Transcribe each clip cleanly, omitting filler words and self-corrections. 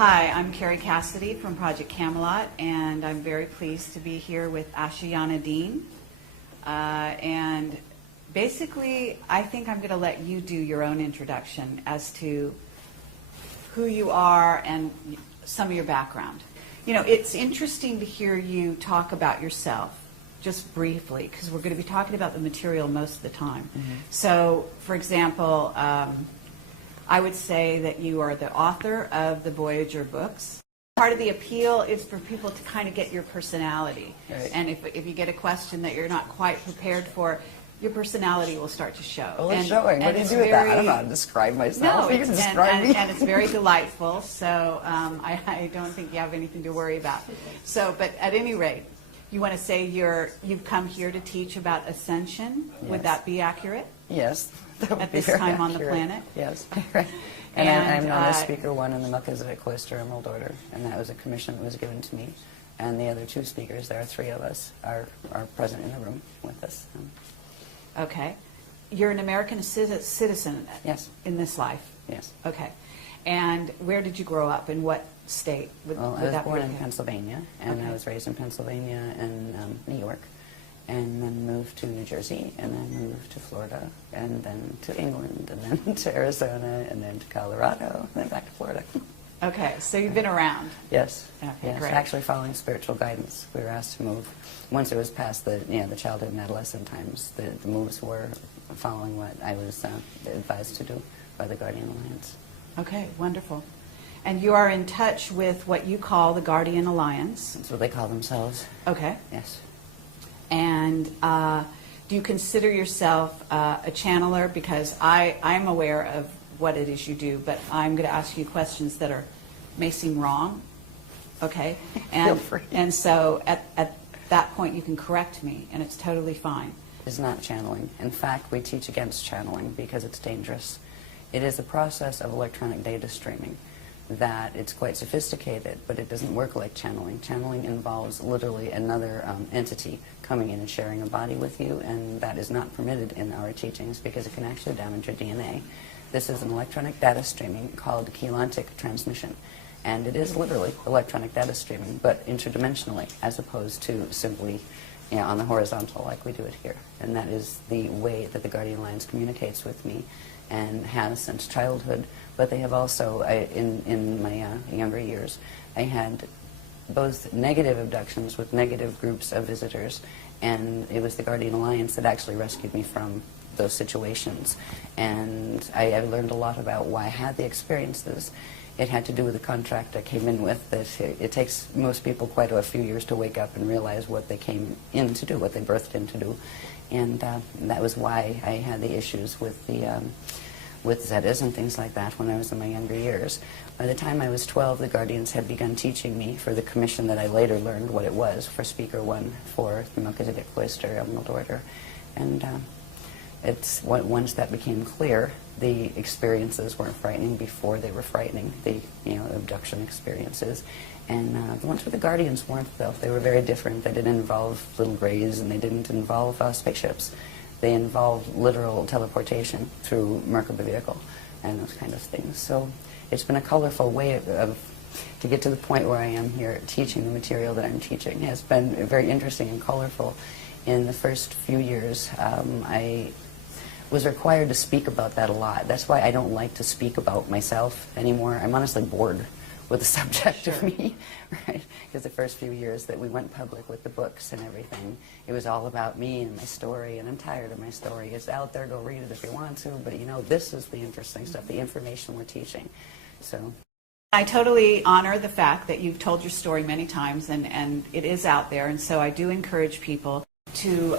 Hi, I'm Carrie Cassidy from Project Camelot, and I'm very pleased to be here with Ashayana Deane. And basically, I think I'm going to let you do your own introduction as to who you are and some of your background. You know, it's interesting to hear you talk about yourself, just briefly, because we're going to be talking about the material most of the time. Mm-hmm. So, for example, I would say that you are the author of the Voyager books. Part of the appeal is for people to kind of get your personality. Right. And if you get a question that you're not quite prepared for, your personality will start to show. Well, it's showing. What do you do with that? I don't know how to describe myself. No, you can describe me. And it's very delightful, so I don't think you have anything to worry about. So, but at any rate, you want to say you've come here to teach about Ascension. Yes. Would that be accurate? Yes. At this time accurate. On the planet? Yes. And I'm not a speaker one in the Melchizedek Cloister Emerald Order, and that was a commission that was given to me. And the other two speakers, there are three of us, are present in the room with us. Okay. You're an American citizen. Yes. In this life? Yes. Okay. And where did you grow up? In what state? Well, I was born in Pennsylvania, and I was raised in Pennsylvania and New York, and then moved to New Jersey, and then moved to Florida, and then to England, and then to Arizona, and then to Colorado, and then back to Florida. Okay, so you've been around. Yes. Okay, yes. Great. Actually, following spiritual guidance, we were asked to move. Once it was past the childhood and adolescent times, the moves were following what I was advised to do by the Guardian Alliance. Okay, wonderful. And you are in touch with what you call the Guardian Alliance. That's what they call themselves. Okay. Yes. And do you consider yourself a channeler? Because I'm aware of what it is you do, but I'm going to ask you questions that may seem wrong. Okay? Feel free. And so at that point you can correct me, and it's totally fine. It's not channeling. In fact, we teach against channeling because it's dangerous. It is a process of electronic data streaming that it's quite sophisticated, but it doesn't work like channeling. Channeling involves literally another entity coming in and sharing a body with you, and that is not permitted in our teachings because it can actually damage your DNA. This is an electronic data streaming called chelantic transmission, and it is literally electronic data streaming, but interdimensionally, as opposed to simply on the horizontal like we do it here. And that is the way that the Guardian Alliance communicates with me and has since childhood. But they have also, in my younger years, I had both negative abductions with negative groups of visitors, and it was the Guardian Alliance that actually rescued me from those situations. And I learned a lot about why I had the experiences. It had to do with the contract I came in with, that it takes most people quite a few years to wake up and realize what they came in to do, what they birthed in to do. And that was why I had the issues with the with Zetas and things like that when I was in my younger years. By the time I was 12, the Guardians had begun teaching me for the commission that I later learned what it was for Speaker 1 for the Melchizedek Cloister Emerald Order. And once that became clear, the experiences weren't frightening before they were frightening, the abduction experiences. And the ones with the Guardians weren't, though. They were very different. They didn't involve little grays, and they didn't involve spaceships. They involved literal teleportation through Merkaba vehicle and those kind of things. So it's been a colorful way to get to the point where I am here teaching the material that I'm teaching. It has been very interesting and colorful. In the first few years, I was required to speak about that a lot. That's why I don't like to speak about myself anymore. I'm honestly bored with the subject of me, right? Because the first few years that we went public with the books and everything, it was all about me and my story, and I'm tired of my story. It's out there, go read it if you want to, but this is the interesting stuff, the information we're teaching. So. I totally honor the fact that you've told your story many times, and it is out there. And so I do encourage people to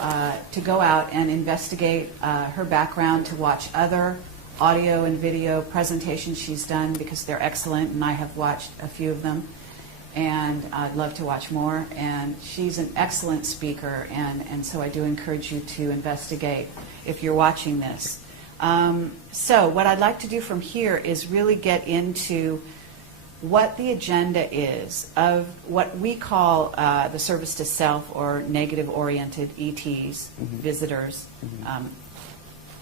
go out and investigate her background, to watch other audio and video presentations she's done, because they're excellent, and I have watched a few of them, and I'd love to watch more. And she's an excellent speaker, and so I do encourage you to investigate if you're watching this. So what I'd like to do from here is really get into what the agenda is of what we call the service to self, or negative-oriented ETs, visitors,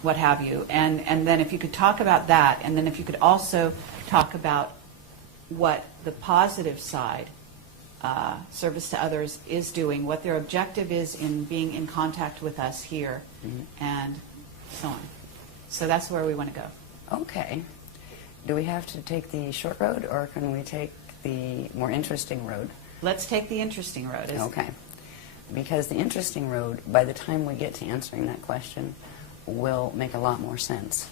what have you. And then if you could talk about that, and then if you could also talk about what the positive side, service to others, is doing, what their objective is in being in contact with us here, and so on. So that's where we want to go. Okay. Do we have to take the short road, or can we take the more interesting road? Let's take the interesting road. Okay. Because the interesting road, by the time we get to answering that question, will make a lot more sense.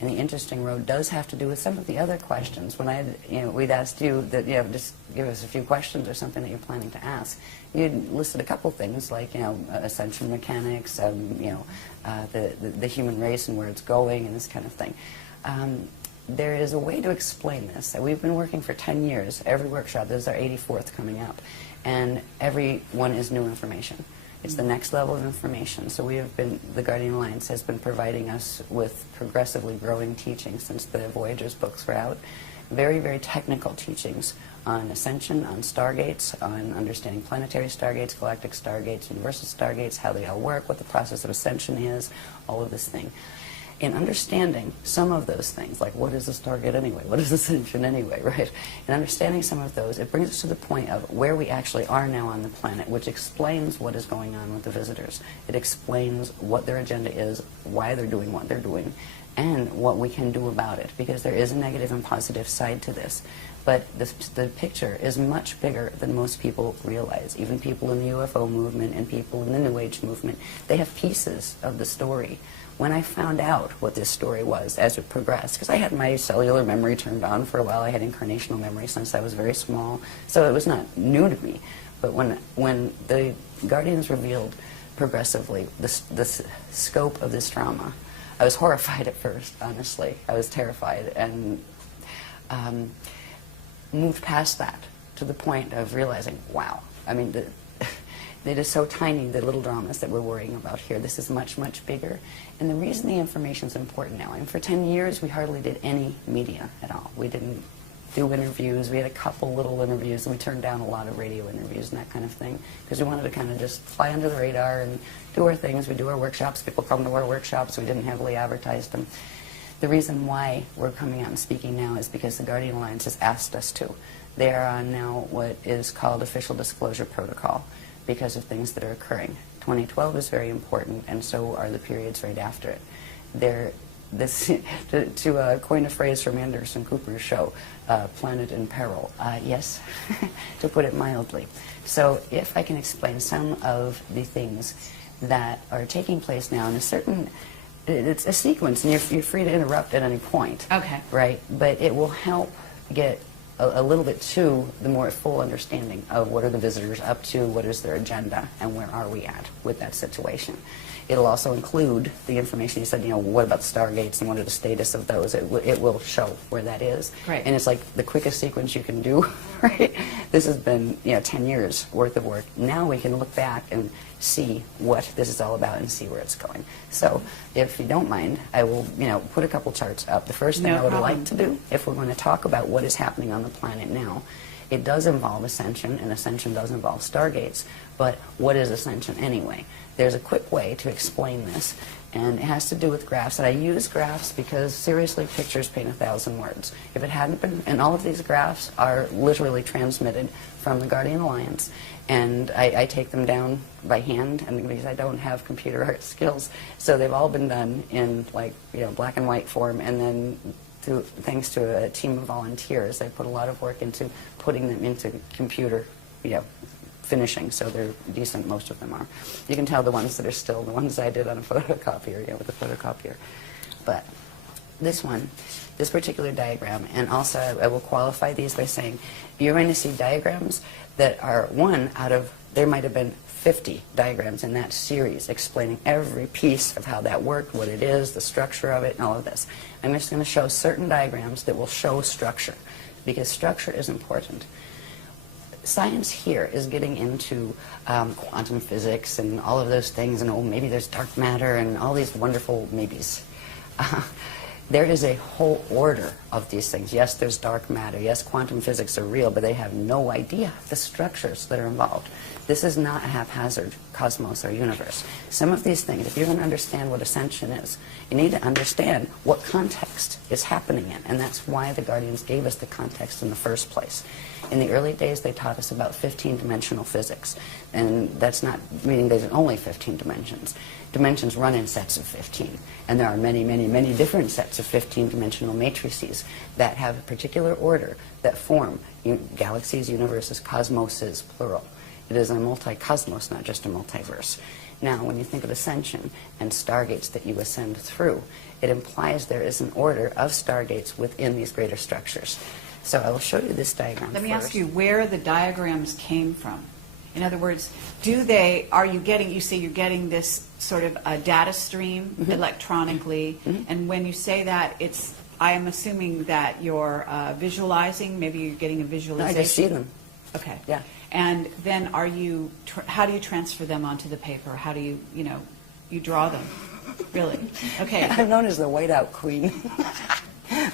And the interesting road does have to do with some of the other questions. When we'd asked you that, just give us a few questions or something that you're planning to ask. You'd listed a couple things like, ascension mechanics, the human race and where it's going, and this kind of thing. There is a way to explain this. We've been working for 10 years. Every workshop, this is our 84th coming up, and every one is new information. It's the next level of information. So the Guardian Alliance has been providing us with progressively growing teachings since the Voyagers books were out. Very, very technical teachings on ascension, on stargates, on understanding planetary stargates, galactic stargates, universal stargates, how they all work, what the process of ascension is, all of this thing. In understanding some of those things, like what is a stargate anyway, what is ascension anyway, right? In understanding some of those, it brings us to the point of where we actually are now on the planet, which explains what is going on with the visitors. It explains what their agenda is, why they're doing what they're doing, and what we can do about it, because there is a negative and positive side to this. But the picture is much bigger than most people realize. Even people in the UFO movement and people in the New Age movement, they have pieces of the story. When I found out what this story was as it progressed, because I had my cellular memory turned on for a while, I had incarnational memory since I was very small, so it was not new to me. But when the Guardians revealed progressively the scope of this drama, I was horrified at first, honestly. I was terrified, and moved past that to the point of realizing, wow, I mean, it is so tiny, the little dramas that we're worrying about here. This is much, much bigger. And the reason the information is important now, and for 10 years we hardly did any media at all. We didn't do interviews. We had a couple little interviews, and we turned down a lot of radio interviews and that kind of thing, because we wanted to kind of just fly under the radar and do our things. We do our workshops. People come to our workshops. We didn't heavily advertise them. The reason why we're coming out and speaking now is because the Guardian Alliance has asked us to. They are on now what is called official disclosure protocol, because of things that are occurring. 2012 is very important, and so are the periods right after it. To coin a phrase from Anderson Cooper's show, planet in peril. Yes, to put it mildly. So if I can explain some of the things that are taking place now in it's a sequence, and you're free to interrupt at any point. Okay. Right? But it will help get a little bit to the more full understanding of what are the visitors up to, what is their agenda, and where are we at with that situation. It'll also include the information you said, what about the stargates and what are the status of those. It will show where that is. Right. And it's like the quickest sequence you can do, right? This has been 10 years worth of work. Now we can look back and see what this is all about and see where it's going. So if you don't mind, I will put a couple charts up. The first thing I would like to do, if we're going to talk about what is happening on the planet now, it does involve ascension, and ascension does involve stargates, but what is ascension anyway? There's a quick way to explain this, and it has to do with graphs. And I use graphs because, seriously, pictures paint 1,000 words. If it hadn't been, and all of these graphs are literally transmitted from the Guardian Alliance, and I take them down by hand, and because I don't have computer art skills, so they've all been done in black and white form, and then thanks to a team of volunteers, I put a lot of work into putting them into computer, finishing, so they're decent, most of them are. You can tell the ones that are still the ones I did on a photocopier, with a photocopier. But this particular diagram, and also I will qualify these by saying you're going to see diagrams that are one out of, there might have been 50 diagrams in that series explaining every piece of how that worked, what it is, the structure of it, and all of this. I'm just going to show certain diagrams that will show structure, because structure is important. Science here is getting into quantum physics and all of those things, and oh, maybe there's dark matter and all these wonderful maybes. There is a whole order of these things. Yes, there's dark matter. Yes, quantum physics are real, but they have no idea the structures that are involved. This is not a haphazard cosmos or universe. Some of these things, if you're going to understand what Ascension is, you need to understand what context is happening in, and that's why the Guardians gave us the context in the first place. In the early days, they taught us about 15-dimensional physics, and that's not meaning there's only 15 dimensions. Dimensions run in sets of 15, and there are many, many, many different sets of 15-dimensional matrices that have a particular order that form galaxies, universes, cosmoses, plural. It is a multi-cosmos, not just a multiverse. Now, when you think of Ascension and stargates that you ascend through, it implies there is an order of stargates within these greater structures. So I will show you this diagram Let me first. ask you where the diagrams came from. In other words, are you getting, you say you're getting this sort of a data stream electronically, and when you say that, I am assuming that you're visualizing, maybe you're getting a visualization. I just see them. Okay. Yeah. And then how do you transfer them onto the paper? How do you, you draw them? Really? Okay. I'm known as the whiteout queen.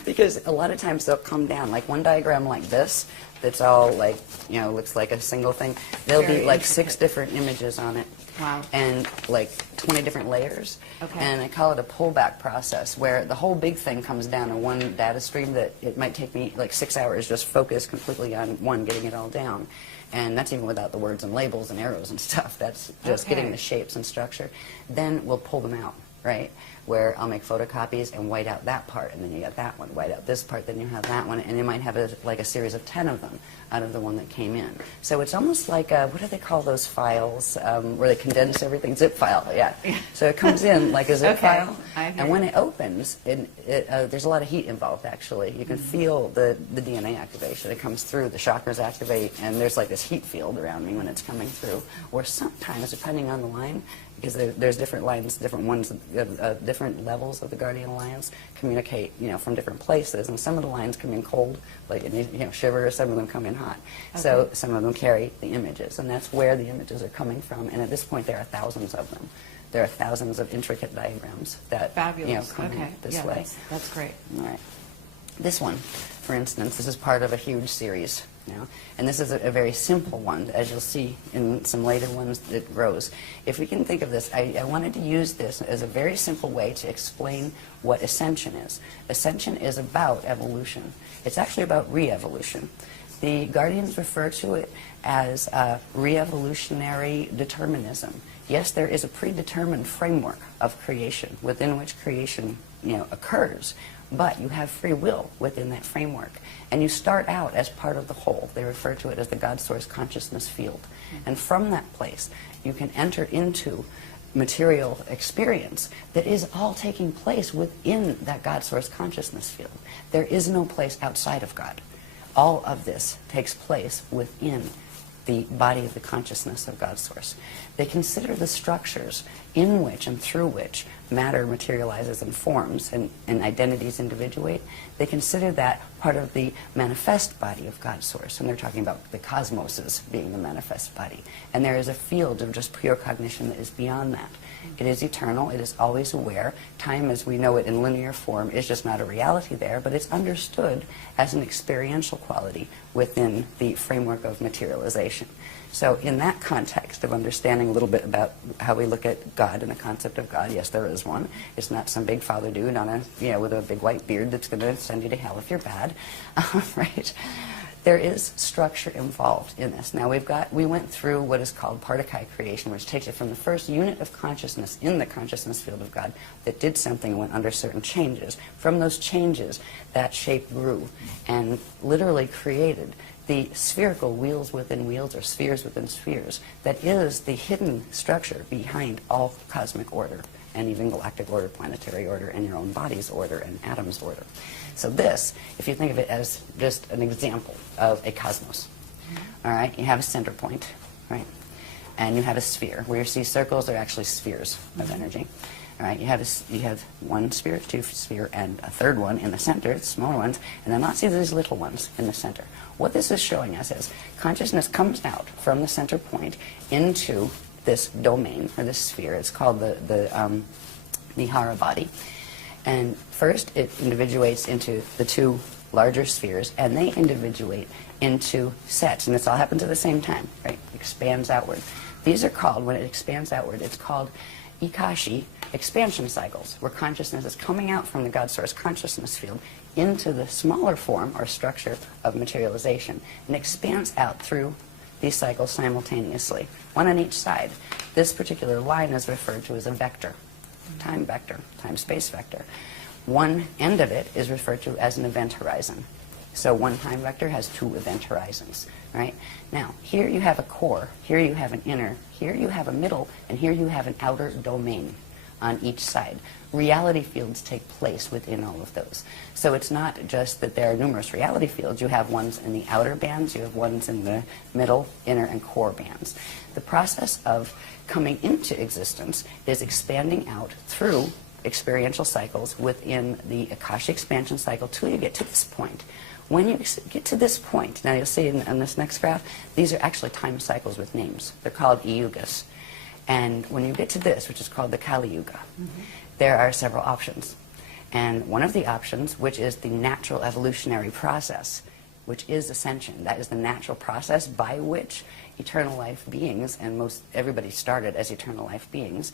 Because a lot of times they'll come down, like one diagram like this, that's all like, looks like a single thing. There'll Very be like intricate. 6 different images on it. Wow. And like 20 different layers. Okay. And I call it a pullback process, where the whole big thing comes down in one data stream that it might take me like 6 hours just focus completely on one, getting it all down. And that's even without the words and labels and arrows and stuff. That's just Okay. getting the shapes and structure. Then we'll pull them out, right? Where I'll make photocopies and white out that part, and then you get that one, white out this part, then you have that one, and you might have like a series of 10 of them out of the one that came in. So it's almost like what do they call those files where they condense everything? Zip file, yeah. So it comes in like a zip Okay, file, I hear and when you. it opens, there's a lot of heat involved, actually. You can feel the DNA activation. It comes through, the chakras activate, and there's like this heat field around me when it's coming through. Or sometimes, depending on the line, because there's different lines, different ones, different levels of the Guardian Alliance communicate, from different places, and some of the lines come in cold, like shiver, some of them come in hot. Okay. So some of them carry the images, and that's where the images are coming from. And at this point, there are thousands of them. There are thousands of intricate diagrams that Fabulous. come Okay. in this Yeah, way. that's great. All right. This one, for instance, this is part of a huge series. And this is a very simple one. As you'll see in some later ones, it grows. If we can think of this, I wanted to use this as a very simple way to explain what Ascension is. Ascension is about evolution. It's actually about re-evolution. The Guardians refer to it as re-evolutionary determinism. Yes, there is a predetermined framework of creation within which creation occurs, but you have free will within that framework. And you start out as part of the whole. They refer to it as the God Source consciousness field. And from that place, you can enter into material experience that is all taking place within that God Source consciousness field. There is no place outside of God. All of this takes place within the body of the consciousness of God Source. They consider the structures in which and through which matter materializes and forms and identities individuate. They consider that part of the manifest body of God Source, and they're talking about the cosmoses being the manifest body. And there is a field of just pure cognition that is beyond that. It is eternal. It is always aware. Time as we know it in linear form is just not a reality there, but it's understood as an experiential quality within the framework of materialization. So in that context of understanding a little bit about how we look at God and the concept of God, yes, there is one. It's not some big father dude on with a big white beard that's going to send you to hell if you're bad, right? There is structure involved in this. Now we went through what is called Partakai creation, which takes it from the first unit of consciousness in the consciousness field of God that did something and went under certain changes. From those changes, that shape grew and literally created the spherical wheels within wheels, or spheres within spheres, that is the hidden structure behind all cosmic order and even galactic order, planetary order, and your own body's order and atom's order. So this, if you think of it as just an example of a cosmos, all right, you have a center point, right, and you have a sphere. Where you see circles, they're actually spheres of energy. All right, you have one sphere, two sphere, and a third one in the center, smaller ones, and then lots of these little ones in the center. What this is showing us is consciousness comes out from the center point into this domain, or this sphere. It's called the Hara body. And first it individuates into the two larger spheres, and they individuate into sets, and this all happens at the same time, right? Expands outward. These are called, when it expands outward, it's called Ikashi expansion cycles, where consciousness is coming out from the God Source consciousness field into the smaller form or structure of materialization and expands out through these cycles simultaneously, one on each side. This particular line is referred to as a vector, time-space vector. One end of it is referred to as an event horizon. So one time vector has two event horizons, right? Now, here you have a core, here you have an inner, here you have a middle, and here you have an outer domain on each side. Reality fields take place within all of those. So it's not just that there are numerous reality fields. You have ones in the outer bands, you have ones in the middle, inner, and core bands. The process of coming into existence is expanding out through experiential cycles within the Akashic expansion cycle till you get to this point. When you get to this point, now you'll see in this next graph, these are actually time cycles with names. They're called yugas. And when you get to this, which is called the Kali Yuga, there are several options. And one of the options, which is the natural evolutionary process, which is ascension, that is the natural process by which eternal life beings, and everybody started as eternal life beings,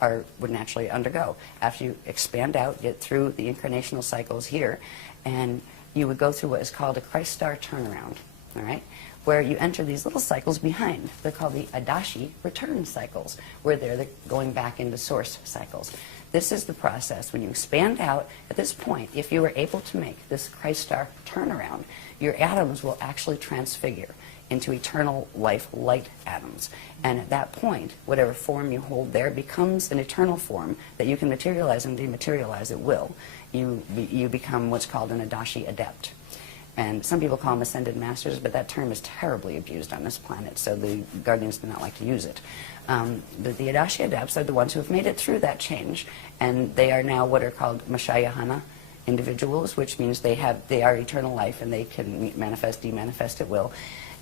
would naturally undergo. After you expand out, get through the incarnational cycles here, and you would go through what is called a Christ star turnaround, all right, where you enter these little cycles behind. They're called the Adashi return cycles, where they're going back into source cycles. This is the process. When you expand out, at this point, if you were able to make this Christ star turnaround, your atoms will actually transfigure into eternal life light atoms. And at that point, whatever form you hold there becomes an eternal form that you can materialize and dematerialize at will. You become what's called an Adashi adept. And some people call them ascended masters, but that term is terribly abused on this planet, so the Guardians do not like to use it. But the Adashi adepts are the ones who have made it through that change, and they are now what are called Ashayana individuals, which means they are eternal life and they can manifest, demanifest at will.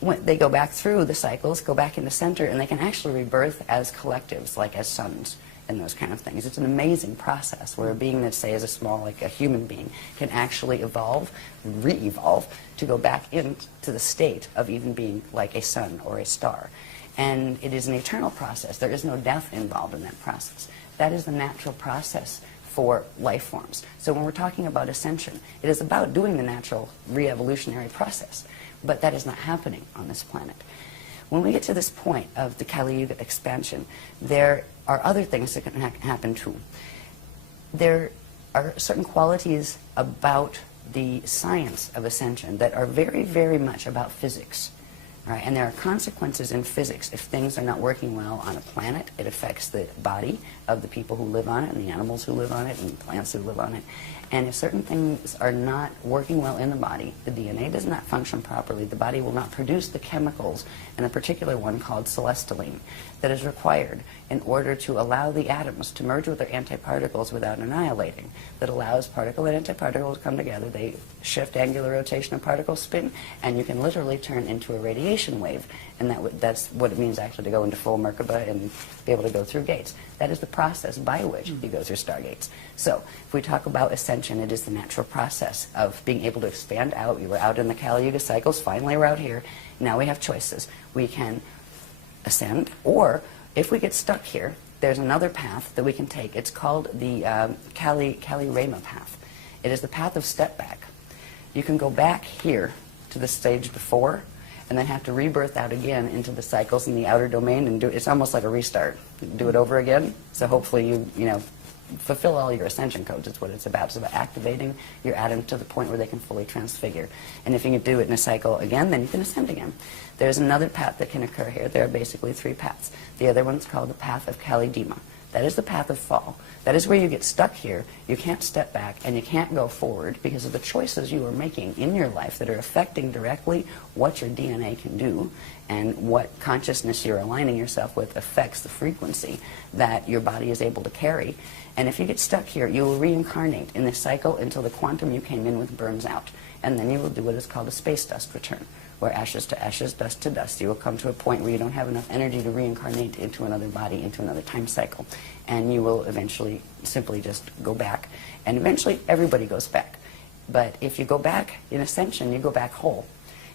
When they go back through the cycles, go back into center, and they can actually rebirth as collectives, like as suns and those kind of things. It's an amazing process where a being that, say, is a small, like a human being, can actually evolve, re-evolve, to go back into the state of even being like a sun or a star. And it is an eternal process. There is no death involved in that process. That is the natural process for life forms. So when we're talking about ascension, it is about doing the natural re-evolutionary process. But that is not happening on this planet. When we get to this point of the Kali Yuga expansion, there are other things that can happen too. There are certain qualities about the science of ascension that are very, very much about physics. Right? And there are consequences in physics. If things are not working well on a planet, it affects the body of the people who live on it, and the animals who live on it, and the plants who live on it. And if certain things are not working well in the body, the DNA does not function properly, the body will not produce the chemicals, and a particular one called celestaline that is required in order to allow the atoms to merge with their antiparticles without annihilating. That allows particle and antiparticle to come together. They shift angular rotation of particle spin, and you can literally turn into a radiation wave. And that's what it means actually to go into full Merkaba and be able to go through gates. That is the process by which you go through stargates. So if we talk about ascension, it is the natural process of being able to expand out. You were out in the Kali Yuga cycles, finally we're out here. Now we have choices. We can ascend, or if we get stuck here, there's another path that we can take. It's called the Kali Rama path. It is the path of step back. You can go back here to the stage before, and then have to rebirth out again into the cycles in the outer domain and it's almost like a restart. Do it over again. So hopefully you fulfill all your ascension codes. It's what it's about. It's about activating your atoms to the point where they can fully transfigure. And if you can do it in a cycle again, then you can ascend again. There's another path that can occur here. There are basically three paths. The other one's called the path of Kali Dima. That is the path of fall. That is where you get stuck here. You can't step back and you can't go forward because of the choices you are making in your life that are affecting directly what your DNA can do, and what consciousness you're aligning yourself with affects the frequency that your body is able to carry. And if you get stuck here, you will reincarnate in this cycle until the quantum you came in with burns out. And then you will do what is called a space dust return, where ashes to ashes, dust to dust. You will come to a point where you don't have enough energy to reincarnate into another body, into another time cycle. And you will eventually simply just go back. And eventually everybody goes back. But if you go back in Ascension, you go back whole.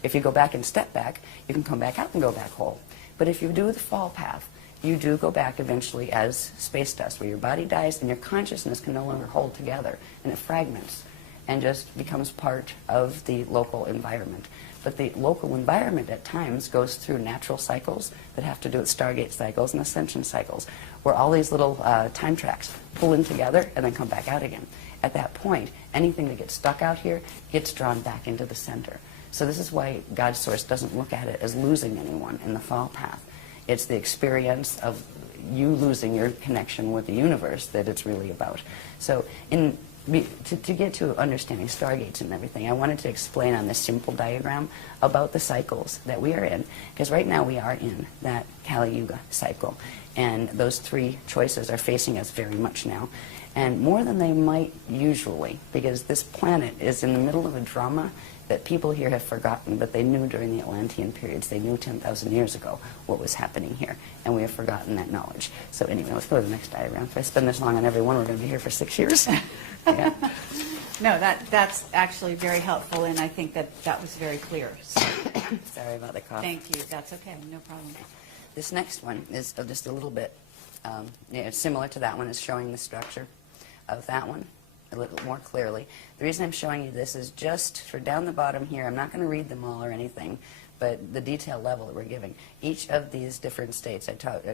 If you go back and step back, you can come back out and go back whole. But if you do the fall path, you do go back eventually as space dust, where your body dies and your consciousness can no longer hold together, and it fragments and just becomes part of the local environment. But the local environment at times goes through natural cycles that have to do with Stargate cycles and Ascension cycles, where all these little time tracks pull in together and then come back out again. At that point, anything that gets stuck out here gets drawn back into the center. So this is why God's Source doesn't look at it as losing anyone in the fall path. It's the experience of you losing your connection with the universe that it's really about. So to get to understanding Stargates and everything, I wanted to explain on this simple diagram about the cycles that we are in. Because right now we are in that Kali Yuga cycle. And those three choices are facing us very much now. And more than they might usually, because this planet is in the middle of a drama that people here have forgotten, but they knew during the Atlantean periods. They knew 10,000 years ago what was happening here, and we have forgotten that knowledge. So anyway, let's go to the next diagram. If I spend this long on every one, we're going to be here for 6 years. Yeah. No, that's actually very helpful, and I think that was very clear. So, sorry about the cough. thank you. That's okay. No problem. This next one is just a little bit similar to that one. It's showing the structure of that one a little more clearly. The reason I'm showing you this is just for down the bottom here. I'm not going to read them all or anything, but the detail level that we're giving. Each of these different states,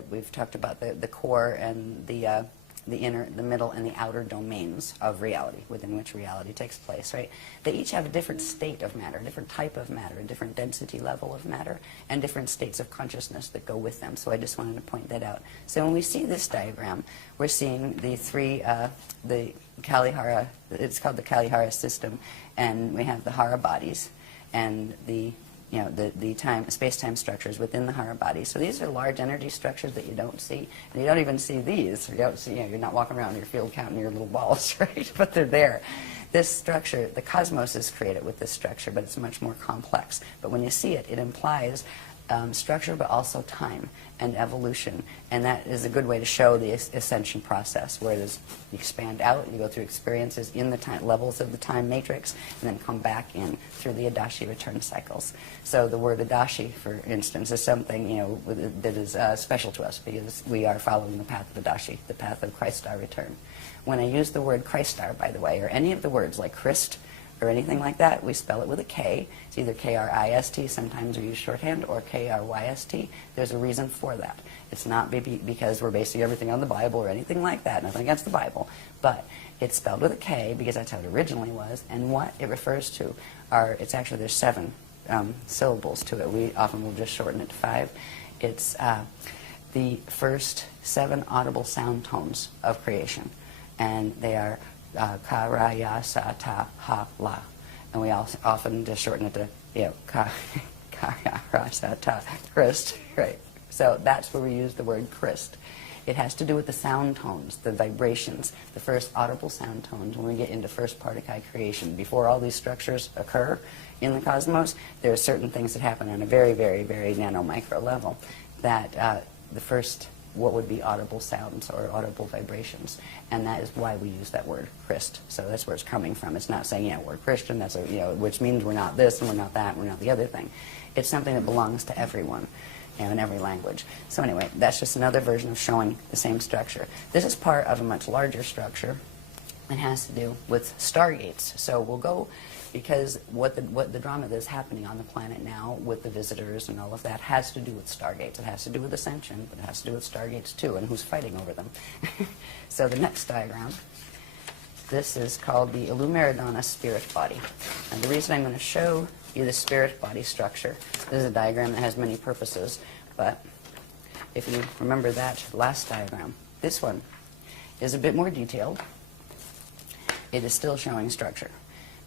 we've talked about the core and the inner, the middle, and the outer domains of reality, within which reality takes place, right? They each have a different state of matter, a different type of matter, a different density level of matter, and different states of consciousness that go with them. So I just wanted to point that out. So when we see this diagram, we're seeing the three, the Kalihara, it's called the Kalihara system, and we have the Hara bodies, and the space-time structures within the Hara body. So these are large energy structures that you don't see. And you don't even see these. You don't see, you're not walking around your field counting your little balls, right? But they're there. This structure, the cosmos is created with this structure, but it's much more complex. But when you see it, it implies structure, but also time and evolution. And that is a good way to show the ascension process, where it is you expand out, you go through experiences in the time levels of the time matrix, and then come back in through the Adashi return cycles. So the word Adashi, for instance, is something that is special to us, because we are following the path of Adashi, the path of Christ our return. When I use the word Christar, by the way, or any of the words like Christ or anything like that, we spell it with a K. It's either K-R-I-S-T, sometimes we use shorthand, or K-R-Y-S-T. There's a reason for that. It's not because we're basing everything on the Bible or anything like that, nothing against the Bible, but it's spelled with a K because that's how it originally was, and what it refers to there's 7 syllables to it. We often will just shorten it to 5. It's the first 7 audible sound tones of creation, and they are ka, ra, ya, sa, ta, ha, la. And we also often just shorten it to, ka, ya, ra, sa, ta, Christ, right? So that's where we use the word Christ. It has to do with the sound tones, the vibrations, the first audible sound tones when we get into first particle creation. Before all these structures occur in the cosmos, there are certain things that happen on a very, very, very nano-micro level that the first what would be audible sounds or audible vibrations, and that is why we use that word Christ. So that's where it's coming from. It's not saying, we're Christian, that's which means we're not this and we're not that, and we're not the other thing. It's something that belongs to everyone, in every language. So anyway, that's just another version of showing the same structure. This is part of a much larger structure and has to do with stargates. So we'll go, because what the drama that is happening on the planet now with the visitors and all of that has to do with stargates. It has to do with Ascension, but it has to do with stargates too, and who's fighting over them. So the next diagram, this is called the Illumeridana spirit body. And the reason I'm going to show you the spirit body structure, this is a diagram that has many purposes, but if you remember that last diagram, this one is a bit more detailed. It is still showing structure.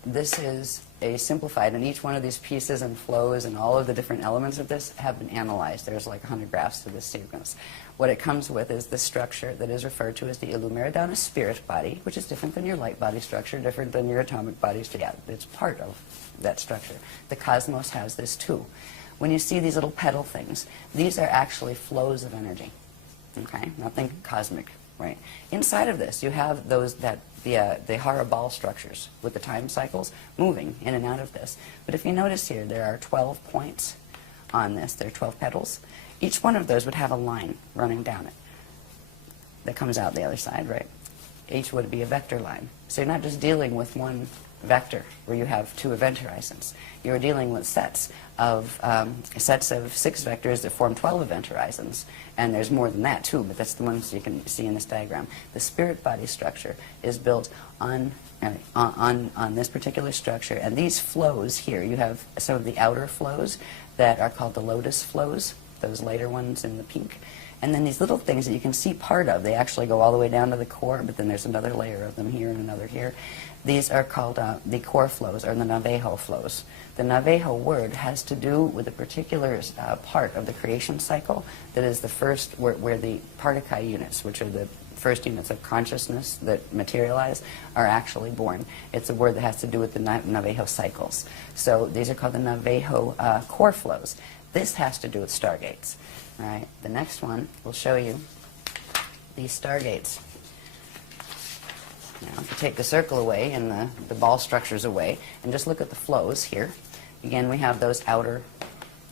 This is a simplified, and each one of these pieces and flows and all of the different elements of this have been analyzed. There's like 100 graphs to this sequence. What it comes with is the structure that is referred to as the Illumeridana spirit body, which is different than your light body structure, different than your atomic body structure. Yeah, it's part of that structure. The cosmos has this too. When you see these little petal things, these are actually flows of energy. Okay, now think cosmic, right? Inside of this, you have those the Hara ball structures with the time cycles moving in and out of this. But if you notice here, there are 12 points on this. There are 12 petals. Each one of those would have a line running down it that comes out the other side, right? Each would be a vector line. So you're not just dealing with one vector where you have 2 event horizons. You're dealing with sets of 6 vectors that form 12 event horizons. And there's more than that too, but that's the ones you can see in this diagram. The spirit body structure is built on this particular structure. And these flows here, you have some of the outer flows that are called the lotus flows, those later ones in the pink. And then these little things that you can see part of, they actually go all the way down to the core, but then there's another layer of them here and another here. These are called the core flows, or the Navajo flows. The Navajo word has to do with a particular part of the creation cycle that is the first, where the Partakai units, which are the first units of consciousness that materialize, are actually born. It's a word that has to do with the Navajo cycles. So these are called the Navajo core flows. This has to do with stargates. All right, the next one will show you these stargates. Now, if you take the circle away and the ball structures away, and just look at the flows here, again, we have those outer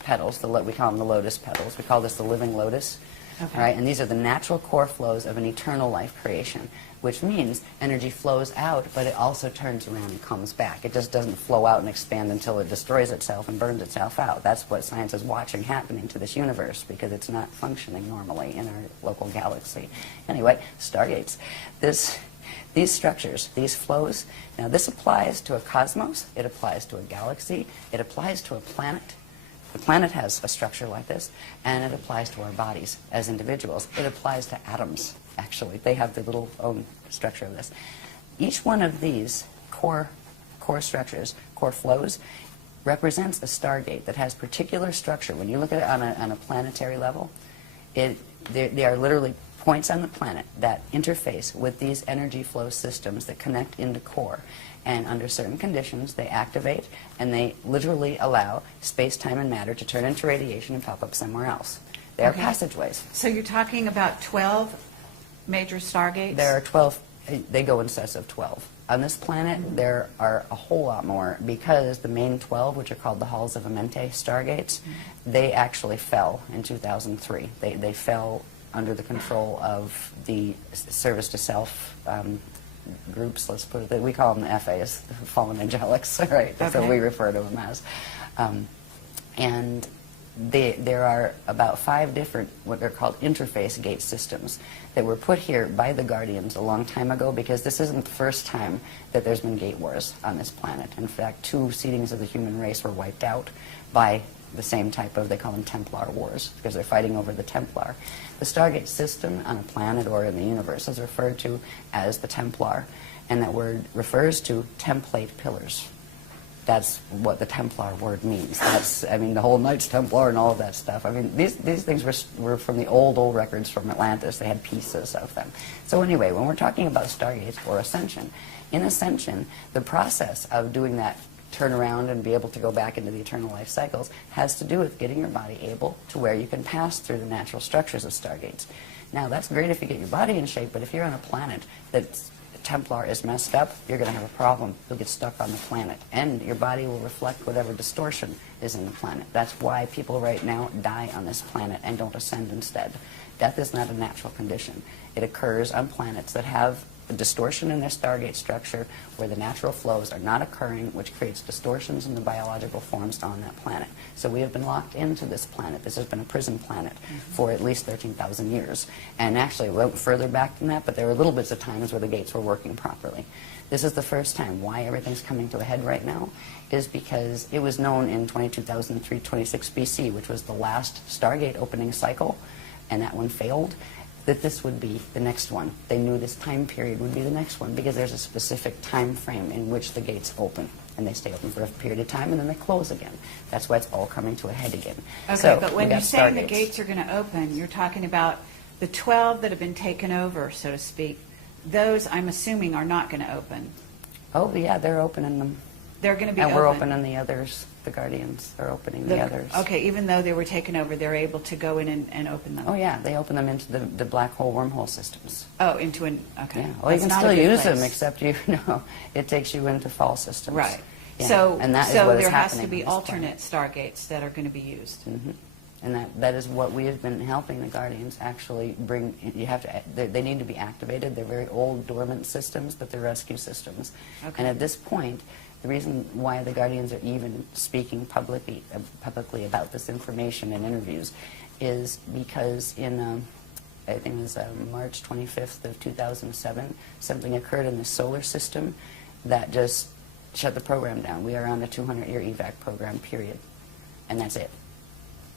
petals, we call them the lotus petals. We call this the living lotus. Okay. All right, and these are the natural core flows of an eternal life creation, which means energy flows out, but it also turns around and comes back. It just doesn't flow out and expand until it destroys itself and burns itself out. That's what science is watching happening to this universe, because it's not functioning normally in our local galaxy. Anyway, stargates. These structures, these flows, now this applies to a cosmos, it applies to a galaxy, it applies to a planet. The planet has a structure like this, and it applies to our bodies as individuals. It applies to atoms, actually. They have their little own structure of this. Each one of these core structures, core flows, represents a stargate that has particular structure. When you look at it on a planetary level, they are literally points on the planet that interface with these energy flow systems that connect into core. And under certain conditions, they activate, and they literally allow space, time, and matter to turn into radiation and pop up somewhere else. They are passageways. So you're talking about 12 major stargates? There are 12. They go in sets of 12. On this planet, there are a whole lot more, because the main 12, which are called the Halls of Amente stargates, they actually fell in 2003. They fell under the control of the service to self groups, let's put it that we call them the FAs, the fallen angelics, right? That's what we refer to them as. And there are about 5 different, what are called interface gate systems, that were put here by the Guardians a long time ago, because this isn't the first time that there's been gate wars on this planet. In fact, 2 seedings of the human race were wiped out by the same type of, they call them Templar wars, because they're fighting over the Templar. The Stargate system on a planet or in the universe is referred to as the Templar, and that word refers to template pillars. That's what the Templar word means. That's, I mean, the whole Knights Templar and all of that stuff. I mean, these things were from the old records from Atlantis. They had pieces of them. So anyway, when we're talking about Stargates or Ascension, in Ascension, the process of doing that turn around and be able to go back into the eternal life cycles has to do with getting your body able to where you can pass through the natural structures of stargates. Now, that's great if you get your body in shape, but if you're on a planet that's Templar is messed up, you're going to have a problem. You'll get stuck on the planet, and your body will reflect whatever distortion is in the planet. That's why people right now die on this planet and don't ascend instead. Death is not a natural condition. It occurs on planets that have a distortion in their stargate structure where the natural flows are not occurring, which creates distortions in the biological forms on that planet. So we have been locked into this planet. This has been a prison planet for at least 13,000 years. And actually, we went further back than that, but there were little bits of times where the gates were working properly. This is the first time. Why everything's coming to a head right now is because it was known in 22,326 BC, which was the last stargate opening cycle, and that one failed. that this would be the next one. They knew this time period would be the next one because there's a specific time frame in which the gates open. And they stay open for a period of time, and then they close again. That's why it's all coming to a head again. Okay, so but when you're saying the gates are going to open, you're talking about the 12 that have been taken over, so to speak. Those, I'm assuming, are not going to open. Oh, yeah, they're opening them. They're going to be and open. we're opening the others. The Guardians are opening the others. Okay, even though they were taken over, they're able to go in and open them. Oh, yeah, they open them into the black hole wormhole systems. Oh, into an, okay. Yeah. Well, you can still use them, except, it takes you into fall systems. Right. Yeah. So, and that is so what is there has happening to be on this alternate stargates that are going to be used. Mm-hmm. And that is what we have been helping the Guardians actually bring. You have to. They need to be activated. They're very old, dormant systems, but they're rescue systems. Okay. And at this point, the reason why the Guardians are even speaking publicly about this information in interviews is because in, I think it was March 25th of 2007, something occurred in the solar system that just shut the program down. We are on a 200-year evac program, period. And that's it.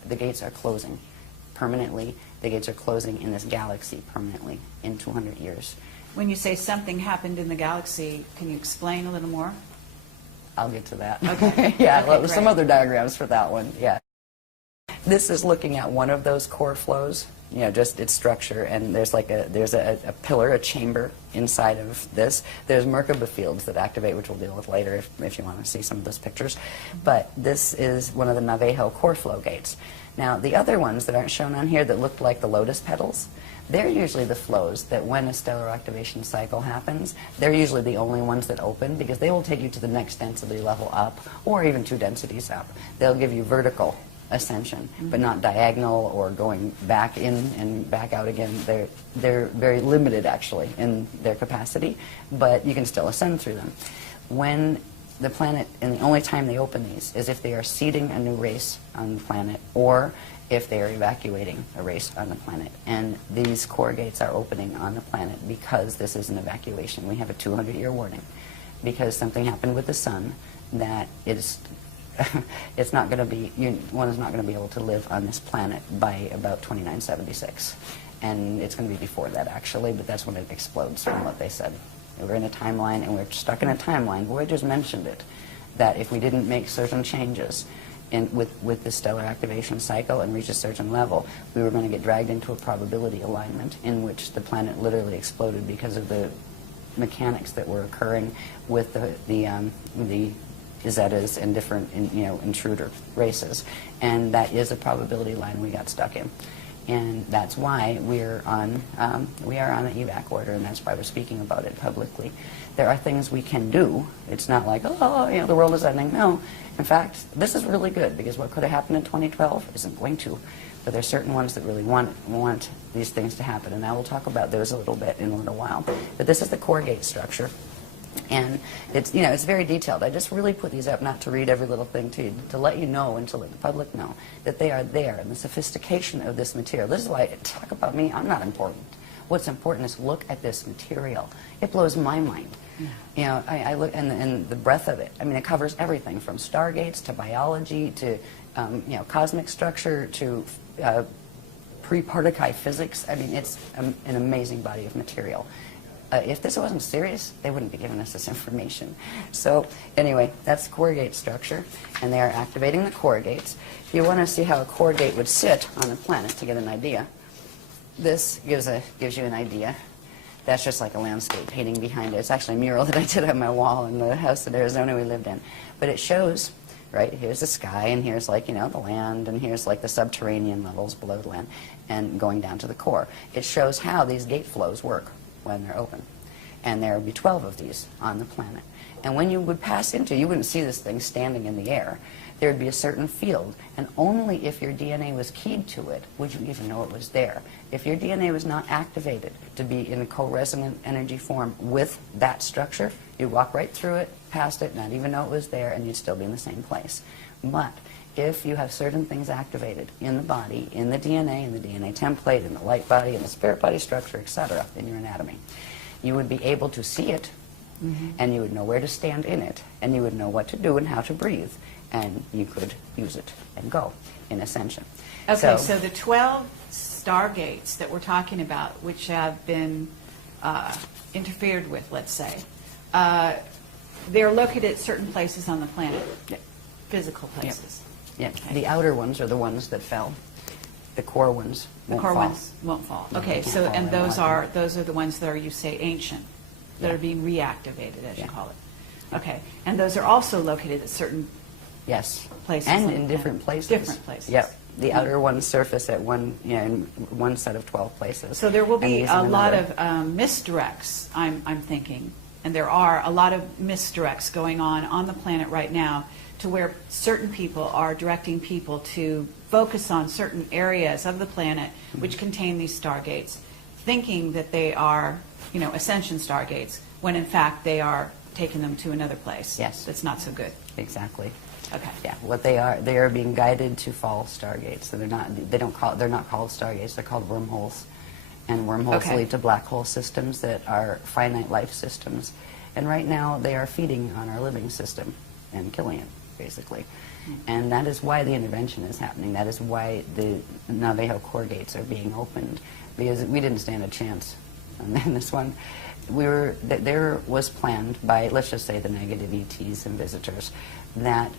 The gates are closing permanently. The gates are closing in this galaxy permanently in 200 years. When you say something happened in the galaxy, can you explain a little more? I'll get to that. Okay. Yeah, okay, well, some other diagrams for that one. Yeah. This is looking at one of those core flows, just its structure, and there's a pillar, a chamber inside of this. There's Merkaba fields that activate, which we'll deal with later if you want to see some of those pictures. But this is one of the Navajo core flow gates. Now, the other ones that aren't shown on here that look like the lotus petals, they're usually the flows that when a stellar activation cycle happens, they're usually the only ones that open because they will take you to the next density level up or even 2 densities up. They'll give you vertical ascension, but not diagonal or going back in and back out again. They're very limited actually in their capacity, but you can still ascend through them. When the planet, and the only time they open these is if they are seeding a new race on the planet or if they are evacuating a race on the planet. And these core gates are opening on the planet because this is an evacuation. We have a 200-year warning because something happened with the sun that is it's not going to be, one is not going to be able to live on this planet by about 2976. And it's going to be before that, actually, but that's when it explodes from what they said. We're in a timeline, and we're stuck in a timeline. Voyager's mentioned it, that if we didn't make certain changes with the stellar activation cycle and reach a certain level, we were going to get dragged into a probability alignment in which the planet literally exploded because of the mechanics that were occurring with the Zetas and different intruder races, and that is a probability line we got stuck in, and that's why we are on an evac order, and that's why we're speaking about it publicly. There are things we can do. It's not like the world is ending. No, in fact, this is really good because what could have happened in 2012 isn't going to. But there are certain ones that really want these things to happen, and I will talk about those a little bit in a little while. But this is the core gate structure. And it's it's very detailed. I just really put these up not to read every little thing to you, to let you know and to let the public know that they are there and the sophistication of this material. This is why talk about me. I'm not important. What's important is look at this material. It blows my mind. Yeah. I look and the breadth of it. I mean, it covers everything from stargates to biology to cosmic structure to pre-Particuli physics. I mean, it's an amazing body of material. If this wasn't serious, they wouldn't be giving us this information. So anyway, that's the core gate structure, and they are activating the core gates. If you want to see how a core gate would sit on a planet to get an idea, this gives you an idea. That's just like a landscape painting behind it. It's actually a mural that I did on my wall in the house in Arizona we lived in. But it shows, right, here's the sky, and here's like, the land, and here's like the subterranean levels below the land, and going down to the core. It shows how these gate flows work when they're open. And there would be 12 of these on the planet. And when you would pass into, you wouldn't see this thing standing in the air. There would be a certain field, and only if your DNA was keyed to it would you even know it was there. If your DNA was not activated to be in a co-resonant energy form with that structure, you'd walk right through it, past it, not even know it was there, and you'd still be in the same place. But if you have certain things activated in the body, in the DNA template, in the light body, in the spirit body structure, etc., in your anatomy, you would be able to see it, and you would know where to stand in it, and you would know what to do and how to breathe, and you could use it and go in Ascension. Okay, so the 12 stargates that we're talking about, which have been interfered with, let's say, they're located at certain places on the planet, physical places. Yeah, Okay. the outer ones are the ones that fell. The core ones The won't core fall. ones won't fall. No, Okay, they can't so, fall and very those are the ones that are, you say, ancient, that Yeah. are being reactivated, as you Yeah. call it. Okay, and those are also located at certain Yes. places. And on in the different planet. places. Different places. Yep. The outer ones surface at in one set of 12 places. So there will and be these a in lot another. of misdirects, I'm thinking, and there are a lot of misdirects going on the planet right now, to where certain people are directing people to focus on certain areas of the planet which contain these stargates, thinking that they are, ascension stargates, when in fact they are taking them to another place. Yes. That's not so good. Exactly. Okay. Yeah, what they are being guided to fall stargates. So they're not called stargates. They're called wormholes, and wormholes Okay. lead to black hole systems that are finite life systems. And right now they are feeding on our living system and killing it, basically. And that is why the intervention is happening. That is why the Navajo core gates are being opened, because we didn't stand a chance in this one. There was planned by, let's just say, the negative ETs and visitors, that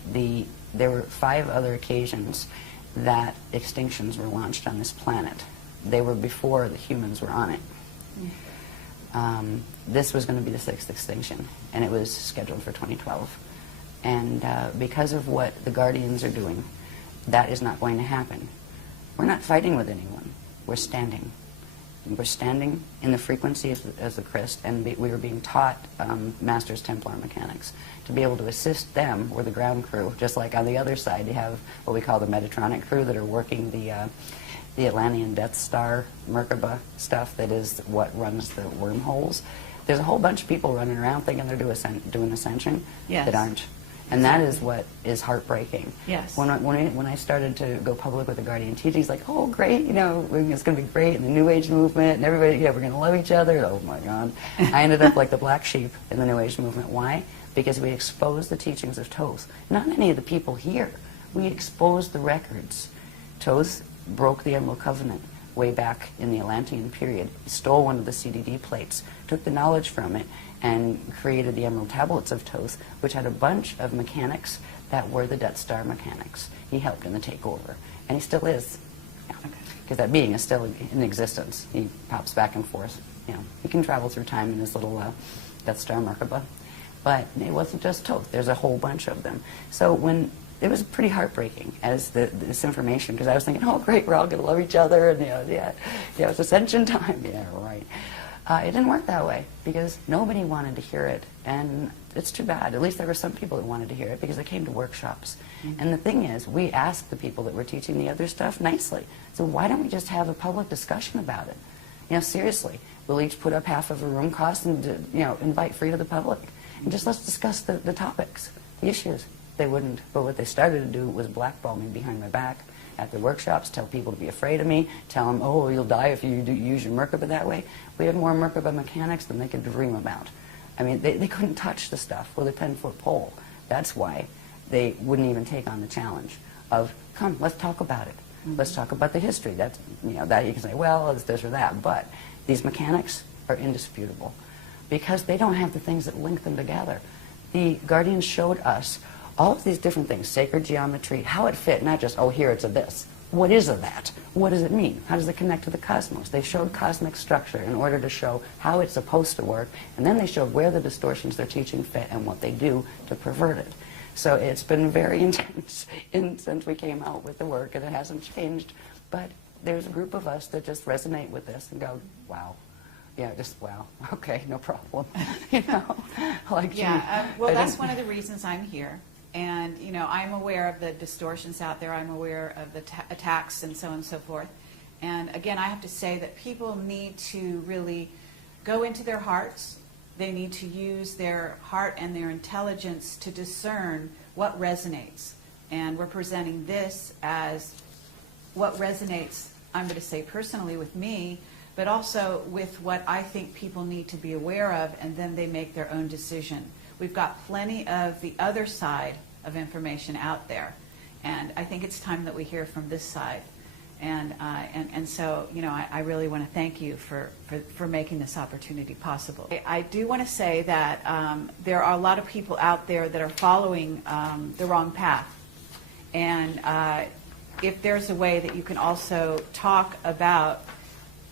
there were 5 other occasions that extinctions were launched on this planet. They were before the humans were on it. This was going to be the 6th extinction, and it was scheduled for 2012. And because of what the Guardians are doing, that is not going to happen. We're not fighting with anyone. We're standing. We're standing in the frequency as the Christ, and we were being taught Masters Templar mechanics to be able to assist them, or the ground crew, just like on the other side you have what we call the Metatronic crew that are working the Atlantean Death Star Merkaba stuff that is what runs the wormholes. There's a whole bunch of people running around thinking they're doing Ascension Yes. that aren't. And that is what is heartbreaking. Yes. When I started to go public with the Guardian teaching, he's like, oh, great, it's going to be great, and the New Age movement, and everybody, we're going to love each other. Oh, my God. I ended up like the black sheep in the New Age movement. Why? Because we exposed the teachings of Thoth. Not any of the people here. We exposed the records. Thoth broke the Emerald Covenant way back in the Atlantean period. He stole one of the CDD plates, took the knowledge from it, and created the Emerald Tablets of Thoth, which had a bunch of mechanics that were the Death Star mechanics. He helped in the takeover, and he still is, because that being is still in existence. He pops back and forth. He can travel through time in his little Death Star Merkaba, but it wasn't just Thoth. There's a whole bunch of them. So when it was pretty heartbreaking as this information, because I was thinking, oh great, we're all going to love each other, and it's Ascension time. Yeah, right. It didn't work that way, because nobody wanted to hear it, and it's too bad. At least there were some people that wanted to hear it, because they came to workshops. Mm-hmm. And the thing is, we asked the people that were teaching the other stuff nicely. So why don't we just have a public discussion about it? Seriously, we'll each put up half of a room cost and invite free to the public, and just let's discuss the topics, the issues. They wouldn't. But what they started to do was blackball me behind my back at the workshops, tell people to be afraid of me, tell them, oh, you'll die if you use your Merkaba that way. We had more Merkaba mechanics than they could dream about. I mean, they couldn't touch the stuff with a 10-foot pole. That's why they wouldn't even take on the challenge of, come, let's talk about it. Mm-hmm. Let's talk about the history. That's, that you can say, well, it's this or that. But these mechanics are indisputable, because they don't have the things that link them together. The Guardians showed us all of these different things, sacred geometry, how it fit, not just, oh, here it's a this. What is a that? What does it mean? How does it connect to the cosmos? They showed cosmic structure in order to show how it's supposed to work, and then they showed where the distortions they're teaching fit and what they do to pervert it. So it's been very intense since we came out with the work, and it hasn't changed, but there's a group of us that just resonate with this and go, wow. Just wow. Okay, no problem. Well, that's one of the reasons I'm here. And, I'm aware of the distortions out there. I'm aware of the attacks and so on and so forth. And, again, I have to say that people need to really go into their hearts. They need to use their heart and their intelligence to discern what resonates. And we're presenting this as what resonates, I'm going to say personally with me, but also with what I think people need to be aware of, and then they make their own decision. We've got plenty of the other side of information out there, and I think it's time that we hear from this side. And so, you know, I really want to thank you for making this opportunity possible. I do want to say that there are a lot of people out there that are following the wrong path. And if there's a way that you can also talk about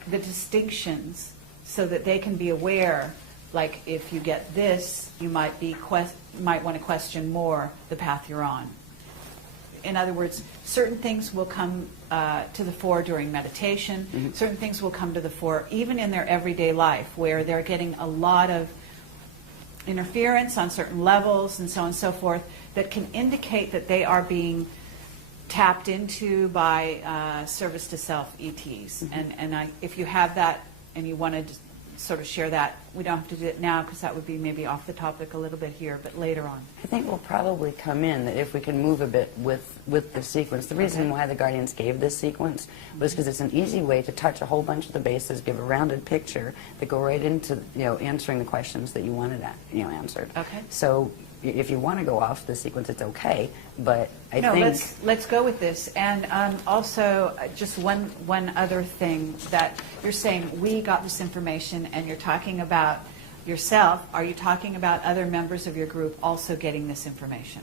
the distinctions so that they can be aware, like if you get this, you might want to question more the path you're on. In other words, certain things will come to the fore during meditation. Mm-hmm. Certain things will come to the fore even in their everyday life, where they're getting a lot of interference on certain levels and so on and so forth that can indicate that they are being tapped into by service to self ETs. Mm-hmm. And if you have that and you want to sort of share that, we don't have to do it now because that would be maybe off the topic a little bit here, but later on. I think we'll probably come in that if we can move a bit with the sequence. The reason why the Guardians gave this sequence was because it's an easy way to touch a whole bunch of the bases, give a rounded picture that go right into, you know, answering the questions that you wanted answered. Okay. So if you want to go off the sequence, it's okay, but I think... No, let's go with this. And also, just one other thing, that you're saying we got this information and you're talking about yourself. Are you talking about other members of your group also getting this information?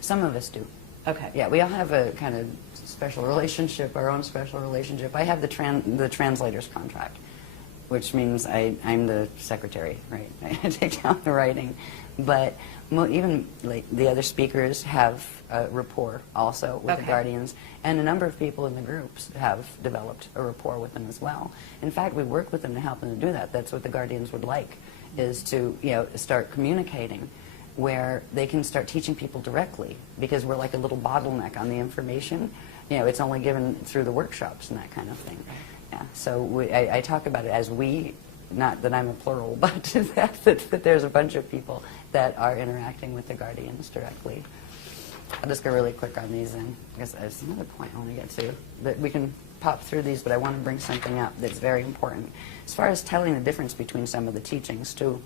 Some of us do. Okay. Yeah, we all have a kind of special relationship, our own special relationship. I have the translator's contract, which means I'm the secretary, right? I take down the writing. But even like the other speakers have a rapport also with the Guardians, and a number of people in the groups have developed a rapport with them as well. In fact, we work with them to help them to do that. That's what the Guardians would like, is to, you know, start communicating where they can start teaching people directly, because we're like a little bottleneck on the information. You know, it's only given through the workshops and that kind of thing. Yeah. So I talk about it as we. Not that I'm a plural, but that there's a bunch of people that are interacting with the Guardians directly. I'll just go really quick on these, and I guess there's another point I want to get to. But we can pop through these, but I want to bring something up that's very important. As far as telling the difference between some of the teachings, too,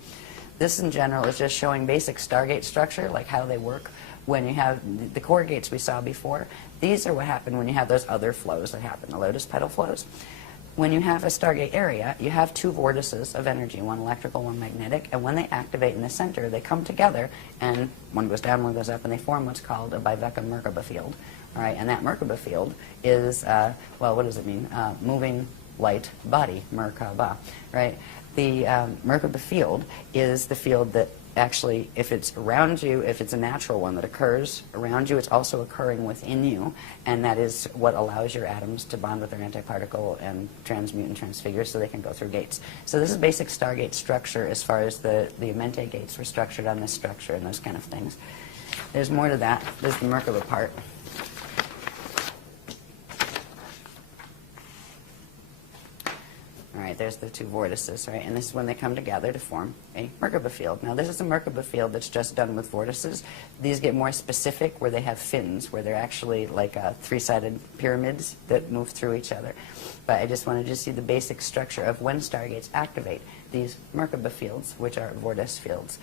this in general is just showing basic Stargate structure, like how they work. When you have the core gates we saw before, these are what happen when you have those other flows that happen, the lotus petal flows. When you have a Stargate area, you have two vortices of energy, one electrical, one magnetic, and when they activate in the center, they come together, and one goes down, one goes up, and they form what's called a Biveka Merkaba field. All right, and that Merkaba field is, well, what does it mean? Moving light body, Merkaba, right? The Merkaba field is the field that actually, if it's around you, if it's a natural one that occurs around you, it's also occurring within you, and that is what allows your atoms to bond with their antiparticle and transmute and transfigure so they can go through gates. So this is basic Stargate structure as far as the Amente gates were structured on this structure and those kind of things. There's more to that. There's the Merkaba part. All right, there's the two vortices, right? And this is when they come together to form a Merkaba field. Now, this is a Merkaba field that's just done with vortices. These get more specific where they have fins, where they're actually like three-sided pyramids that move through each other. But I just wanted you to see the basic structure of when Stargates activate. These Merkaba fields, which are vortice fields,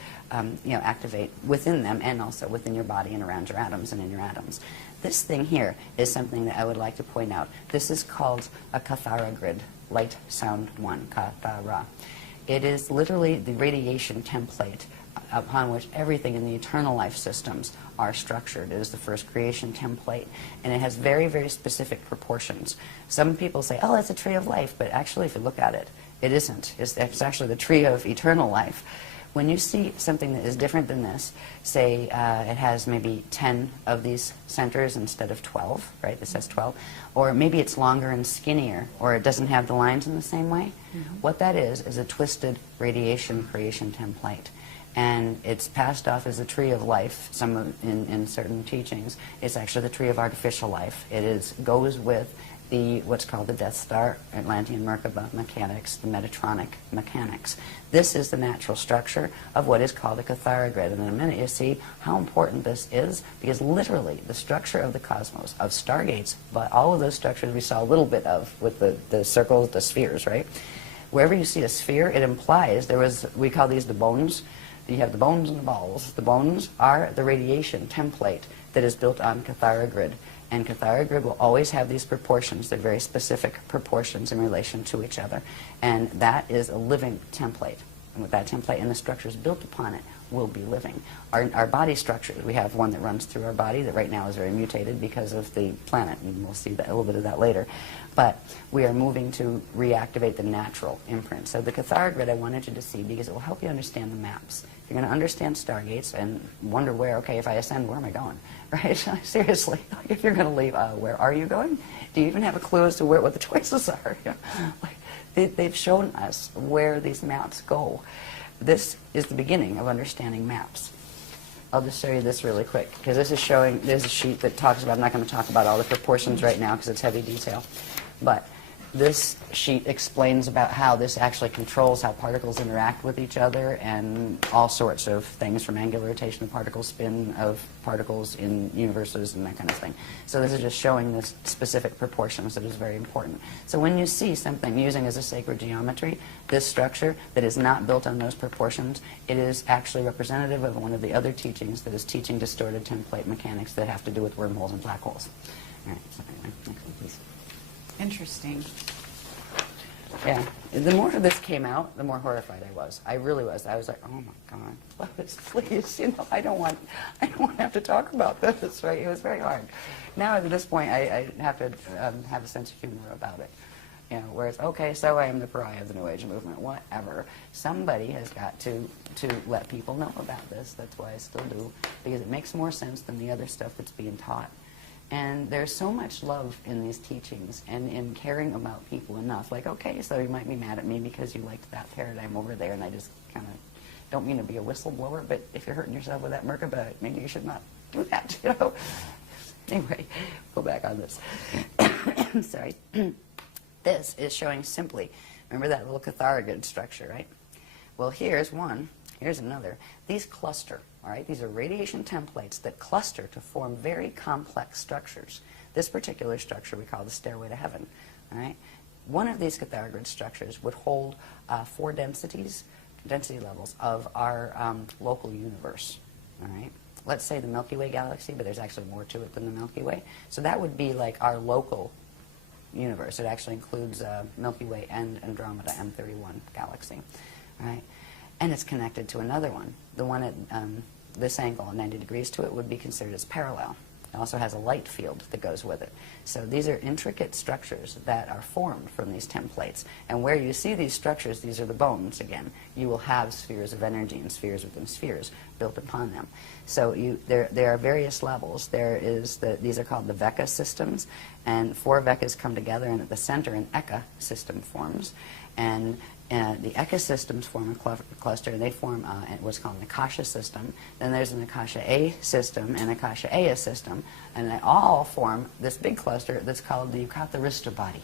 you know, activate within them and also within your body and around your atoms and in your atoms. This thing here is something that I would like to point out. This is called a Kathara grid. Light, sound, one, Kathara. It is literally the radiation template upon which everything in the eternal life systems are structured. It is the first creation template, and it has very, very specific proportions. Some people say, oh, it's a tree of life, but actually, if you look at it, it isn't. It's actually the tree of eternal life. When you see something that is different than this, say it has maybe 10 of these centers instead of 12, right? This has 12. Or maybe it's longer and skinnier, or it doesn't have the lines in the same way. Mm-hmm. What that is a twisted radiation creation template. And it's passed off as a tree of life. In certain teachings, it's actually the tree of artificial life. It goes with what's called the Death Star, Atlantean Merkaba mechanics, the Metatronic mechanics. This is the natural structure of what is called a Kathara grid. And in a minute you'll see how important this is, because literally the structure of the cosmos, of stargates, but all of those structures we saw a little bit of with the circles, the spheres, right? Wherever you see a sphere, it implies we call these the bones. You have the bones and the balls. The bones are the radiation template that is built on Kathara grid. And Cathara grid will always have these proportions. They're very specific proportions in relation to each other. And that is a living template. And with that template and the structures built upon it will be living. Our body structures, we have one that runs through our body that right now is very mutated because of the planet, and we'll see that, a little bit of that later. But we are moving to reactivate the natural imprint. So the Cathara grid I wanted you to see because it will help you understand the maps. If you're going to understand stargates and wonder where, okay, if I ascend, where am I going? Right? Seriously, if you're going to leave, where are you going? Do you even have a clue as to what the choices are? You know? They've shown us where these maps go. This is the beginning of understanding maps. I'll just show you this really quick, because this is showing, there's a sheet that talks about, I'm not going to talk about all the proportions right now because it's heavy detail, but this sheet explains about how this actually controls how particles interact with each other and all sorts of things, from angular rotation of particles, spin of particles in universes and that kind of thing. So this is just showing the specific proportions that is very important. So when you see something using as a sacred geometry, this structure that is not built on those proportions, it is actually representative of one of the other teachings that is teaching distorted template mechanics that have to do with wormholes and black holes. All right, so anyway, next one, please. Interesting. Yeah. The more this came out, the more horrified I was. I really was. I was like, oh my God, please, you know, I don't want to have to talk about this, right? It was very hard. Now at this point, I have to have a sense of humor about it. You know, whereas, okay, so I am the pariah of the New Age movement, whatever. Somebody has got to let people know about this. That's why I still do, because it makes more sense than the other stuff that's being taught. And there's so much love in these teachings and in caring about people enough. Like, okay, so you might be mad at me because you liked that paradigm over there, and I just kind of don't mean to be a whistleblower, but if you're hurting yourself with that Merkaba, maybe you should not do that, you know? Anyway, go back on this. Sorry. This is showing simply, remember that little Cathara grid structure, right? Well, here's one. Here's another. These cluster. All right, these are radiation templates that cluster to form very complex structures. This particular structure we call the stairway to heaven. All right, one of these Cathara grid structures would hold 4 density levels of our local universe. All right, let's say the Milky Way galaxy, but there's actually more to it than the Milky Way. So that would be like our local universe. It actually includes Milky Way and Andromeda M31 galaxy. All right, and it's connected to another one. The one at this angle, 90 degrees to it, would be considered as parallel. It also has a light field that goes with it. So these are intricate structures that are formed from these templates. And where you see these structures, these are the bones again. You will have spheres of energy and spheres within spheres built upon them. So there are various levels. These are called the Veka systems, and 4 Vekas come together, and at the center an Eka system forms. And the ecosystems form a cluster, and they form what's called an Akasha system. Then there's an Akasha A system and Akasha Aya system, and they all form this big cluster that's called the Yukatarista body.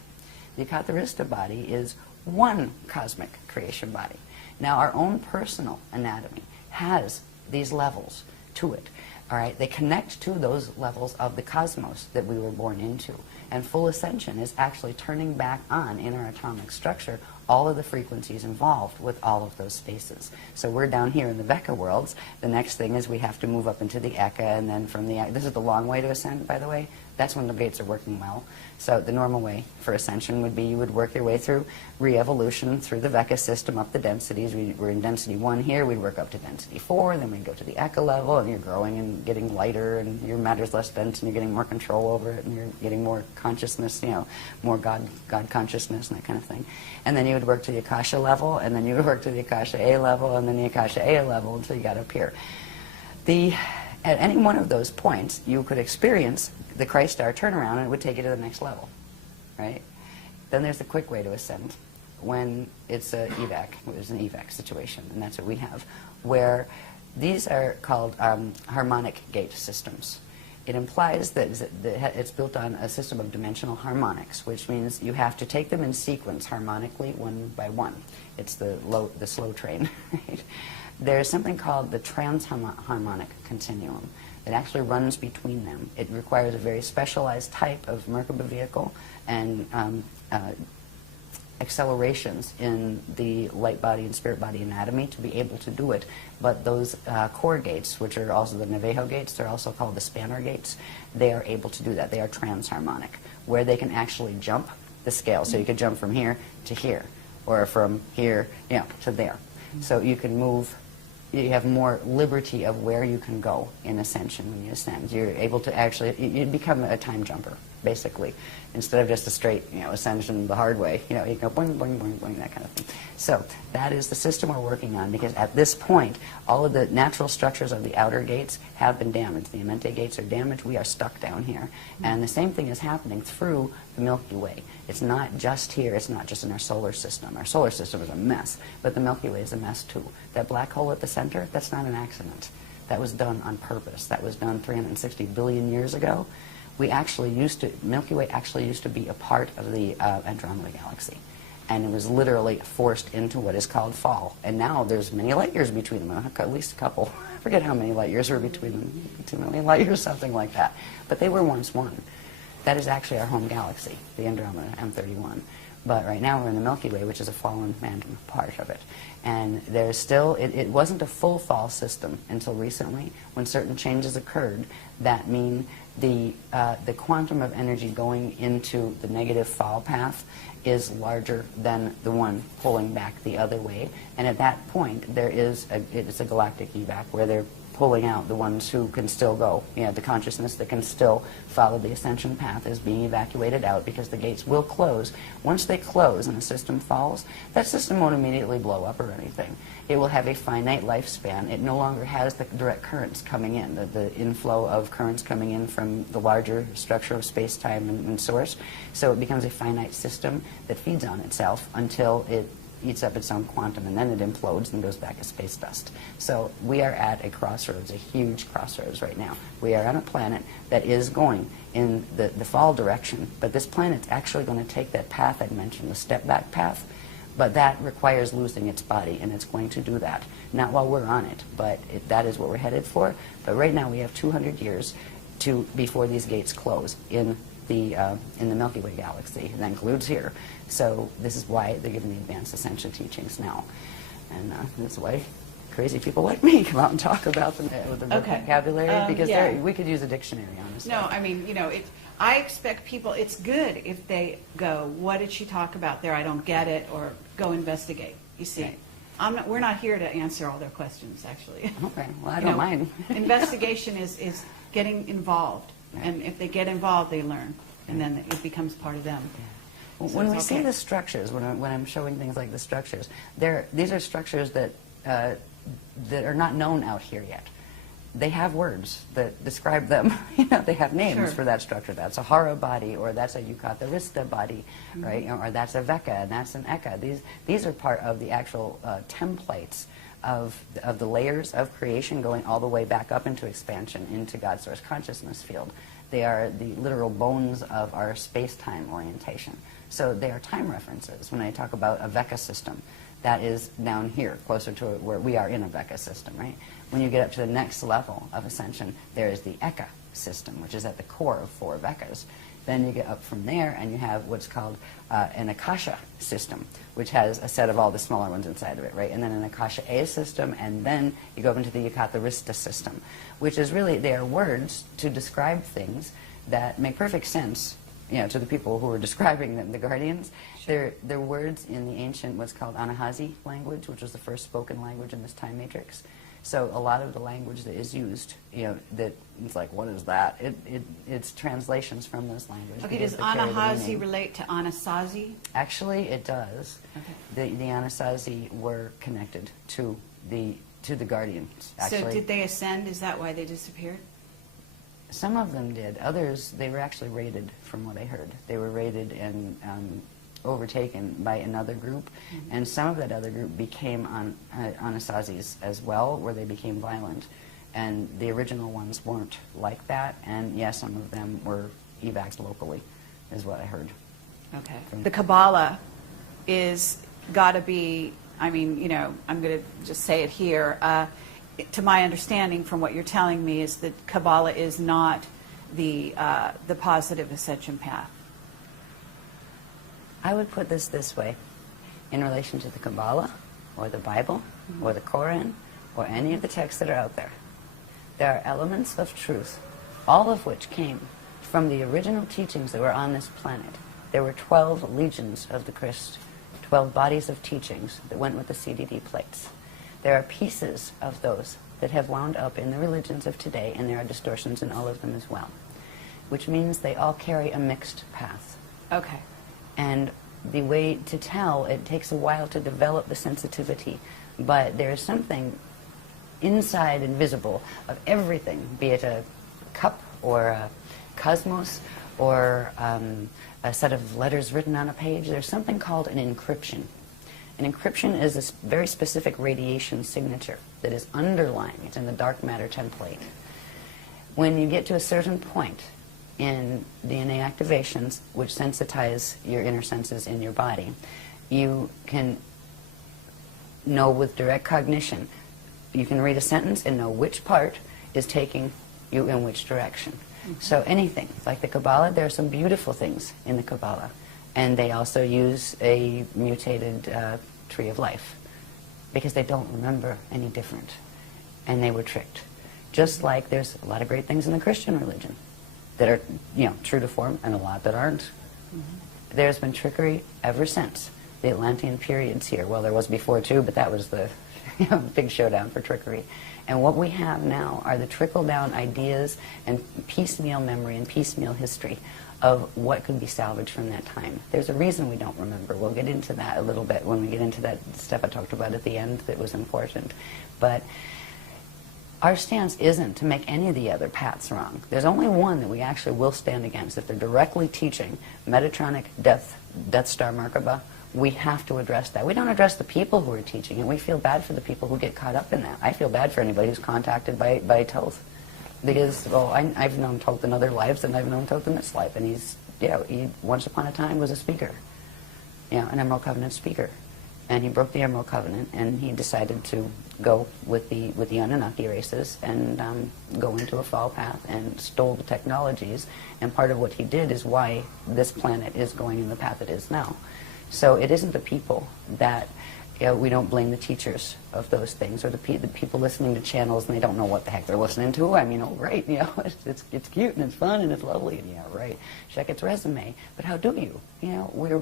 The Yukatarista body is one cosmic creation body. Now, our own personal anatomy has these levels to it. All right, they connect to those levels of the cosmos that we were born into. And full ascension is actually turning back on in our atomic structure all of the frequencies involved with all of those spaces. So we're down here in the Veka worlds. The next thing is we have to move up into the Eka, and then from the Eka, this is the long way to ascend, by the way. That's when the gates are working well. So the normal way for ascension would be you would work your way through re-evolution through the Veka system up the densities. We're in density 1 here. We'd work up to density 4. Then we'd go to the Eka level, and you're growing and getting lighter, and your matter's less dense, and you're getting more control over it, and you're getting more consciousness, you know, more God consciousness and that kind of thing. And then you would work to the Akasha level, and then you would work to the Akasha A level, and then the Akasha Aya level until you got up here. At any one of those points, you could experience the Christ star turnaround, and it would take you to the next level, right? Then there's the quick way to ascend, when it's an evac. It's an evac situation, and that's what we have, where these are called harmonic gate systems. It implies that it's built on a system of dimensional harmonics, which means you have to take them in sequence harmonically, one by one. It's the slow train, right? There's something called the transharmonic continuum that actually runs between them. It requires a very specialized type of Merkaba vehicle and accelerations in the light body and spirit body anatomy to be able to do it. But those core gates, which are also the Navajo gates, they're also called the spanner gates, they are able to do that. They are transharmonic, where they can actually jump the scale. So you could jump from here to here, or from here, to there. So you can move, you have more liberty of where you can go in ascension when you ascend. You're able to actually, you become a time jumper, basically. Instead of just a straight, ascension the hard way, you go boing, boing, boing, boing, that kind of thing. So that is the system we're working on, because at this point, all of the natural structures of the outer gates have been damaged. The Amenti gates are damaged. We are stuck down here. And the same thing is happening through the Milky Way. It's not just here. It's not just in our solar system. Our solar system is a mess, but the Milky Way is a mess too. That black hole at the center, that's not an accident. That was done on purpose. That was done 360 billion years ago. Milky Way actually used to be a part of the Andromeda Galaxy. And it was literally forced into what is called fall. And now there's many light years between them, at least a couple. I forget how many light years were between them, 2 million light years, something like that. But they were once one. That is actually our home galaxy, the Andromeda M31. But right now we're in the Milky Way, which is a fallen phantom part of it. And there's still, it wasn't a full fall system until recently, when certain changes occurred that mean the quantum of energy going into the negative fall path is larger than the one pulling back the other way. And at that point, it's a galactic evac where they're pulling out the ones who can still go. The consciousness that can still follow the ascension path is being evacuated out, because the gates will close. Once they close and the system falls, that system won't immediately blow up or anything. It will have a finite lifespan. It no longer has the direct currents coming in, the inflow of currents coming in from the larger structure of space-time and source. So it becomes a finite system that feeds on itself until it eats up its own quantum, and then it implodes and goes back as space dust. So we are at a crossroads, a huge crossroads right now. We are on a planet that is going in the fall direction, but this planet's actually going to take that path I mentioned, the step-back path, but that requires losing its body, and it's going to do that. Not while we're on it, but that is what we're headed for. But right now we have 200 years before these gates close in the Milky Way galaxy, and that includes here. So this is why they're giving the advanced ascension teachings now. And that's why crazy people like me come out and talk about them with the vocabulary, because we could use a dictionary, honestly. No, I mean, I expect people, it's good if they go, what did she talk about there? I don't get it, or go investigate. You see, right. We're not here to answer all their questions, actually. Okay, well, I don't mind. Investigation is getting involved. Right. And if they get involved, they learn, and then it becomes part of them. Well, So when we it's see okay. the structures, when I'm showing things like the structures, these are structures that are not known out here yet. They have words that describe them. They have names Sure. for that structure. That's a Hara body, or that's a Yucatharista body, right? Or that's a Veka, and that's an Eka. These are part of the actual templates of the layers of creation, going all the way back up into expansion, into God's source consciousness field. They are the literal bones of our space-time orientation. So they are time references. When I talk about a Veka system, that is down here, closer to where we are in a Veka system, right? When you get up to the next level of ascension, there is the Eka system, which is at the core of 4 Vekas. Then you get up from there, and you have what's called an Akasha system, which has a set of all the smaller ones inside of it, right? And then an Akasha A system, and then you go up into the Yucatharista system, which is really, they are words to describe things that make perfect sense, to the people who are describing them, the guardians. Sure. They're words in the ancient, what's called Anahazi language, which was the first spoken language in this time matrix. So a lot of the language that is used, that it's like, what is that? It's translations from those languages. Okay, does Anahazi relate to Anasazi? Actually, it does. Okay. The Anasazi were connected to the guardians, actually. So did they ascend? Is that why they disappeared? Some of them did. Others, they were actually raided, from what I heard. They were raided and overtaken by another group, and some of that other group became Anasazis as well, where they became violent. And the original ones weren't like that, and yes, some of them were evacs locally, is what I heard. Okay. The Kabbalah is got to be, I'm going to just say it here, to my understanding from what you're telling me, is that Kabbalah is not the positive ascension path. I would put this way. in relation to the Kabbalah, or the Bible, or the Quran, or any of the texts that are out there. There are elements of truth, all of which came from the original teachings that were on this planet. There were 12 legions of the Christ, 12 bodies of teachings that went with the CDD plates. There are pieces of those that have wound up in the religions of today, and there are distortions in all of them as well, which means they all carry a mixed path. Okay. And the way to tell, it takes a while to develop the sensitivity, but there is something inside and visible of everything, be it a cup or a cosmos or a set of letters written on a page. There's something called an encryption. An encryption is a very specific radiation signature that is underlying it in the dark matter template. When you get to a certain point in DNA activations, which sensitize your inner senses in your body, you can know with direct cognition. You can read a sentence and know which part is taking you in which direction. So anything, like the Kabbalah, there are some beautiful things in the Kabbalah. And they also use a mutated tree of life because they don't remember any different. And they were tricked. Just like there's a lot of great things in the Christian religion that are, true to form, and a lot that aren't. There's been trickery ever since the Atlantean periods here. Well, there was before too, but that was the big showdown for trickery. And what we have now are the trickle-down ideas and piecemeal memory and piecemeal history of what could be salvaged from that time. There's a reason we don't remember. We'll get into that a little bit when we get into that stuff I talked about at the end that was important. But our stance isn't to make any of the other paths wrong. There's only one that we actually will stand against. If they're directly teaching Metatronic Death Star Merkaba, we have to address that. We don't address the people who are teaching it. We feel bad for the people who get caught up in that. I feel bad for anybody who's contacted by Toth. Because, I've known Toth in other lives, and I've known Toth in this life. And he once upon a time was a speaker, an Emerald Covenant speaker. And he broke the Emerald Covenant, and he decided to go with the Anunnaki races and go into a fall path and stole the technologies. And part of what he did is why this planet is going in the path it is now. So it isn't the people that, we don't blame the teachers of those things, or the people listening to channels and they don't know what the heck they're listening to. I mean, right, it's cute and it's fun and it's lovely, and right, check its resume. But how do you? We're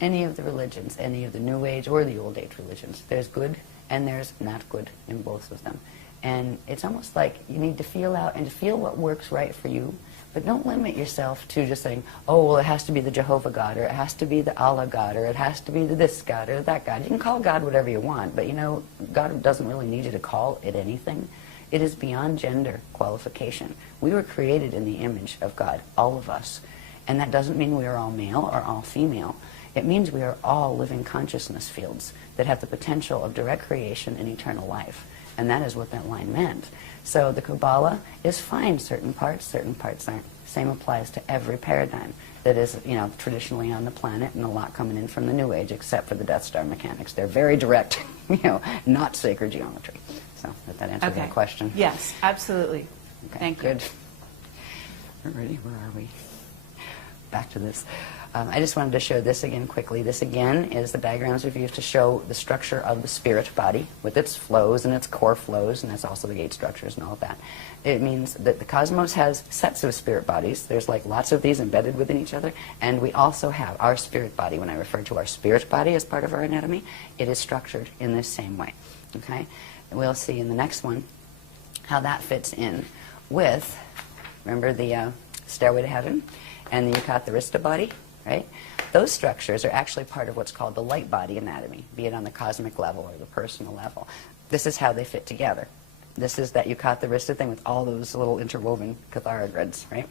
any of the religions, any of the New Age or the Old Age religions, there's good and there's not good in both of them. And it's almost like you need to feel out and to feel what works right for you. But don't limit yourself to just saying, oh, well, it has to be the Jehovah God, or it has to be the Allah God, or it has to be the this God or that God. You can call God whatever you want, but God doesn't really need you to call it anything. It is beyond gender qualification. We were created in the image of God, all of us. And that doesn't mean we are all male or all female. It means we are all living consciousness fields that have the potential of direct creation and eternal life. And that is what that line meant. So the Kabbalah is fine, certain parts aren't. Same applies to every paradigm that is, traditionally on the planet, and a lot coming in from the New Age, except for the Death Star mechanics. They're very direct, not sacred geometry. So, did that answer that question? Yes, absolutely. Okay, Thank good. We're ready. Where are we? Back to this. I just wanted to show this again quickly. This again is the diagrams we've used to show the structure of the spirit body with its flows and its core flows, and that's also the gate structures and all of that. It means that the cosmos has sets of spirit bodies. There's like lots of these embedded within each other, and we also have our spirit body. When I refer to our spirit body as part of our anatomy, it is structured in this same way. Okay? And we'll see in the next one how that fits in with, remember the Stairway to Heaven and the Yucatharista body? Right? Those structures are actually part of what's called the light body anatomy, be it on the cosmic level or the personal level. This is how they fit together. This is that Yucatharista thing with all those little interwoven catharogrids, right?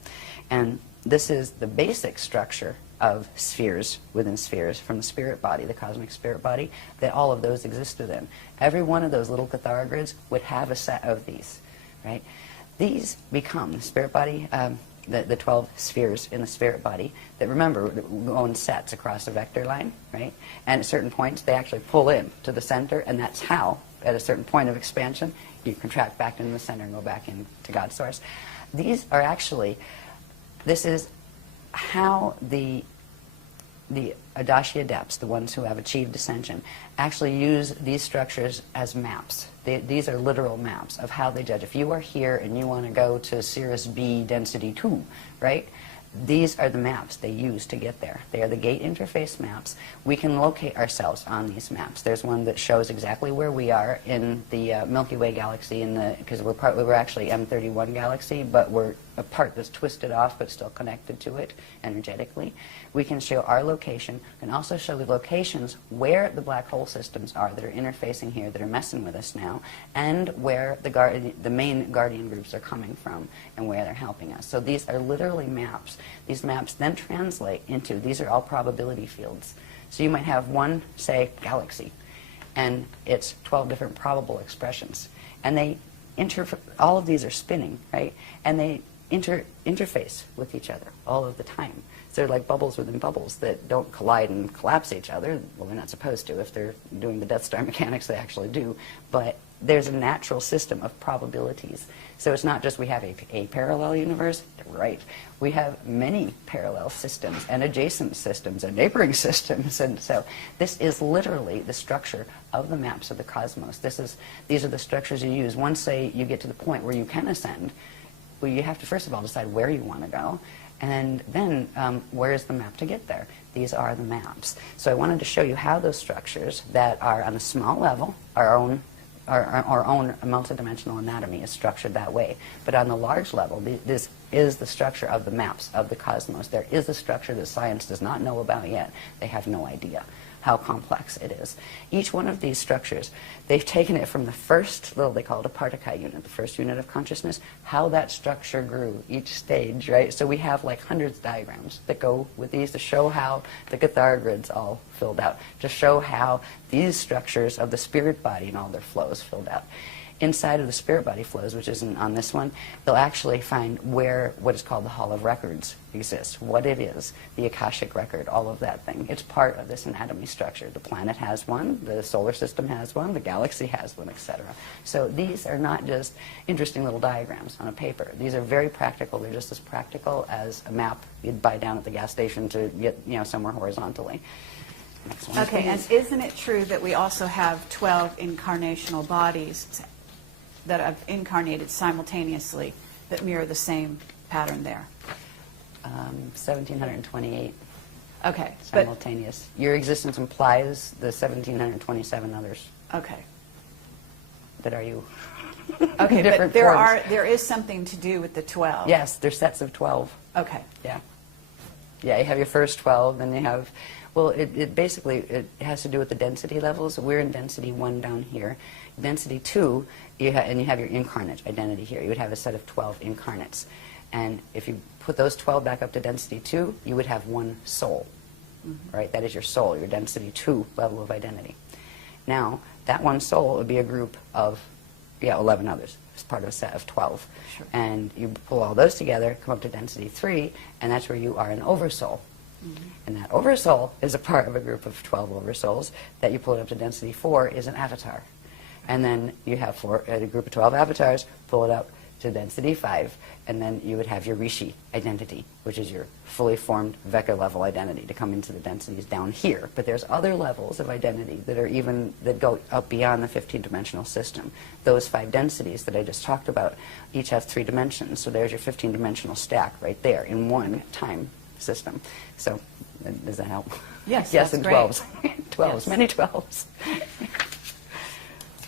And this is the basic structure of spheres within spheres from the spirit body, the cosmic spirit body, that all of those existed in. Every one of those little catharogrids would have a set of these, right? These become the spirit body, the 12 spheres in the spirit body that, remember, go in sets across a vector line, right? And at certain points, they actually pull in to the center, and that's how, at a certain point of expansion, you contract back into the center and go back into God's source. These are actually, this is how the the Adashi adepts, the ones who have achieved ascension, actually use these structures as maps. These are literal maps of how they judge. If you are here and you want to go to Cirrus B density 2, right? These are the maps they use to get there. They are the gate interface maps. We can locate ourselves on these maps. There's one that shows exactly where we are in the Milky Way galaxy, because we're actually M31 galaxy, but we're a part that's twisted off but still connected to it energetically. We can show our location. We can also show the locations where the black hole systems are that are interfacing here, that are messing with us now, and where the main guardian groups are coming from and where they're helping us. So these are literally maps. These maps then translate into, these are all probability fields. So you might have one, say, galaxy, and it's 12 different probable expressions. And they all of these are spinning, right? And they interface with each other all of the time. So they're like bubbles within bubbles that don't collide and collapse each other. Well, they're not supposed to. If they're doing the Death Star mechanics, they actually do. But there's a natural system of probabilities. So it's not just we have a parallel universe, right? We have many parallel systems and adjacent systems and neighboring systems. And so this is literally the structure of the maps of the cosmos. These are the structures you use. Once, say, you get to the point where you can ascend, well, you have to first of all decide where you want to go, and then where is the map to get there. These are the maps. So I wanted to show you how those structures that are on a small level, our own multidimensional anatomy is structured that way. But on the large level, this is the structure of the maps of the cosmos. There is a structure that science does not know about yet. They have no idea how complex it is. Each one of these structures, they've taken it from the first little, they call it a Partakai unit, the first unit of consciousness, how that structure grew, each stage, right? So we have like hundreds of diagrams that go with these to show how the Cathar grid's all filled out, to show how these structures of the spirit body and all their flows filled out. Inside of the spirit body flows, which isn't on this one, they'll actually find where what is called the Hall of Records exists, what it is, the Akashic record, all of that thing. It's part of this anatomy structure. The planet has one, the solar system has one, the galaxy has one, etc. So these are not just interesting little diagrams on a paper. These are very practical. They're just as practical as a map you'd buy down at the gas station to get, somewhere horizontally. Next one, Okay, please. and isn't it true that we also have 12 incarnational bodies that have incarnated simultaneously that mirror the same pattern there? 1,728 Okay, simultaneous. Your existence implies the 1,727 others okay, that are you. okay, but Different there forms. there is something to do with the 12. Yes, they're sets of 12. Okay. Yeah. Yeah, you have your first 12, then you have, well, it basically, it has to do with the density levels. We're in density 1 down here. Density 2, and you have your incarnate identity here. You would have a set of 12 incarnates. And if you put those 12 back up to density 2, you would have one soul, right? That is your soul, your density 2 level of identity. Now, that one soul would be a group of, 11 others. It's part of a set of 12. Sure. And you pull all those together, come up to density 3, and that's where you are an oversoul. And that oversoul is a part of a group of 12 oversouls. That you pull it up to density 4 is an avatar. And then you have a group of 12 avatars, pull it up to density 5, and then you would have your Rishi identity, which is your fully formed Vecca level identity to come into the densities down here. But there's other levels of identity that go up beyond the 15-dimensional system. Those 5 densities that I just talked about each have 3 dimensions. So there's your 15-dimensional stack right there in one time system. So does that help? Yes, Yes, that's and great. 12s. 12s, Yes. many 12s.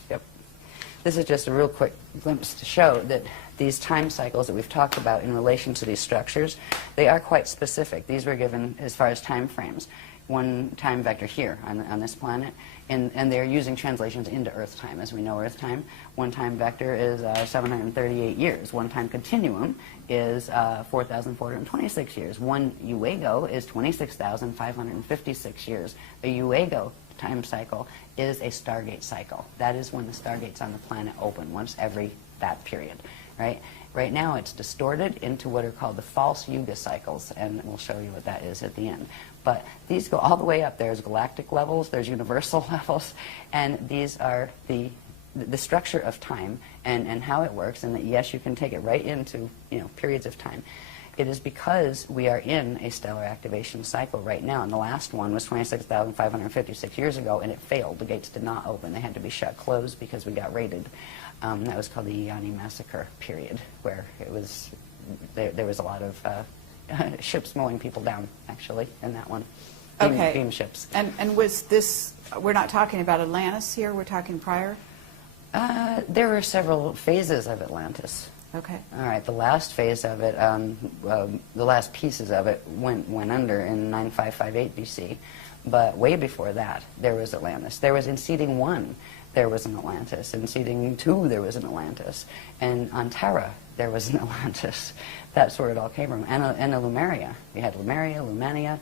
Yep. This is just a real quick glimpse to show that these time cycles that we've talked about in relation to these structures, they are quite specific. These were given as far as time frames. One time vector here on this planet, and they're using translations into Earth time. As we know Earth time, one time vector is 738 years. One time continuum is 4,426 years. One Uego is 26,556 years. A Uego time cycle is a Stargate cycle. That is when the Stargates on the planet open, once every that period, right? Right now it's distorted into what are called the false Yuga cycles, and we'll show you what that is at the end. But these go all the way up. There's galactic levels, there's universal levels, and these are the structure of time and how it works, and that yes, you can take it right into periods of time. It is because we are in a stellar activation cycle right now, and the last one was 26,556 years ago, and it failed. The gates did not open. They had to be shut closed because we got raided. That was called the Deane massacre period, where it was there was a lot of ships mowing people down, actually, in that one. Beam ships. And was this, we're not talking about Atlantis here, we're talking prior? There were several phases of Atlantis. Okay. All right, the last phase of it, the last pieces of it went under in 9558 BC, but way before that, there was Atlantis. There was in seeding 1, there was an Atlantis. In seeding 2, there was an Atlantis. And on Terra, there was an Atlantis. That's where it all came from. And a Lemuria. We had Lemuria, Lumania.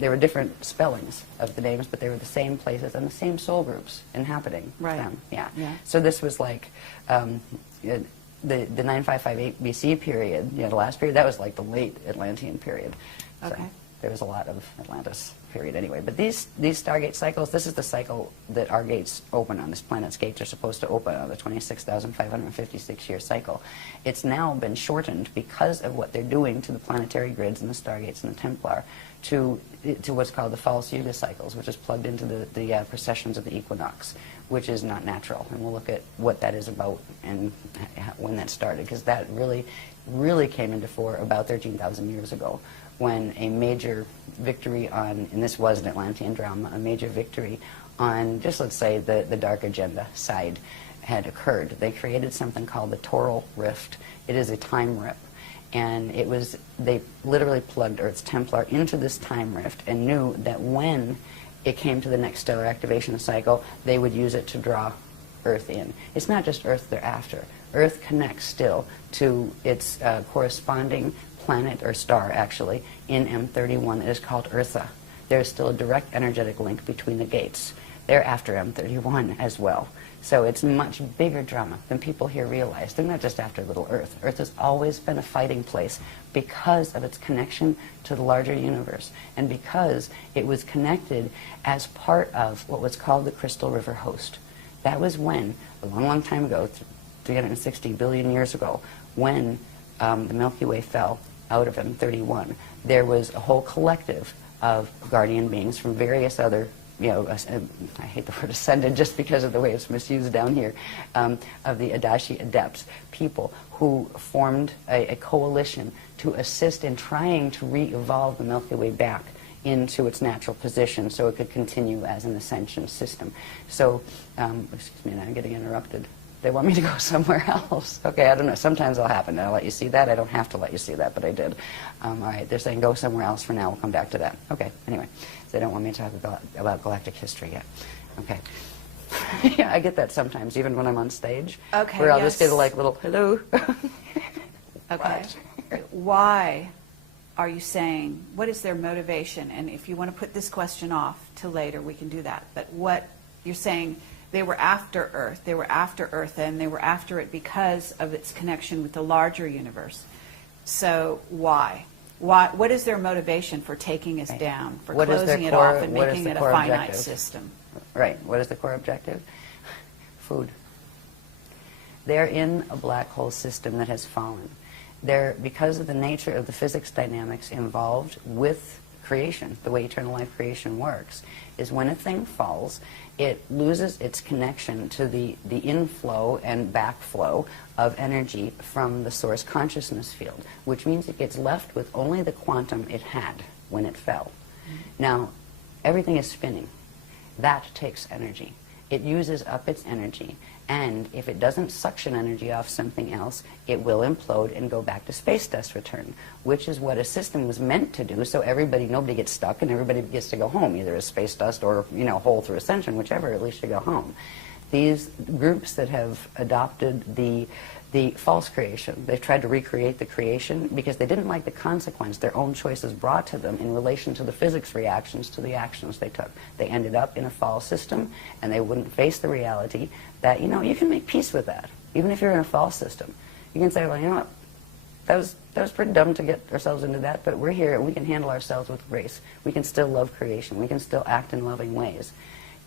There were different spellings of the names, but they were the same places and the same soul groups inhabiting them. Yeah. So this was like the 9558 BC period, the last period, that was like the late Atlantean period. So there was a lot of Atlantis period anyway. But these Stargate cycles, this is the cycle that our gates open on. This planet's gates are supposed to open on the 26,556-year cycle. It's now been shortened because of what they're doing to the planetary grids and the Stargates and the Templar to what's called the false Yuga cycles, which is plugged into the precessions of the equinox, which is not natural. And we'll look at what that is about and when that started, because that really came into fore about 13,000 years ago, when a major victory on, and this was an Atlantean drama, a major victory on, just let's say, the dark agenda side had occurred. They created something called the Toral Rift. It is a time rip. And they literally plugged Earth's Templar into this time rift and knew that when it came to the next stellar activation cycle, they would use it to draw Earth in. It's not just Earth they're after. Earth connects still to its corresponding planet, or star actually, in M31 that is called Eartha. There is still a direct energetic link between the gates. They're after M31 as well. So it's a much bigger drama than people here realize. They're not just after little Earth. Earth has always been a fighting place because of its connection to the larger universe, and because it was connected as part of what was called the Crystal River Host. That was when, a long, long time ago, 360 billion years ago, when the Milky Way fell out of M31, there was a whole collective of guardian beings from various other, I hate the word ascended just because of the way it's misused down here, of the Adashi Adepts, people who formed a coalition to assist in trying to re-evolve the Milky Way back into its natural position so it could continue as an ascension system. So, excuse me, now I'm getting interrupted. They want me to go somewhere else. Okay, I don't know. Sometimes it'll happen. I'll let you see that. I don't have to let you see that, but I did. All right, they're saying go somewhere else for now. We'll come back to that. Okay, anyway. So they don't want me to talk about galactic history yet. Okay. Yeah, I get that sometimes, even when I'm on stage. Okay, where I'll just get a little, hello. Okay. Why are you saying, what is their motivation? And if you want to put this question off till later, we can do that. But what you're saying, they were after Earth. They were after Earth, and they were after it because of its connection with the larger universe. So why? What is their motivation for taking us down, for closing it off and making it a finite system? Right. What is the core objective? Food. They're in a black hole system that has fallen. Because of the nature of the physics dynamics involved with creation, the way eternal life creation works, is when a thing falls, it loses its connection to the inflow and backflow of energy from the source consciousness field, which means it gets left with only the quantum it had when it fell. Now, everything is spinning. That takes energy. It uses up its energy, and if it doesn't suction energy off something else, it will implode and go back to space dust return, which is what a system was meant to do, so nobody gets stuck and everybody gets to go home, either as space dust or, whole through ascension, whichever, at least you go home. These groups that have adopted the false creation, they've tried to recreate the creation because they didn't like the consequence their own choices brought to them in relation to the physics reactions to the actions they took. They ended up in a false system, and they wouldn't face the reality that, you can make peace with that, even if you're in a false system. You can say, well, you know what, that was pretty dumb to get ourselves into that, but we're here and we can handle ourselves with grace. We can still love creation. We can still act in loving ways.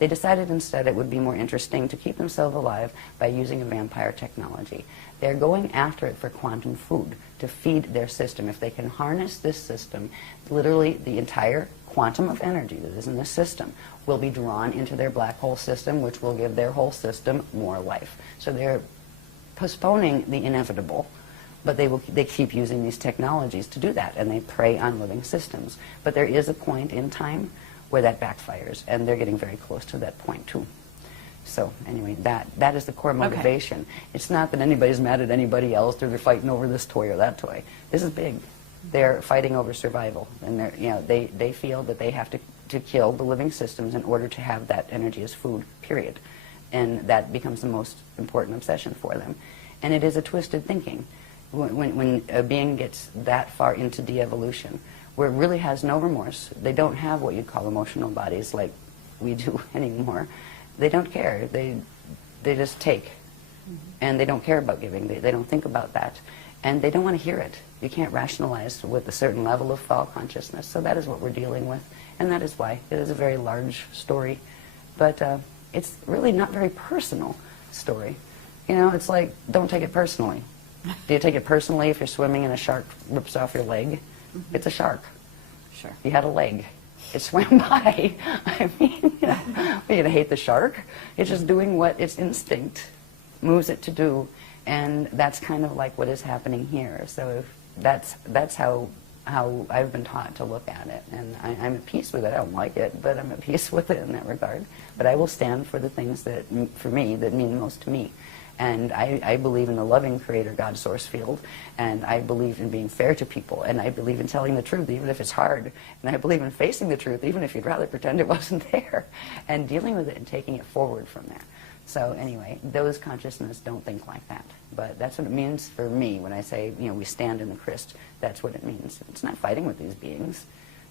They decided instead it would be more interesting to keep themselves alive by using a vampire technology. They're going after it for quantum food, to feed their system. If they can harness this system, literally the entire quantum of energy that is in the system will be drawn into their black hole system, which will give their whole system more life. So they're postponing the inevitable, but they keep using these technologies to do that, and they prey on living systems. But there is a point in time where that backfires, and they're getting very close to that point too. So anyway, that is the core motivation. Okay. It's not that anybody's mad at anybody else or they're fighting over this toy or that toy. This is big. They're fighting over survival, and they feel that they have to kill the living systems in order to have that energy as food, period. And that becomes the most important obsession for them. And it is a twisted thinking. When a being gets that far into de-evolution, where it really has no remorse, they don't have what you'd call emotional bodies like we do anymore. They don't care. They just take. And they don't care about giving. They don't think about that. And they don't want to hear it. You can't rationalize with a certain level of fall consciousness. So that is what we're dealing with. And that is why. It is a very large story. But it's really not very personal story. You know, it's like, don't take it personally. Do you take it personally if you're swimming and a shark rips off your leg? It's a shark. Sure. You had a leg. It swam by. I mean, you know, are you going to hate the shark? It's just doing what its instinct moves it to do, and that's kind of like what is happening here. So that's how I've been taught to look at it, and I'm at peace with it. I don't like it, but I'm at peace with it in that regard. But I will stand for the things that, for me, that mean most to me. And I believe in the loving creator God source field, and I believe in being fair to people, and I believe in telling the truth even if it's hard, and I believe in facing the truth even if you'd rather pretend it wasn't there, and dealing with it and taking it forward from there. So anyway, those consciousness don't think like that, but that's what it means for me when I say, you know, we stand in the Christ. That's what it means. It's not fighting with these beings.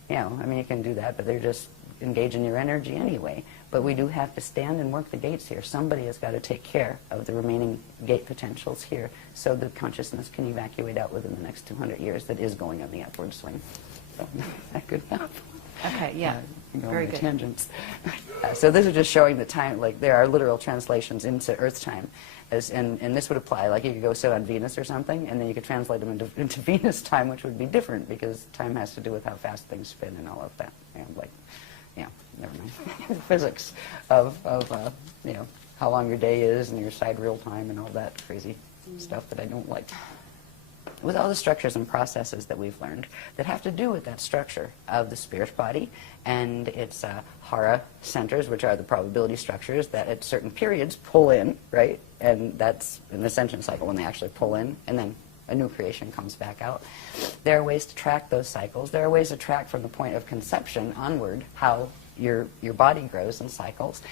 You know, I mean, you can do that, but they're just engaging your energy anyway. But we do have to stand and work the gates here. Somebody has got to take care of the remaining gate potentials here so the consciousness can evacuate out within the next 200 years that is going on the upward swing. So, is that good enough? Okay, yeah, very good. Tangents. So this is just showing the time, like there are literal translations into Earth time. And this would apply, like you could go sit on Venus or something, and then you could translate them into Venus time, which would be different because time has to do with how fast things spin and all of that. You know, like, yeah, never mind. The physics of you know, how long your day is and your sidereal time and all that crazy stuff that I don't like. With all the structures and processes that we've learned that have to do with that structure of the spirit body and its hara centers, which are the probability structures that at certain periods pull in, right? And that's an ascension cycle when they actually pull in, and then a new creation comes back out. There are ways to track those cycles. There are ways to track from the point of conception onward how your body grows in cycles.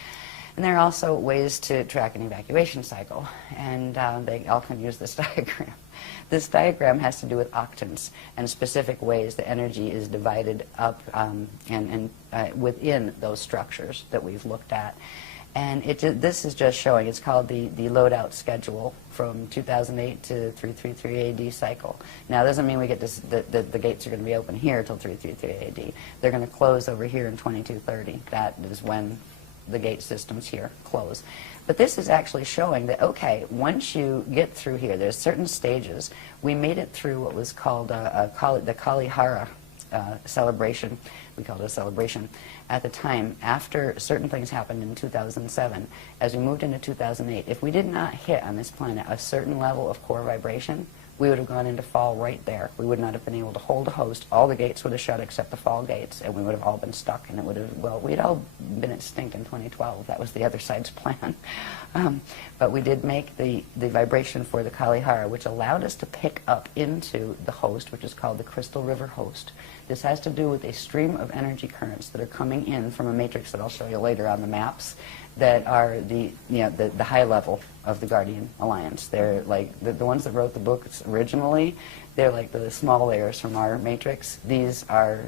And there are also ways to track an evacuation cycle, and they all can use this diagram. This diagram has to do with octants and specific ways the energy is divided up and within those structures that we've looked at. And this is just showing, it's called the loadout schedule from 2008 to 333 AD cycle. Now, it doesn't mean we get this, the gates are going to be open here until 333 AD. They're going to close over here in 2230. That is when the gate systems here close. But this is actually showing that, okay, once you get through here, there's certain stages. We made it through what was called the Kalihara celebration. We called it a celebration at the time after certain things happened in 2007. As we moved into 2008, if we did not hit on this planet a certain level of core vibration, we would have gone into fall right there. We would not have been able to hold a host. All the gates would have shut except the fall gates, and we would have all been stuck, and it would have, well, we'd all been extinct in 2012. That was the other side's plan. But we did make the vibration for the Kalihara, which allowed us to pick up into the host, which is called the Crystal River host. This has to do with a stream of energy currents that are coming in from a matrix that I'll show you later on the maps, that are the high level of the Guardian Alliance. They're like the ones that wrote the books originally. They're like the small layers from our matrix. These are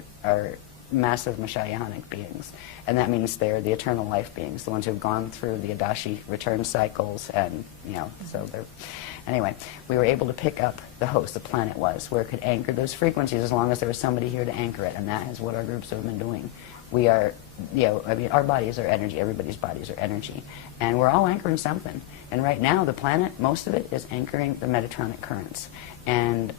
massive Ashayanic beings, and that means they're the eternal life beings, the ones who've gone through the Adashi return cycles, and so they're. Anyway, we were able to pick up the host, the planet was, where it could anchor those frequencies as long as there was somebody here to anchor it, and that is what our groups have been doing. We are, I mean, our bodies are energy, everybody's bodies are energy, and we're all anchoring something. And right now, the planet, most of it is anchoring the Metatronic currents. And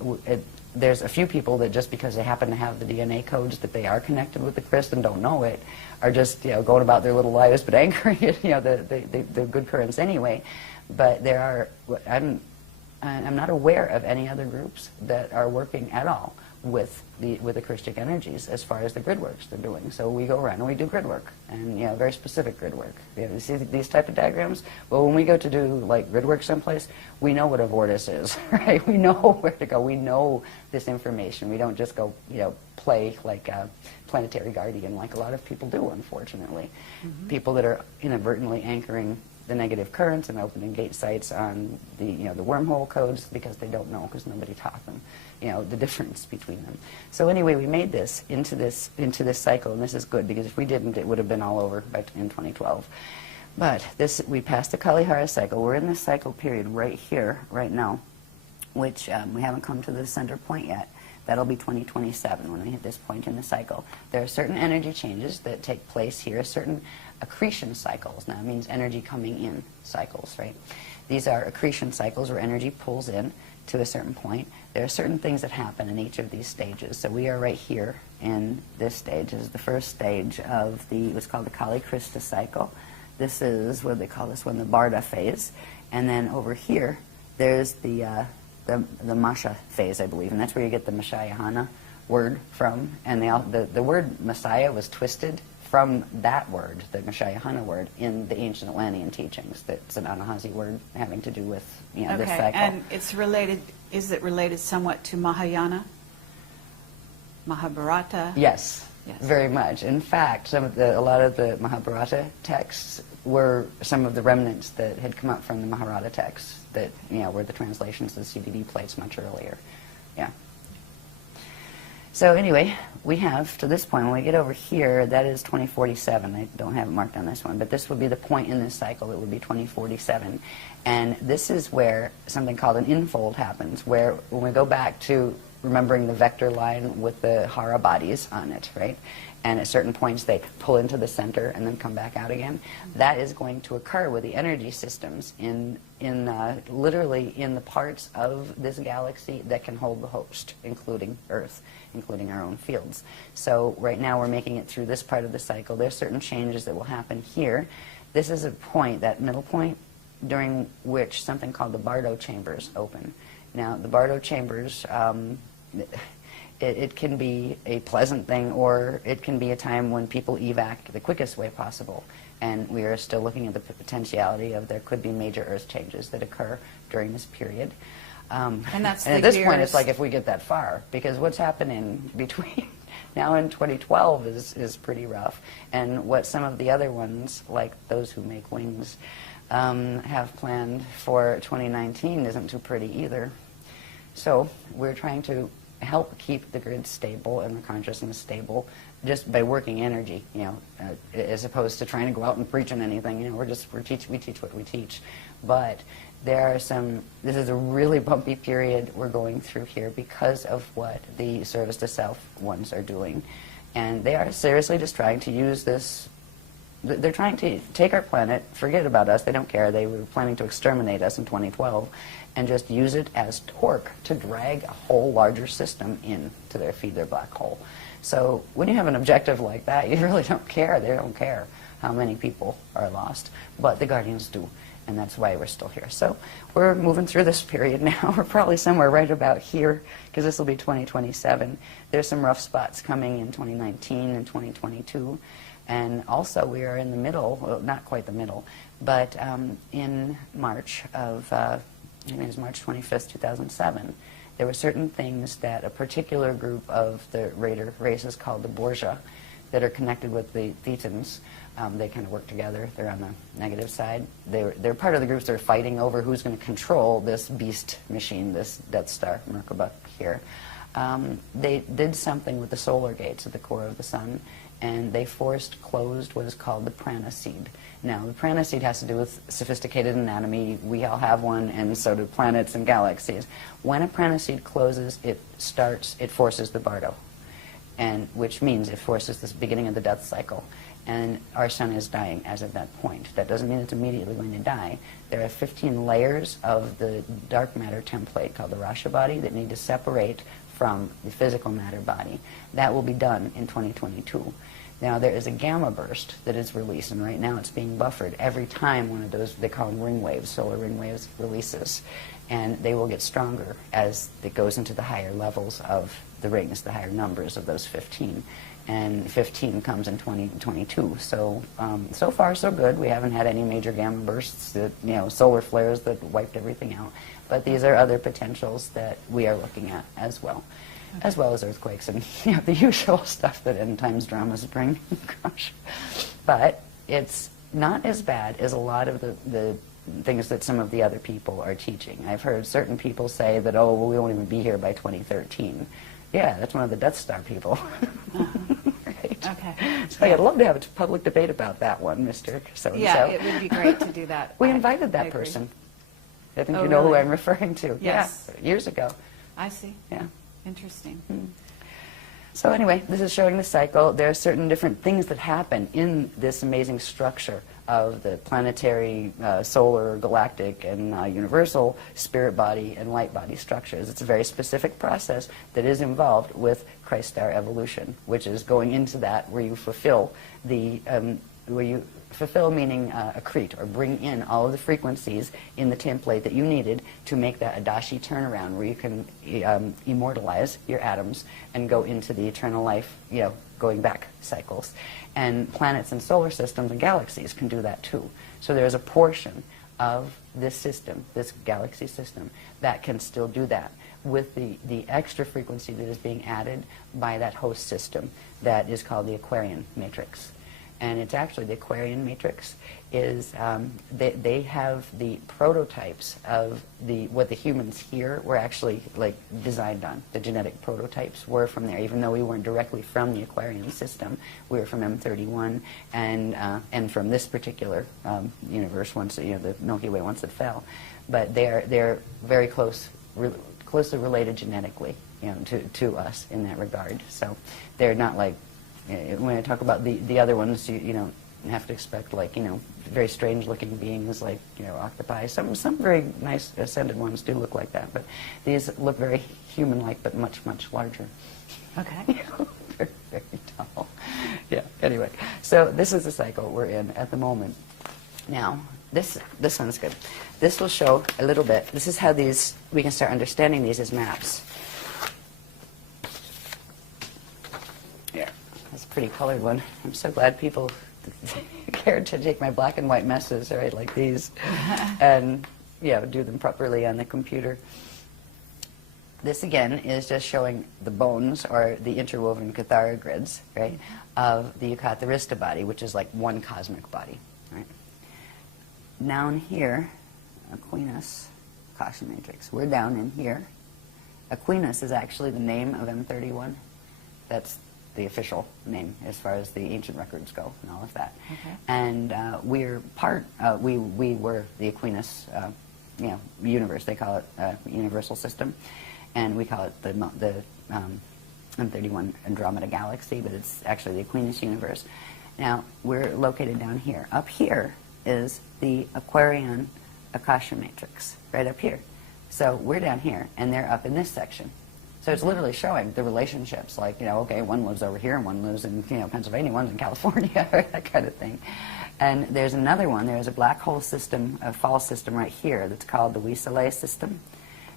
there's a few people that just because they happen to have the DNA codes that they are connected with the crystal and don't know it, are just, going about their little lives, but anchoring it, the good currents anyway. But there are, I'm not aware of any other groups that are working at all with the Christic energies as far as the grid works they're doing. So we go around and we do grid work, and very specific grid work. You see these type of diagrams? Well, when we go to do like grid work someplace, we know what a vortice is, right? We know where to go. We know this information. We don't just go, play like a planetary guardian like a lot of people do, unfortunately. Mm-hmm. People that are inadvertently anchoring the negative currents and opening gate sites on the the wormhole codes because they don't know, because nobody taught them the difference between them. So anyway, we made this into this cycle, and this is good because if we didn't, it would have been all over in 2012. But we passed the Kalihara cycle. We're in this cycle period right here, right now, which we haven't come to the center point yet. That'll be 2027 when we hit this point in the cycle. There are certain energy changes that take place here, certain accretion cycles. Now, it means energy coming in cycles, right? These are accretion cycles where energy pulls in to a certain point. There are certain things that happen in each of these stages. So we are right here in this stage. This is the first stage of what's called the Kali Krista cycle. This is, what do they call this one, the Barda phase. And then over here, there's the Masha phase, I believe, and that's where you get the Ashayana word from. And the word Messiah was twisted from that word, the Ashayana word, in the ancient Atlantean teachings. That's an Anahazi word having to do with this cycle. And it's related. Is it related somewhat to Mahayana, Mahabharata? Yes. Very much. In fact, a lot of the Mahabharata texts were some of the remnants that had come up from the Mahabharata texts that were the translations of the CDD plates much earlier. Yeah. So anyway, we have to this point, when we get over here, that is 2047. I don't have it marked on this one, but this would be the point in this cycle. It would be 2047. And this is where something called an infold happens, where when we go back to remembering the vector line with the hara bodies on it, right? And at certain points they pull into the center and then come back out again. That is going to occur with the energy systems literally in the parts of this galaxy that can hold the host, including Earth, including our own fields. So right now we're making it through this part of the cycle. There's certain changes that will happen here. This is a point, that middle point, during which something called the Bardo chambers open. Now, the Bardo chambers, it can be a pleasant thing, or it can be a time when people evac the quickest way possible. And we are still looking at the potentiality of there could be major Earth changes that occur during this period. And that's and at this point, it's like if we get that far, because what's happening between now and 2012 is pretty rough. And what some of the other ones, like those who make wings, have planned for 2019 isn't too pretty either. So we're trying to help keep the grid stable and the consciousness stable just by working energy, as opposed to trying to go out and preach on anything. We teach what we teach. But there are this is a really bumpy period we're going through here because of what the service to self ones are doing. And they are seriously just trying to use this. They're trying to take our planet, forget about us, they don't care. They were planning to exterminate us in 2012 and just use it as torque to drag a whole larger system into feed their black hole. So when you have an objective like that, you really don't care. They don't care how many people are lost, but the Guardians do, and that's why we're still here. So we're moving through this period now. We're probably somewhere right about here, because this will be 2027. There's some rough spots coming in 2019 and 2022. And also we are in the middle, well, not quite the middle, but in March of, I think it was March 25th, 2007, there were certain things that a particular group of the Raider races called the Borgia that are connected with the Thetans. They kind of work together. They're on the negative side. They're part of the groups that are fighting over who's going to control this beast machine, this Death Star Merkaba here. They did something with the solar gates at the core of the sun, and they forced closed what is called the prana seed. Now, the prana seed has to do with sophisticated anatomy. We all have one, and so do planets and galaxies. When a prana seed closes, it forces the Bardo. and which means it forces this beginning of the death cycle. And our sun is dying as of that point. That doesn't mean it's immediately going to die. There are 15 layers of the dark matter template called the Rasha body that need to separate from the physical matter body. That will be done in 2022. Now there is a gamma burst that is released, and right now it's being buffered every time one of those, they call them ring waves, solar ring waves, releases. And they will get stronger as it goes into the higher levels of the rings, the higher numbers of those 15. And 15 comes in 2022. So, so far so good. We haven't had any major gamma bursts, that, solar flares that wiped everything out. But these are other potentials that we are looking at as well. Okay. As well as earthquakes and the usual stuff that end times dramas bring. Gosh. But it's not as bad as a lot of the things that some of the other people are teaching. I've heard certain people say that, oh, well, we won't even be here by 2013. Yeah, that's one of the Death Star people. Right. Okay. So I'd love to have a public debate about that one, Mr. So-and-so. Yeah, it would be great to do that. We invited that person. I think you know really? who I'm referring to. Yes. Yeah, years ago. I see. Yeah. Interesting. So anyway, this is showing the cycle. There are certain different things that happen in this amazing structure of the planetary, solar, galactic, and universal spirit body and light body structures. It's a very specific process that is involved with Christ star evolution, which is going into that where you fulfill the meaning accrete, or bring in all of the frequencies in the template that you needed to make that Adashi turnaround, where you can immortalize your atoms and go into the eternal life, going back cycles. And planets and solar systems and galaxies can do that too. So there's a portion of this system, this galaxy system, that can still do that with the extra frequency that is being added by that host system that is called the Aquarian matrix. And it's actually, the Aquarian matrix is, they have the prototypes of what the humans here were actually designed on. The genetic prototypes were from there, even though we weren't directly from the Aquarian system. We were from M31 and from this particular universe once, the Milky Way once it fell. But they're very closely related genetically, to us in that regard. So they're not like, when I talk about the other ones, you don't have to expect very strange looking beings like octopi. Some very nice ascended ones do look like that, but these look very human like, but much larger. Okay. Very, very tall. Yeah. Anyway, so this is the cycle we're in at the moment. Now, this one's good. This will show a little bit. This is how we can start understanding these as maps. That's a pretty colored one. I'm so glad people cared to take my black and white messes, right, like these, and do them properly on the computer. This again is just showing the bones, or the interwoven Kathara grids, right, of the Yukatharista body, which is like one cosmic body, right. Down here, Aquinas, Akasha matrix. We're down in here. Aquinas is actually the name of M31. That's the official name as far as the ancient records go and all of that. Okay. And we're we were the Aquinas, universe. They call it universal system, and we call it the M31 Andromeda galaxy, but it's actually the Aquinas universe. Now, we're located down here. Up here is the Aquarian Akasha matrix, right up here. So we're down here, and they're up in this section. So it's literally showing the relationships, okay, one lives over here and one lives in, Pennsylvania, one's in California, or that kind of thing. And there's another one, there's a black hole system, a fall system right here that's called the Weaselay system.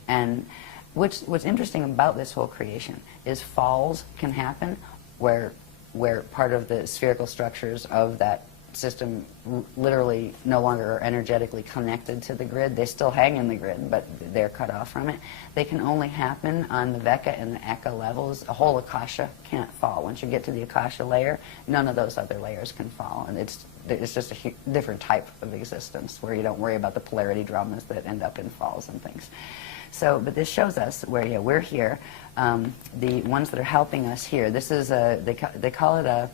And what's interesting about this whole creation is falls can happen where part of the spherical structures of that system literally no longer are energetically connected to the grid. They still hang in the grid, but they're cut off from it. They can only happen on the Veka and the Eka levels. A whole Akasha can't fall. Once you get to the Akasha layer, none of those other layers can fall. And it's just a different type of existence where you don't worry about the polarity dramas that end up in falls and things. So, but this shows us where we're here. The ones that are helping us here, this is they call it a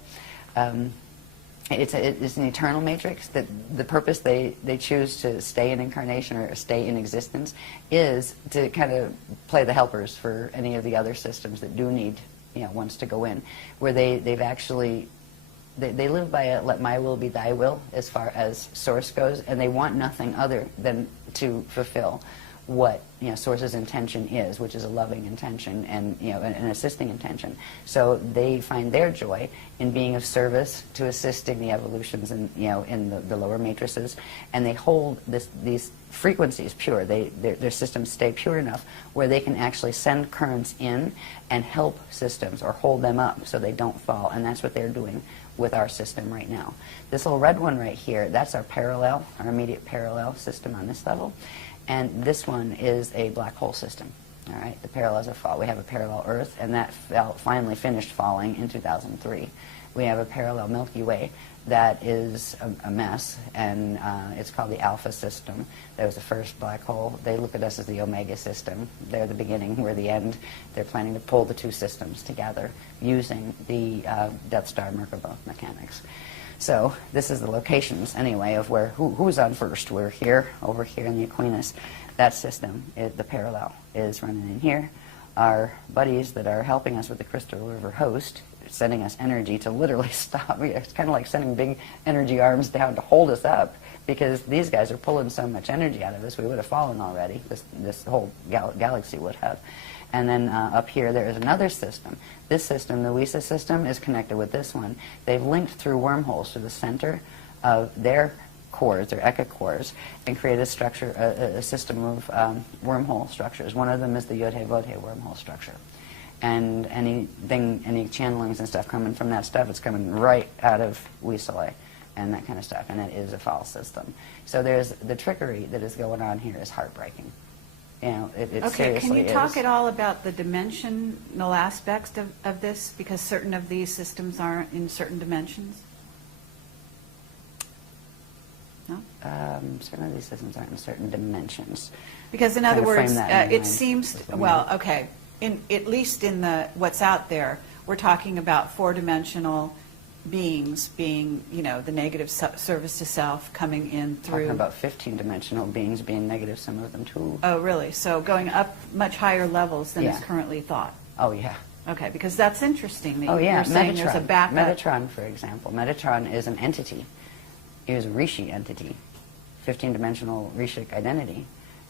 it's an eternal matrix. That the purpose they choose to stay in incarnation or stay in existence is to kind of play the helpers for any of the other systems that do need wants to go in, where they've actually they live by a let my will be thy will as far as Source goes, and they want nothing other than to fulfill what Source's intention is, which is a loving intention and an assisting intention. So they find their joy in being of service to assisting the evolutions in the lower matrices, and they hold these frequencies pure. Their systems stay pure enough where they can actually send currents in and help systems or hold them up so they don't fall, and that's what they're doing with our system right now. This little red one right here, that's our parallel, our immediate parallel system on this level. And this one is a black hole system. All right, the parallels are fall. We have a parallel Earth, and that finally finished falling in 2003. We have a parallel Milky Way that is a mess, and it's called the Alpha system. That was the first black hole. They look at us as the Omega system. They're the beginning, we're the end. They're planning to pull the two systems together using the Death Star Merkaba mechanics. So this is the locations, anyway, of where who's on first. We're here, over here in the Aquinas. That system, the parallel, is running in here. Our buddies that are helping us with the Crystal River host, sending us energy to literally stop. It's kind of like sending big energy arms down to hold us up, because these guys are pulling so much energy out of us, we would have fallen already. This whole galaxy would have. And then up here there is another system. This system, the WISA system, is connected with this one. They've linked through wormholes to the center of their cores, their Eka cores, and created a structure, a system of wormhole structures. One of them is the Yod-He-Vod-He wormhole structure. And any channelings and stuff coming from that stuff, it's coming right out of Wisale and that kind of stuff, and it is a false system. So there's the trickery that is going on here is heartbreaking. It okay, can you talk is. at all about the dimensional aspects of this? Because certain of these systems aren't in certain dimensions? No? Certain of these systems aren't in certain dimensions. Because in other words, it seems, well, minute. okay, at least in what's out there, we're talking about four-dimensional beings being, the negative service to self coming in through. Talking about 15-dimensional beings being negative, some of them too. Oh, really? So going up much higher levels than is currently thought. Oh, yeah. Okay, because that's interesting. That You're saying Metatron. There's a backup. Metatron, for example. Metatron is an entity. It was a Rishi entity, 15-dimensional Rishic identity,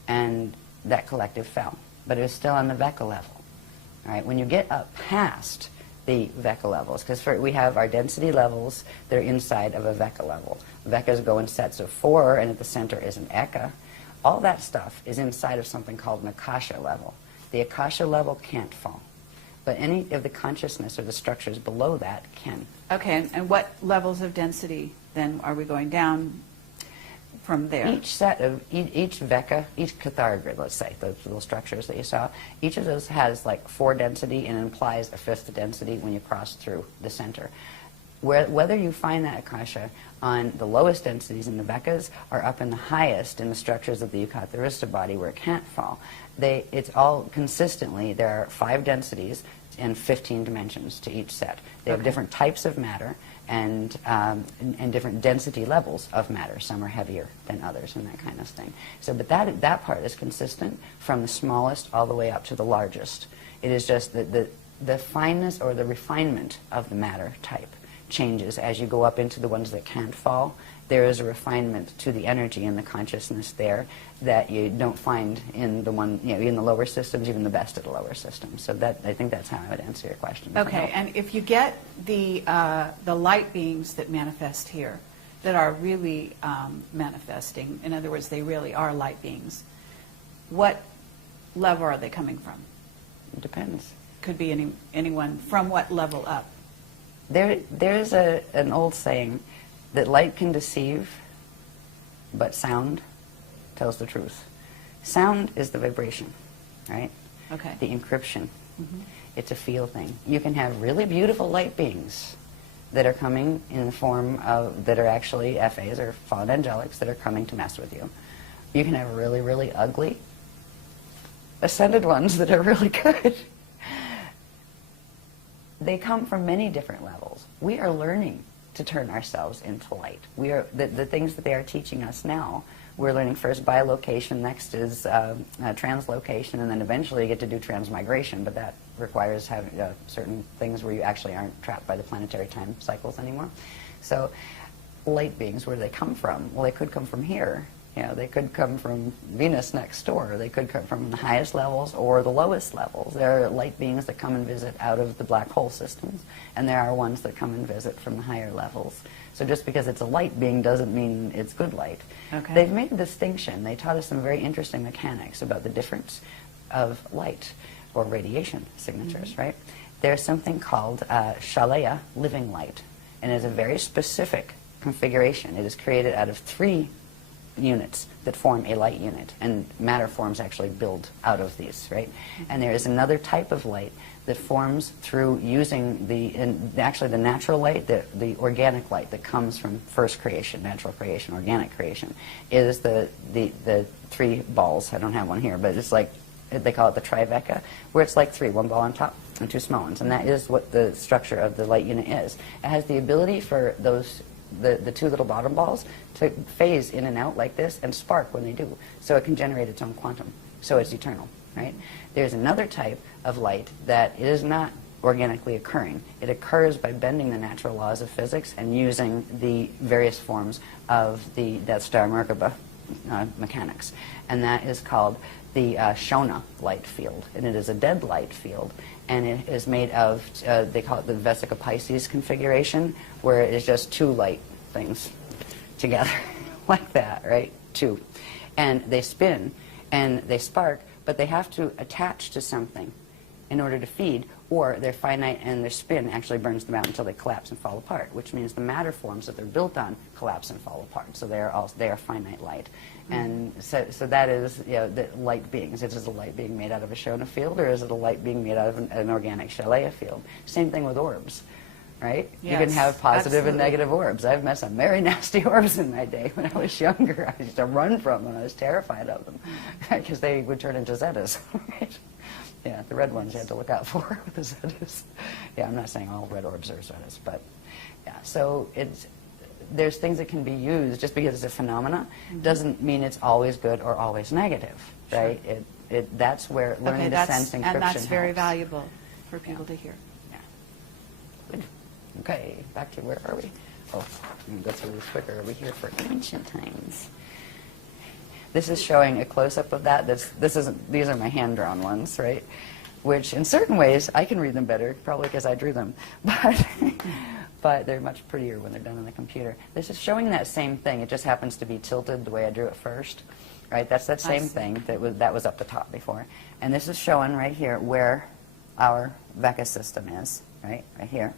and that collective fell. But it was still on the Veka level. All right, when you get up past the Veka levels, because we have our density levels that are inside of a Veka level. Vekas go in sets of 4, and at the center is an Eka. All that stuff is inside of something called an Akasha level. The Akasha level can't fall, but any of the consciousness or the structures below that can. Okay, and what levels of density then are we going down from there? Each set of, each Veka, each Cathar grid, let's say, those little structures that you saw, each of those has like 4 density and implies a 5th density when you cross through the center. Whether you find that Akasha on the lowest densities in the Vekas or up in the highest in the structures of the Yukatharista body where it can't fall, it's all consistently, there are 5 densities and 15 dimensions to each set. They have different types of matter and different density levels of matter. Some are heavier than others and that kind of thing. So, but that part is consistent from the smallest all the way up to the largest. It is just that the fineness or the refinement of the matter type changes as you go up into the ones that can't fall. There is a refinement to the energy and the consciousness there that you don't find in the in the lower systems, even the best of the lower systems. So I think that's how I would answer your question. Okay, and if you get the light beings that manifest here, that are really manifesting, in other words, they really are light beings, what level are they coming from? It depends. Could be anyone from what level up? There's an old saying that light can deceive, but sound tells the truth. Sound is the vibration, right? Okay. The encryption. Mm-hmm. It's a feel thing. You can have really beautiful light beings that are coming in the form of, that are actually FAs or fallen angelics that are coming to mess with you. You can have really, really ugly ascended ones that are really good. They come from many different levels. We are learning to turn ourselves into light. We are the things that they are teaching us now. We're learning first bilocation, next is translocation, and then eventually you get to do transmigration, but that requires having certain things where you actually aren't trapped by the planetary time cycles anymore. So light beings, where do they come from? Well, they could come from here. You know, they could come from Venus next door. They could come from the highest levels or the lowest levels. There are light beings that come and visit out of the black hole systems, and there are ones that come and visit from the higher levels. So just because it's a light being doesn't mean it's good light. Okay. They've made a distinction. They taught us some very interesting mechanics about the difference of light or radiation signatures, right? There's something called Ashayana, living light, and it is a very specific configuration. It is created out of 3 units that form a light unit, and matter forms actually build out of these, right? And there is another type of light that forms through using actually the natural light, the organic light that comes from first creation, natural creation, organic creation, is the 3 balls. I don't have one here, but it's like, they call it the trifecta, where it's like 3, 1 ball on top and 2 small ones, and that is what the structure of the light unit is. It has the ability for those the 2 little bottom balls to phase in and out like this and spark when they do. So it can generate its own quantum. So it's eternal, right? There's another type of light that is not organically occurring. It occurs by bending the natural laws of physics and using the various forms of the Death Star Merkaba mechanics. And that is called the Shona light field. And it is a dead light field. And it is made of, they call it the Vesica Pisces configuration, where it is just 2 light things together, like that, right? 2. And they spin, and they spark, but they have to attach to something in order to feed, or they're finite and their spin actually burns them out until they collapse and fall apart, which means the matter forms that they're built on collapse and fall apart. So they are finite light. And so that is, the light beings. Is it a light being made out of a Shona field, or is it a light being made out of an organic Ashayana field? Same thing with orbs, right? Yes, you can have positive absolutely. and negative orbs. I've met some very nasty orbs in my day when I was younger. I used to run from them. I was terrified of them because they would turn into Zetas, right? Yeah, the red ones you had to look out for with the Zetas. Yeah, I'm not saying all red orbs are Zetas, but yeah, so there's things that can be used. Just because it's a phenomena doesn't mean it's always good or always negative, right? Sure. That's where learning to sense encryption and that's very helps. valuable for people to hear. Yeah. Good. Okay, back to where are we? Oh, I'm going to go through this quicker. Are we here for ancient times? This is showing a close-up of that. These are my hand-drawn ones, right? Which, in certain ways, I can read them better, probably because I drew them. But they're much prettier when they're done on the computer. This is showing that same thing. It just happens to be tilted the way I drew it first, right? That's that same thing that was up the top before. And this is showing right here where our Vecca system is, right here.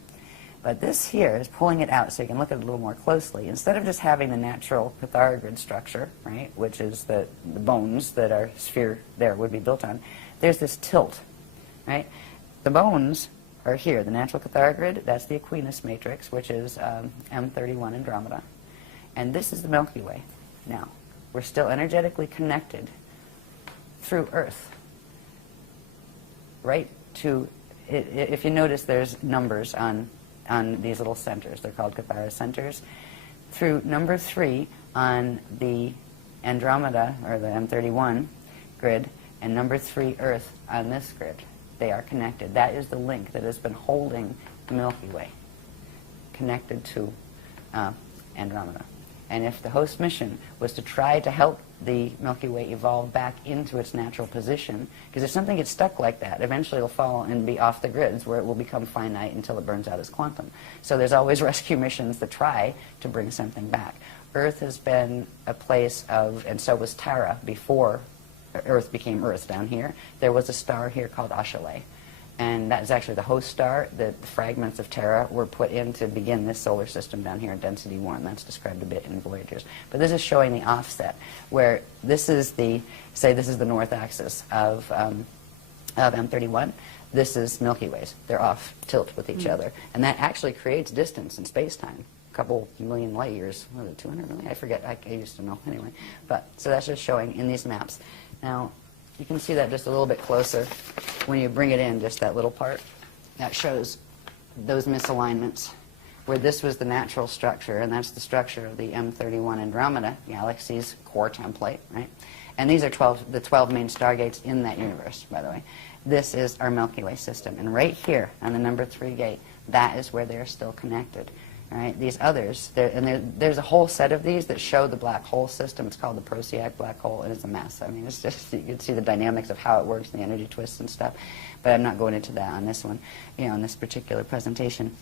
But this here is pulling it out so you can look at it a little more closely. Instead of just having the natural Cathara grid structure, right, which is the bones that our sphere there would be built on, there's this tilt, right? The bones are here, the natural Cathara grid, that's the Aquinas matrix, which is M31 Andromeda. And this is the Milky Way. Now, we're still energetically connected through Earth, right to, if you notice there's numbers on these little centers. They're called Cathara centers. Through number 3 on the Andromeda, or the M31 grid, and number 3 Earth on this grid. They are connected. That is the link that has been holding the Milky Way connected to Andromeda. And if the host mission was to try to help the Milky Way evolve back into its natural position, because if something gets stuck like that, eventually it'll fall and be off the grids where it will become finite until it burns out as quantum. So there's always rescue missions that try to bring something back. Earth has been a place of, and so was Tara before Earth became Earth down here. There was a star here called Ashayana. And that is actually the host star that the fragments of Terra were put in to begin this solar system down here at density 1. That's described a bit in Voyagers. But this is showing the offset, where this is the, say this is the north axis of M31. This is Milky Ways. They're off tilt with each other. And that actually creates distance in space-time. A couple million light years. What is it, 200 million? I forget. I used to know. Anyway. But so that's just showing in these maps. Now, you can see that just a little bit closer when you bring it in, just that little part. That shows those misalignments where this was the natural structure, and that's the structure of the M31 Andromeda galaxy's core template, right? And these are the 12 main stargates in that universe, by the way. This is our Milky Way system, and right here on the number 3 gate, that is where they're still connected. Right? These others, there's a whole set of these that show the black hole system. It's called the Procyon black hole, and it's a mess. I mean, it's just, you can see the dynamics of how it works and the energy twists and stuff. But I'm not going into that on this one, on this particular presentation,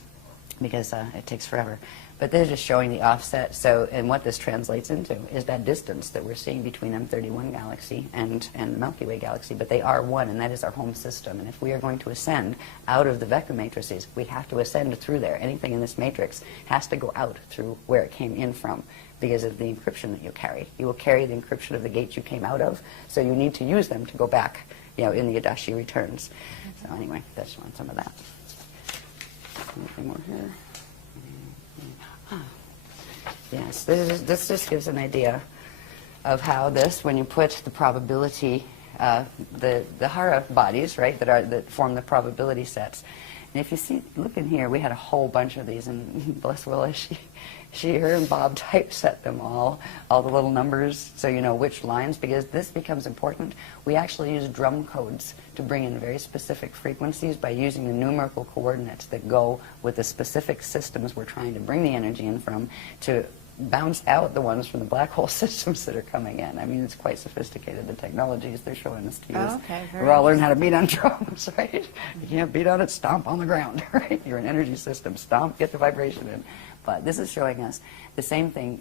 because it takes forever. But they're just showing the offset. So, and what this translates into is that distance that we're seeing between M31 galaxy and the Milky Way galaxy. But they are one, and that is our home system. And if we are going to ascend out of the Vecca matrices, we have to ascend through there. Anything in this matrix has to go out through where it came in from because of the encryption that you carry. You will carry the encryption of the gates you came out of, so you need to use them to go back, in the Adashi returns. So anyway, that's on some of that. Anything more here? Yes, this just gives an idea of how this, when you put the probability, the Hara bodies, right, that form the probability sets. And if you see, look in here, we had a whole bunch of these, and bless Willa, her and Bob typeset them all the little numbers, so you know which lines, because this becomes important. We actually use drum codes to bring in very specific frequencies by using the numerical coordinates that go with the specific systems we're trying to bring the energy in from to bounce out the ones from the black hole systems that are coming in. I mean, it's quite sophisticated, the technologies they're showing us to use. Oh, okay, we're all learning how to beat on drums, right? You can't beat on it, stomp on the ground, right? You're an energy system, stomp, get the vibration in. But this is showing us the same thing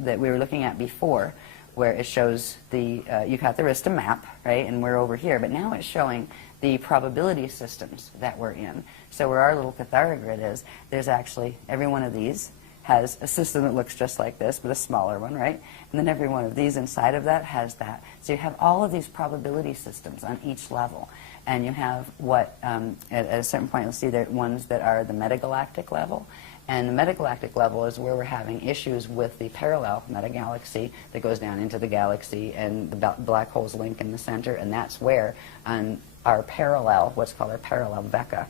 that we were looking at before, where it shows the Eucharista map, right? And we're over here, but now it's showing the probability systems that we're in. So where our little Cathara grid is, there's actually every one of these has a system that looks just like this, but a smaller one, right? And then every one of these inside of that has that. So you have all of these probability systems on each level. And you have what, at a certain point, you'll see there ones that are the metagalactic level. And the metagalactic level is where we're having issues with the parallel metagalaxy that goes down into the galaxy, and the black holes link in the center. And that's where, on our parallel, what's called our parallel Vecca,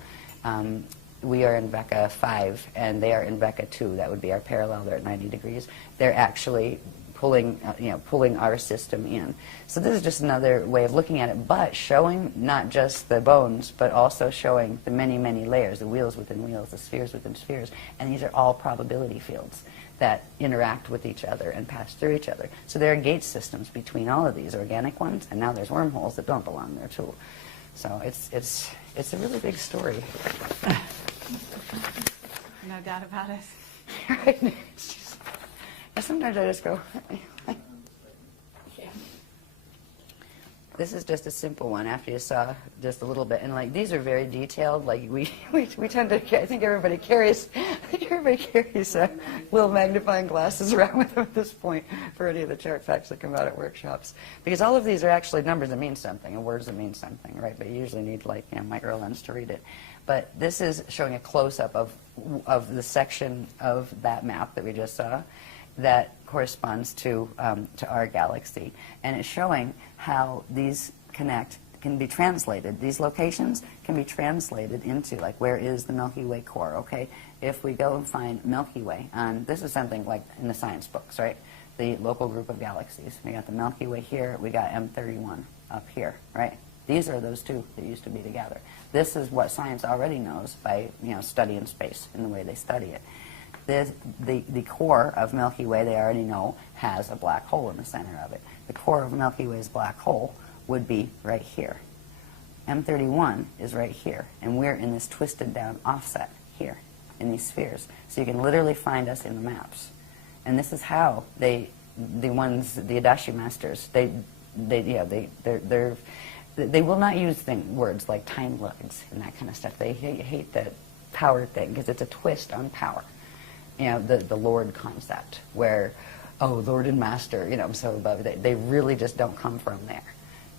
we are in Vecca 5, and they are in Vecca 2. That would be our parallel. They're at 90 degrees. They're actually pulling our system in. So this is just another way of looking at it, but showing not just the bones, but also showing the many, many layers, the wheels within wheels, the spheres within spheres. And these are all probability fields that interact with each other and pass through each other. So there are gate systems between all of these organic ones, and now there's wormholes that don't belong there too. So it's a really big story. No doubt about it. Right? Sometimes I just go, This is just a simple one after you saw just a little bit. And like these are very detailed. Like we tend to, I think everybody carries little magnifying glasses around with them at this point for any of the chart facts that come out at workshops. Because all of these are actually numbers that mean something and words that mean something, right? But you usually need like micro lens to read it. But this is showing a close-up of the section of that map that we just saw that corresponds to our galaxy. And it's showing how these can be translated. These locations can be translated into, like, where is the Milky Way core, okay? If we go and find Milky Way, this is something like in the science books, right? The local group of galaxies. We got the Milky Way here, we got M31 up here, right? These are those two that used to be together. This is what science already knows by, studying space and the way they study it. The core of Milky Way, they already know, has a black hole in the center of it. The core of Milky Way's black hole would be right here. M31 is right here, and we're in this twisted down offset here in these spheres. So you can literally find us in the maps. And this is how the Adashi masters, they will not use words like time lords and that kind of stuff. They hate that power thing because it's a twist on power. The Lord concept where, Lord and Master, I'm so above it. They really just don't come from there.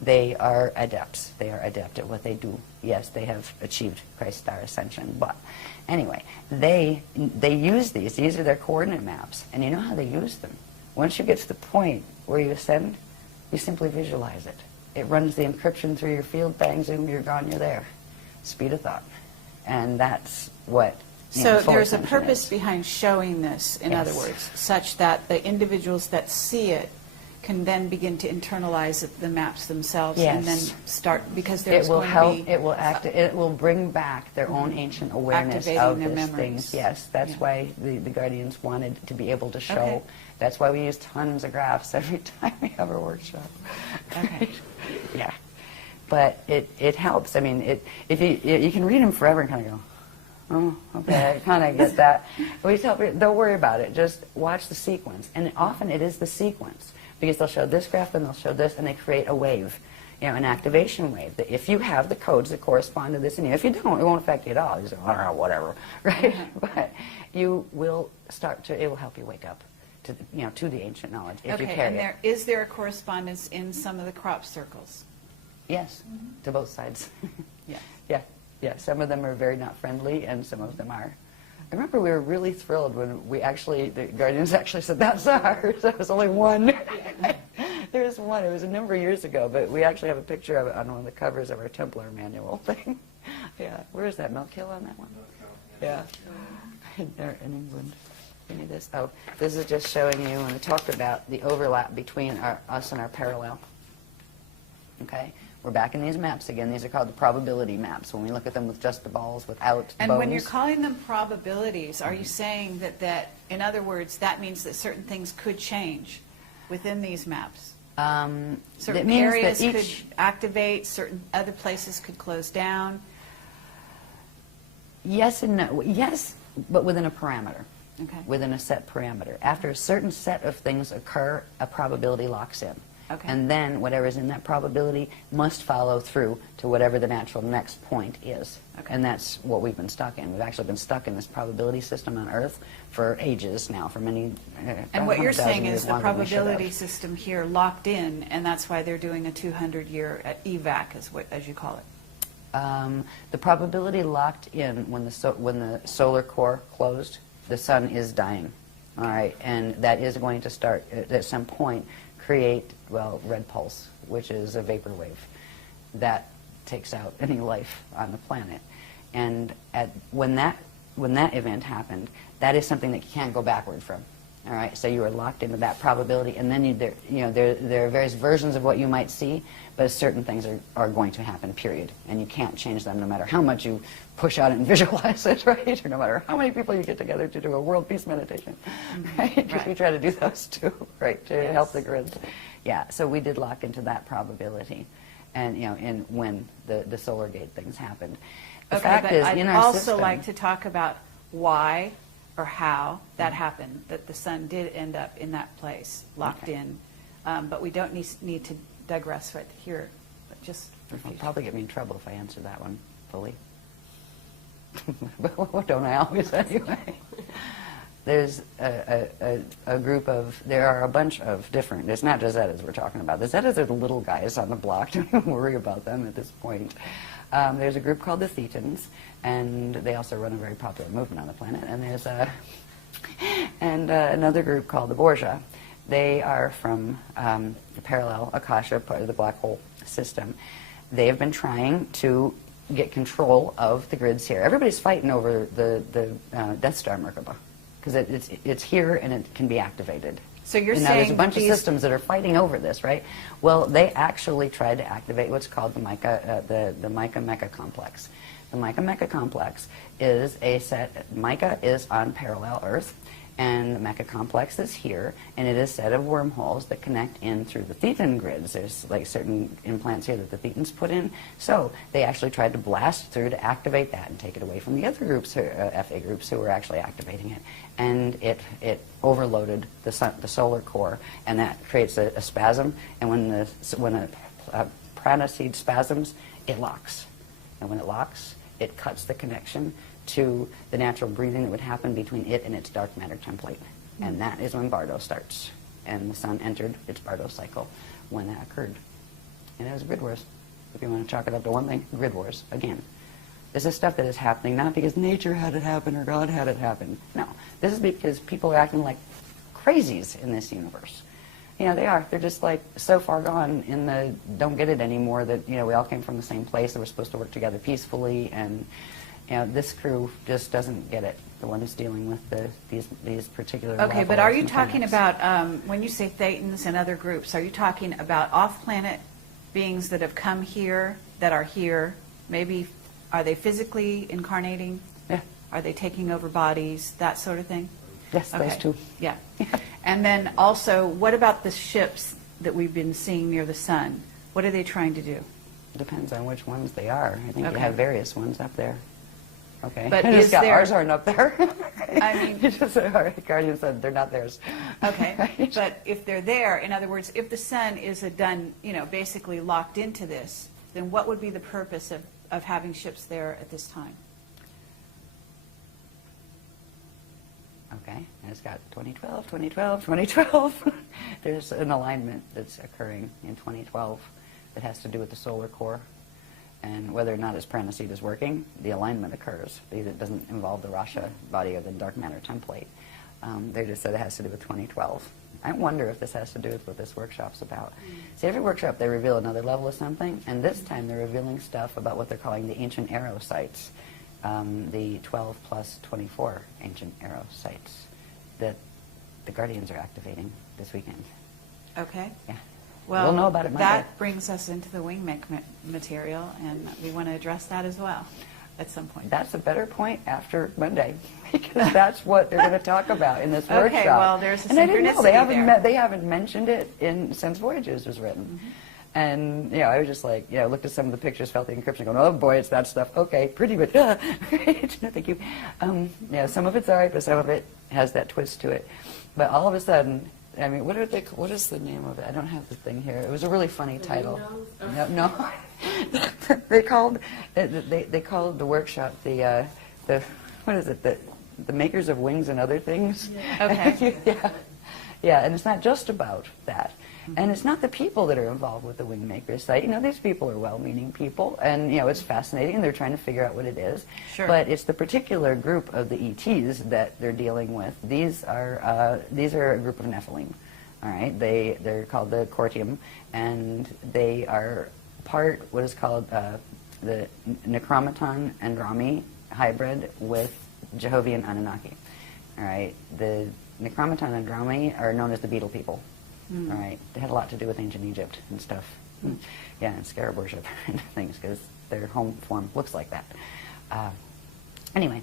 They are adepts. They are adept at what they do. Yes, they have achieved Christ's Ascension. But anyway, they use these. These are their coordinate maps. And you know how they use them? Once you get to the point where you ascend, you simply visualize it. It runs the encryption through your field, bang, zoom, you're gone, you're there. Speed of thought. And that's what So full there's a ascension purpose is. behind showing this, in other Yes. words, such that the individuals that see it can then begin to internalize the maps themselves and then Yes. start, because It there's will going help. to be... It will bring back their own ancient awareness Activating of their these memories. things. Yes, that's Yeah. why the Guardians wanted to be able to show. Okay. That's why we use tons of graphs every time we have a workshop. Okay. Yeah, but it helps. I mean, if you can read them forever and kind of go, oh, okay, I kind of get that. We tell people, don't worry about it. Just watch the sequence, and often it is the sequence. Because they'll show this graph, then they'll show this, and they create a wave, an activation wave. That if you have the codes that correspond to this in you, if you don't, it won't affect you at all. You say, I don't know, whatever, right? But you will start to. It will help you wake up to to the ancient knowledge if you Okay, carry and it. is there a correspondence in some of the crop circles? Yes, to both sides. Yeah. Yeah. Some of them are very not friendly, and some of them are. I remember we were really thrilled when the Guardians actually said, that's ours. There was only one. There was one. It was a number of years ago, but we actually have a picture of it on one of the covers of our Templar manual thing. Yeah. Where is that? Milk Hill on that one? Yeah. There in England. Any of this? Oh, this is just showing you when I talked about the overlap between us and our parallel. Okay? We're back in these maps again. These are called the probability maps when we look at them with just the balls, without And bones. when you're calling them probabilities, are you saying that, in other words, that means that certain things could change within these maps? That Certain means areas that could activate, certain other places could close down? Yes and no. Yes, but within a parameter. Okay. Within a set parameter. After a certain set of things occur, a probability locks in. Okay. And then whatever's in that probability must follow through to whatever the natural next point is. Okay. And that's what we've been stuck in. We've actually been stuck in this probability system on Earth for ages now, for many And what you're 100,000 saying years is the longer than we should have. probability system here locked in, and that's why they're doing a 200-year evac, as you call it. The probability locked in when the solar core closed, the sun is dying. All right, and that is going to start at some point create, red pulse, which is a vapor wave that takes out any life on the planet. And when that event happened, that is something that you can't go backward from. All right, so you are locked into that probability, and then there are various versions of what you might see, but certain things are going to happen, period. And you can't change them no matter how much you push out and visualize it, right? Or no matter how many people you get together to do a world peace meditation, right? Because we try to do those too, right, to help the grids. Yeah, so we did lock into that probability, and in when the solar gate things happened. The fact is, I'd in our also system, like to talk about why or how that happened, that the sun did end up in that place, locked in. But we don't need to digress right here, but just for It'll future. probably get me in trouble if I answer that one fully. But don't I always anyway? There's there are a bunch of different, it's not just Zetas we're talking about. The Zetas are the little guys on the block. Don't even worry about them at this point. There's a group called the Thetans, and they also run a very popular movement on the planet. And there's another group called the Borgia. They are from the parallel Akasha, part of the black hole system. They have been trying to get control of the grids here. Everybody's fighting over the Death Star Merkaba, because it's here and it can be activated. So you're Now, saying there's a bunch of these- systems that are fighting over this, right? Well, they actually tried to activate what's called the Mica Mecha complex. The Mica Mecha complex is a set. Mica is on parallel Earth, and the Mecha complex is here, and it is a set of wormholes that connect in through the Thetan grids. There's like certain implants here that the Thetans put in. So they actually tried to blast through to activate that and take it away from the other groups, FA groups, who were actually activating it. And it overloaded the solar core, and that creates a spasm. And when a prana seed spasms, it locks. And when it locks, it cuts the connection to the natural breathing that would happen between it and its dark matter template. And that is when Bardo starts. And the sun entered its Bardo cycle when that occurred. And it was grid wars. If you want to chalk it up to one thing, grid wars, again. This is stuff that is happening not because nature had it happen or God had it happen. No, this is because people are acting like crazies in this universe. They are. They're just like so far gone in the don't get it anymore that, we all came from the same place and we're supposed to work together peacefully, and You know, this crew just doesn't get it. The ones dealing with these particular Okay, but are you levels, talking mechanics. about, when you say Thetans and other groups, are you talking about off-planet beings that have come here, that are here? Maybe, are they physically incarnating? Yeah. Are they taking over bodies, that sort of thing? Yes, those Okay. two. Yeah. And then also, what about the ships that we've been seeing near the sun? What are they trying to do? Depends on which ones they are. I think Okay. you have various ones up there. Okay. But I just is got there- ours aren't up there. I mean- You just said, our Guardian said they're not theirs. Okay, Right? but if they're there, in other words, if the sun is basically locked into this, then what would be the purpose of having ships there at this time? Okay, and it's got 2012, 2012, 2012. There's an alignment that's occurring in 2012 that has to do with the solar core. And whether or not its pranaseed is working, the alignment occurs. It doesn't involve the Rasha body or the dark matter template. They just said it has to do with 2012. I wonder if this has to do with what this workshop's about. See, every workshop they reveal another level of something, and this time they're revealing stuff about what they're calling the ancient arrow sites, the 12 plus 24 ancient arrow sites that the Guardians are activating this weekend. Okay. Yeah. Well, We'll know about it Monday. that brings us into the wing material, and we want to address that as well at some point. That's a better point after Monday, because that's what they're going to talk about in this workshop. Okay, well, there's a and I didn't know synchronicity there. they haven't mentioned it since Voyages was written. Mm-hmm. And I was just like, looked at some of the pictures, felt the encryption, going, oh boy, it's that stuff. Okay, pretty, but great. No, thank you. Some of it's all right, but some of it has that twist to it. But all of a sudden, I mean, what is the name of it? I don't have the thing here. It was a really funny title. No. they called the workshop the what is it? The makers of wings and other things. Okay. Yeah, and it's not just about that. And it's not the people that are involved with the wing makers site. These people are well-meaning people, and it's fascinating. They're trying to figure out what it is. Sure. But it's the particular group of the ETs that they're dealing with. These are a group of Nephilim. All right, they're called the Cortium, and they are part what is called the Necromaton Andromi hybrid with Jehovian Anunnaki. All right, the Necromaton Andromi are known as the Beetle people. All right, they had a lot to do with ancient Egypt and stuff. Yeah, and scarab worship and things, because their home form looks like that. Anyway,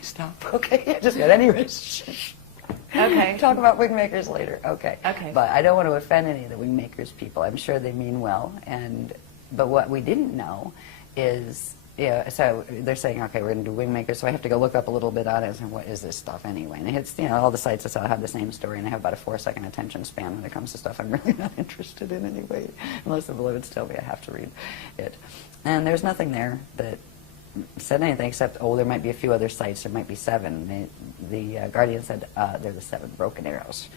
stop. Okay, I just got anyways. Okay. Talk about wing makers later. Okay. Okay. But I don't want to offend any of the wing makers people. I'm sure they mean well. But what we didn't know is, so they're saying, okay, we're going to do wing makers, so I have to go look up a little bit on it and say, what is this stuff anyway? And it's, all the sites I saw have the same story, and I have about a 4-second attention span when it comes to stuff I'm really not interested in anyway, unless the beloveds tell me I have to read it. And there's nothing there that said anything except, there might be a few other sites, there might be 7. The Guardian said they're the 7 broken arrows.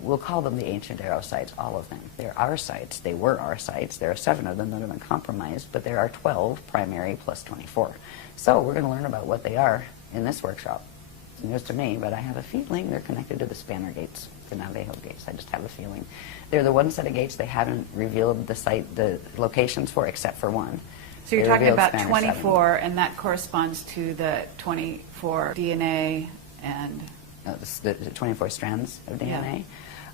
We'll call them the ancient arrow sites, all of them. They're our sites. They were our sites. There are 7 of them that have been compromised, but there are 12 primary plus 24. So we're going to learn about what they are in this workshop. It's news to me, but I have a feeling they're connected to the Spanner gates, the Navajo gates. I just have a feeling. They're the one set of gates they haven't revealed the locations for, except for one. So you're They talking revealed about Spanner 24, and that corresponds to the 24 DNA and... 7. The 24 strands of DNA.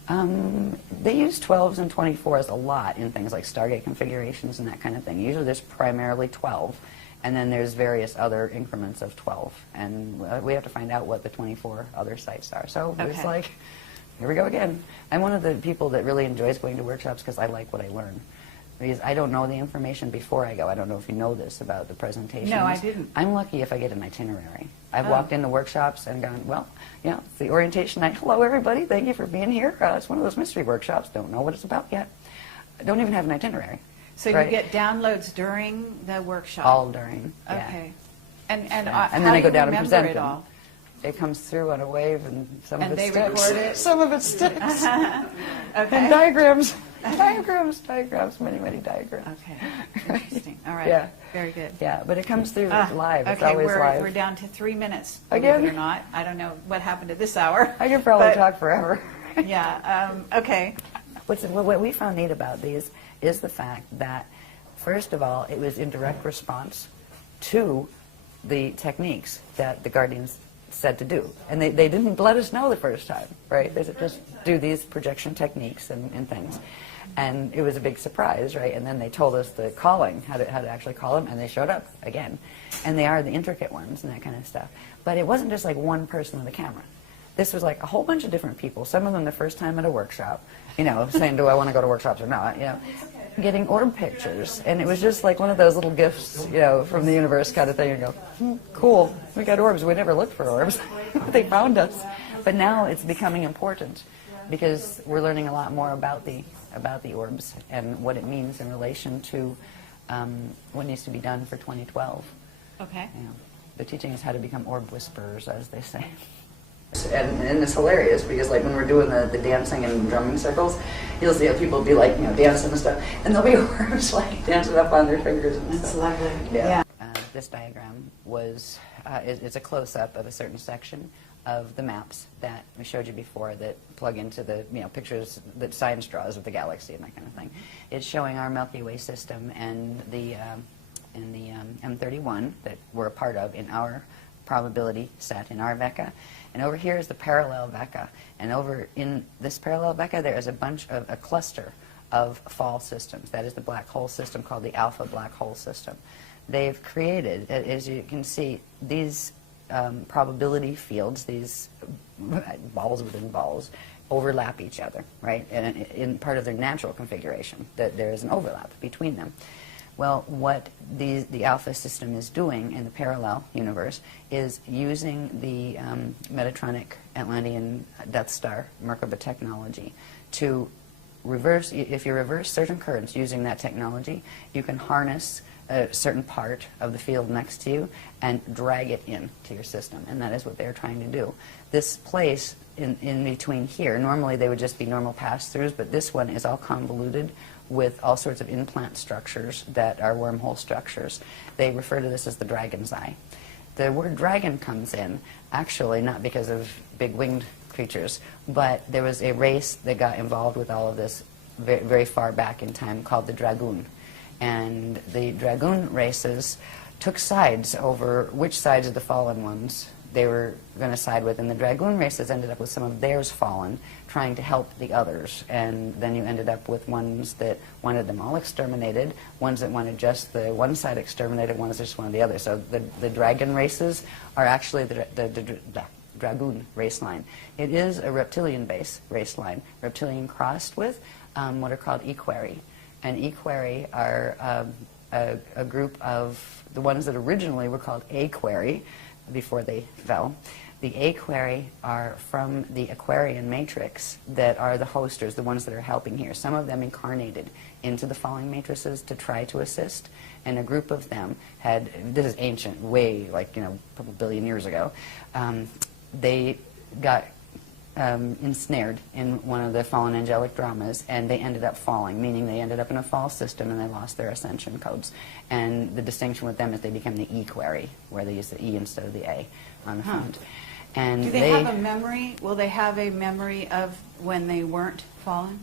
Yeah. They use 12s and 24s a lot in things like Stargate configurations and that kind of thing. Usually there's primarily 12, and then there's various other increments of 12. And we have to find out what the 24 other sites are. So it's Okay. like, here we go again. I'm one of the people that really enjoys going to workshops because I like what I learn. Because I don't know the information before I go. I don't know if you know this about the presentations. No, I didn't. I'm lucky if I get an itinerary. I've Oh. walked into workshops and gone, well, it's the orientation night. Hello, everybody. Thank you for being here. It's one of those mystery workshops. Don't know what it's about yet. I don't even have an itinerary. So Right. you get downloads during the workshop? All during. Yeah. Okay. And And how then I do go you down and remember present it them. all? It comes through on a wave, and some And of it they sticks. record it? Some of it sticks. Okay. And diagrams. diagrams, many diagrams. Okay. Interesting. All right. Yeah. Very good. Yeah, but it comes through live. It's Okay, always live. we're down to 3 minutes, believe Again? it or not. I don't know what happened at this hour. I could probably but- talk forever. Yeah. Okay. What we found neat about these is the fact that, first of all, it was in direct response to the techniques that the guardians said to do. And they didn't let us know the first time, right? They said, just do these projection techniques and things. And it was a big surprise, right? And then they told us the calling, how to actually call them, and they showed up again. And they are the intricate ones and that kind of stuff. But it wasn't just like one person with a camera. This was like a whole bunch of different people, some of them the first time at a workshop, you know, saying, do I want to go to workshops or not, you know, getting orb pictures. And it was just like one of those little gifts, you know, from the universe kind of thing. You go, cool, we got orbs. We never looked for orbs. They found us. But now it's becoming important because we're learning a lot more about the orbs and what it means in relation to what needs to be done for 2012. Okay. You know, the teaching is how to become orb whisperers, as they say. And it's hilarious because, like, when we're doing the dancing and drumming circles, you'll see people be like, you know, dancing and stuff, and there'll be orbs like dancing up on their fingers and That's stuff. lovely. Yeah. This diagram was it's a close-up of a certain section of the maps that we showed you before that plug into the, you know, pictures that science draws of the galaxy and that kind of thing. It's showing our Milky Way system and the M31 that we're a part of in our probability set in our Vecca. And over here is the parallel Vecca. And over in this parallel Vecca there is a cluster of fall systems. That is the black hole system called the alpha black hole system. They've created, as you can see, these probability fields, these balls within balls, overlap each other, right? And in part of their natural configuration, that there is an overlap between them. Well, what the alpha system is doing in the parallel universe is using the Metatronic Atlantean Death Star Merkaba technology to reverse. If you reverse certain currents using that technology, you can harness a certain part of the field next to you and drag it in to your system, and that is what they're trying to do. This place in between here, normally they would just be normal pass-throughs, but this one is all convoluted with all sorts of implant structures that are wormhole structures. They refer to this as the dragon's eye. The word dragon comes in, actually not because of big winged creatures, but there was a race that got involved with all of this very, very far back in time called the Dragoon. And the Dragoon races took sides over which sides of the fallen ones they were going to side with, and the Dragoon races ended up with some of theirs fallen, trying to help the others, and then you ended up with ones that wanted them all exterminated, ones that wanted just the one side exterminated, ones that just wanted the other. So the dragon races are actually the Dragoon race line. It is a reptilian-based race line, reptilian crossed with what are called equerry. And equerry are a group of the ones that originally were called aquery before they fell. The aquery are from the Aquarian matrix that are the hosters, the ones that are helping here. Some of them incarnated into the falling matrices to try to assist, and a group of them had, this is ancient, way, like, you know, a couple billion years ago, they got ensnared in one of the fallen angelic dramas, and they ended up falling, meaning they ended up in a fall system and they lost their ascension codes. And the distinction with them is they became the equerry, where they use the E instead of the A on the front. And do they have a memory? Will they have a memory of when they weren't fallen?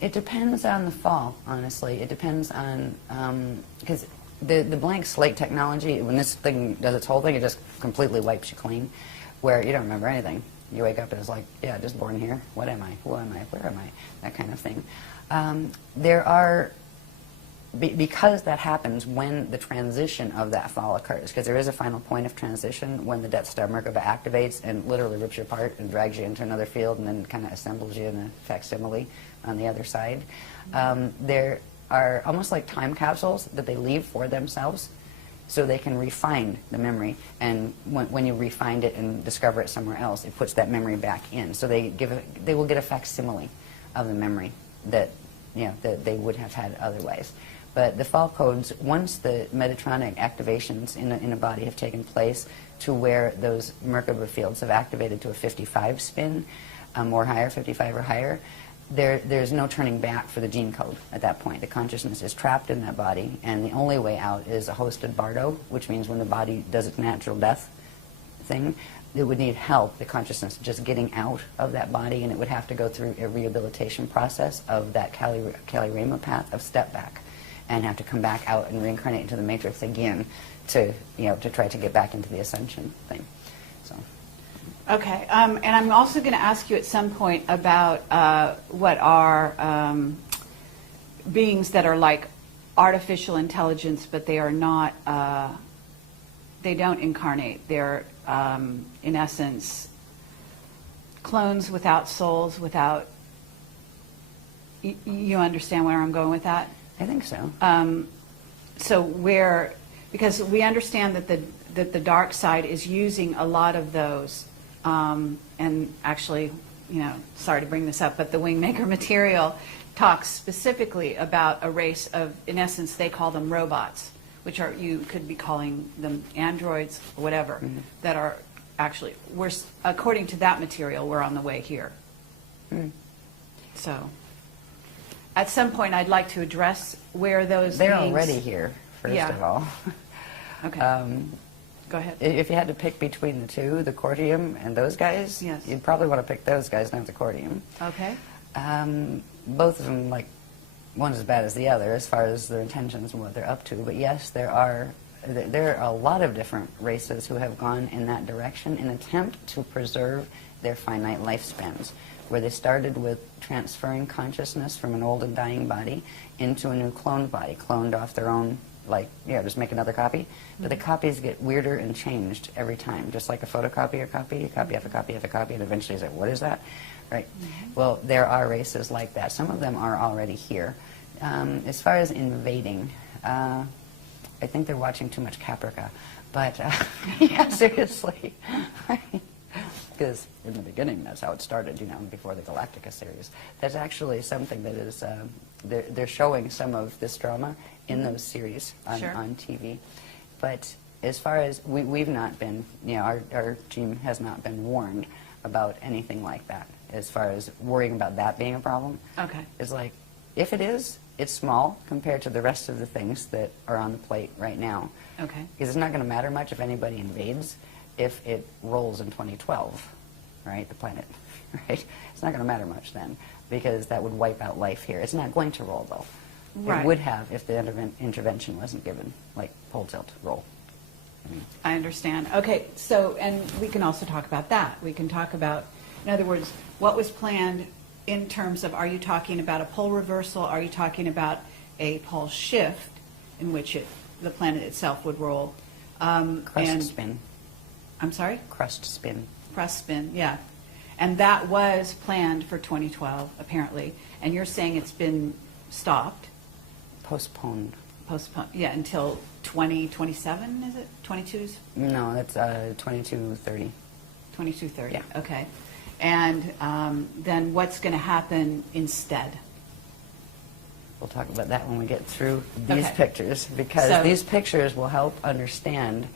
It depends on the fall, honestly. It depends on, because the blank slate technology, when this thing does its whole thing, it just completely wipes you clean, where you don't remember anything. You wake up and it's like, yeah, just born here. What am I? Who am I? Where am I? That kind of thing. There are, because that happens when the transition of that fall occurs, because there is a final point of transition when the Death Star Merkaba activates and literally rips you apart and drags you into another field and then kind of assembles you in a facsimile on the other side. There are almost like time capsules that they leave for themselves, so they can refine the memory, and when you refine it and discover it somewhere else, it puts that memory back in. So they will get a facsimile of the memory that, you know, that they would have had otherwise. But the fall codes, once the Metatronic activations in a body have taken place to where those Merkaba fields have activated to a 55 spin or higher, 55 or higher, there's no turning back for the gene code at that point. The consciousness is trapped in that body, and the only way out is a hosted bardo, which means when the body does its natural death thing, it would need help, the consciousness, just getting out of that body, and it would have to go through a rehabilitation process of that Kali Rama path of step back. and have to come back out and reincarnate into the Matrix again to, to try to get back into the Ascension thing. So. Okay, and I'm also going to ask you at some point about what are beings that are like artificial intelligence, but they are not, they don't incarnate. They're, in essence, clones without souls, without, you understand where I'm going with that? I think so. So because we understand that the dark side is using a lot of those, and actually, sorry to bring this up, but the Wingmaker material talks specifically about a race of, in essence, they call them robots, which are, you could be calling them androids, or whatever, that are actually, according to that material, we're on the way here. So, at some point, I'd like to address where those They're beings, already here, first of all. Okay. Go ahead. If you had to pick between the two, the Cordium and those guys, Yes. you'd probably want to pick those guys, not the Cordium. Okay. Both of them, one's as bad as the other as far as their intentions and what they're up to. But yes, there are a lot of different races who have gone in that direction in an attempt to preserve their finite lifespans, where they started with transferring consciousness from an old and dying body into a new cloned body, cloned off their own, just make another copy. But the copies get weirder and changed every time, just like a photocopy or copy, a copy after copy after copy, and eventually it's like, what is that? Right. Well, there are races like that. Some of them are already here. As far as invading, I think they're watching too much Caprica. But, yeah, seriously. Because in the beginning, that's how it started, before the Galactica series. That's actually something that is, they're showing some of this drama in those series on TV. But as far as, we've not been, our team has not been warned about anything like that, as far as worrying about that being a problem. Okay. It's like, if it is, it's small compared to the rest of the things that are on the plate right now. Okay. Because it's not going to matter much if anybody invades if it rolls in 2012, right, the planet, right? It's not going to matter much then, because that would wipe out life here. It's not going to roll, though. Right. It would have if the intervention wasn't given, like pole tilt, roll. I understand. Okay, so, and we can also talk about that. We can talk about, in other words, what was planned in terms of, are you talking about a pole reversal? Are you talking about a pole shift in which the planet itself would roll? Crust spin. I'm sorry? Crust spin. Crust spin, yeah. And that was planned for 2012, apparently. And you're saying it's been stopped? Postponed. Postponed, yeah, until 2027, is it? 22s? No, that's 2230. 2230, yeah. Okay. And then what's going to happen instead? We'll talk about that when we get through these Okay. pictures, because these pictures will help understand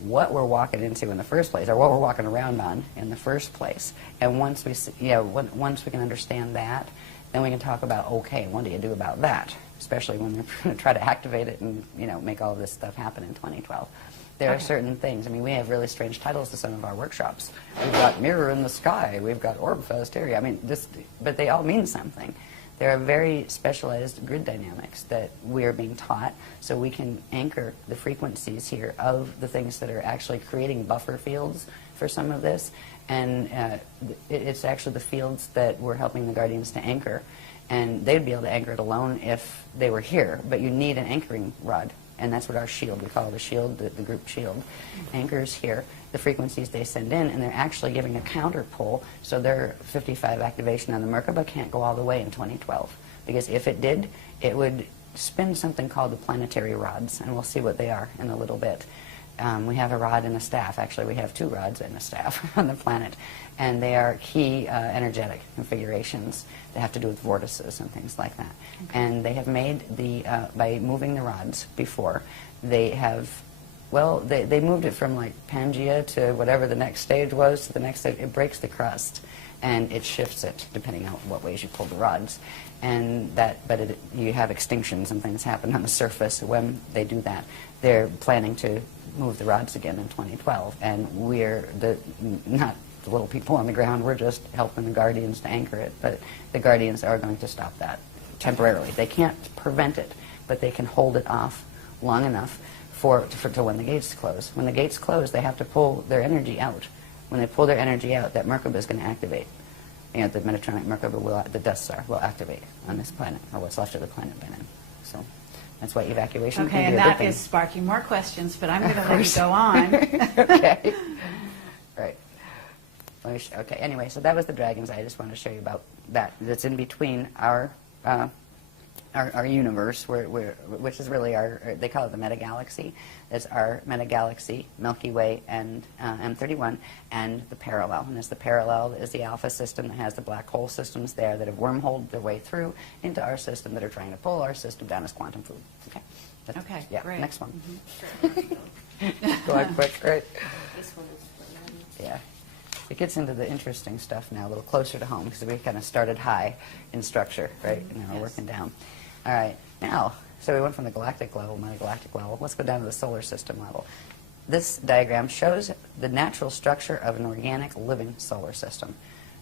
what we're walking into in the first place, or what we're walking around on in the first place. And once we once we can understand that, then we can talk about, okay, what do you do about that? Especially when they're going to try to activate it and make all of this stuff happen in 2012. There are certain things. I mean, we have really strange titles to some of our workshops. We've got Mirror in the Sky. We've got Orb Fest area. I mean, but they all mean something. There are very specialized grid dynamics that we are being taught, so we can anchor the frequencies here of the things that are actually creating buffer fields for some of this. And it's actually the fields that we're helping the Guardians to anchor. And they'd be able to anchor it alone if they were here, but you need an anchoring rod. And that's what our shield, we call it a shield, the group shield, anchors here the frequencies they send in, and they're actually giving a counter pull, so their 55 activation on the Merkaba can't go all the way in 2012. Because if it did, it would spin something called the planetary rods, and we'll see what they are in a little bit. We have a rod and a staff. Actually, we have 2 rods and a staff on the planet, and they are key energetic configurations that have to do with vortices and things like that. Okay. And they have made by moving the rods before, they have, well, they moved it from like Pangea to whatever the next stage was to the next stage. It breaks the crust, and it shifts it depending on what ways you pull the rods. And you have extinctions and things happen on the surface when they do that. They're planning to move the rods again in 2012, and we're not the little people on the ground. We're just helping the Guardians to anchor it, but the Guardians are going to stop that temporarily. They can't prevent it, but they can hold it off long enough to when the gates close. When the gates close, they have to pull their energy out. When they pull their energy out, that Merkaba is going to activate. You know, the Metatronic Merkaba the Death Star will activate on this planet, or what's left of the planet by then. So that's why evacuation Okay, can and be a good that thing. is sparking more questions, but I'm going to let you go on. Okay. Right. Okay, anyway, so that was the dragons. I just wanted to show you about that. That's in between our universe, which is really they call it the metagalaxy. It's our metagalaxy, Milky Way, and M31, and the parallel. And as the parallel is the alpha system that has the black hole systems there that have wormholed their way through into our system that are trying to pull our system down as quantum food. Okay. Okay, yeah, great. Next one. Mm-hmm. Go on quick, great. This one is Yeah. It gets into the interesting stuff now, a little closer to home, because we kind of started high in structure, right? And now we're Yes. working down. All right. Now, so we went from the galactic level, metagalactic level. Let's go down to the solar system level. This diagram shows the natural structure of an organic living solar system.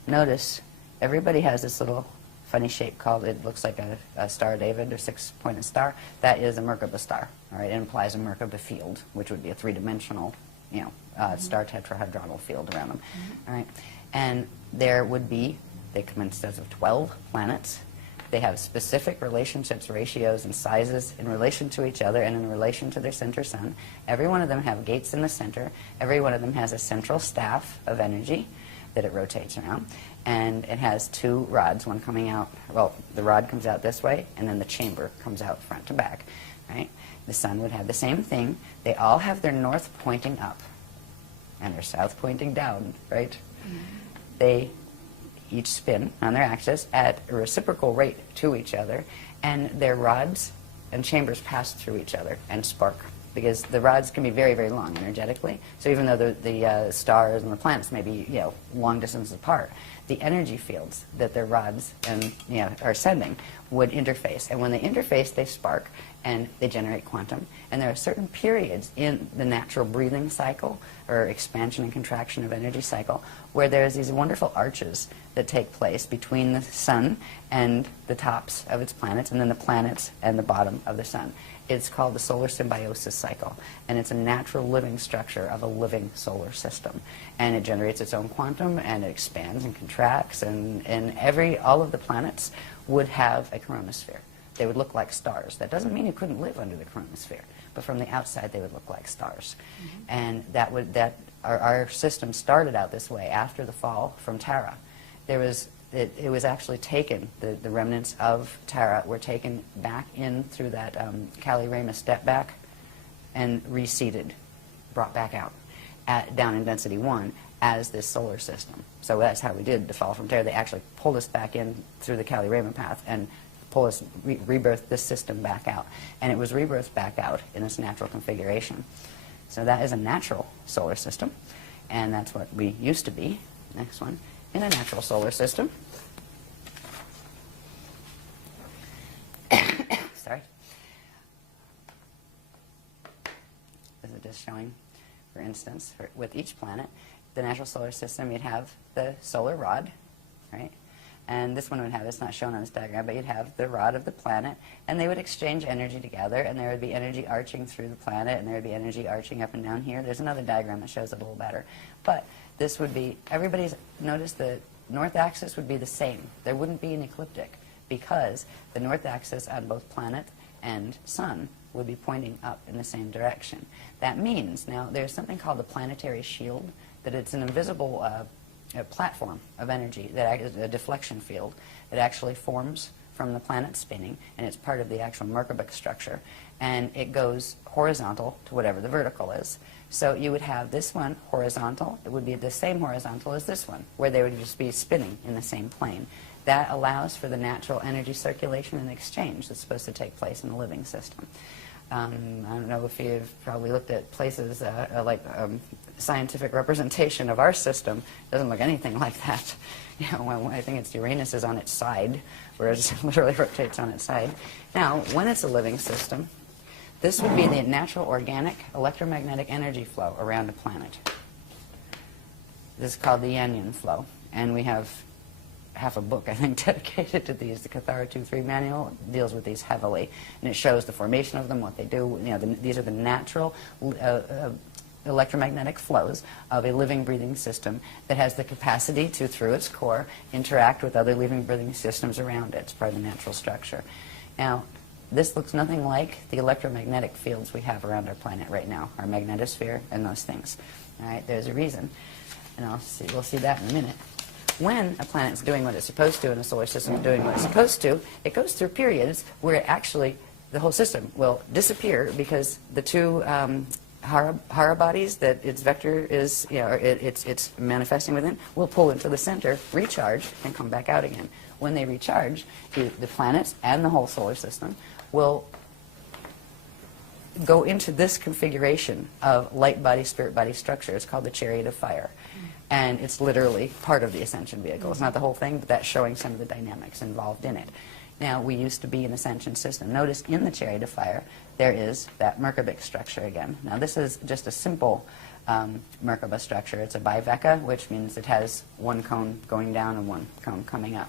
Notice everybody has this little funny shape called, it looks like a Star David or six-pointed star. That is a Merkaba star. All right. It implies a Merkaba field, which would be a three-dimensional, you know, star tetrahedronal field around them. All right. And there would be, they come in sets of 12 planets. They have specific relationships, ratios, and sizes in relation to each other and in relation to their center sun. Every one of them have gates in the center. Every one of them has a central staff of energy that it rotates around. And it has two rods, one coming out, well, the rod comes out this way, and then the chamber comes out front to back. Right? The sun would have the same thing. They all have their north pointing up and their south pointing down, right? Mm-hmm. They each spin on their axis at a reciprocal rate to each other, and their rods and chambers pass through each other and spark, because the rods can be very, very long energetically. So even though the stars and the planets may be, you know, long distances apart, the energy fields that their rods and, you know, are sending would interface. And when they interface, they spark and they generate quantum. And there are certain periods in the natural breathing cycle, or expansion and contraction of energy cycle, where there's these wonderful arches that take place between the sun and the tops of its planets, and then the planets and the bottom of the sun. It's called the solar symbiosis cycle, and it's a natural living structure of a living solar system. And it generates its own quantum, and it expands and contracts, and all of the planets would have a chromosphere. They would look like stars. That doesn't mean you couldn't live under the chromosphere, but from the outside they would look like stars. Mm-hmm. And our system started out this way after the fall from Terra. It was actually taken, the remnants of Terra were taken back in through that Kali-Rama step back and reseeded, brought back out down in density 1 as this solar system. So that's how we did the fall from Terra. They actually pulled us back in through the Kali-Rama path and pull us, rebirth this system back out. And it was rebirthed back out in its natural configuration. So that is a natural solar system, and that's what we used to be. Next one, in a natural solar system. Sorry. This is just showing, for instance, with each planet, the natural solar system, you'd have the solar rod, right? And this one would have, it's not shown on this diagram, but you'd have the rod of the planet, and they would exchange energy together, and there would be energy arching through the planet, and there would be energy arching up and down here. There's another diagram that shows it a little better. But this would be, notice the north axis would be the same. There wouldn't be an ecliptic, because the north axis on both planet and sun would be pointing up in the same direction. That means, now, there's something called the planetary shield, that it's an invisible a platform of energy, that is a deflection field that actually forms from the planet spinning, and it's part of the actual Merkaba structure, and it goes horizontal to whatever the vertical is. So you would have this one horizontal. It would be the same horizontal as this one, where they would just be spinning in the same plane. That allows for the natural energy circulation and exchange that's supposed to take place in a living system. I don't know if you've probably looked at places like scientific representation of our system. It doesn't look anything like that. You know, I think it's Uranus is on its side, whereas it literally rotates on its side. Now, when it's a living system, this would be the natural organic electromagnetic energy flow around a planet. This is called the Yanyan flow, and we have half a book, I think, dedicated to these. The Cathara 2-3 manual deals with these heavily, and it shows the formation of them, what they do. You know, these are the natural electromagnetic flows of a living, breathing system that has the capacity to, through its core, interact with other living, breathing systems around it. It's part of the natural structure. Now, this looks nothing like the electromagnetic fields we have around our planet right now, our magnetosphere and those things. All right, there's a reason, and we'll see that in a minute. When a planet's doing what it's supposed to and a solar system is doing what it's supposed to, it goes through periods where actually the whole system will disappear because the two Hara bodies that its vector is, you know, it's manifesting within, will pull into the center, recharge, and come back out again. When they recharge, the planets and the whole solar system will go into this configuration of light body, spirit body structure. It's called the chariot of fire. And it's literally part of the Ascension vehicle. It's not the whole thing, but that's showing some of the dynamics involved in it. Now, we used to be an Ascension system. Notice in the chariot of fire, there is that Merkaba structure again. Now, this is just a simple Merkaba structure. It's a biveka, which means it has one cone going down and one cone coming up.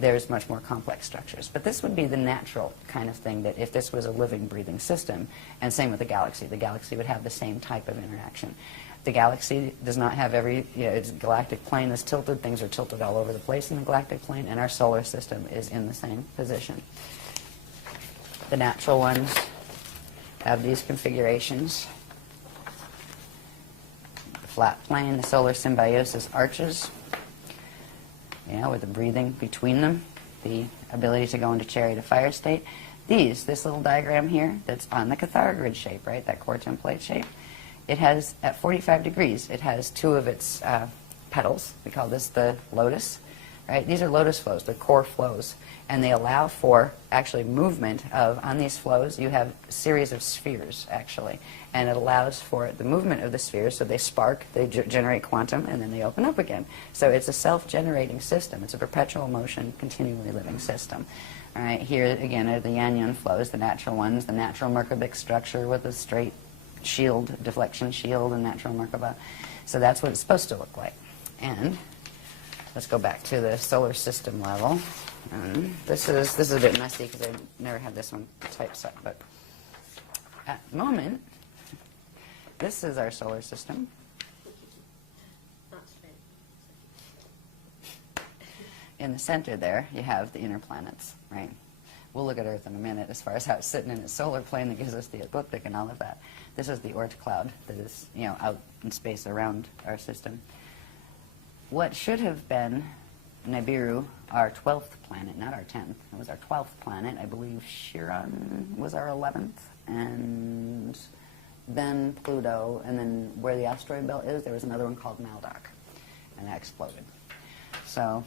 There's much more complex structures. But this would be the natural kind of thing that if this was a living, breathing system, and same with the galaxy would have the same type of interaction. The galaxy does not have its galactic plane is tilted. Things are tilted all over the place in the galactic plane, and our solar system is in the same position. The natural ones have these configurations. The flat plane, the solar symbiosis arches, with the breathing between them, the ability to go into chariot of fire state. This little diagram here that's on the Cathara grid shape, right, that core template shape, it has, at 45 degrees, it has two of its petals. We call this the lotus, right? These are lotus flows, they're core flows, and they allow for actually movement of, on these flows, you have a series of spheres, actually, and it allows for the movement of the spheres, so they spark, they generate quantum, and then they open up again. So it's a self-generating system. It's a perpetual motion, continually living system. All right, here again are the Yanyan flows, the natural ones, the natural Merkabic structure with a straight shield, deflection shield, and natural Merkaba. So that's what it's supposed to look like. And let's go back to the solar system level. This is a bit messy because I never had this one typeset, but at the moment, this is our solar system. In the center there, you have the inner planets, right? We'll look at Earth in a minute as far as how it's sitting in its solar plane that gives us the ecliptic and all of that. This is the Oort cloud that is, out in space around our system. What should have been Nibiru, our 12th planet, not our 10th. It was our 12th planet. I believe Chiron was our 11th, and then Pluto, and then where the asteroid belt is, there was another one called Maldoc, and that exploded. So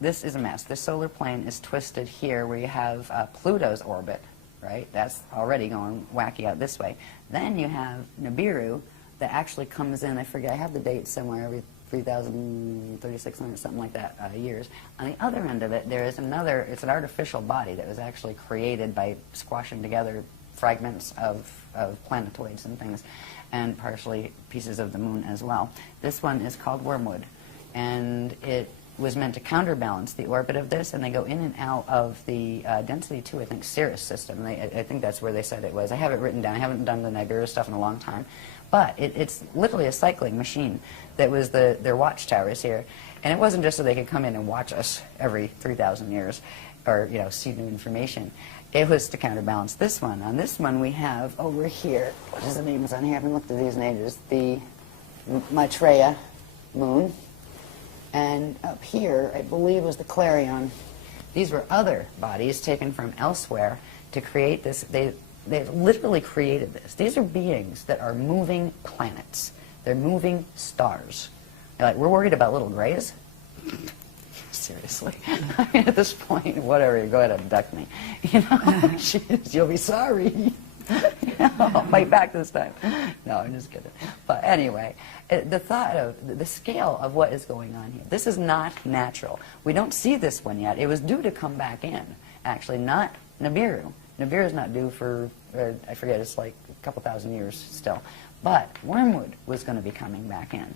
this is a mess. This solar plane is twisted here where you have Pluto's orbit, right? That's already going wacky out this way. Then you have Nibiru that actually comes in, I forget, I have the date somewhere, every 3,600, something like that, years. On the other end of it, there is another, it's an artificial body that was actually created by squashing together fragments of planetoids and things, and partially pieces of the moon as well. This one is called Wormwood, and it was meant to counterbalance the orbit of this, and they go in and out of the density 2, I think, Sirius system. I think that's where they said it was. I have it written down. I haven't done the Nibiru stuff in a long time. But it's literally a cycling machine that was their watchtowers here. And it wasn't just so they could come in and watch us every 3,000 years or, see new information. It was to counterbalance this one. On this one, we have over here, what is the names on here? I haven't looked at these names. The Maitreya moon. And up here, I believe, was the Clarion. These were other bodies taken from elsewhere to create this. They've literally created this. These are beings that are moving planets. They're moving stars. Like, we're worried about little grays? Seriously. I mean, at this point, whatever, go ahead and abduct me. Jeez, you'll be sorry. I'll fight back this time. No, I'm just kidding. But anyway, the thought of the scale of what is going on here, this is not natural. We don't see this one yet. It was due to come back in, actually, not Nibiru. Nibiru is not due for, I forget, it's like a couple thousand years still. But Wormwood was going to be coming back in.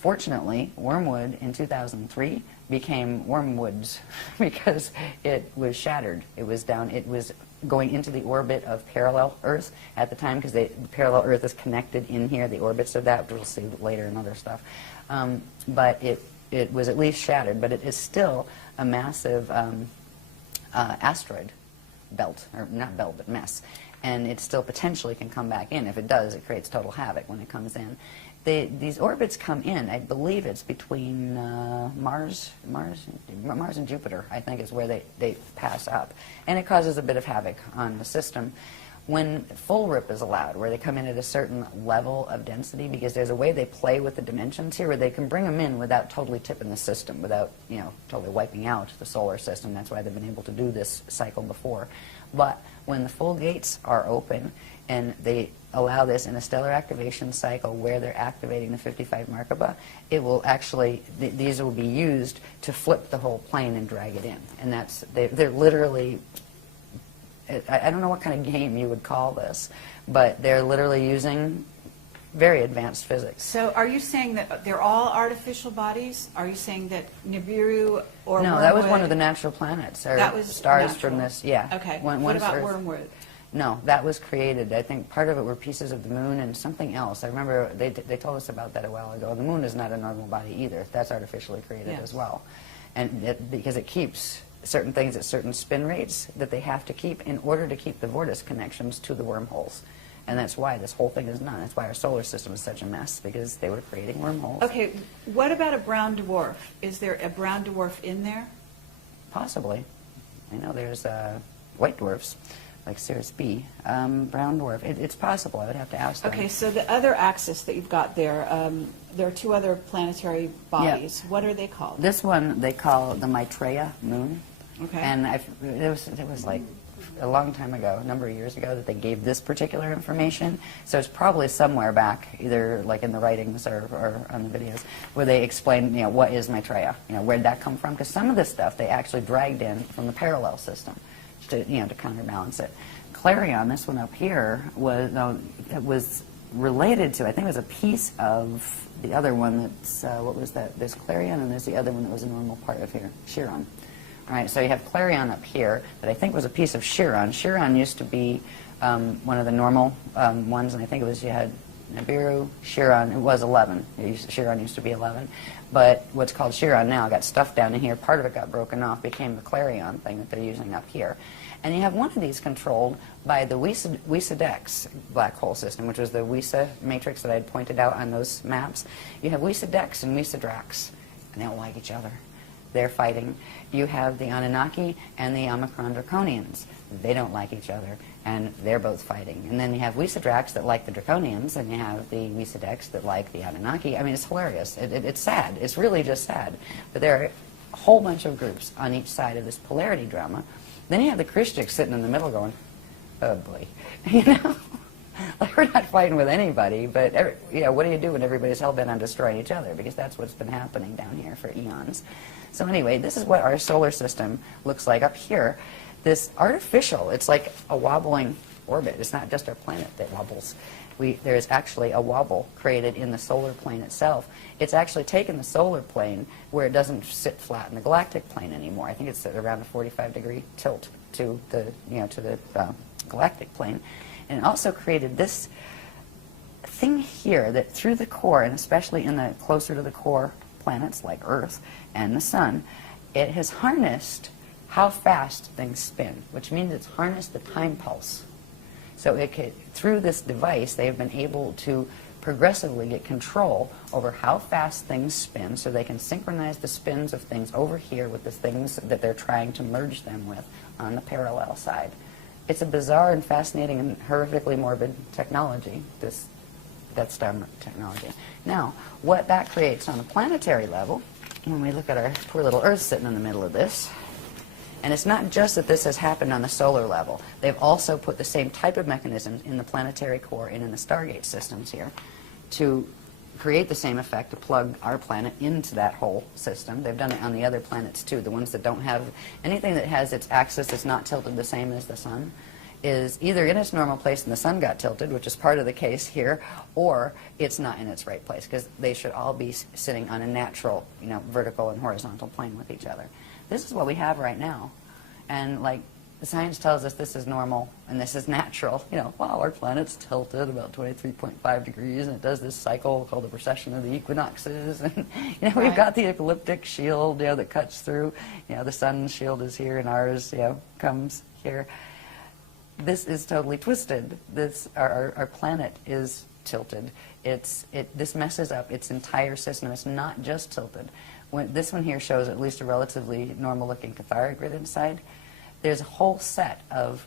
Fortunately, Wormwood in 2003 became Wormwoods because it was shattered. It was going into the orbit of parallel Earth at the time, because the parallel Earth is connected in here, the orbits of that, which we'll see later in other stuff. But it was at least shattered, but it is still a massive asteroid belt, or not belt, but mess. And it still potentially can come back in. If it does, it creates total havoc when it comes in. These orbits come in, I believe it's between Mars and Jupiter, I think is where they pass up. And it causes a bit of havoc on the system. When full rip is allowed, where they come in at a certain level of density, because there's a way they play with the dimensions here where they can bring them in without totally tipping the system, without, you know, totally wiping out the solar system. That's why they've been able to do this cycle before. But when the full gates are open and they allow this in a stellar activation cycle where they're activating the 55 Merkaba, it will actually, these will be used to flip the whole plane and drag it in. And that's, they're literally, I don't know what kind of game you would call this, but they're literally using very advanced physics. So are you saying that they're all artificial bodies? Are you saying that Nibiru or No, Wormwood, that was one of the natural planets, or that was stars natural. from this, yeah. Okay. One, What about Earth. Wormwood? No, that was created. I think part of it were pieces of the moon and something else. I remember they told us about that a while ago. The moon is not a normal body either. That's artificially created Yes. as well. And because it keeps certain things at certain spin rates that they have to keep in order to keep the vortex connections to the wormholes. And that's why this whole thing is done. That's why our solar system is such a mess, because they were creating wormholes. Okay, what about a brown dwarf? Is there a brown dwarf in there? Possibly. I know there's white dwarfs, like Sirius B. Brown dwarf. It's possible. I would have to ask them. Okay, so the other axis that you've got there are two other planetary bodies. What are they called? This one they call the Maitreya moon. Okay. And it was like a long time ago, a number of years ago, that they gave this particular information. So it's probably somewhere back, either like in the writings or on the videos, where they explain, you know, what is Maitreya, you know, where'd that come from? Because some of this stuff they actually dragged in from the parallel system to, you know, to counterbalance it. Clarion, this one up here, it was related to, I think it was a piece of the other one that's, what was that? There's Clarion and there's the other one that was a normal part of here, Chiron. All right, so you have Clarion up here that I think was a piece of Chiron. Chiron used to be one of the normal ones, and I think it was, you had Nibiru, Chiron, it was 11. Chiron used to be 11. But what's called Chiron now got stuffed down in here. Part of it got broken off, became the Clarion thing that they're using up here. And you have one of these controlled by the Wiesa-Dex black hole system, which was the Wiesa matrix that I had pointed out on those maps. You have Wiesa-Dex and Wiesa-Drax, and they don't like each other. They're fighting. You have the Anunnaki and the Omicron Draconians. They don't like each other, and they're both fighting. And then you have Wiesa-Drax that like the Draconians, and you have the Wiesa-Dex that like the Anunnaki. I mean, it's hilarious. It's sad. It's really just sad. But there are a whole bunch of groups on each side of this polarity drama. Then you have the Christians sitting in the middle going, oh boy, you know? Like, we're not fighting with anybody, but, you know, what do you do when everybody's hell-bent on destroying each other? Because that's what's been happening down here for eons. So anyway, this is what our solar system looks like up here. This artificial, it's like a wobbling orbit. It's not just our planet that wobbles. There's actually a wobble created in the solar plane itself. It's actually taken the solar plane where it doesn't sit flat in the galactic plane anymore. I think it's at around a 45-degree tilt to the, you know, to the galactic plane. And it also created this thing here that through the core, and especially in the closer to the core planets like Earth and the Sun, it has harnessed how fast things spin, which means it's harnessed the time pulse. So through this device, they have been able to progressively get control over how fast things spin, so they can synchronize the spins of things over here with the things that they're trying to merge them with on the parallel side. It's a bizarre and fascinating and horrifically morbid technology, that star technology. Now, what that creates on a planetary level, when we look at our poor little Earth sitting in the middle of this, and it's not just that this has happened on the solar level. They've also put the same type of mechanisms in the planetary core and in the Stargate systems here to create the same effect, to plug our planet into that whole system. They've done it on the other planets too, the ones that don't have anything that has its axis that's not tilted the same as the Sun. is either in its normal place and the sun got tilted, which is part of the case here, or it's not in its right place, because they should all be sitting on a natural, vertical and horizontal plane with each other. This is what we have right now. And like the science tells us this is normal and this is natural. Wow, our planet's tilted about 23.5 degrees and it does this cycle called the precession of the equinoxes. And, we've got the ecliptic shield, that cuts through. The sun's shield is here and ours, comes here. This is totally twisted. Our planet is tilted. This messes up its entire system. It's not just tilted. This one here shows at least a relatively normal-looking cathara grid inside. There's a whole set of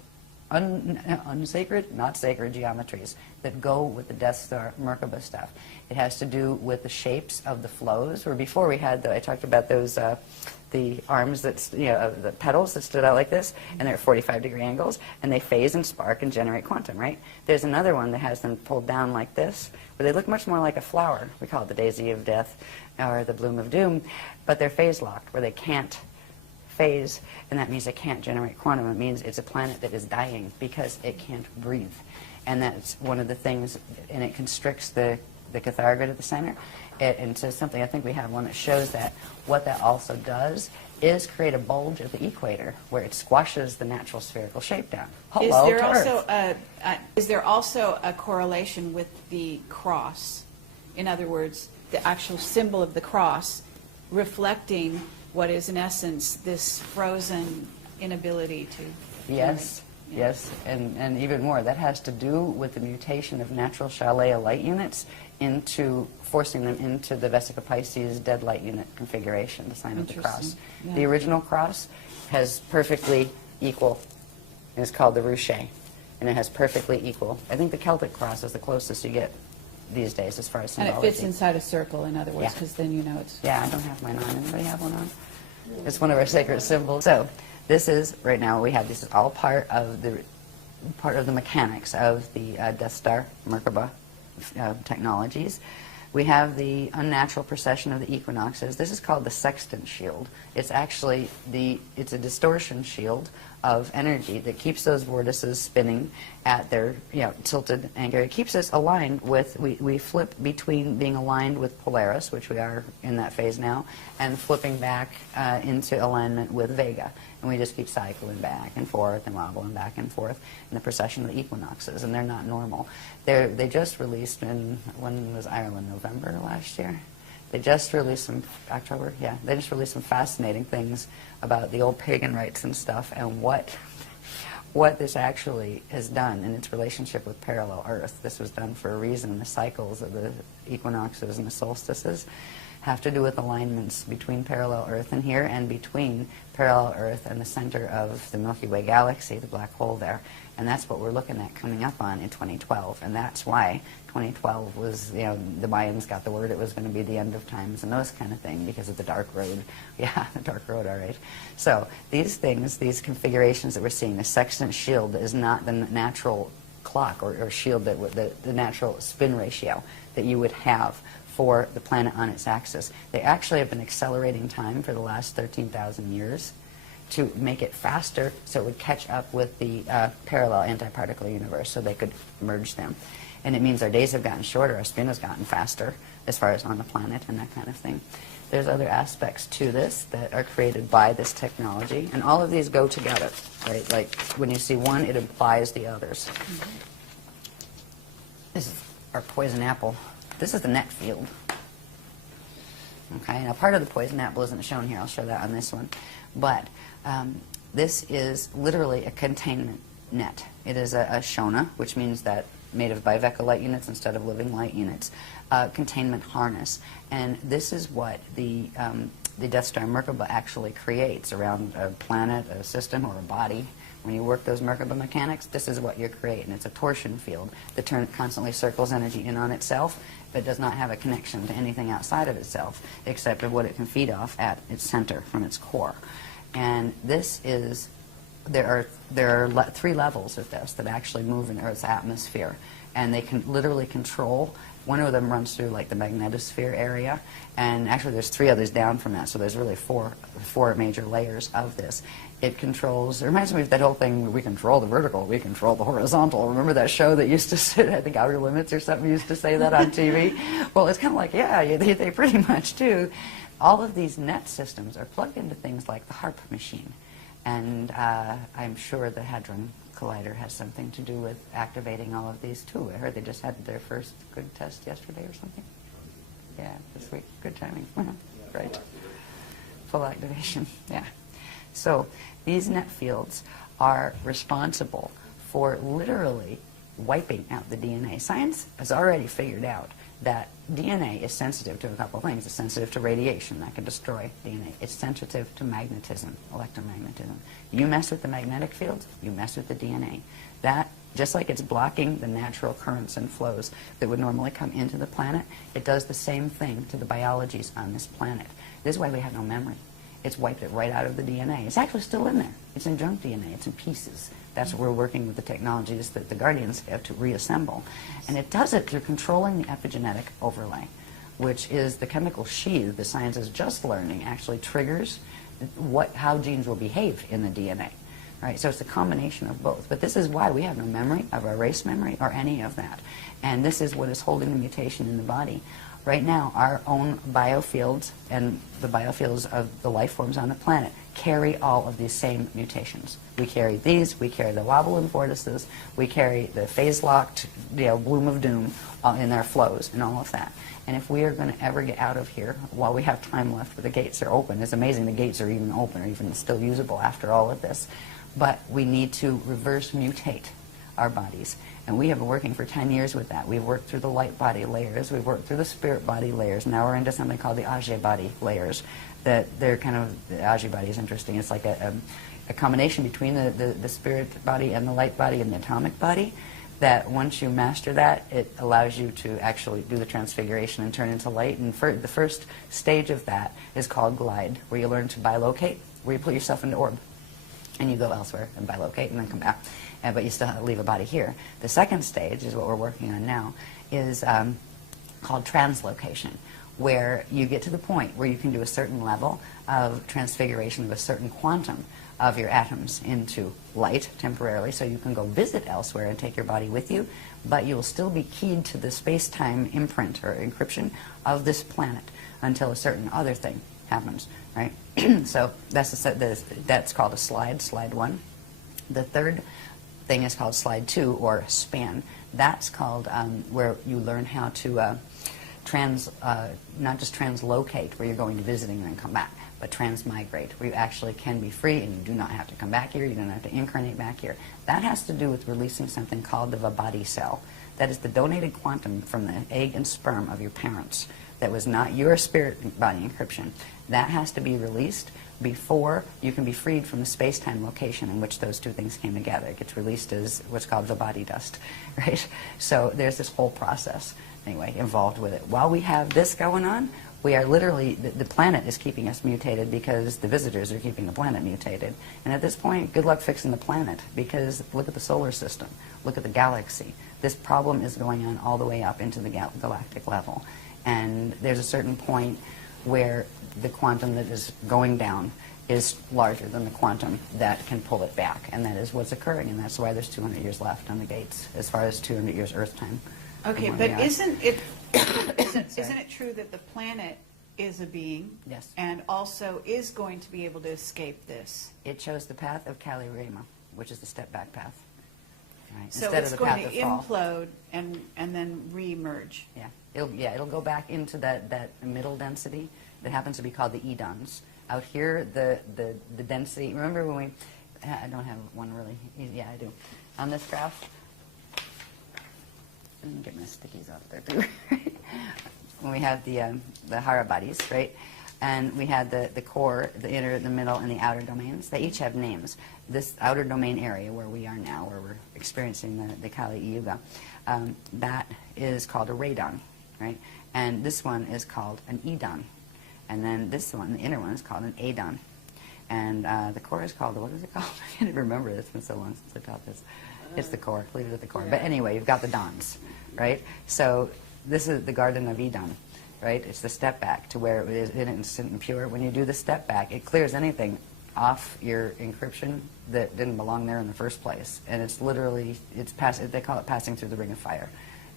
unsacred, not sacred geometries that go with the Death Star Merkaba stuff. It has to do with the shapes of the flows. Where before we had, I talked about those, the arms that, the petals that stood out like this, and they're at 45-degree angles, and they phase and spark and generate quantum, right? There's another one that has them pulled down like this, but they look much more like a flower. We call it the daisy of death or the bloom of doom, but they're phase locked, where they can't phase, and that means it can't generate quantum. It means it's a planet that is dying because it can't breathe. And that's one of the things, and it constricts the cathara grid at the center. And so something, I think we have one that shows that. What that also does is create a bulge at the equator where it squashes the natural spherical shape down. Hello, is there also a correlation with the cross? In other words, the actual symbol of the cross reflecting what is in essence this frozen inability to... Yes, yes, and even more. That has to do with the mutation of natural Shalea light units into forcing them into the Vesica Pisces dead light unit configuration, the sign of the cross. Yeah. The original cross has perfectly equal, and it's called the ruche, and it has perfectly equal. I think the Celtic cross is the closest you get these days as far as symbology. And it fits inside a circle, in other words, because then it's... Yeah, I don't have mine on. Anybody have one on? It's one of our sacred symbols. So this is, right now we have, this is all part of the mechanics of the Death Star Merkaba technologies. We have the unnatural precession of the equinoxes. This is called the sextant shield. It's actually it's a distortion shield of energy that keeps those vortices spinning at their tilted angle. It keeps us aligned with, we flip between being aligned with Polaris, which we are in that phase now, and flipping back into alignment with Vega. And we just keep cycling back and forth and wobbling back and forth in the precession of the equinoxes, and they're not normal. They just released when was Ireland, November last year? They just released some, October, yeah, they just released some fascinating things about the old pagan rites and stuff, and what this actually has done in its relationship with parallel Earth. This was done for a reason. The cycles of the equinoxes and the solstices have to do with alignments between parallel Earth and here, and between parallel Earth and the center of the Milky Way galaxy, the black hole there. And that's what we're looking at coming up on in 2012. And that's why 2012 was, the Mayans got the word it was going to be the end of times and those kind of things because of the dark road. Yeah, the dark road, all right. So these things, these configurations that we're seeing, the sextant shield is not the natural clock or shield, that the natural spin ratio that you would have for the planet on its axis. They actually have been accelerating time for the last 13,000 years to make it faster so it would catch up with the parallel antiparticle universe so they could merge them. And it means our days have gotten shorter, our spin has gotten faster as far as on the planet and that kind of thing. There's other aspects to this that are created by this technology, and all of these go together, right? Like when you see one, it implies the others. Mm-hmm. This is our poison apple. This is the net field. Okay, now part of the poison apple isn't shown here. I'll show that on this one. But this is literally a containment net. It is a Shona, which means that made of Bivecca light units instead of living light units, containment harness. And this is what the Death Star Merkaba actually creates around a planet, a system, or a body. When you work those Merkaba mechanics, this is what you're creating. It's a torsion field that constantly circles energy in on itself, but does not have a connection to anything outside of itself, except of what it can feed off at its center from its core. And this is there are 3 levels of this that actually move in Earth's atmosphere, and they can literally control. One of them runs through like the magnetosphere area, and actually there's 3 others down from that, so there's really four major layers of this. It controls, it reminds me of that whole thing, we control the vertical, we control the horizontal. Remember that show that used to sit, I think Outer Limits or something used to say that on TV? Well, it's kind of like, yeah, they pretty much do. All of these net systems are plugged into things like the HARP machine. And I'm sure the Hadron Collider has something to do with activating all of these too. I heard they just had their first good test yesterday or something. Yeah, this week. Good timing. Right. Full activation. Yeah. So these net fields are responsible for literally wiping out the DNA. Science has already figured out that DNA is sensitive to a couple of things. It's sensitive to radiation that can destroy DNA. It's sensitive to magnetism, electromagnetism. You mess with the magnetic field, you mess with the DNA. That, just like it's blocking the natural currents and flows that would normally come into the planet, it does the same thing to the biologies on this planet. This is why we have no memory. It's wiped it right out of the DNA. It's actually still in there. It's in junk DNA. It's in pieces. That's what we're working with the technologies that the Guardians have to reassemble. And it does it through controlling the epigenetic overlay, which is the chemical sheath the science is just learning actually triggers how genes will behave in the DNA. Right? So it's a combination of both. But this is why we have no memory of our race memory or any of that. And this is what is holding the mutation in the body. Right now, our own biofields and the biofields of the life forms on the planet carry all of these same mutations. We carry these, we carry the wobble and vortices, we carry the phase-locked bloom of doom in their flows and all of that. And if we are going to ever get out of here while we have time left where the gates are open, it's amazing the gates are even open or even still usable after all of this, but we need to reverse mutate our bodies. And we have been working for 10 years with that. We've worked through the light body layers. We've worked through the spirit body layers. Now we're into something called the Ajay body layers. That they're kind of, the Ajay body is interesting. It's like a combination between the spirit body and the light body and the atomic body. That once you master that, it allows you to actually do the transfiguration and turn into light. And the first stage of that is called glide, where you learn to bilocate, where you put yourself into orb. And you go elsewhere and bilocate and then come back. But you still have to leave a body here. The second stage is what we're working on now, is called translocation, where you get to the point where you can do a certain level of transfiguration of a certain quantum of your atoms into light temporarily, so you can go visit elsewhere and take your body with you, but you will still be keyed to the space-time imprint or encryption of this planet until a certain other thing happens, right? So that's called a slide 1. The third thing is called slide 2, or span. That's called where you learn how to not just translocate, where you're going to visiting and then come back, but transmigrate, where you actually can be free and you do not have to come back here, you don't have to incarnate back here. That has to do with releasing something called the Vibhati cell. That is the donated quantum from the egg and sperm of your parents. That was not your spirit body encryption. That has to be released before you can be freed from the space-time location in which those two things came together. It gets released as what's called the body dust, right? So there's this whole process, anyway, involved with it. While we have this going on, we are literally, the planet is keeping us mutated because the visitors are keeping the planet mutated. And at this point, good luck fixing the planet, because look at the solar system, look at the galaxy. This problem is going on all the way up into the galactic level. And there's a certain point where the quantum that is going down is larger than the quantum that can pull it back. And that is what's occurring, and that's why there's 200 years left on the gates, as far as 200 years Earth time. Okay, but isn't it true that the planet is a being? Yes. And also is going to be able to escape this? It chose the path of Kali Rama, which is the step-back path. Right? So Instead it's of the going path to of fall. implode and then re-emerge. Yeah. It'll go back into that middle density that happens to be called the edons. Out here, the density, remember when we, I don't have one really, yeah, I do. On this graph, let me get my stickies off there too. When we have the Hara bodies, right? And we had the core, the inner, the middle, and the outer domains. They each have names. This outer domain area where we are now, where we're experiencing the Kali Yuga, that is called a radon, right? And this one is called an edon. And then this one, the inner one, is called an adon. And the core is called, what is it called? I can't even remember. It's been so long since I taught this. It's the core. Leave it at the core. But anyway, you've got the dawns, right? So this is the Garden of Eden, right? It's the step back to where it is innocent and pure. When you do the step back, it clears anything off your encryption that didn't belong there in the first place. And it's literally, they call it passing through the ring of fire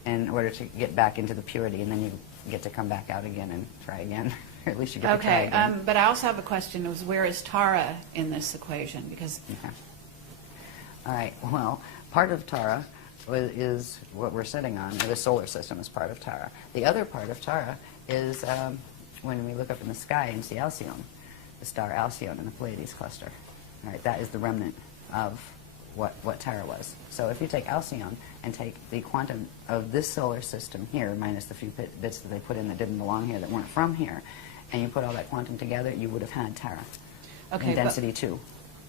in order to get back into the purity, and then you get to come back out again and try again. Or at least you get to try again. But I also have a question, was where is Tara in this equation? Because Okay. All right, well, part of Tara is what we're sitting on. The solar system is part of Tara. The other part of Tara is when we look up in the sky and see Alcyone, the star Alcyone in the Pleiades cluster. All right, that is the remnant of what Tara was. So if you take Alcyone and take the quantum of this solar system here, minus the few bits that they put in that didn't belong here, that weren't from here, and you put all that quantum together, you would have had Tara in density 2.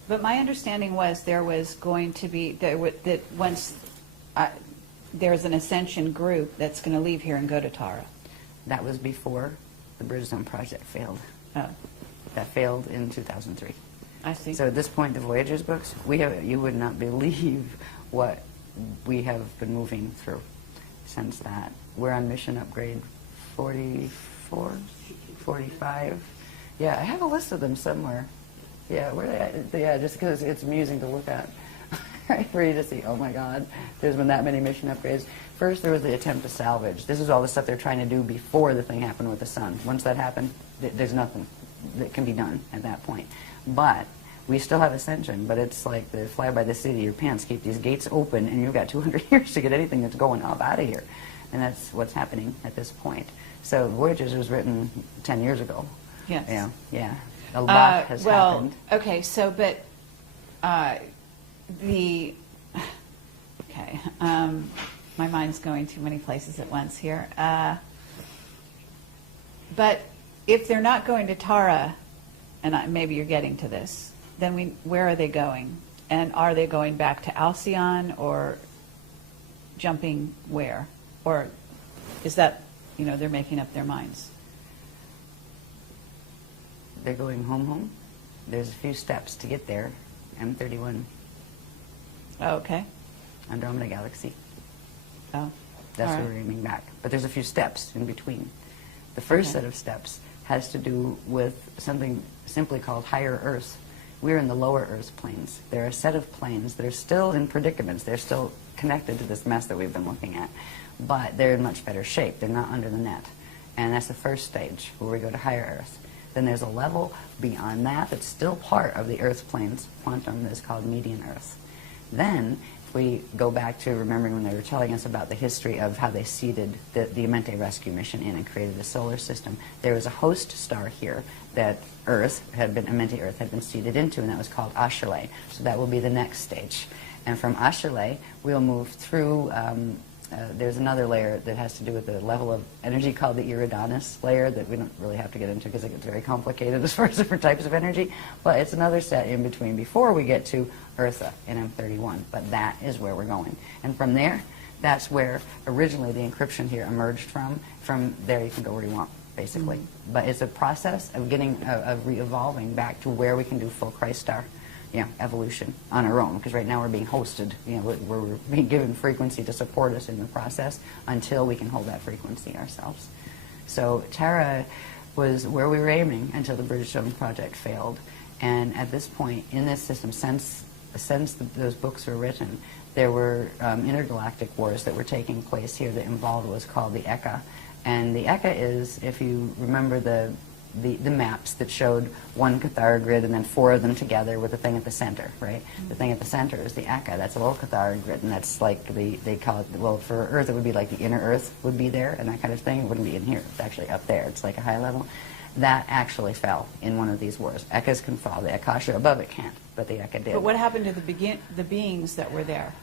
But my understanding was there was going to be, that once there's an Ascension group that's going to leave here and go to Tara. That was before the Bridgestone project failed. Oh, That failed in 2003. I see. So at this point, the Voyagers books, you would not believe what we have been moving through since that. We're on mission upgrade 44, 45. Yeah, I have a list of them somewhere. Yeah, where they at? Yeah, just because it's amusing to look at. Right, for you to see, oh my God, there's been that many mission upgrades. First, there was the attempt to salvage. This is all the stuff they're trying to do before the thing happened with the sun. Once that happened, there's nothing that can be done at that point. But we still have Ascension, but it's like the fly by the seat of your pants. Keep these gates open, and you've got 200 years to get anything that's going up out of here. And that's what's happening at this point. So Voyagers was written 10 years ago. Yes. Yeah. A lot has happened. Okay, so, but okay, my mind's going too many places at once here. But if they're not going to Tara, and maybe you're getting to this, then where are they going? And are they going back to Alcyone or jumping where? Or is that, they're making up their minds? They're going home. There's a few steps to get there. M31. Oh, okay. Andromeda Galaxy. Oh, That's all where right. we're aiming back. But there's a few steps in between. The first Okay. set of steps has to do with something simply called higher Earth. We're in the lower Earth planes. There are a set of planes that are still in predicaments. They're still connected to this mess that we've been looking at. But they're in much better shape. They're not under the net. And that's the first stage, where we go to higher Earth. Then there's a level beyond that that's still part of the Earth planes quantum that's called median Earth. Then, if we go back to remembering when they were telling us about the history of how they seeded the Amenti rescue mission in and created the solar system, there was a host star here that Amenti Earth had been seeded into, and that was called Ashayana. So that will be the next stage. And from Ashayana, we'll move through, there's another layer that has to do with the level of energy called the Iridanus layer that we don't really have to get into because it gets very complicated as far as different types of energy. But it's another set in between before we get to Eartha in M31. But that is where we're going. And from there, that's where originally the encryption here emerged from. From there, you can go where you want, basically. Mm-hmm. But it's a process of of re-evolving back to where we can do full Christ star evolution on our own, because right now we're being hosted, we're being given frequency to support us in the process until we can hold that frequency ourselves. So Tara was where we were aiming until the Bridgestone project failed. And at this point in this system, since those books were written, there were intergalactic wars that were taking place here that involved what's called the Eka. And the Eka is, if you remember the maps that showed one Cathara grid and then 4 of them together with the thing at the center, right? Mm-hmm. The thing at the center is the Eka. That's a little Cathara grid, and that's like they call it, well, for Earth it would be like the inner Earth would be there and that kind of thing. It wouldn't be in here. It's actually up there. It's like a high level. That actually fell in one of these wars. Ekas can fall. The Akasha above it can't, but the Eka did. But what happened to the beings that were there?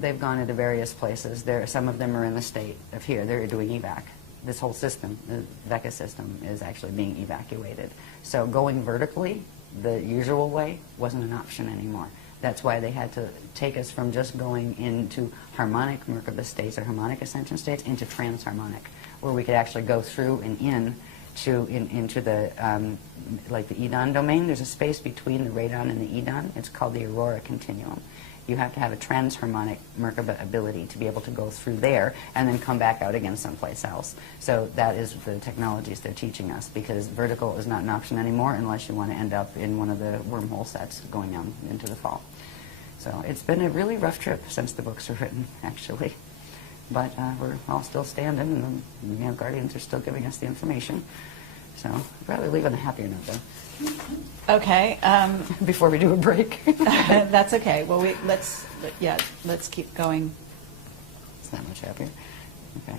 They've gone into various places. Some of them are in the state of here. They're doing evac. This whole system, the VECA system, is actually being evacuated. So going vertically, the usual way, wasn't an option anymore. That's why they had to take us from just going into harmonic Merkaba states or harmonic ascension states into transharmonic, where we could actually go through and in into the like the Edon domain. There's a space between the radon and the Edon. It's called the aurora continuum. You have to have a transharmonic Merkaba ability to be able to go through there and then come back out again someplace else. So that is the technologies they're teaching us, because vertical is not an option anymore unless you want to end up in one of the wormhole sets going on into the fall. So it's been a really rough trip since the books were written, actually. But we're all still standing, and the Guardians are still giving us the information. So I'd rather leave on a happier note, though. Okay. Before we do a break. That's okay. Well, let's keep going. It's not much happier. Okay.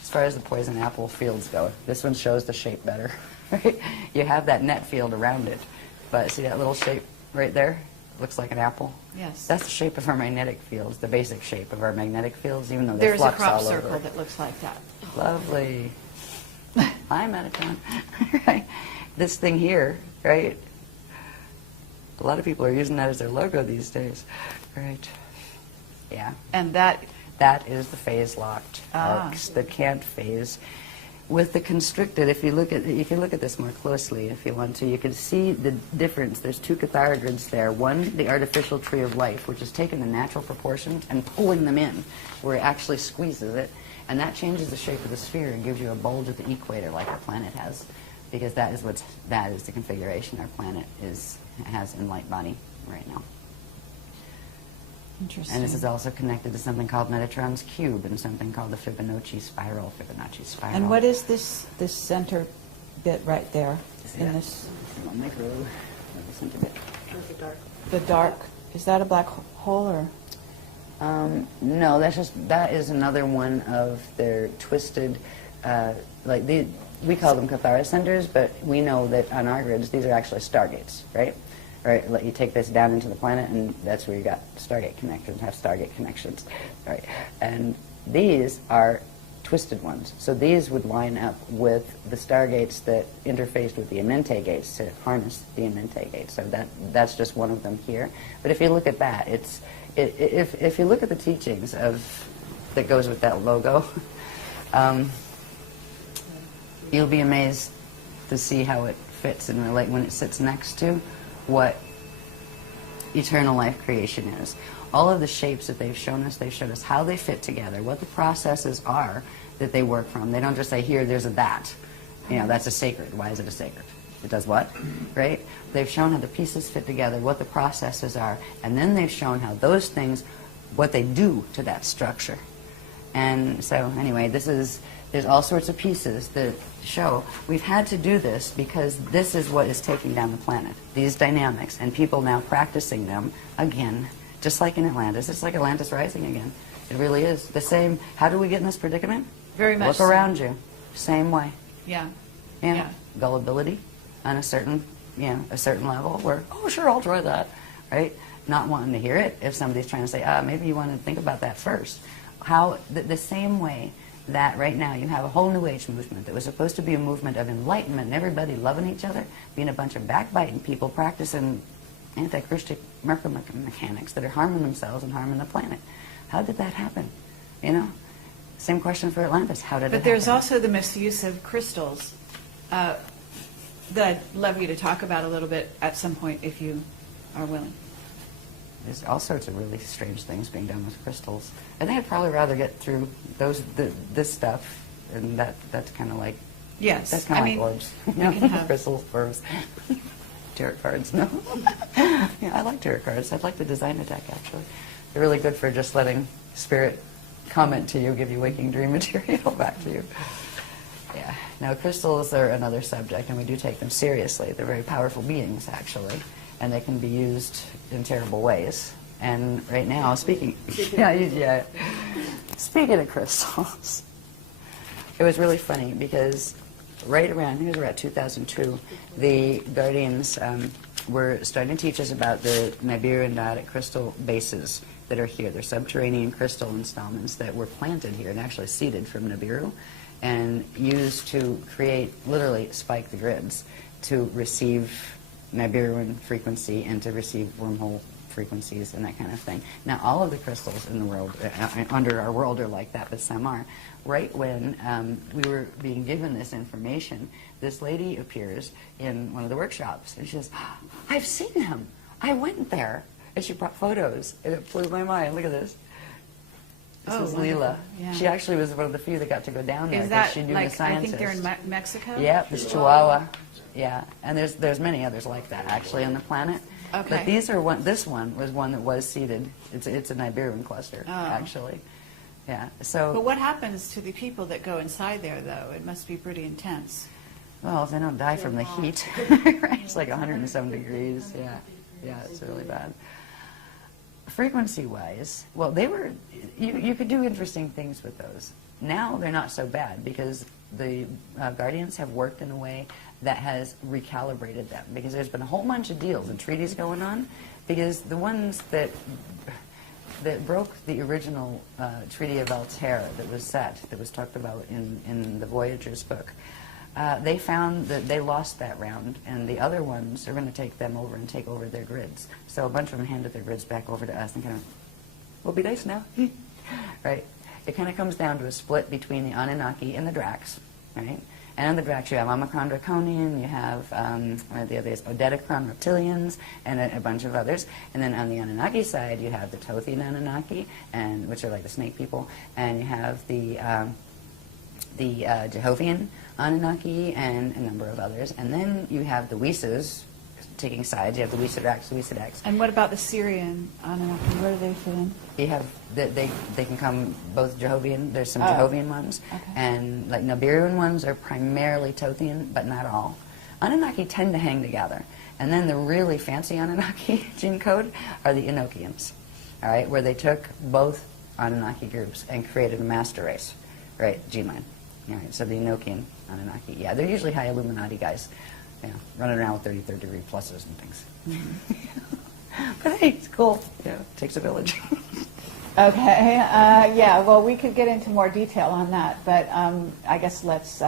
As far as the poison apple fields go, this one shows the shape better. Right? You have that net field around it, but see that little shape right there? Looks like an apple. Yes. That's the shape of our magnetic fields, the basic shape of our magnetic fields, even though they There's a flux crop all circle over. that looks like that. Lovely. Hi, Metatron. Right. This thing here, right? A lot of people are using that as their logo these days. Right. Yeah. And that That is the phase-locked Ah. arcs that can't phase. With the constricted, if you look at, you can look at this more closely if you want to. You can see the difference. There's two cathara there. One, the artificial tree of life, which is taking the natural proportions and pulling them in, where it actually squeezes it, and that changes the shape of the sphere and gives you a bulge at the equator, like our planet has, because that is the configuration our planet has in light body right now. interesting. And this is also connected to something called Metatron's cube and something called the Fibonacci spiral. And what is this center bit right there? Yeah. In this, I'll make a little center bit. the dark, is that a black hole or? No, that is another one of their twisted, we call them Cathara centers, but we know that on our grids these are actually stargates, right? Right, let you take this down into the planet, and that's where you got Stargate connections, have Stargate connections, right? And these are twisted ones. So these would line up with the Stargates that interfaced with the Amenti gates to harness the Amenti gates. So that's just one of them here. But if you look at that, if you look at the teachings that goes with that logo, you'll be amazed to see how it fits and relate when it sits next to what eternal life creation is. All of the shapes that they've shown us how they fit together, what the processes are that they work from. They don't just say, here, there's a that. You know, that's a sacred. Why is it a sacred? It does what? Right? They've shown how the pieces fit together, what the processes are, and then they've shown how those things, what they do to that structure. And so, anyway, there's all sorts of pieces that show we've had to do this because this is what is taking down the planet, these dynamics, and people now practicing them again, just like in Atlantis. It's like Atlantis rising again. It really is. The same, how do we get in this predicament? Very much Look so. around you. Same way. Yeah. You know, Yeah. gullibility on a certain level where, oh, sure, I'll try that, right? Not wanting to hear it if somebody's trying to say, maybe you want to think about that first. How, the same way that right now you have a whole New Age movement that was supposed to be a movement of enlightenment and everybody loving each other, being a bunch of backbiting people practicing anti-Christic mechanics that are harming themselves and harming the planet. How did that happen? You know? Same question for Atlantis. How did it happen? But there's also the misuse of crystals that I'd love you to talk about a little bit at some point if you are willing. There's all sorts of really strange things being done with crystals. I think I'd probably rather get through this stuff, and that's kind of like, Yes. that's kind of like orbs. You know, can have- crystals, orbs. Tarot cards, no. Yeah, I like tarot cards. I'd like to design a deck, actually. They're really good for just letting spirit comment to you, give you waking dream material back to you. Yeah. Now, crystals are another subject, and we do take them seriously. They're very powerful beings, actually, and they can be used in terrible ways. And right now, speaking of crystals, it was really funny because right around 2002, the Guardians were starting to teach us about the Nibiru and Nodic crystal bases that are here. They're subterranean crystal installments that were planted here and actually seeded from Nibiru and used to create, literally spike the grids to receive Nibiruan frequency and to receive wormhole frequencies and that kind of thing. Now, all of the crystals in the world, under our world, are like that, but some are. Right when we were being given this information, this lady appears in one of the workshops, and she says, I've seen him. I went there. And she brought photos, and it blew my mind. Look at this. This is Leela. Yeah. She actually was one of the few that got to go down there Is because that she knew like, the scientists. I think they're in Mexico? Yeah, it's Chihuahua. Yeah, and there's many others like that actually on the planet. Okay. But these are one. This one was one that was seeded. It's an Iberian cluster actually. Yeah. So. But what happens to the people that go inside there, though? It must be pretty intense. Well, if they don't die from the heat, right? It's like 107 degrees. Yeah, yeah, it's really bad. Frequency-wise, well, they were. You could do interesting things with those. Now they're not so bad because the Guardians have worked in a way that has recalibrated them, because there's been a whole bunch of deals and treaties going on, because the ones that broke the original Treaty of Altair that was talked about in the Voyagers book, they found that they lost that round, and the other ones are going to take them over and take over their grids. So a bunch of them handed their grids back over to us and kind of, we'll be nice now, right? It kind of comes down to a split between the Anunnaki and the Dracs, right? And on the Dracs you have Omicron Draconian, you have the others, Odedicron Reptilians, and a bunch of others. And then on the Anunnaki side you have the Tothian Anunnaki, and which are like the snake people, and you have the Jehovian Anunnaki and a number of others. And then you have the Weeses taking sides. You have the Weesedax. And what about the Syrian Anunnaki? Where do they fit in? You have they can come both Jehovian. There's some Jehovian ones, and like Nibiruan ones are primarily Tothian, but not all. Anunnaki tend to hang together, and then the really fancy Anunnaki gene code are the Enochians, all right, where they took both Anunnaki groups and created a master race, right, gene line. All right, so the Enochian Anunnaki, yeah, they're usually high Illuminati guys, you know, running around with 33rd degree pluses and things. But hey, it's cool. Yeah, it takes a village. Okay. Yeah. Well, we could get into more detail on that, but I guess let's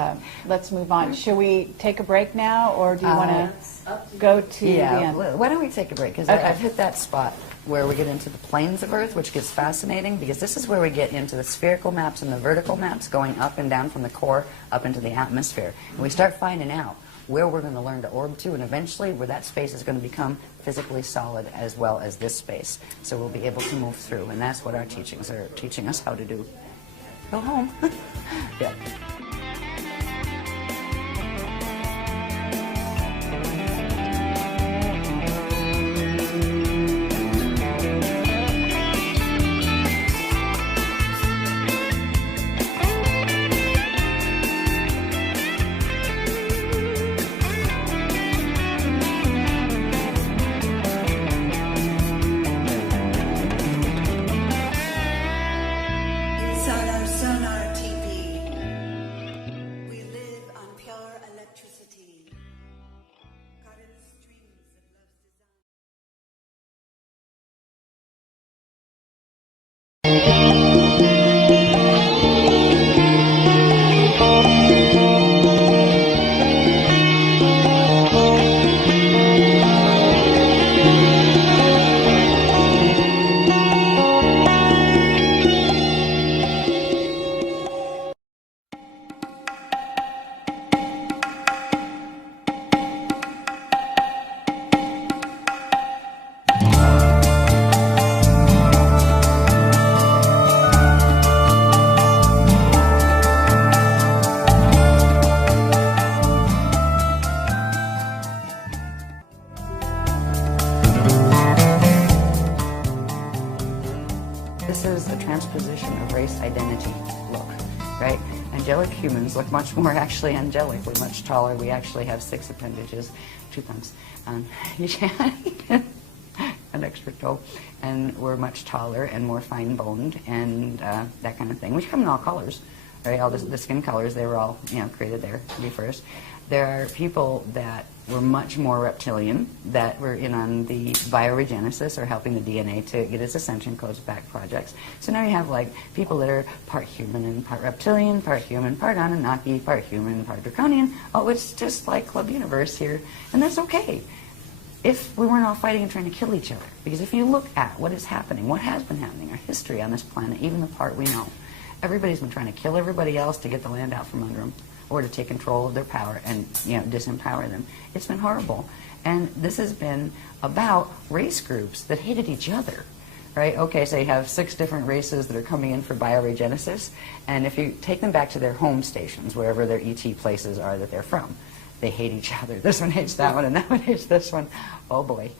move on. Should we take a break now, or do you want to go to the end? Why don't we take a break? Because I've hit that spot where we get into the planes of Earth, which gets fascinating, because this is where we get into the spherical maps and the vertical maps going up and down from the core up into the atmosphere. And we start finding out where we're going to learn to orb to, and eventually where that space is going to become physically solid as well as this space. So we'll be able to move through, and that's what our teachings are teaching us how to do. Go home. Yeah. Sonar TV. We live on pure electricity. Current streams of love's design. This is a transposition of race identity look, right? Angelic humans look much more actually angelic. We're much taller. We actually have 6 appendages, 2 thumbs, each hand, an extra toe, and we're much taller and more fine-boned and that kind of thing. We come in all colors, right? All the skin colors, they were all, you know, created there to be first. There are people that were much more reptilian, that were in on the bioregenesis, or helping the DNA to get its ascension codes back projects. So now you have like people that are part human and part reptilian, part human, part Anunnaki, part human, part draconian. Oh, it's just like Club Universe here, and that's okay. if we weren't all fighting and trying to kill each other. Because if you look at what is happening, what has been happening, our history on this planet, even the part we know, everybody's been trying to kill everybody else to get the land out from under them, or to take control of their power and, you know, disempower them. It's been horrible. And this has been about race groups that hated each other, right? Okay, so you have 6 different races that are coming in for bioregenesis, and if you take them back to their home stations, wherever their ET places are that they're from, they hate each other. This one hates that one, and that one hates this one. Oh boy.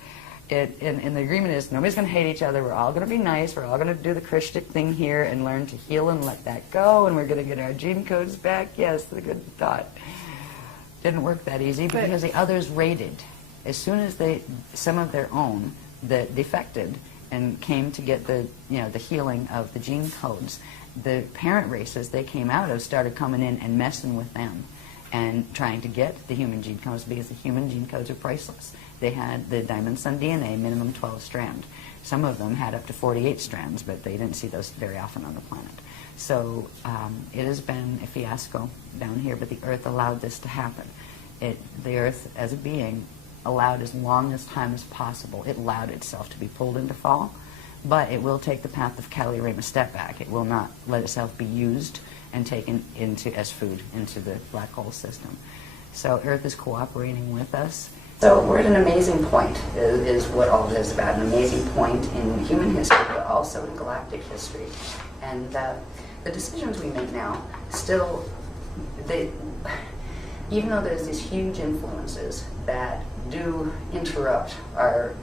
And the agreement is nobody's going to hate each other. We're all going to be nice. We're all going to do the Christic thing here and learn to heal and let that go, and we're going to get our gene codes back. Yes, the good thought. Didn't work that easy because the others raided. As soon as some of their own that defected and came to get the healing of the gene codes, the parent races they came out of started coming in and messing with them and trying to get the human gene codes, because the human gene codes are priceless. They had the Diamond Sun DNA, minimum 12 strand. Some of them had up to 48 strands, but they didn't see those very often on the planet. So it has been a fiasco down here, but the Earth allowed this to happen. The Earth, as a being, allowed as long as time as possible. It allowed itself to be pulled into fall, but it will take the path of Kali Rama step back. It will not let itself be used and taken as food into the black hole system. So Earth is cooperating with us. So we're at an amazing point, is what all this is about, an amazing point in human history, but also in galactic history. And the decisions we make now, still, even though there's these huge influences that do interrupt our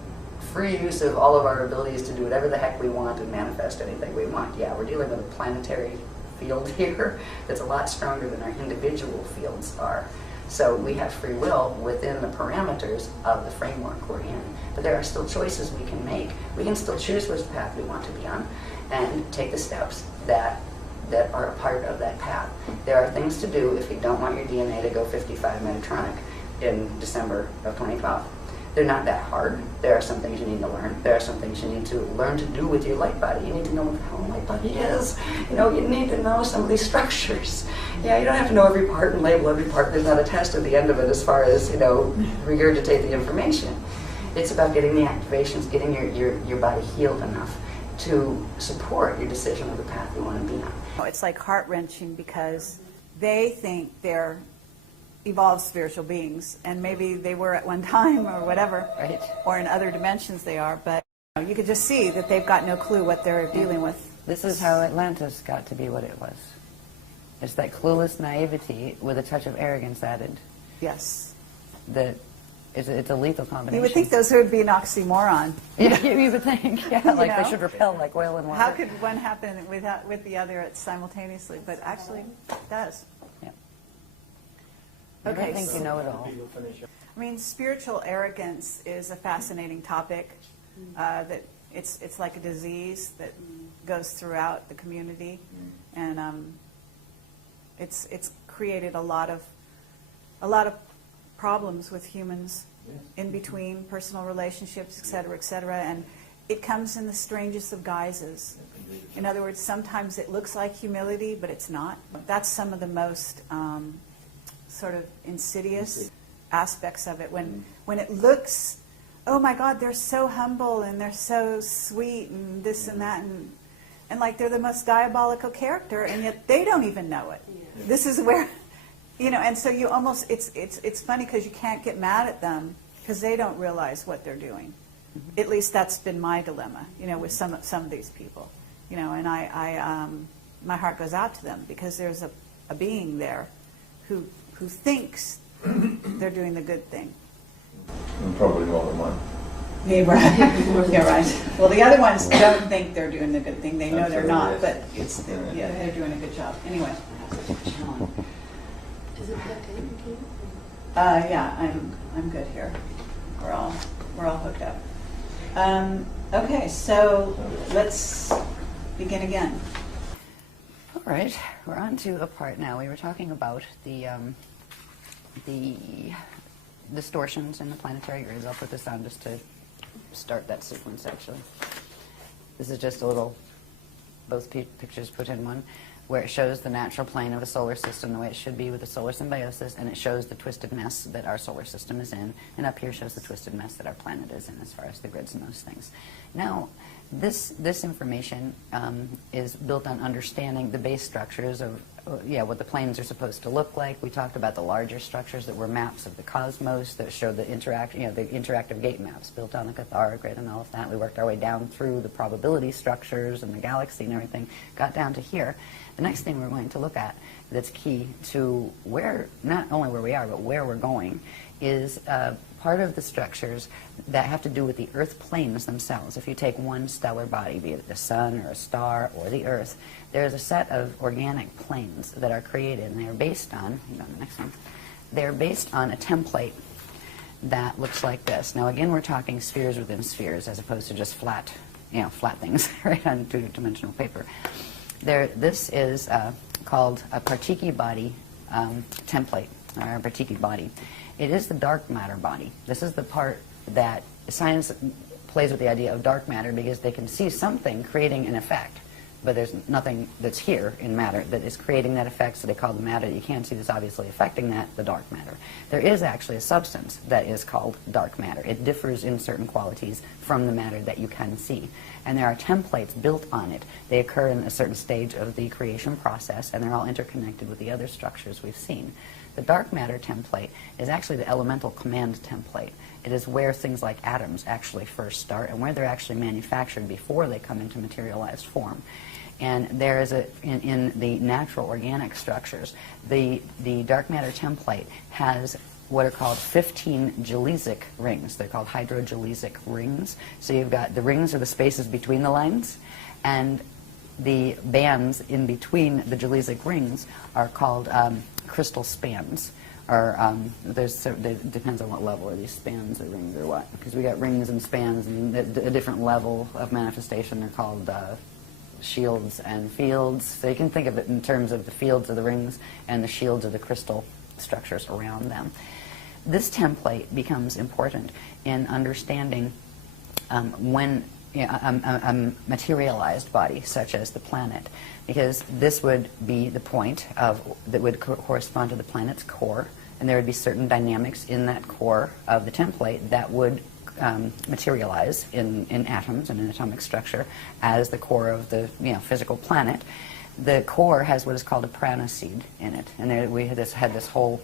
free use of all of our abilities to do whatever the heck we want and manifest anything we want. Yeah, we're dealing with a planetary field here that's a lot stronger than our individual fields are. So we have free will within the parameters of the framework we're in. But there are still choices we can make. We can still choose which path we want to be on and take the steps that are a part of that path. There are things to do if you don't want your DNA to go 55 Medtronic in December of 2012. They're not that hard. There are some things you need to learn. There are some things you need to learn to do with your light body. You need to know what the hell a light body is. You need to know some of these structures. Yeah, you don't have to know every part and label every part. There's not a test at the end of it as far as, regurgitate the information. It's about getting the activations, getting your body healed enough to support your decision of the path you want to be on. It's like heart-wrenching because they think they're evolved spiritual beings, and maybe they were at one time or whatever, right, or in other dimensions they are, but you could just see that they've got no clue what they're dealing with. This is how Atlantis got to be what it was. It's that clueless naivety with a touch of arrogance added. Yes. That it's a lethal combination. You would think those would be an oxymoron. Yeah, you would think. Yeah, like they should repel like oil and water. How could one happen with the other simultaneously? But actually, it does. Yeah. Okay. I think you know it all. I mean, spiritual arrogance is a fascinating topic. That it's like a disease that goes throughout the community, and it's created a lot of problems with humans in between personal relationships, et cetera, and it comes in the strangest of guises. In other words, sometimes it looks like humility, but it's not. That's some of the most sort of insidious aspects of it. When it looks, oh my God, they're so humble and they're so sweet and this and that, and like they're the most diabolical character, and yet they don't even know it. Yeah. This is where, and so you almost, it's funny because you can't get mad at them because they don't realize what they're doing. Mm-hmm. At least that's been my dilemma, with some of these people, and I my heart goes out to them because there's a being there who thinks they're doing the good thing. And probably more than one. Yeah, right. Yeah, right. Well, the other ones don't think they're doing the good thing. They know they're not, but they're doing a good job. Anyway. Is it plugged in? Yeah, I'm good here. We're all hooked up. Okay, so let's begin again. All right, we're on to a part now. We were talking about the distortions in the planetary grids. I'll put this on just to start that sequence, actually. This is just a little both pictures put in one, where it shows the natural plane of a solar system the way it should be with the solar symbiosis, and it shows the twisted mess that our solar system is in, and up here shows the twisted mess that our planet is in as far as the grids and those things. Now, this information is built on understanding the base structures of what the planes are supposed to look like. We talked about the larger structures that were maps of the cosmos that showed the the interactive gate maps built on the Cathara grid and all of that. We worked our way down through the probability structures and the galaxy and everything, got down to here. The next thing we're going to look at that's key to where, not only where we are, but where we're going, is part of the structures that have to do with the Earth planes themselves. If you take one stellar body, be it the sun or a star or the Earth, there's a set of organic planes that are created, and they are based on, the next one, they're based on a template that looks like this. Now again, we're talking spheres within spheres as opposed to just flat things right on two-dimensional paper. This is called a Partiki body template, or a Partiki body. It is the dark matter body. This is the part that science plays with the idea of dark matter because they can see something creating an effect, but there's nothing that's here in matter that is creating that effect, so they call the matter that you can't see that's obviously affecting that the dark matter. There is actually a substance that is called dark matter. It differs in certain qualities from the matter that you can see, and there are templates built on it. They occur in a certain stage of the creation process, and they're all interconnected with the other structures we've seen. The dark matter template is actually the elemental command template. It is where things like atoms actually first start and where they're actually manufactured before they come into materialized form. And there is in the natural organic structures, the dark matter template has what are called 15 gelesic rings. They're called hydrogelesic rings. So you've got the rings are the spaces between the lines, and the bands in between the gelesic rings are called crystal spans. Or it depends on what level are these spans or rings or what, because we got rings and spans and a different level of manifestation. They're called shields and fields. So you can think of it in terms of the fields of the rings and the shields of the crystal structures around them. This template becomes important in understanding when a materialized body, such as the planet, because this would be the point that would correspond to the planet's core, and there would be certain dynamics in that core of the template that would materialize in atoms and in atomic structure as the core of the physical planet. The core has what is called a prana seed in it, and we had this whole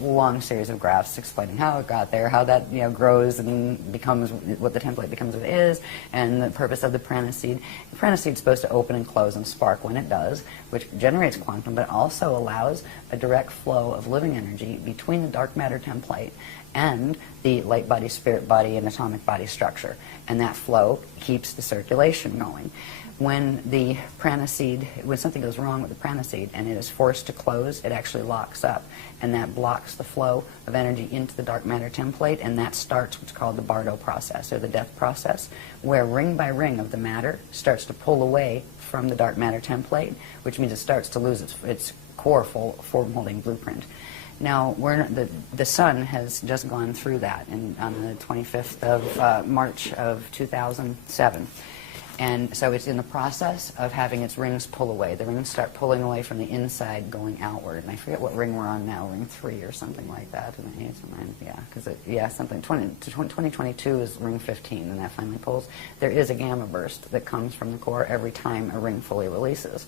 long series of graphs explaining how it got there, how that grows and becomes what the template becomes what it is, and the purpose of the prana seed. The prana seed is supposed to open and close and spark when it does, which generates quantum, but also allows a direct flow of living energy between the dark matter template and the light body, spirit body, and atomic body structure. And that flow keeps the circulation going. When the prana seed, when something goes wrong with the prana seed and it is forced to close, it actually locks up, and that blocks the flow of energy into the dark matter template, and that starts what's called the Bardo process, or the death process, where ring by ring of the matter starts to pull away from the dark matter template, which means it starts to lose its core form-holding blueprint. Now, the sun has just gone through that on the 25th of March of 2007. And so it's in the process of having its rings pull away. The rings start pulling away from the inside, going outward. And I forget what ring we're on now, ring 3 or something like that. Something. 2022 is ring 15, and that finally pulls. There is a gamma burst that comes from the core every time a ring fully releases.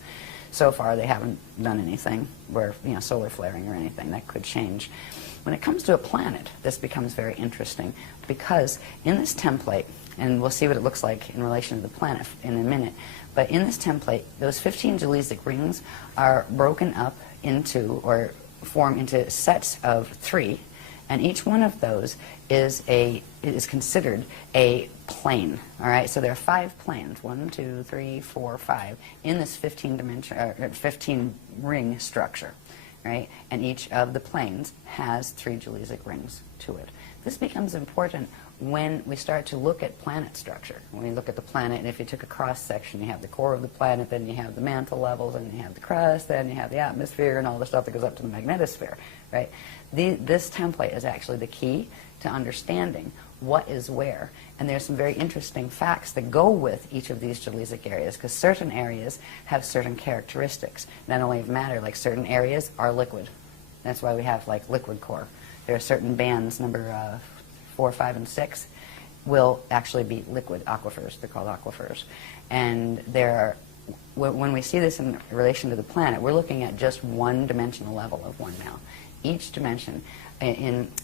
So far, they haven't done anything where, solar flaring or anything. That could change. When it comes to a planet, this becomes very interesting, because in this template, and we'll see what it looks like in relation to the planet in a minute, but in this template, those 15 gelesic rings are broken up into, or form into sets of 3, and each one of those is considered a plane. All right, so there are 5 planes, 1, 2, 3, 4, 5, in this 15 ring structure, right? And each of the planes has 3 gelesic rings to it. This becomes important when we start to look at planet structure, when we look at the planet, and if you took a cross section, you have the core of the planet, then you have the mantle levels, and you have the crust, then you have the atmosphere, and all the stuff that goes up to the magnetosphere, right? This template is actually the key to understanding what is where. And there's some very interesting facts that go with each of these geodesic areas, because certain areas have certain characteristics, not only of matter, like certain areas are liquid. That's why we have like liquid core. There are certain bands, number 4, 5, and 6, will actually be liquid aquifers. They're called aquifers. And when we see this in relation to the planet, we're looking at just one dimensional level of one now. Each dimension,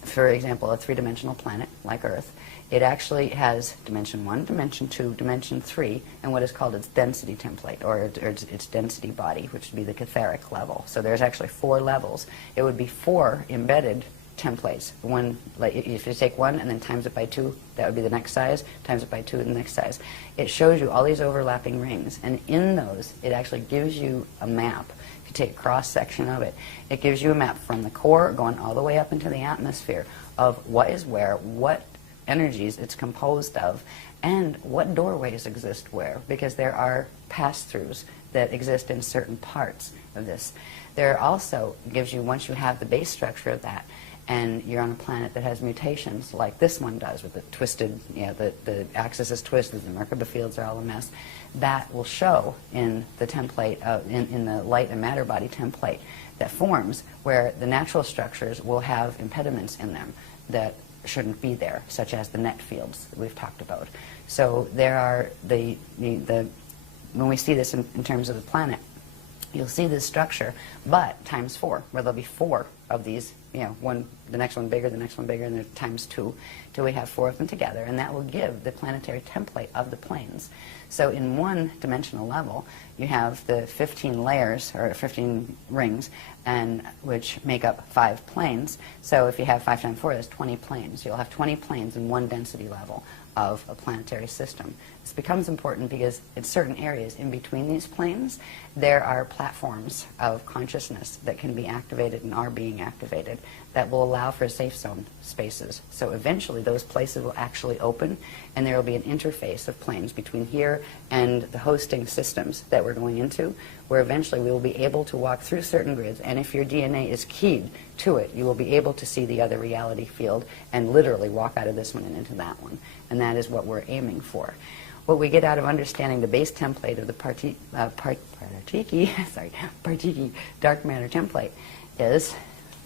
for example, a three-dimensional planet like Earth, it actually has dimension 1, dimension 2, dimension 3, and what is called its density template, or its density body, which would be the catheric level. So there's actually 4 levels. It would be 4 embedded templates. One, like if you take 1 and then times it by 2, that would be the next size, times it by 2, the next size. It shows you all these overlapping rings, and in those, it actually gives you a map. If you take a cross-section of it, it gives you a map from the core going all the way up into the atmosphere of what is where, what energies it's composed of, and what doorways exist where, because there are pass-throughs that exist in certain parts of this. There also gives you, once you have the base structure of that, and you're on a planet that has mutations like this one does, with the twisted, the axis is twisted, the Merkaba fields are all a mess, that will show in the template, in the light and matter body template that forms, where the natural structures will have impediments in them that shouldn't be there, such as the net fields that we've talked about. So there are when we see this in terms of the planet, you'll see this structure, but times 4, where there'll be 4 of these, the next one bigger, the next one bigger, and then times 2, till we have 4 of them together, and that will give the planetary template of the planes. So in one dimensional level, you have the 15 layers, or 15 rings, and which make up 5 planes. So if you have 5 times 4, that's 20 planes. You'll have 20 planes in one density level of a planetary system. This becomes important because in certain areas in between these planes, there are platforms of consciousness that can be activated and are being activated that will allow for safe zone spaces. So eventually those places will actually open, and there will be an interface of planes between here and the hosting systems that we're going into, where eventually we will be able to walk through certain grids, and if your DNA is keyed to it, you will be able to see the other reality field and literally walk out of this one and into that one. And that is what we're aiming for. What we get out of understanding the base template of the Partiki dark matter template is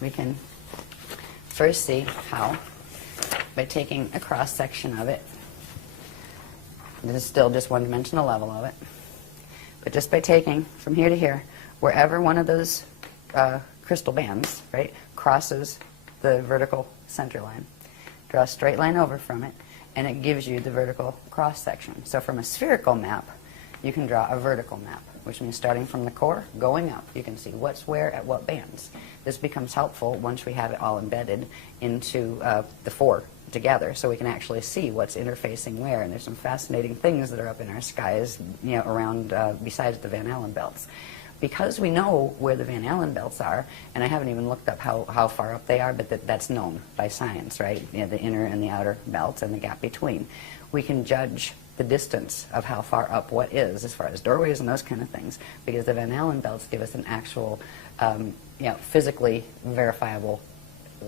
we can first see how, by taking a cross section of it, this is still just one dimensional level of it, but just by taking from here to here, wherever one of those crystal bands, right, crosses the vertical center line, draw a straight line over from it, and it gives you the vertical cross section. So from a spherical map, you can draw a vertical map, which means starting from the core, going up, you can see what's where at what bands. This becomes helpful once we have it all embedded into the 4 together, so we can actually see what's interfacing where. And there's some fascinating things that are up in our skies, around besides the Van Allen belts. Because we know where the Van Allen belts are, and I haven't even looked up how far up they are, but that's known by science, right? The inner and the outer belts and the gap between. We can judge the distance of how far up what is, as far as doorways and those kind of things, because the Van Allen belts give us an actual, physically verifiable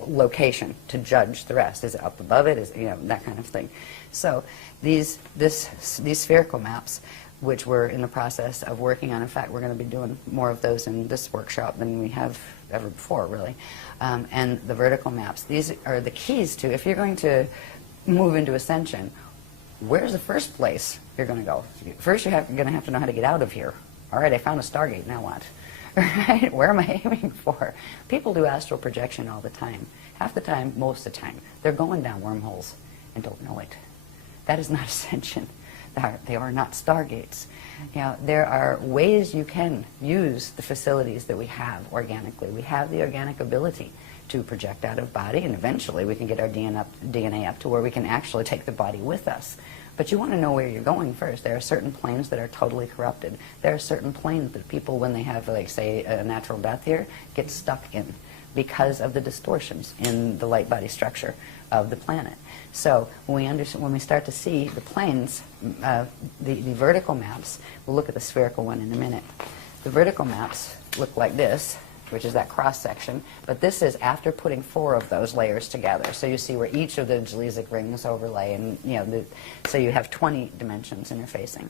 location to judge the rest. Is it up above it? Is that kind of thing. So these spherical maps, which we're in the process of working on. In fact, we're going to be doing more of those in this workshop than we have ever before, really. And the vertical maps. These are the keys to, if you're going to move into Ascension, where's the first place you're going to go? First, you're going to have to know how to get out of here. All right, I found a Stargate, now what? Right? Where am I aiming for? People do astral projection all the time. Half the time, most of the time, they're going down wormholes and don't know it. That is not Ascension. They are not Stargates. There are ways you can use the facilities that we have organically. We have the organic ability to project out of body, and eventually we can get our DNA up to where we can actually take the body with us. But you want to know where you're going first. There are certain planes that are totally corrupted. There are certain planes that people, when they have, like, say, a natural death here, get stuck in. because of the distortions in the light body structure of the planet. So when we start to see the planes, the vertical maps, we'll look at the spherical one in a minute. The vertical maps look like this, which is that cross section, but this is after putting 4 of those layers together. So you see where each of the Jalizec rings overlay, and so you have 20 dimensions interfacing.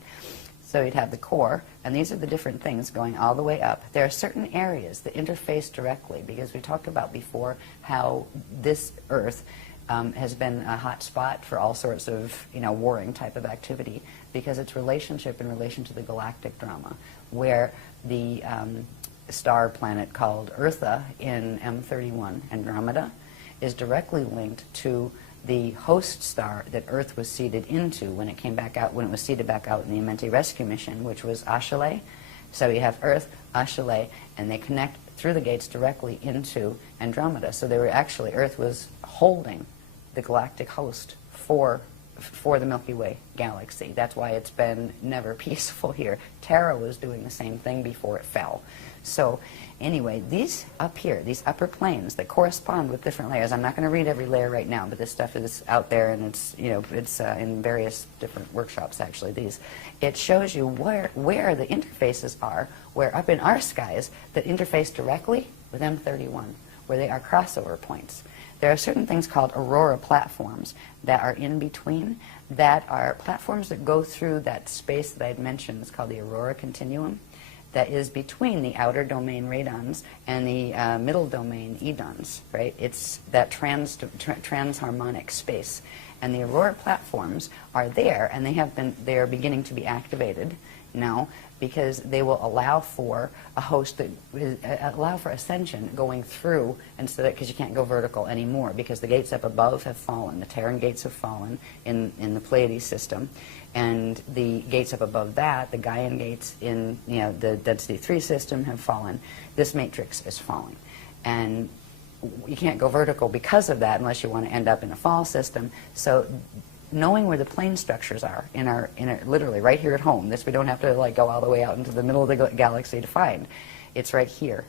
So you'd have the core, and these are the different things going all the way up. There are certain areas that interface directly, because we talked about before how this Earth has been a hot spot for all sorts of warring type of activity, because its relationship in relation to the galactic drama, where the star planet called Eartha in M31 Andromeda is directly linked to the host star that Earth was seeded into when it came back out, when it was seeded back out in the Amenti rescue mission, which was Ashayana. So you have Earth, Ashayana, and they connect through the gates directly into Andromeda. So they were actually, Earth was holding the galactic host for the Milky Way galaxy. That's why it's been never peaceful here. Terra was doing the same thing before it fell. So anyway, these up here, these upper planes that correspond with different layers, I'm not going to read every layer right now, but this stuff is out there, and it's it's in various different workshops actually. It shows you where the interfaces are, where up in our skies that interface directly with M31, where they are crossover points. There are certain things called aurora platforms that are in between, that are platforms that go through that space that I had mentioned. It's called the aurora continuum, that is between the outer domain radons and the middle domain edons, right? It's that transharmonic space. And the aurora platforms are there, and they are beginning to be activated now, because they will allow for a host that allow for ascension going through, instead of, because you can't go vertical anymore, because the gates up above have fallen. The Terran gates have fallen in the Pleiades system, and the gates up above that, the Gaian gates in the density 3 system, have fallen. This matrix is falling, and you can't go vertical because of that unless you want to end up in a fall system. So knowing where the plane structures are in our literally right here at home, this we don't have to go all the way out into the middle of the galaxy to find. It's right here,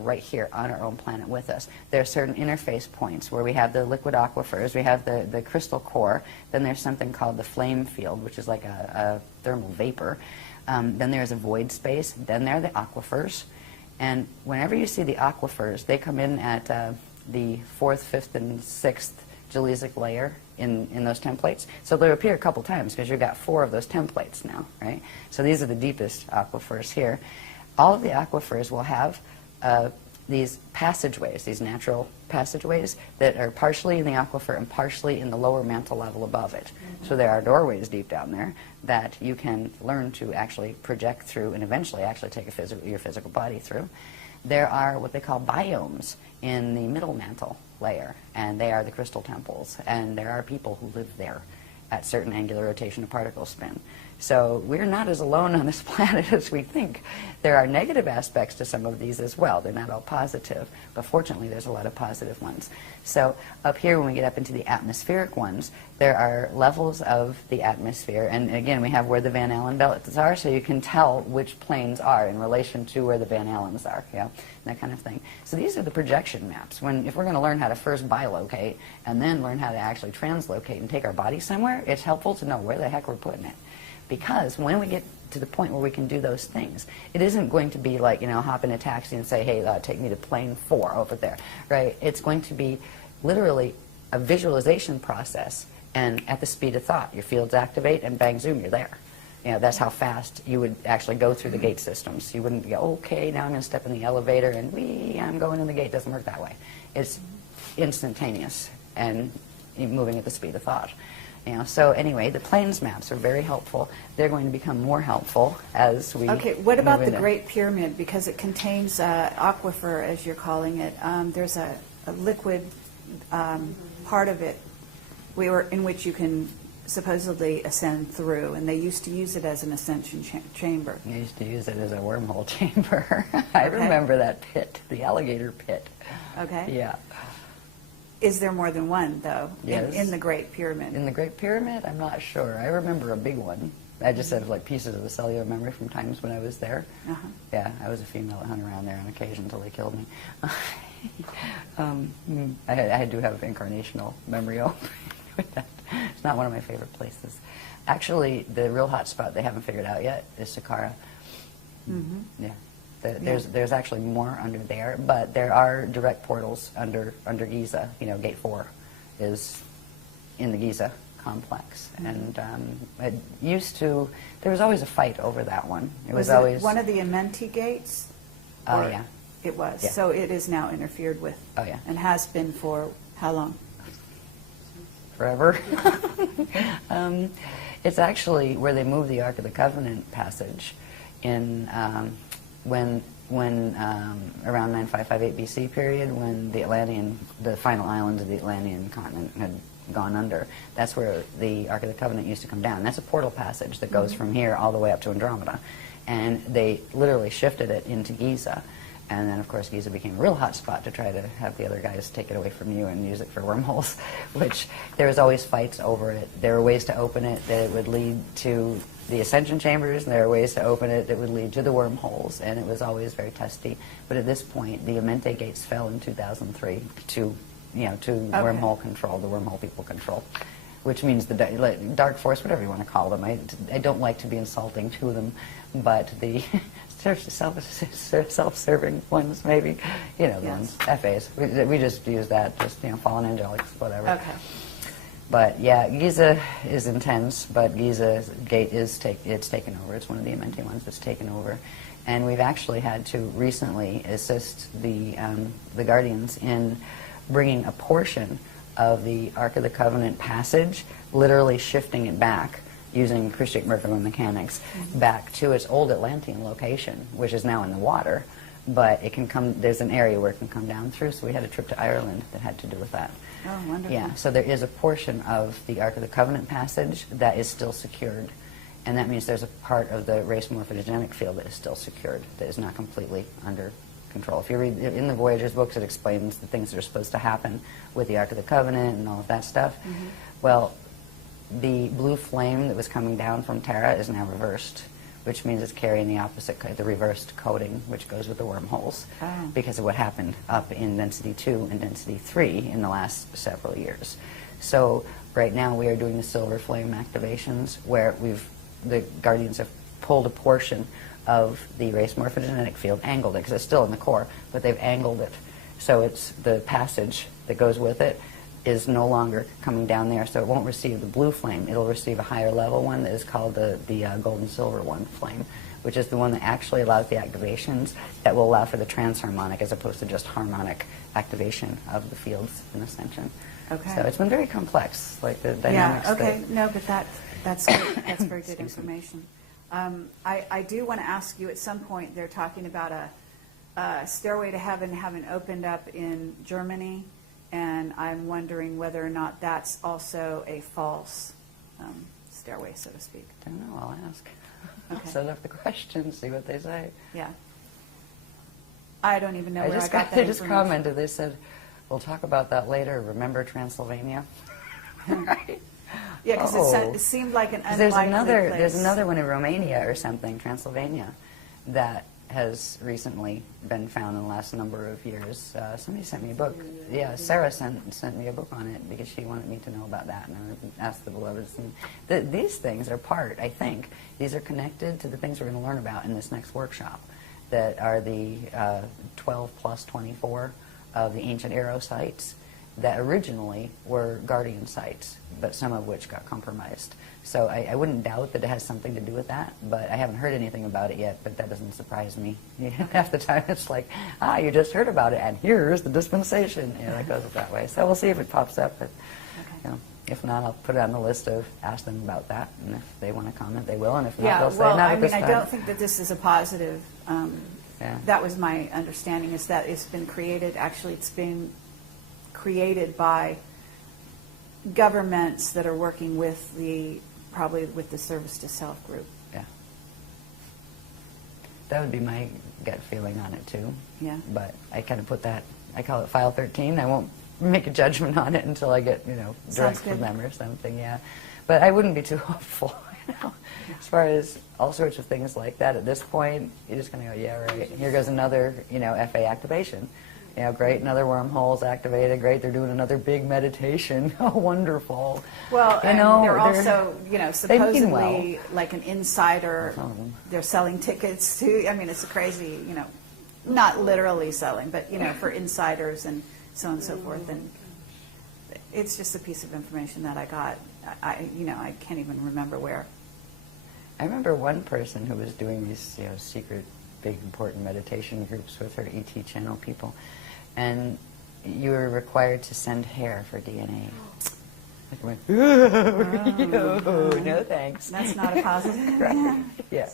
right here on our own planet with us. There are certain interface points where we have the liquid aquifers, we have the crystal core, then there's something called the flame field, which is like a thermal vapor. Then there's a void space, then there are the aquifers. And whenever you see the aquifers, they come in at the 4th, 5th, and 6th Jalizec layer in those templates. So they'll appear a couple times because you've got 4 of those templates now, right? So these are the deepest aquifers here. All of the aquifers will have these passageways, these natural passageways that are partially in the aquifer and partially in the lower mantle level above it. So there are doorways deep down there that you can learn to actually project through and eventually actually take your physical body through. There are what they call biomes in the middle mantle layer, and they are the crystal temples, and there are people who live there at certain angular rotation of particle spin. So we're not as alone on this planet as we think. There are negative aspects to some of these as well. They're not all positive, but fortunately there's a lot of positive ones. So up here, when we get up into the atmospheric ones, there are levels of the atmosphere, and again we have where the Van Allen belts are, so you can tell which planes are in relation to where the Van Allens are, that kind of thing. So these are the projection maps. If we're going to learn how to first bilocate and then learn how to actually translocate and take our body somewhere, it's helpful to know where the heck we're putting it. Because when we get to the point where we can do those things, it isn't going to be like, hop in a taxi and say, hey, take me to plane 4 over there, right? It's going to be literally a visualization process, and at the speed of thought, your fields activate, and bang, zoom, you're there. That's how fast you would actually go through the gate systems. You wouldn't go, okay, now I'm going to step in the elevator, and I'm going in the gate. It doesn't work that way. It's instantaneous and moving at the speed of thought. So anyway, the planes maps are very helpful. They're going to become more helpful as we Okay, what about move the into Great Pyramid? Because it contains aquifer, as you're calling it. There's a liquid part of it in which you can supposedly ascend through, and they used to use it as an ascension chamber. They used to use it as a wormhole chamber. I remember that pit, the alligator pit. Okay. Yeah. Is there more than one, though, Yes. in the Great Pyramid? In the Great Pyramid, I'm not sure. I remember a big one. I just have pieces of the cellular memory from times when I was there. Uh-huh. Yeah, I was a female that hung around there on occasion until they killed me. I do have incarnational memory with that. It's not one of my favorite places. Actually, the real hot spot they haven't figured out yet is Saqqara. Mm-hmm. Yeah. There's actually more under there, but there are direct portals under Giza. You know, Gate 4 is in the Giza complex, and it used to. There was always a fight over that one. It was always one of the Amenti gates. Oh Or yeah. It was. Yeah. So it is now interfered with. Oh yeah. And has been for how long? Forever. It's actually where they moved the Ark of the Covenant passage in when around 9558 BC period, when the final islands of the Atlantean continent had gone under. That's where the Ark of the Covenant used to come down. That's a portal passage that goes from here all the way up to Andromeda. And they literally shifted it into Giza. And then, of course, Giza became a real hot spot to try to have the other guys take it away from you and use it for wormholes, which there was always fights over it. There were ways to open it that it would lead to the Ascension chambers, and there were ways to open it that would lead to the wormholes, and it was always very testy. But at this point, the Amenti gates fell in 2003 to wormhole control, the wormhole people control, which means the dark force, whatever you want to call them. I don't like to be insulting to them, but the self-serving ones, maybe, the ones, FAs. We just use that, just, fallen angelics, whatever. Okay. But yeah, Giza is intense, but Giza's gate it's taken over. It's one of the Amenti ones that's taken over. And we've actually had to recently assist the Guardians in bringing a portion of the Ark of the Covenant passage, literally shifting it back using acoustic Merkaba mechanics back to its old Atlantean location, which is now in the water. But it can come, there's an area where it can come down through, so we had a trip to Ireland that had to do with that. Oh, wonderful. Yeah, so there is a portion of the Ark of the Covenant passage that is still secured. And that means there's a part of the race morphogenetic field that is still secured, that is not completely under control. If you read in the Voyagers books, it explains the things that are supposed to happen with the Ark of the Covenant and all of that stuff. Well, the blue flame that was coming down from Terra is now reversed, which means it's carrying the opposite, the reversed coding, which goes with the wormholes, because of what happened up in Density 2 and Density 3 in the last several years. So right now we are doing the silver flame activations, where the Guardians have pulled a portion of the race morphogenetic field, angled it, because it's still in the core, but they've angled it. So it's the passage that goes with it is no longer coming down there, so it won't receive the blue flame. It'll receive a higher level one that is called the gold and silver one flame, which is the one that actually allows the activations that will allow for the transharmonic as opposed to just harmonic activation of the fields in Ascension. Okay. So it's been very complex, like the dynamics. Yeah, okay. No, but that's good. That's very good information. I do want to ask you, at some point they're talking about a Stairway to Heaven having opened up in Germany, and I'm wondering whether or not that's also a false stairway, so to speak. I don't know, I'll ask. Okay. I'll set up the questions, see what they say. Yeah. I don't even know where I got that They just information. commented, they said, we'll talk about that later, remember Transylvania? Right? Yeah, because Oh. it seemed like an 'Cause unlikely place. there's another one in Romania or something, Transylvania, that has recently been found in the last number of years. Somebody sent me a book. Yeah, Sarah sent me a book on it because she wanted me to know about that, and I asked the beloveds. And these things are part, I think, these are connected to the things we're going to learn about in this next workshop, that are the 12 plus 24 of the ancient arrow sites that originally were guardian sites, but some of which got compromised. So I wouldn't doubt that it has something to do with that, but I haven't heard anything about it yet, but that doesn't surprise me. Half the time it's like, you just heard about it, and here's the dispensation. That goes that way. So we'll see if it pops up. But, if not, I'll put it on the list of ask them about that, and if they want to comment, they will, and if not, they'll say not at this time. I don't think that this is a positive. Yeah. That was my understanding, is that it's been created, actually it's been created by governments that are working with probably with the Service to Self group. Yeah. That would be my gut feeling on it, too. Yeah. But I kind of put that, I call it File 13. I won't make a judgment on it until I get, direct from them or something, yeah. But I wouldn't be too hopeful, As far as all sorts of things like that, at this point, you're just going to go, yeah, right. Here goes another, FA activation. Yeah, great. Another wormhole's activated. Great. They're doing another big meditation. Oh, wonderful. Well, You and know, they're they're- also, they mean supposedly like an insider. Some of them. They're selling tickets to. I mean, it's a crazy, not literally selling, but for insiders and so on and so forth. And it's just a piece of information that I got. I can't even remember where. I remember one person who was doing these, secret, big, important meditation groups with her ET channel people, and you were required to send hair for DNA. Like I went, oh, no thanks. That's not a positive. Right. Yeah.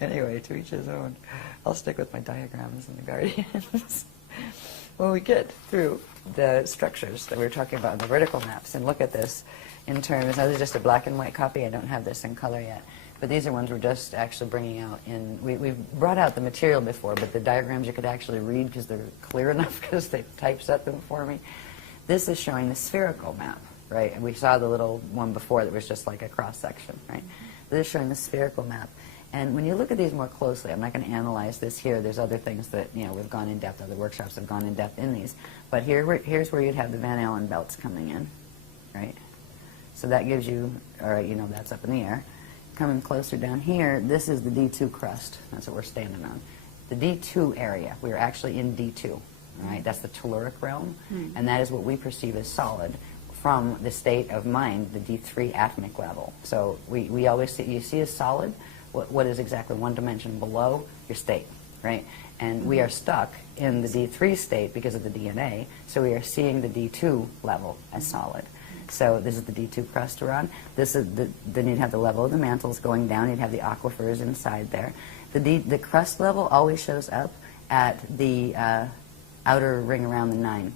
Anyway, to each his own. I'll stick with my diagrams and the guardians. When we get through the structures that we were talking about in the vertical maps and look at this in terms, now this is just a black and white copy, I don't have this in color yet, but these are ones we're just actually bringing out in, we've brought out the material before, but the diagrams you could actually read because they're clear enough because they typeset them for me. This is showing the spherical map, right? And we saw the little one before that was just like a cross-section, right? This is showing the spherical map. And when you look at these more closely, I'm not going to analyze this here. There's other things that, we've gone in depth, other workshops have gone in depth in these. But here's where you'd have the Van Allen belts coming in, right? So that gives you, all right, that's up in the air. Coming closer down here, this is the D2 crust. That's what we're standing on. The D2 area, we're actually in D2, right? That's the telluric realm, and that is what we perceive as solid from the state of mind, the D3 atomic level. So we always see, you see as solid what is exactly one dimension below your state, right? And we are stuck in the D3 state because of the DNA, so we are seeing the D2 level as solid. So this is the D2 crust we're on. This is then you'd have the level of the mantles going down. You'd have the aquifers inside there. The crust level always shows up at the outer ring around the 9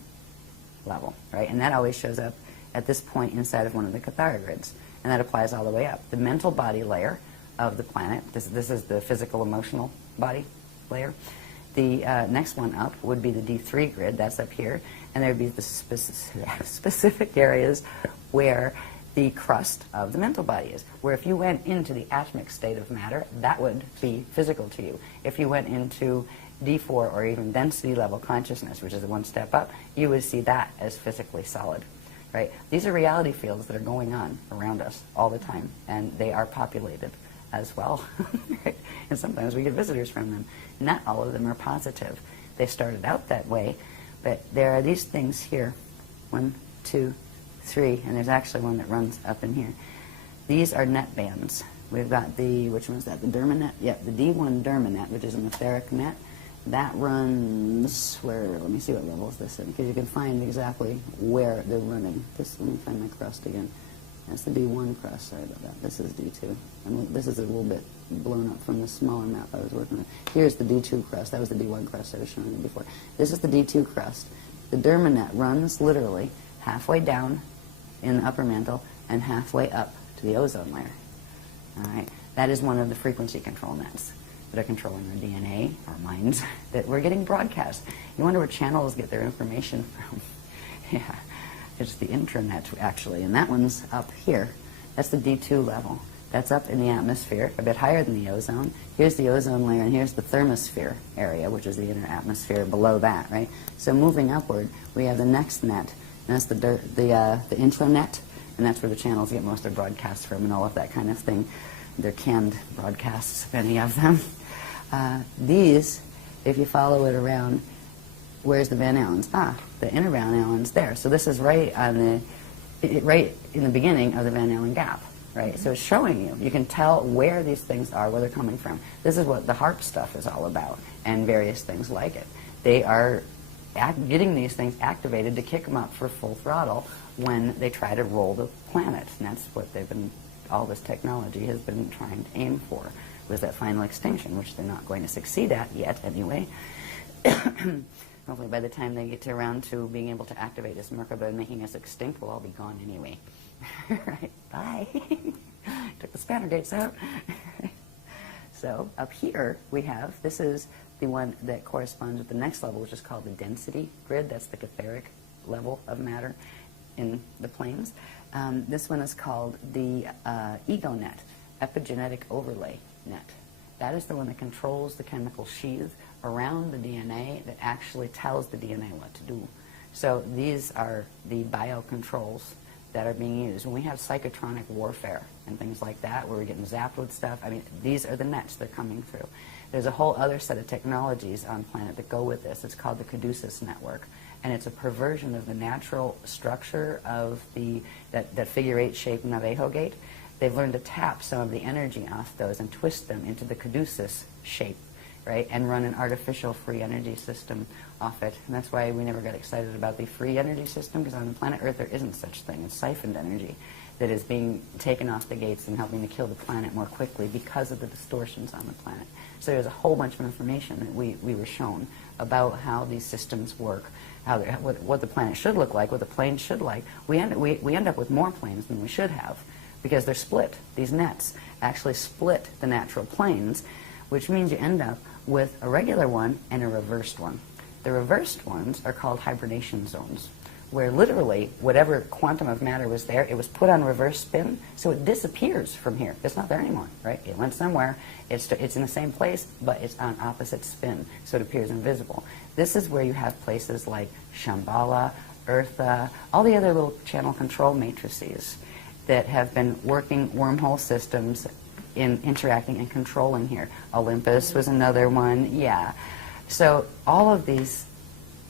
level, right? And that always shows up at this point inside of one of the Cathara grids. And that applies all the way up. The mental body layer of the planet, this is the physical emotional body layer. The next one up would be the D3 grid, that's up here, and there would be the specific areas where the crust of the mental body is. Where if you went into the atomic state of matter, that would be physical to you. If you went into D4 or even density level consciousness, which is the one step up, you would see that as physically solid. Right? These are reality fields that are going on around us all the time, and they are populated as well. Right? And sometimes we get visitors from them. Not all of them are positive. They started out that way, but there are these things here. 1, 2, 3, and there's actually one that runs up in here. These are net bands. We've got which one's that? The Dermanet? Yeah, the D1 Dermanet, which is an etheric net. That runs let me see what level is this in, because you can find exactly where they're running. Let me find my crust again. That's the D1 crust, sorry about that. This is D2. And this is a little bit blown up from the smaller map I was working with. Here's the D2 crust. That was the D1 crust I was showing you before. This is the D2 crust. The Dermanet runs literally halfway down in the upper mantle and halfway up to the ozone layer. All right? That is one of the frequency control nets that are controlling our DNA, our minds, that we're getting broadcast. You wonder where channels get their information from. Yeah. It's the intranet, actually, and that one's up here. That's the D2 level. That's up in the atmosphere, a bit higher than the ozone. Here's the ozone layer, and here's the thermosphere area, which is the inner atmosphere below that, right? So moving upward, we have the next net, and that's the intranet, and that's where the channels get most of their broadcasts from and all of that kind of thing. They're canned broadcasts, if any of them. These, if you follow it around, where's the Van Allens? The inner Van Allen's there. So this is right in the beginning of the Van Allen gap, right? So it's showing you. You can tell where these things are, where they're coming from. This is what the HARP stuff is all about, and various things like it. They are getting these things activated to kick them up for full throttle when they try to roll the planet. And that's what all this technology has been trying to aim for, was that final extinction, which they're not going to succeed at yet anyway. Hopefully by the time they get around to being able to activate this Merkaba and making us extinct, we'll all be gone anyway. Right, bye. Took the spanner gates out. So up here we have, this is the one that corresponds with the next level, which is called the density grid. That's the catharic level of matter in the planes. This one is called the ego net, epigenetic overlay net. That is the one that controls the chemical sheath around the DNA that actually tells the DNA what to do. So these are the biocontrols that are being used. When we have psychotronic warfare and things like that, where we're getting zapped with stuff, I mean, these are the nets they're coming through. There's a whole other set of technologies on planet that go with this. It's called the Caduceus network, and it's a perversion of the natural structure of that figure-8 shaped Navajo gate. They've learned to tap some of the energy off those and twist them into the Caduceus shape, right, and run an artificial free energy system off it. And that's why we never got excited about the free energy system, because on the planet Earth there isn't such thing. It's siphoned energy that is being taken off the gates and helping to kill the planet more quickly because of the distortions on the planet. So there's a whole bunch of information that we were shown about how these systems work, what the planet should look like, what the planes should like. We end up with more planes than we should have because they're split. These nets actually split the natural planes, which means you end up with a regular one and a reversed one. The reversed ones are called hibernation zones, where literally whatever quantum of matter was there, it was put on reverse spin, so it disappears from here. It's not there anymore, right? It went somewhere. It's in the same place, but it's on opposite spin, so it appears invisible. This is where you have places like Shambhala, Eartha, all the other little channel control matrices that have been working wormhole systems in interacting and controlling here. Olympus was another one, yeah. So all of these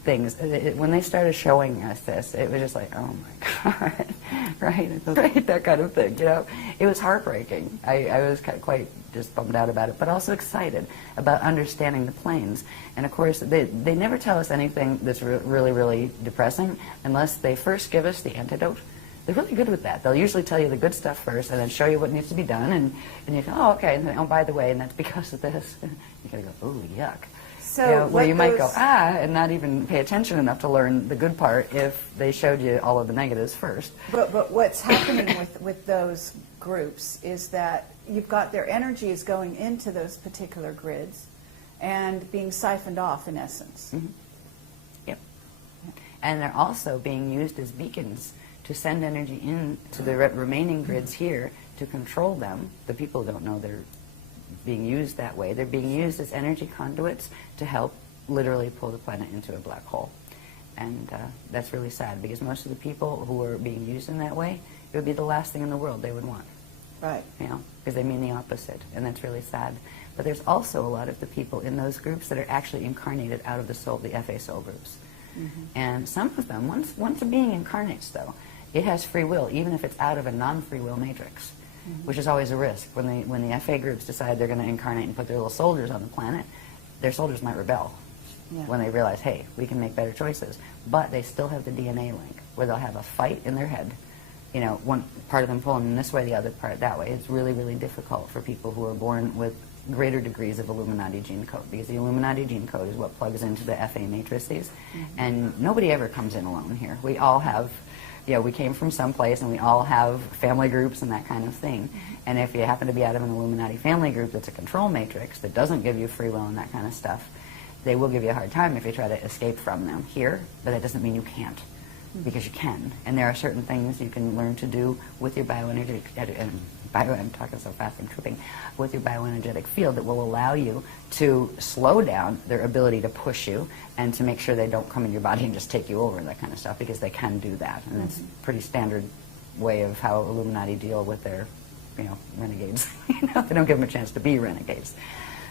things, when they started showing us this, it was just like, oh my God, right, that kind of thing, you know. It was heartbreaking. I was quite just bummed out about it, but also excited about understanding the planes. And of course, they never tell us anything that's really, really depressing unless they first give us the antidote. They're really good with that. They'll usually tell you the good stuff first and then show you what needs to be done, and you go, oh, okay, and then, oh, by the way, and that's because of this. You gotta go, oh, yuck. So you know, where you might go, and not even pay attention enough to learn the good part if they showed you all of the negatives first. But what's happening with those groups is that you've got their energies going into those particular grids and being siphoned off, in essence. Mm-hmm. Yep. And they're also being used as beacons to send energy in to the remaining grids here to control them. The people don't know they're being used that way. They're being used as energy conduits to help literally pull the planet into a black hole. And that's really sad, because most of the people who are being used in that way, it would be the last thing in the world they would want. Right. You know, because they mean the opposite, and that's really sad. But there's also a lot of the people in those groups that are actually incarnated out of the soul, the FA soul groups. Mm-hmm. And some of them, once a being incarnates, though, it has free will, even if it's out of a non-free will matrix. Mm-hmm. Which is always a risk. When the FA groups decide they're going to incarnate and put their little soldiers on the planet, their soldiers might rebel when they realize, hey, we can make better choices. But they still have the DNA link, where they'll have a fight in their head. You know, one part of them pulling in this way, the other part that way. It's really, really difficult for people who are born with greater degrees of Illuminati gene code, because the Illuminati gene code is what plugs into the FA matrices. Mm-hmm. And nobody ever comes in alone here. We all have... You know, we came from someplace, and we all have family groups and that kind of thing. Mm-hmm. And if you happen to be out of an Illuminati family group that's a control matrix that doesn't give you free will and that kind of stuff, they will give you a hard time if you try to escape from them here, but that doesn't mean you can't, because you can. And there are certain things you can learn to do with your bioenergetic, I'm talking so fast, I'm tripping, with your bioenergetic field that will allow you to slow down their ability to push you and to make sure they don't come in your body and just take you over and that kind of stuff, because they can do that. And it's a pretty standard way of how Illuminati deal with their, you know, renegades. You know, they don't give them a chance to be renegades.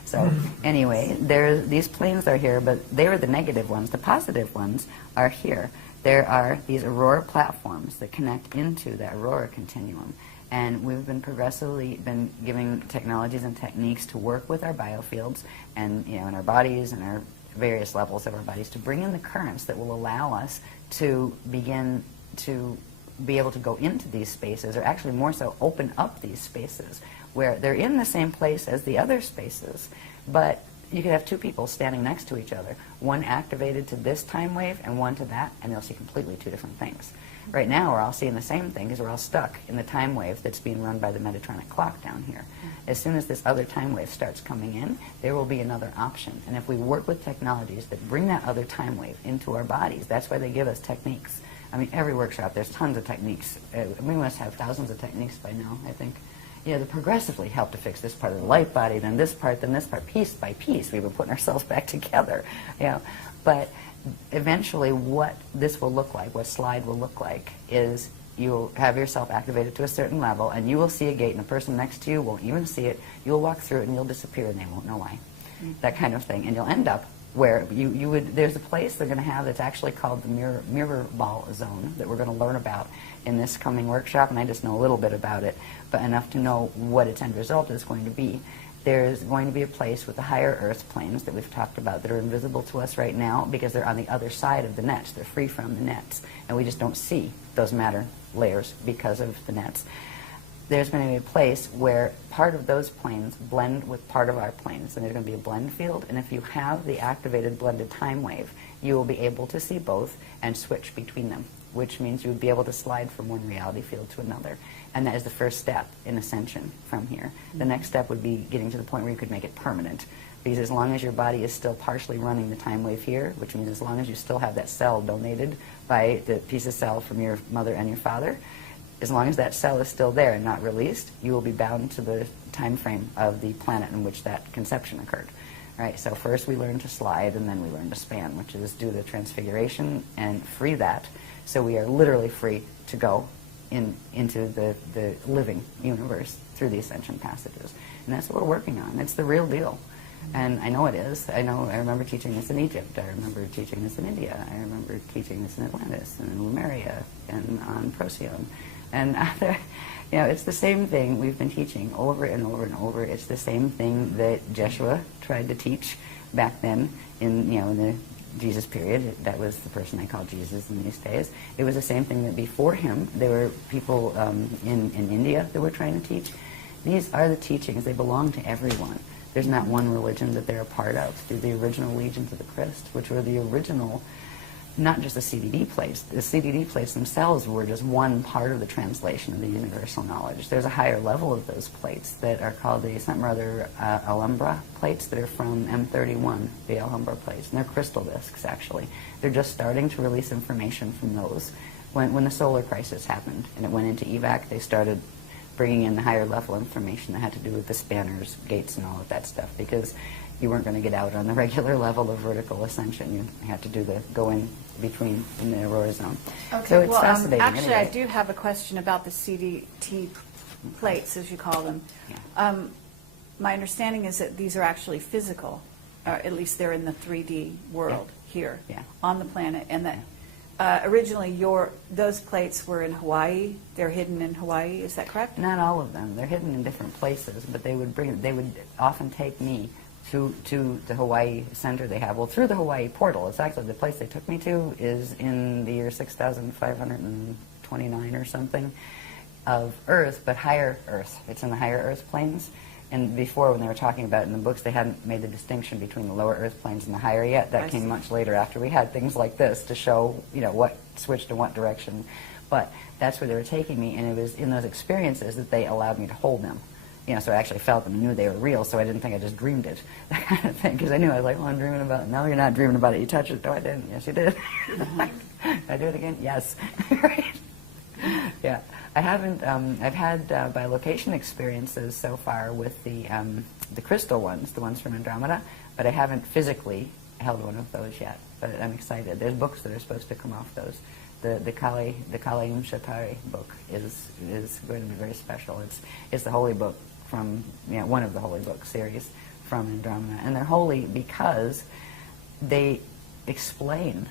So anyway, these planes are here, but they were the negative ones. The positive ones are here. There are these aurora platforms that connect into the aurora continuum. And we've been progressively giving technologies and techniques to work with our biofields and, you know, in our bodies and our various levels of our bodies to bring in the currents that will allow us to begin to be able to go into these spaces, or actually more so open up these spaces where they're in the same place as the other spaces, but you could have two people standing next to each other, one activated to this time wave and one to that, and they'll see completely two different things. Right now, we're all seeing the same thing because we're all stuck in the time wave that's being run by the Metatronic clock down here. As soon as this other time wave starts coming in, there will be another option. And if we work with technologies that bring that other time wave into our bodies, that's why they give us techniques. I mean, every workshop, there's tons of techniques. We must have thousands of techniques by now, I think. progressively help to fix this part of the light body, then this part, piece by piece. We were putting ourselves back together, But eventually what this will look like, what slide will look like, is you'll have yourself activated to a certain level, and you will see a gate, and the person next to you won't even see it. You'll walk through it, and you'll disappear, and they won't know why. That kind of thing. And you'll end up where there's a place they're going to have that's actually called the mirror ball zone that we're going to learn about in this coming workshop, and I just know a little bit about it, but enough to know what its end result is going to be. There's going to be a place with the higher earth planes that we've talked about that are invisible to us right now because they're on the other side of the nets. They're free from the nets, and we just don't see those matter layers because of the nets. There's going to be a place where part of those planes blend with part of our planes, and there's going to be a blend field, and if you have the activated blended time wave, you will be able to see both and switch between them, which means you would be able to slide from one reality field to another. And that is the first step in ascension from here. The next step would be getting to the point where you could make it permanent. Because as long as your body is still partially running the time wave here, which means as long as you still have that cell donated by the piece of cell from your mother and your father, as long as that cell is still there and not released, you will be bound to the time frame of the planet in which that conception occurred. Right? So first we learn to slide, and then we learn to span, which is do the transfiguration and free that. So we are literally free to go into the living universe through the ascension passages. And that's what we're working on. It's the real deal. And I know it is. I remember teaching this in Egypt. I remember teaching this in India. I remember teaching this in Atlantis and in Lemuria and on Procyon. And it's the same thing we've been teaching over and over and over. It's the same thing that Jeshua tried to teach back then in the Jesus period. That was the person they call Jesus in these days. It was the same thing that before him. There were people in India that were trying to teach. These are the teachings. They belong to everyone. There's not one religion that they're a part of. They're the original legions of the Christ, which were the original, not just the CDD plates. The CDD plates themselves were just one part of the translation of the universal knowledge. There's a higher level of those plates that are called the something or other Alhambra plates that are from M31, the Alhambra plates. And they're crystal discs, actually. They're just starting to release information from those. When the solar crisis happened and it went into evac, they started bringing in the higher level information that had to do with the spanners, gates, and all of that stuff, because you weren't going to get out on the regular level of vertical ascension. You had to go in between in the aurora zone. Okay, so it's well, fascinating. actually, anyway. I do have a question about the CDT plates, as you call them. Yeah. My understanding is that these are actually physical, or at least they're in the 3D world here on the planet, and that originally those plates were in Hawaii. They're hidden in Hawaii. Is that correct? Not all of them. They're hidden in different places, but they would often take me to the Hawaii center they have. Well, through the Hawaii portal. It's actually the place they took me to is in the year 6,529 or something of Earth, but higher Earth. It's in the higher Earth planes. And before, when they were talking about it in the books, they hadn't made the distinction between the lower Earth planes and the higher yet. That came much later, after we had things like this to show, what switched in what direction. But that's where they were taking me, and it was in those experiences that they allowed me to hold them. So I actually felt them and knew they were real, so I didn't think I just dreamed it, that kind of thing, because I knew, I was like, well, I'm dreaming about it. No, you're not dreaming about it. You touched it. No, I didn't. Yes, you did. Did I do it again? Yes. Right. Yeah. I haven't, I've had bilocation experiences so far with the crystal ones, the ones from Andromeda, but I haven't physically held one of those yet, but I'm excited. There's books that are supposed to come off those. The Kali Shatari book is going to be very special. It's the holy book from, one of the holy book series from Andromeda, and they're holy because they explain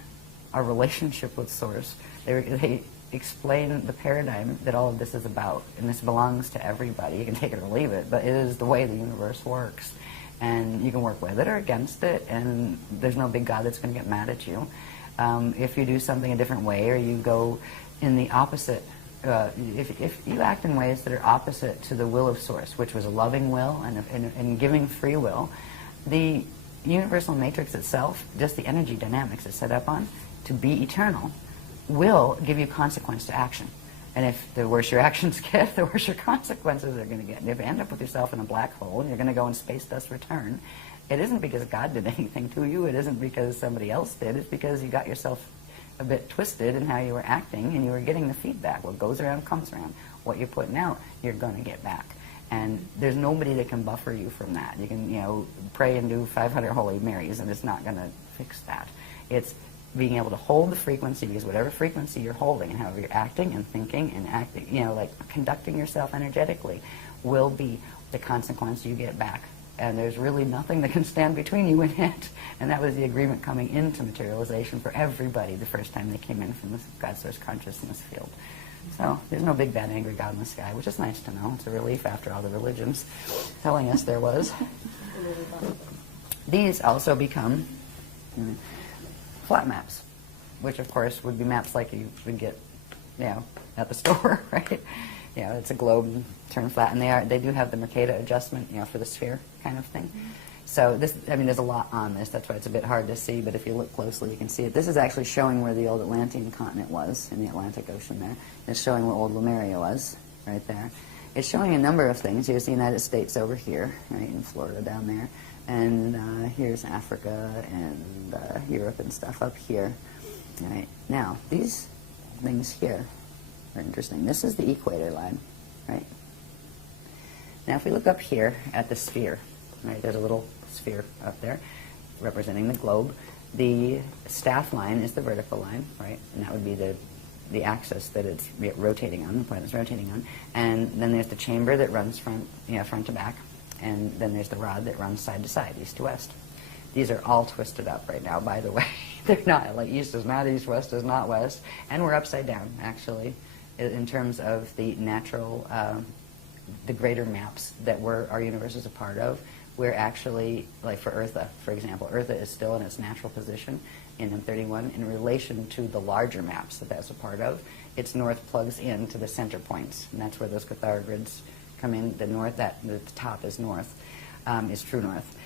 our relationship with Source. They explain the paradigm that all of this is about, and this belongs to everybody. You can take it or leave it, but it is the way the universe works, and you can work with it or against it, and there's no big God that's going to get mad at you. If you do something a different way, or you go in the opposite, if you act in ways that are opposite to the will of Source, which was a loving will and giving free will, the universal matrix itself, just the energy dynamics it's set up on, to be eternal, will give you consequence to action. And if the worse your actions get, the worse your consequences are going to get. And if you end up with yourself in a black hole and you're going to go in space dust return, it isn't because God did anything to you. It isn't because somebody else did. It's because you got yourself a bit twisted in how you were acting, and you were getting the feedback. What goes around comes around. What you're putting out, you're going to get back. And there's nobody that can buffer you from that. You can, pray and do 500 Holy Marys, and it's not going to fix that. It's being able to hold the frequency, because whatever frequency you're holding and however you're acting and thinking and acting, like conducting yourself energetically, will be the consequence you get back. And there's really nothing that can stand between you and it. And that was the agreement coming into materialization for everybody the first time they came in from the God Source consciousness field. So there's no big, bad, angry God in the sky, which is nice to know. It's a relief after all the religions telling us there was. These also become flat maps, which of course would be maps like you would get, at the store, right? It's a globe turned flat, and they do have the Mercator adjustment, for the sphere kind of thing. So there's a lot on this. That's why it's a bit hard to see, but if you look closely, you can see it. This is actually showing where the old Atlantean continent was in the Atlantic Ocean there. It's showing where old Lemuria was, right there. It's showing a number of things. Here's the United States over here, right, in Florida down there. And here's Africa and Europe and stuff up here. All right. Now, these things here are interesting. This is the equator line, right? Now, if we look up here at the sphere, right, there's a little sphere up there representing the globe. The staff line is the vertical line, right? And that would be the axis that it's rotating on, the planet's rotating on. And then there's the chamber that runs front to back. And then there's the rod that runs side to side, east to west. These are all twisted up right now, by the way. They're not, like east is not east, west is not west. And we're upside down, actually, in terms of the natural, the greater maps that our universe is a part of. We're actually, like for Eartha, for example, Eartha is still in its natural position in M31 in relation to the larger maps that's a part of. Its north plugs into the center points, and that's where those Cathara grids come in. The north, the top is north, is true north.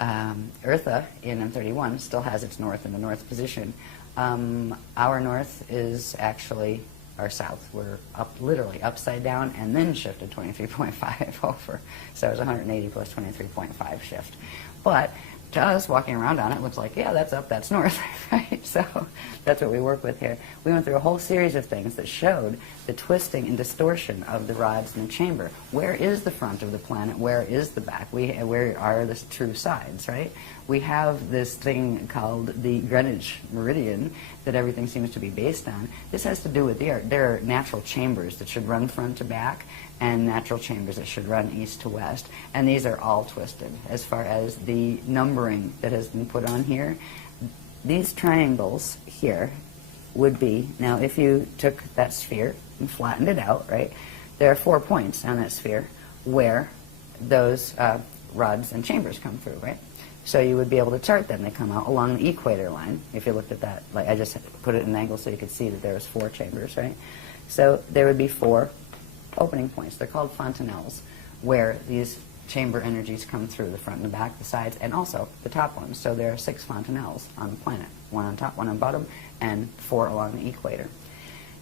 Eartha in M31 still has its north in the north position. Our north is actually our south. We're literally upside down and then shifted 23.5 over. So it's 180 plus 23.5 shift. But to us, walking around on it looks like, yeah, that's up, that's north, right? So that's what we work with here. We went through a whole series of things that showed the twisting and distortion of the rods in the chamber. Where is the front of the planet? Where is the back? Where are the true sides, right? We have this thing called the Greenwich Meridian that everything seems to be based on. This has to do with there are natural chambers that should run front to back, and natural chambers that should run east to west. And these are all twisted as far as the numbering that has been put on here. These triangles here would be, now if you took that sphere and flattened it out, right, there are 4 points on that sphere where those rods and chambers come through, right? So you would be able to chart them. They come out along the equator line. If you looked at that, like I just put it in an angle so you could see that there was 4 chambers, right? So there would be 4 opening points. They're called fontanelles, where these chamber energies come through, the front and the back, the sides, and also the top ones. So there are 6 fontanelles on the planet, 1 on top, 1 on bottom, and 4 along the equator.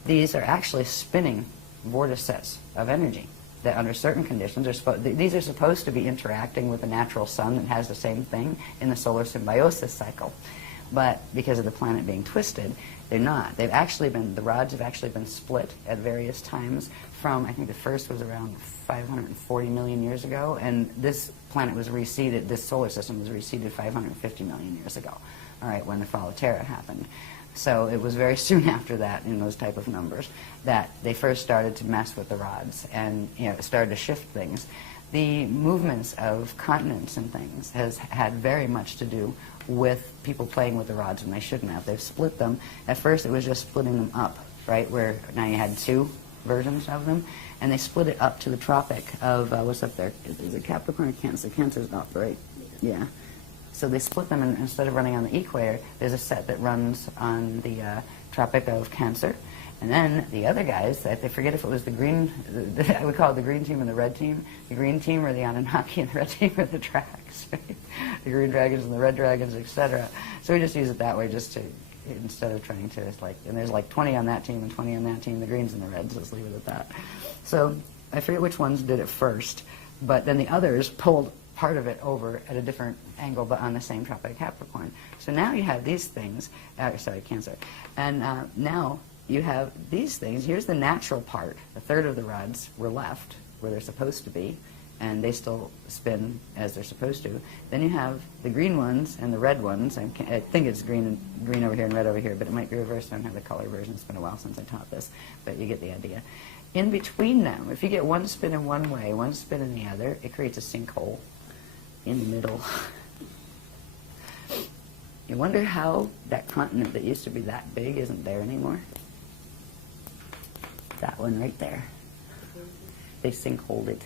These are actually spinning vortices of energy that under certain conditions these are supposed to be interacting with the natural sun that has the same thing in the solar symbiosis cycle. But because of the planet being twisted, they're not. The rods have actually been split at various times from, I think the first was around 540 million years ago, and this planet was reseeded, this solar system was reseeded 550 million years ago, all right, when the fall of Terra happened. So it was very soon after that, in those type of numbers, that they first started to mess with the rods and started to shift things. The movements of continents and things has had very much to do with people playing with the rods when they shouldn't have. They've split them. At first it was just splitting them up, right, where now you had 2 versions of them, and they split it up to the tropic of, what's up there? Is it Capricorn or Cancer? Cancer's up, right? Yeah. So they split them, and instead of running on the equator, there's a set that runs on the Tropic of Cancer. And then the other guys, I forget if it was the green, I would call it the green team and the red team. The green team are the Anunnaki and the red team are the Dracs, right? The green dragons and the red dragons, etc. So we just use it that way just to, instead of trying to, and there's like 20 on that team and 20 on that team, the greens and the reds, let's leave it at that. So I forget which ones did it first, but then the others pulled part of it over at a different angle, but on the same tropic of Capricorn. So now you have these things, Cancer, and now you have these things. Here's the natural part. A third of the rods were left where they're supposed to be, and they still spin as they're supposed to. Then you have the green ones and the red ones. I think it's green over here and red over here, but it might be reversed. I don't have the color version. It's been a while since I taught this, but you get the idea. In between them, if you get one spin in one way, one spin in the other, it creates a sinkhole in the middle. You wonder how that continent that used to be that big isn't there anymore? That one right there. They sinkholed it,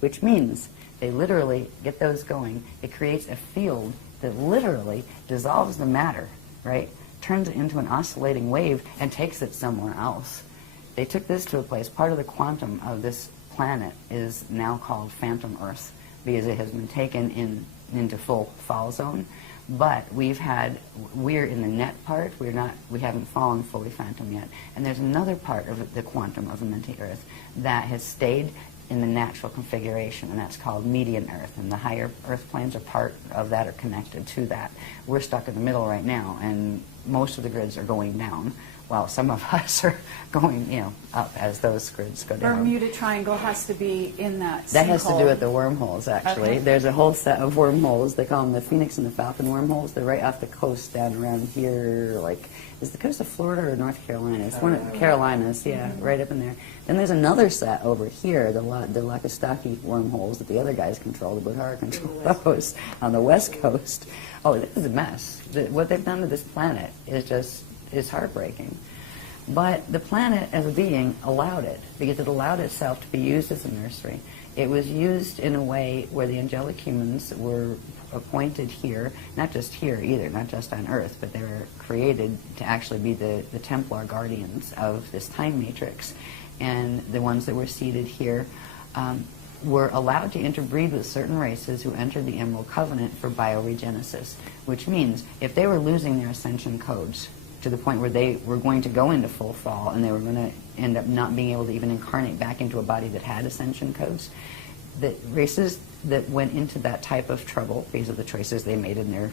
which means they literally get those going. It creates a field that literally dissolves the matter, right? Turns it into an oscillating wave and takes it somewhere else. They took this to a place. Part of the quantum of this planet is now called phantom Earth because it has been taken into full fall zone. But we're in the net part. We haven't fallen fully phantom yet. And there's another part of the quantum of Amenti Earth that has stayed in the natural configuration, and that's called median Earth. And the higher Earth planes are part of that, are connected to that. We're stuck in the middle right now, and most of the grids are going down, while some of us are going, up as those grids go down. Bermuda Triangle has to be in that That has to sinkhole. do with the wormholes, actually. Okay. There's a whole set of wormholes. They call them the Phoenix and the Falcon wormholes. They're right off the coast down around here, is the coast of Florida or North Carolina? It's one of the Carolinas, yeah, right up in there. Then there's another set over here, the Lakastaki wormholes that the other guys control, the Buhara control those on the west coast. Oh, this is a mess. What they've done to this planet is heartbreaking. But the planet as a being allowed it, because it allowed itself to be used as a nursery. It was used in a way where the angelic humans were appointed here, not just here either, not just on Earth, but they were created to actually be the Templar guardians of this time matrix. And the ones that were seated here were allowed to interbreed with certain races who entered the Emerald Covenant for bioregenesis, which means if they were losing their ascension codes to the point where they were going to go into full fall and they were going to end up not being able to even incarnate back into a body that had ascension codes, the races that went into that type of trouble because of the choices they made in their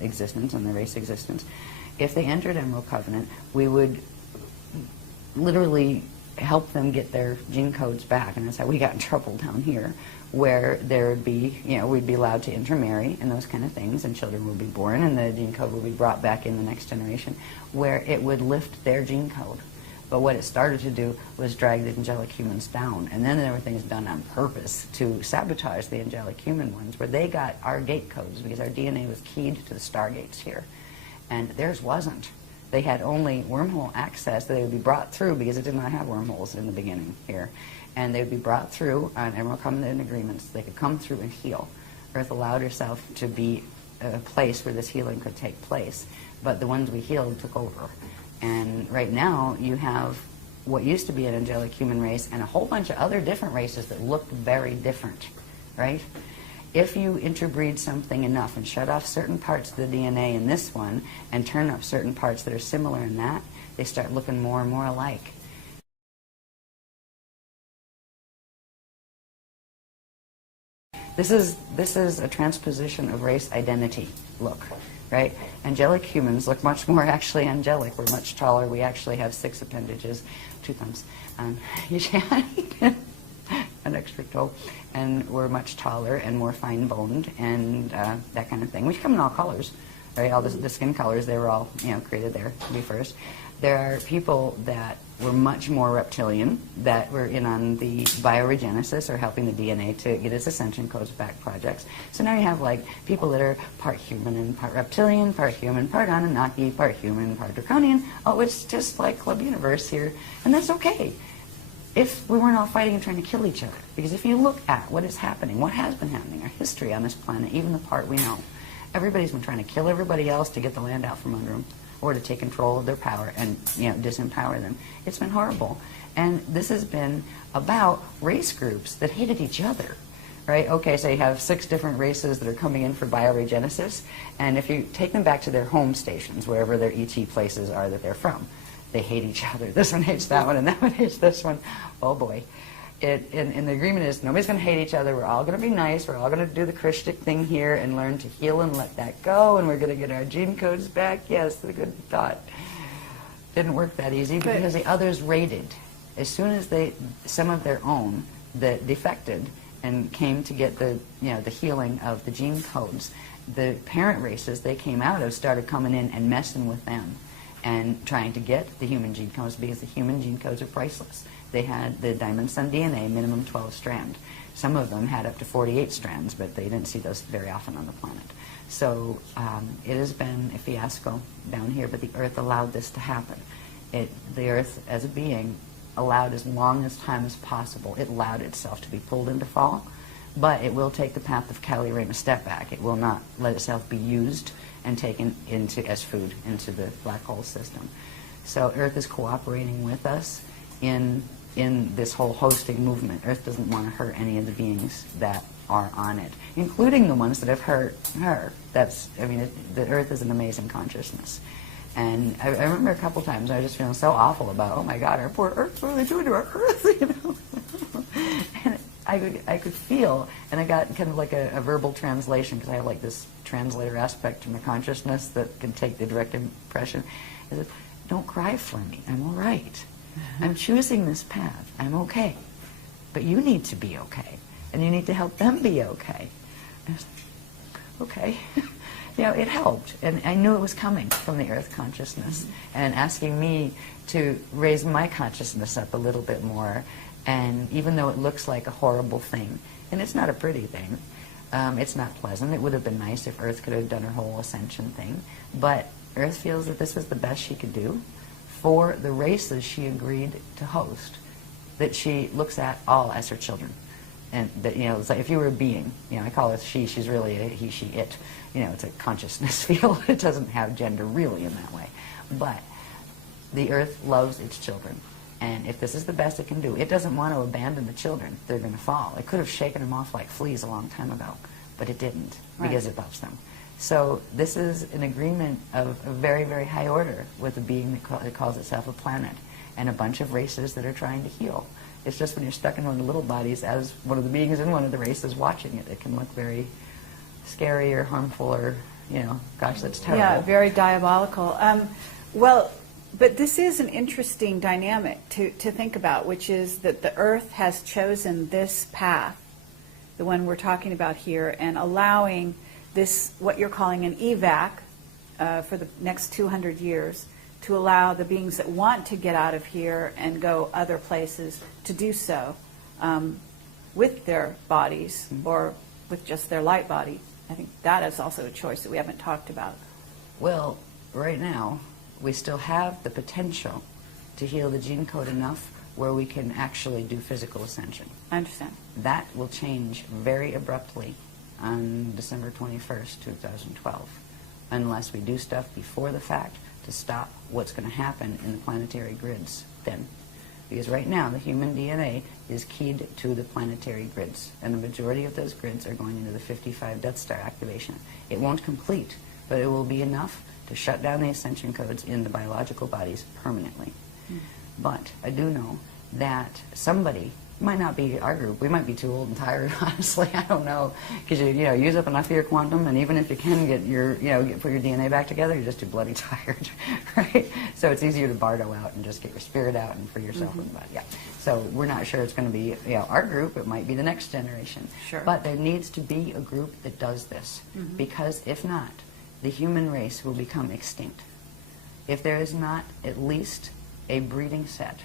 existence and their race existence, if they entered Emerald Covenant, we would literally help them get their gene codes back, and that's how we got in trouble down here, where there would be, we'd be allowed to intermarry and those kind of things, and children would be born, and the gene code would be brought back in the next generation, where it would lift their gene code. But what it started to do was drag the angelic humans down, and then everything is done on purpose to sabotage the angelic human ones, where they got our gate codes because our DNA was keyed to the stargates here, and theirs wasn't. They had only wormhole access that they would be brought through because it did not have wormholes in the beginning here. And they would be brought through on Emerald Covenant agreements. They could come through and heal. Earth allowed herself to be a place where this healing could take place. But the ones we healed took over. And right now you have what used to be an angelic human race and a whole bunch of other different races that look very different, right? If you interbreed something enough and shut off certain parts of the DNA in this one and turn up certain parts that are similar in that, they start looking more and more alike. This is a transposition of race identity look, right? Angelic humans look much more actually angelic. We're much taller. We actually have 6 appendages, 2 thumbs, each hand. An extra toe, and we're much taller and more fine-boned and that kind of thing. We come in all colors, right? All the skin colors, they were all created there to be first. There are people that were much more reptilian that were in on the bioregenesis or helping the DNA to get its ascension codes back projects. So now you have people that are part human and part reptilian, part human, part Anunnaki, part human, part draconian. Oh, it's just like Club Universe here, and that's okay. If we weren't all fighting and trying to kill each other. Because if you look at what is happening, what has been happening, our history on this planet, even the part we know, everybody's been trying to kill everybody else to get the land out from under them or to take control of their power and disempower them. It's been horrible. And this has been about race groups that hated each other. Right? Okay, so you have 6 different races that are coming in for bioregenesis, and if you take them back to their home stations, wherever their ET places are that they're from, they hate each other. This one hates that one, and that one hates this one. Oh boy. And the agreement is nobody's going to hate each other. We're all going to be nice. We're all going to do the Christic thing here and learn to heal and let that go, and we're going to get our gene codes back. Yes, the good thought. Didn't work that easy because the others raided. As soon as some of their own that defected and came to get the the healing of the gene codes, the parent races they came out of started coming in and messing with them and trying to get the human gene codes, because the human gene codes are priceless. They had the Diamond Sun DNA, minimum 12 strand. Some of them had up to 48 strands, but they didn't see those very often on the planet. So it has been a fiasco down here, but the Earth allowed this to happen. The Earth, as a being, allowed as long as time as possible. It allowed itself to be pulled into fall, but it will take the path of Kali Rama a step back. It will not let itself be used and taken into as food into the black hole system. So Earth is cooperating with us in this whole hosting movement. Earth doesn't want to hurt any of the beings that are on it, including the ones that have hurt her. The Earth is an amazing consciousness. And I remember a couple times I was just feeling so awful about, oh my God, our poor Earth, what are they doing to our Earth? And I could feel, and I got kind of like a verbal translation, because I have like this translator aspect to my consciousness that can take the direct impression. I said, don't cry for me, I'm all right. I'm choosing this path, I'm okay. But you need to be okay, and you need to help them be okay. And I was like, okay. It helped, and I knew it was coming from the Earth consciousness, and asking me to raise my consciousness up a little bit more. And even though it looks like a horrible thing, and it's not a pretty thing, it's not pleasant. It would have been nice if Earth could have done her whole ascension thing, but Earth feels that this was the best she could do for the races she agreed to host, that she looks at all as her children. And that, it's like if you were a being, I call her she, she's really a he, she, it. It's a consciousness field. It doesn't have gender really in that way. But the Earth loves its children. And if this is the best it can do, it doesn't want to abandon the children. They're going to fall. It could have shaken them off like fleas a long time ago, but it didn't, because it loves them. So this is an agreement of a very, very high order with a being that calls itself a planet, and a bunch of races that are trying to heal. It's just when you're stuck in one of the little bodies as one of the beings in one of the races watching it, it can look very scary or harmful or, gosh, that's terrible. Yeah, very diabolical. But this is an interesting dynamic to think about, which is that the Earth has chosen this path, the one we're talking about here, and allowing this, what you're calling an evac for the next 200 years, to allow the beings that want to get out of here and go other places to do so with their bodies or with just their light body. I think that is also a choice that we haven't talked about. Well, right now, we still have the potential to heal the gene code enough where we can actually do physical ascension. I understand. That will change very abruptly on December 21st, 2012, unless we do stuff before the fact to stop what's going to happen in the planetary grids then. Because right now, the human DNA is keyed to the planetary grids, and the majority of those grids are going into the 55 Death Star activation. It won't complete, but it will be enough to shut down the ascension codes in the biological bodies permanently. But I do know that somebody, might not be our group, we might be too old and tired, honestly, I don't know, because you use up enough of your quantum, and even if you can get your, put your DNA back together, you're just too bloody tired, right? So it's easier to bardo out and just get your spirit out and free yourself from the body. Yeah. So we're not sure it's going to be, our group, it might be the next generation. Sure. But there needs to be a group that does this, because if not, the human race will become extinct. If there is not at least a breeding set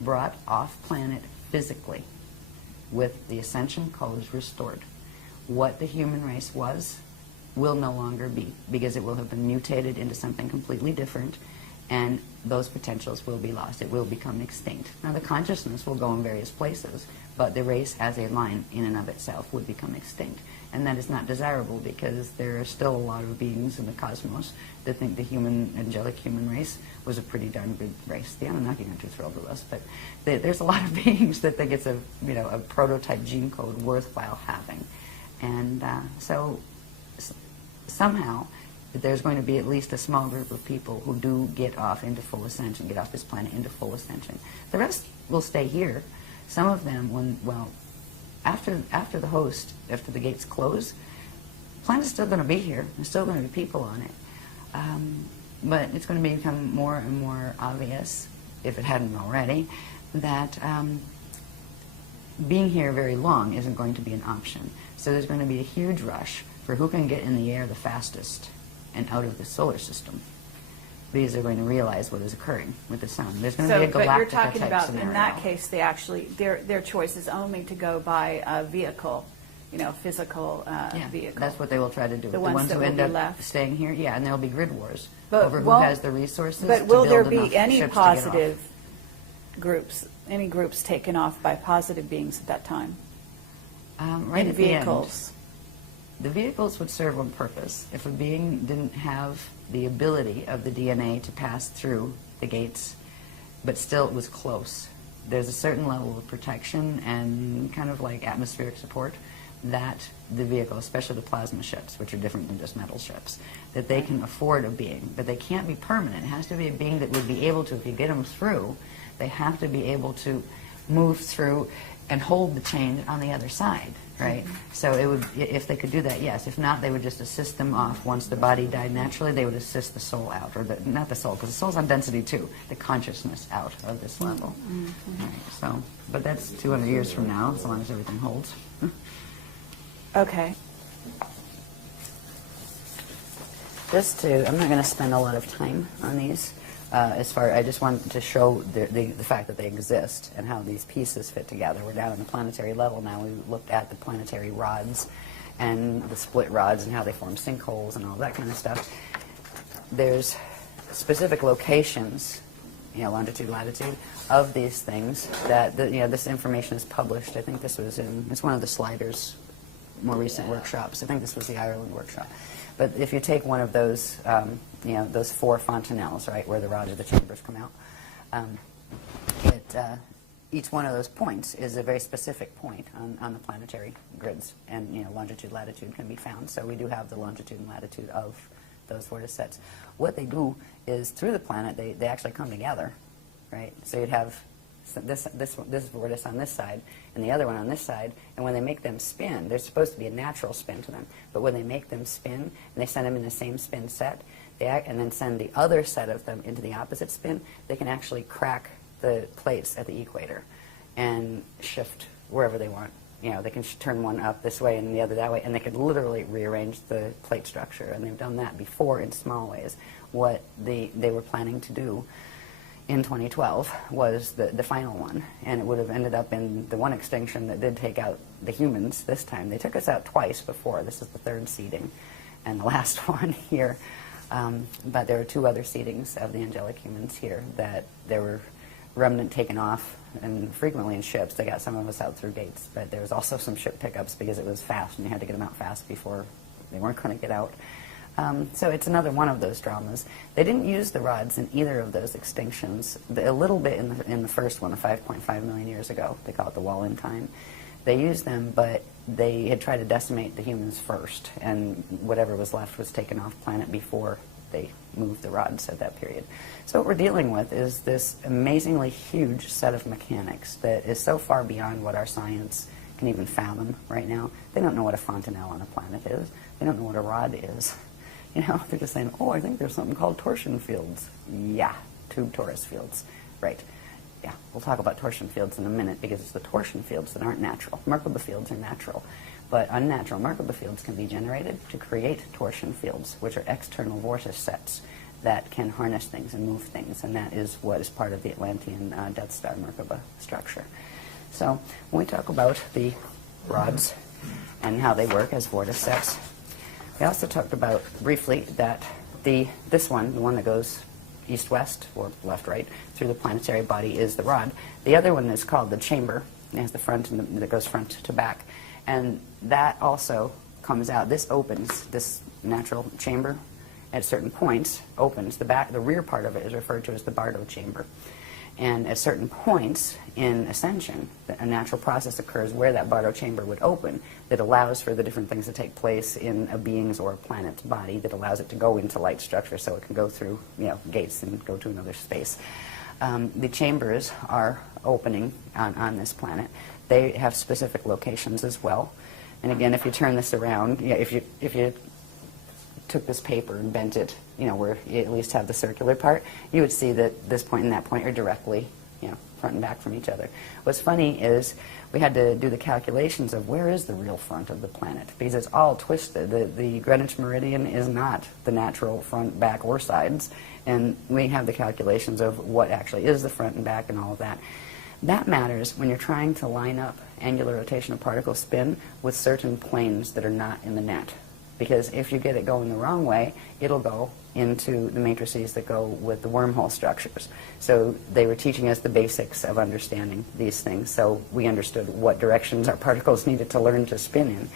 brought off planet physically with the ascension codes restored, what the human race was will no longer be, because it will have been mutated into something completely different, and those potentials will be lost. It will become extinct. Now the consciousness will go in various places, but the race as a line in and of itself would become extinct. And that is not desirable, because there are still a lot of beings in the cosmos that think the angelic human race was a pretty darn good race. The Anunnaki aren't too thrilled with us, but there's a lot of beings that think it's a prototype gene code worthwhile having. And so somehow there's going to be at least a small group of people who do get off into full ascension, get off this planet into full ascension. The rest will stay here. Some of them, after the host, after the gates close, the planet's still going to be here. There's still going to be people on it. But it's going to become more and more obvious, if it hadn't already, that being here very long isn't going to be an option. So there's going to be a huge rush for who can get in the air the fastest and out of the solar system, because they're going to realize what is occurring with the sun. There's going to be a But you're galactica talking type about, scenario. in that case, they actually, their choice is only to go by a vehicle, physical vehicle. That's what they will try to do. The ones that who will end be up staying staying here, yeah, and there'll be grid wars But over who won't- has the resources But to will build there enough be any ships to get off. positive groups, any groups taken off by positive beings at that time? Right in at the end, vehicles? the vehicles would serve one purpose. If a being didn't have the ability of the DNA to pass through the gates, but still it was close, there's a certain level of protection and kind of like atmospheric support that the vehicle, especially the plasma ships, which are different than just metal ships, that they can afford a being. But they can't be permanent. It has to be a being that would be able to, if you get them through, they have to be able to move through and hold the chain on the other side, right? So it would, if they could do that, yes. If not, they would just assist them off. Once the body died naturally, they would assist the soul out, or not the soul, because the soul's on density too, the consciousness out of this level. Right, so, but that's 200 years from now, as long as everything holds. Okay. Just to, I'm not going to spend a lot of time on these. I just wanted to show the fact that they exist and how these pieces fit together. We're down on the planetary level now. We looked at the planetary rods and the split rods and how they form sinkholes and all that kind of stuff. There's specific locations, longitude, latitude, of these things that, this information is published. I think this was it's one of the Sliders' more recent workshops. I think this was the Ireland workshop. But if you take one of those, those 4 fontanelles, right, where the rods or the chambers come out, each one of those points is a very specific point on the planetary grids, and longitude, latitude can be found. So we do have the longitude and latitude of those vorticets. What they do is, through the planet, they actually come together, right? So you'd have this vortex on this side and the other one on this side, and when they make them spin, there's supposed to be a natural spin to them, but when they make them spin and they send them in the same spin set, and then send the other set of them into the opposite spin, they can actually crack the plates at the equator and shift wherever they want. They can turn one up this way and the other that way, and they can literally rearrange the plate structure, and they've done that before in small ways. What they were planning to do in 2012 was the final one, and it would have ended up in the one extinction that did take out the humans this time. They took us out twice before. This is the 3rd seeding and the last one here. But there were 2 other seedings of the angelic humans here that there were remnant taken off, and frequently in ships. They got some of us out through gates, but there was also some ship pickups because it was fast, and you had to get them out fast before they weren't going to get out. So it's another one of those dramas. They didn't use the rods in either of those extinctions. A little bit in the first one, the 5.5 million years ago. They call it the wall in time. They used them, but they had tried to decimate the humans first, and whatever was left was taken off planet before they moved the rods at that period. So what we're dealing with is this amazingly huge set of mechanics that is so far beyond what our science can even fathom right now. They don't know what a fontanelle on a planet is. They don't know what a rod is. They're just saying, oh, I think there's something called torsion fields. Yeah, tube torus fields. Right. Yeah, we'll talk about torsion fields in a minute, because it's the torsion fields that aren't natural. Merkaba fields are natural, but unnatural Merkaba fields can be generated to create torsion fields, which are external vortex sets that can harness things and move things, and that is what is part of the Atlantean Death Star Merkaba structure. So when we talk about the rods and how they work as vortex sets, we also talked about briefly that this one, the one that goes east-west or left-right through the planetary body, is the rod. The other one is called the chamber. It has the front and that goes front to back, and that also comes out. This opens, this natural chamber at certain points opens. The rear part of it is referred to as the Bardo chamber. And at certain points in Ascension, a natural process occurs where that Bardo chamber would open that allows for the different things to take place in a being's or a planet's body, that allows it to go into light structure so it can go through gates and go to another space. The chambers are opening on this planet. They have specific locations as well. And again, if you turn this around, if you took this paper and bent it, where you at least have the circular part, you would see that this point and that point are directly front and back from each other. What's funny is we had to do the calculations of where is the real front of the planet, because it's all twisted. The Greenwich meridian is not the natural front, back, or sides, and we have the calculations of what actually is the front and back and all of that. That matters when you're trying to line up angular rotational particle spin with certain planes that are not in the net. Because if you get it going the wrong way, it'll go into the matrices that go with the wormhole structures. So they were teaching us the basics of understanding these things, so we understood what directions our particles needed to learn to spin in.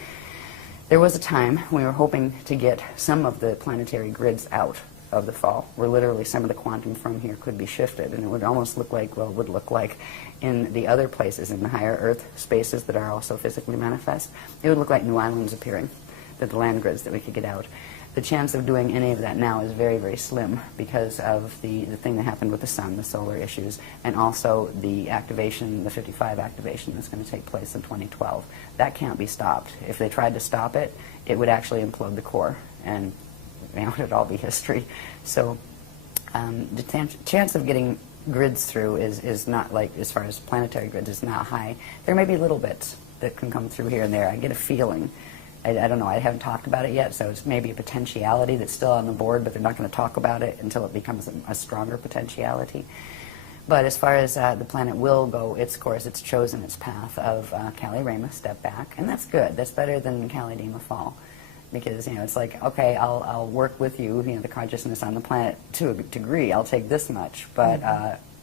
There was a time we were hoping to get some of the planetary grids out of the fall, where literally some of the quantum from here could be shifted, and it would almost look like, well, it would look like in the other places, in the higher Earth spaces that are also physically manifest, it would look like new islands appearing, the land grids that we could get out. The chance of doing any of that now is very, very slim because of the thing that happened with the sun, the solar issues, and also the activation, the 55 activation that's going to take place in 2012. That can't be stopped. If they tried to stop it, it would actually implode the core, and it would all be history. So the chance of getting grids through is not, like, as far as planetary grids, is not high. There may be little bits that can come through here and there. I get a feeling. I don't know, I haven't talked about it yet, so it's maybe a potentiality that's still on the board, but they're not going to talk about it until it becomes a stronger potentiality. But as far as the planet will go its course, it's chosen its path of Kali-Rama, step back, and that's good. That's better than Kali-Dima fall. Because, it's like, okay, I'll work with you, the consciousness on the planet to a degree. I'll take this much, but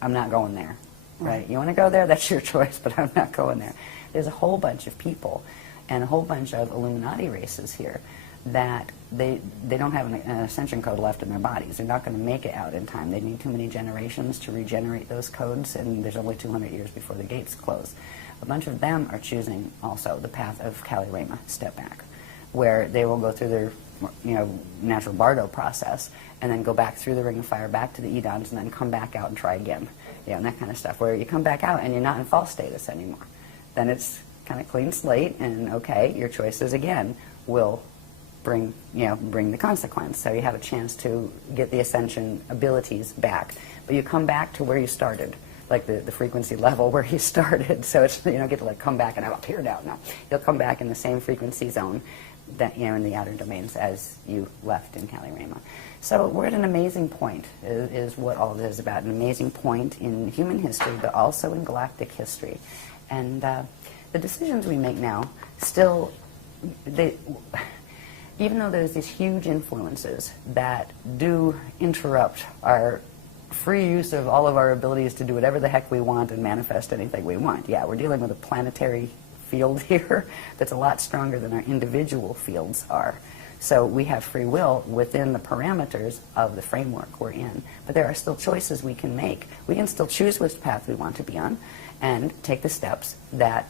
I'm not going there, right? You want to go there? That's your choice, but I'm not going there. There's a whole bunch of people and a whole bunch of Illuminati races here that they don't have an ascension code left in their bodies. They're not going to make it out in time. They need too many generations to regenerate those codes, and there's only 200 years before the gates close. A bunch of them are choosing also the path of Kali-Rama, step back, where they will go through their natural Bardo process and then go back through the Ring of Fire, back to the Edons, and then come back out and try again. And that kind of stuff, where you come back out and you're not in false status anymore. Then it's kind of clean slate, and okay, your choices again will bring the consequence. So you have a chance to get the ascension abilities back, but you come back to where you started, like the frequency level where you started. So it's, you don't get to come back and I'm up here now. No, you'll come back in the same frequency zone that in the outer domains as you left in Kali-Rama. So we're at an amazing point, is what all this is about, an amazing point in human history, but also in galactic history. And the decisions we make now still, even though there's these huge influences that do interrupt our free use of all of our abilities to do whatever the heck we want and manifest anything we want. Yeah, we're dealing with a planetary field here that's a lot stronger than our individual fields are. So we have free will within the parameters of the framework we're in. But there are still choices we can make. We can still choose which path we want to be on and take the steps that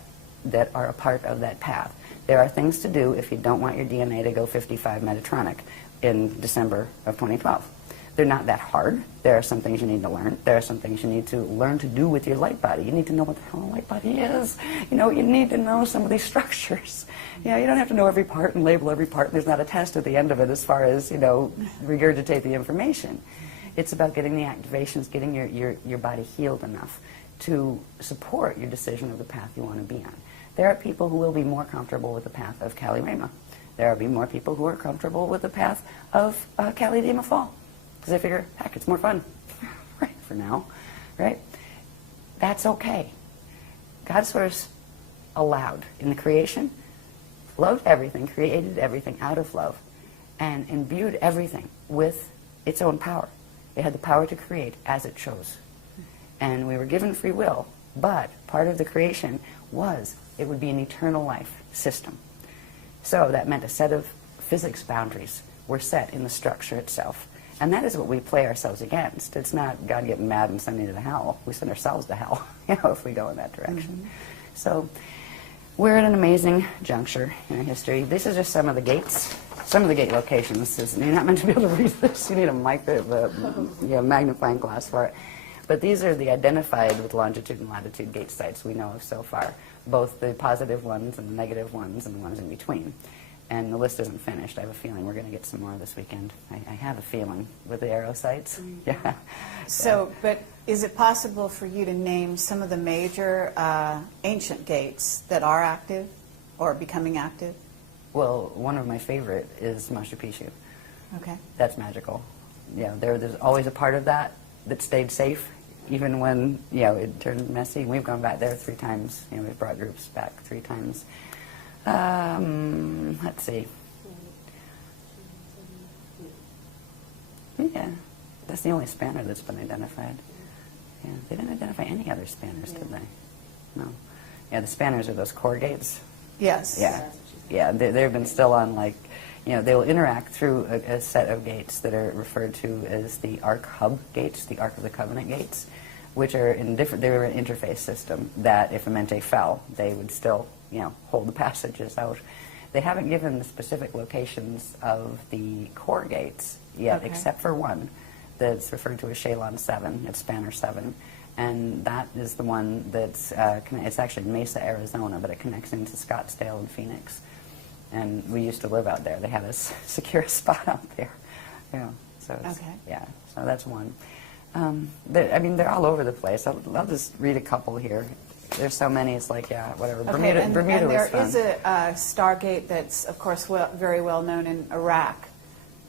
are a part of that path. There are things to do if you don't want your DNA to go 55 Metatronic in December of 2012. They're not that hard. There are some things you need to learn. There are some things you need to learn to do with your light body. You need to know what the hell a light body is. You need to know some of these structures. You don't have to know every part and label every part. There's not a test at the end of it as far as, regurgitate the information. It's about getting the activations, getting your body healed enough to support your decision of the path you want to be on. There are people who will be more comfortable with the path of Kali-Rama. There will be more people who are comfortable with the path of Kali-Dima fall. Because they figure, heck, it's more fun, right, for now, right? That's okay. God sort of allowed in the creation, loved everything, created everything out of love, and imbued everything with its own power. It had the power to create as it chose. And we were given free will, but part of the creation was it would be an eternal life system. So that meant a set of physics boundaries were set in the structure itself. And that is what we play ourselves against. It's not God getting mad and sending you to hell. We send ourselves to hell, if we go in that direction. Mm-hmm. So we're at an amazing juncture in our history. This is just some of the gates, some of the gate locations. You're not meant to be able to read this. You need a magnifying glass for it. But these are the identified with longitude and latitude gate sites we know of so far, both the positive ones and the negative ones and the ones in between. And the list isn't finished. I have a feeling we're going to get some more this weekend. I have a feeling with the arrow sites. Yeah. So, but is it possible for you to name some of the major ancient gates that are active or becoming active? Well, one of my favorite is Machu Picchu. Okay. That's magical. Yeah, there's always a part of that stayed safe, even when it turned messy. And we've gone back there 3 times. We've brought groups back 3 times. Let's see. Yeah, that's the only spanner that's been identified. Yeah, they didn't identify any other spanners, did they? No. Yeah, the spanners are those core gates. Yes. Yeah, yeah. They've been still on they will interact through a set of gates that are referred to as the Ark Hub gates, the Ark of the Covenant gates, which are they were an interface system that if a mente fell, they would still hold the passages out. They haven't given the specific locations of the core gates yet, Okay. except for one that's referred to as Shalon 7. It's Spanner 7. And that is the one that's, it's actually Mesa, Arizona, but it connects into Scottsdale and Phoenix. And we used to live out there. They had us secure a spot out there. So it's, Okay. yeah, so that's one. They're all over the place. I'll just read a couple here. There's so many, it's like, yeah, whatever. Okay, Bermuda was fun. there is a Stargate that's, of course, very well known in Iraq,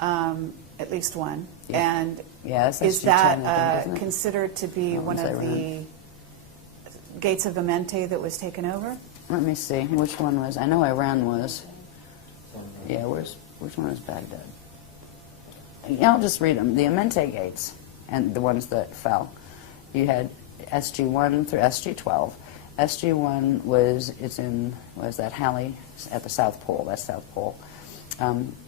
at least one. Yeah. And Yeah, that's is SG-10, that I think, isn't it? considered to be That one one's of the gates of Amente that was taken over? Let me see, which one was, I know Iran was. Yeah, which one is Baghdad? Yeah, I'll just read them. The Amente gates, and the ones that fell. You had SG-1 through SG-12. SG-1 was that Halley at the South Pole. That's South Pole.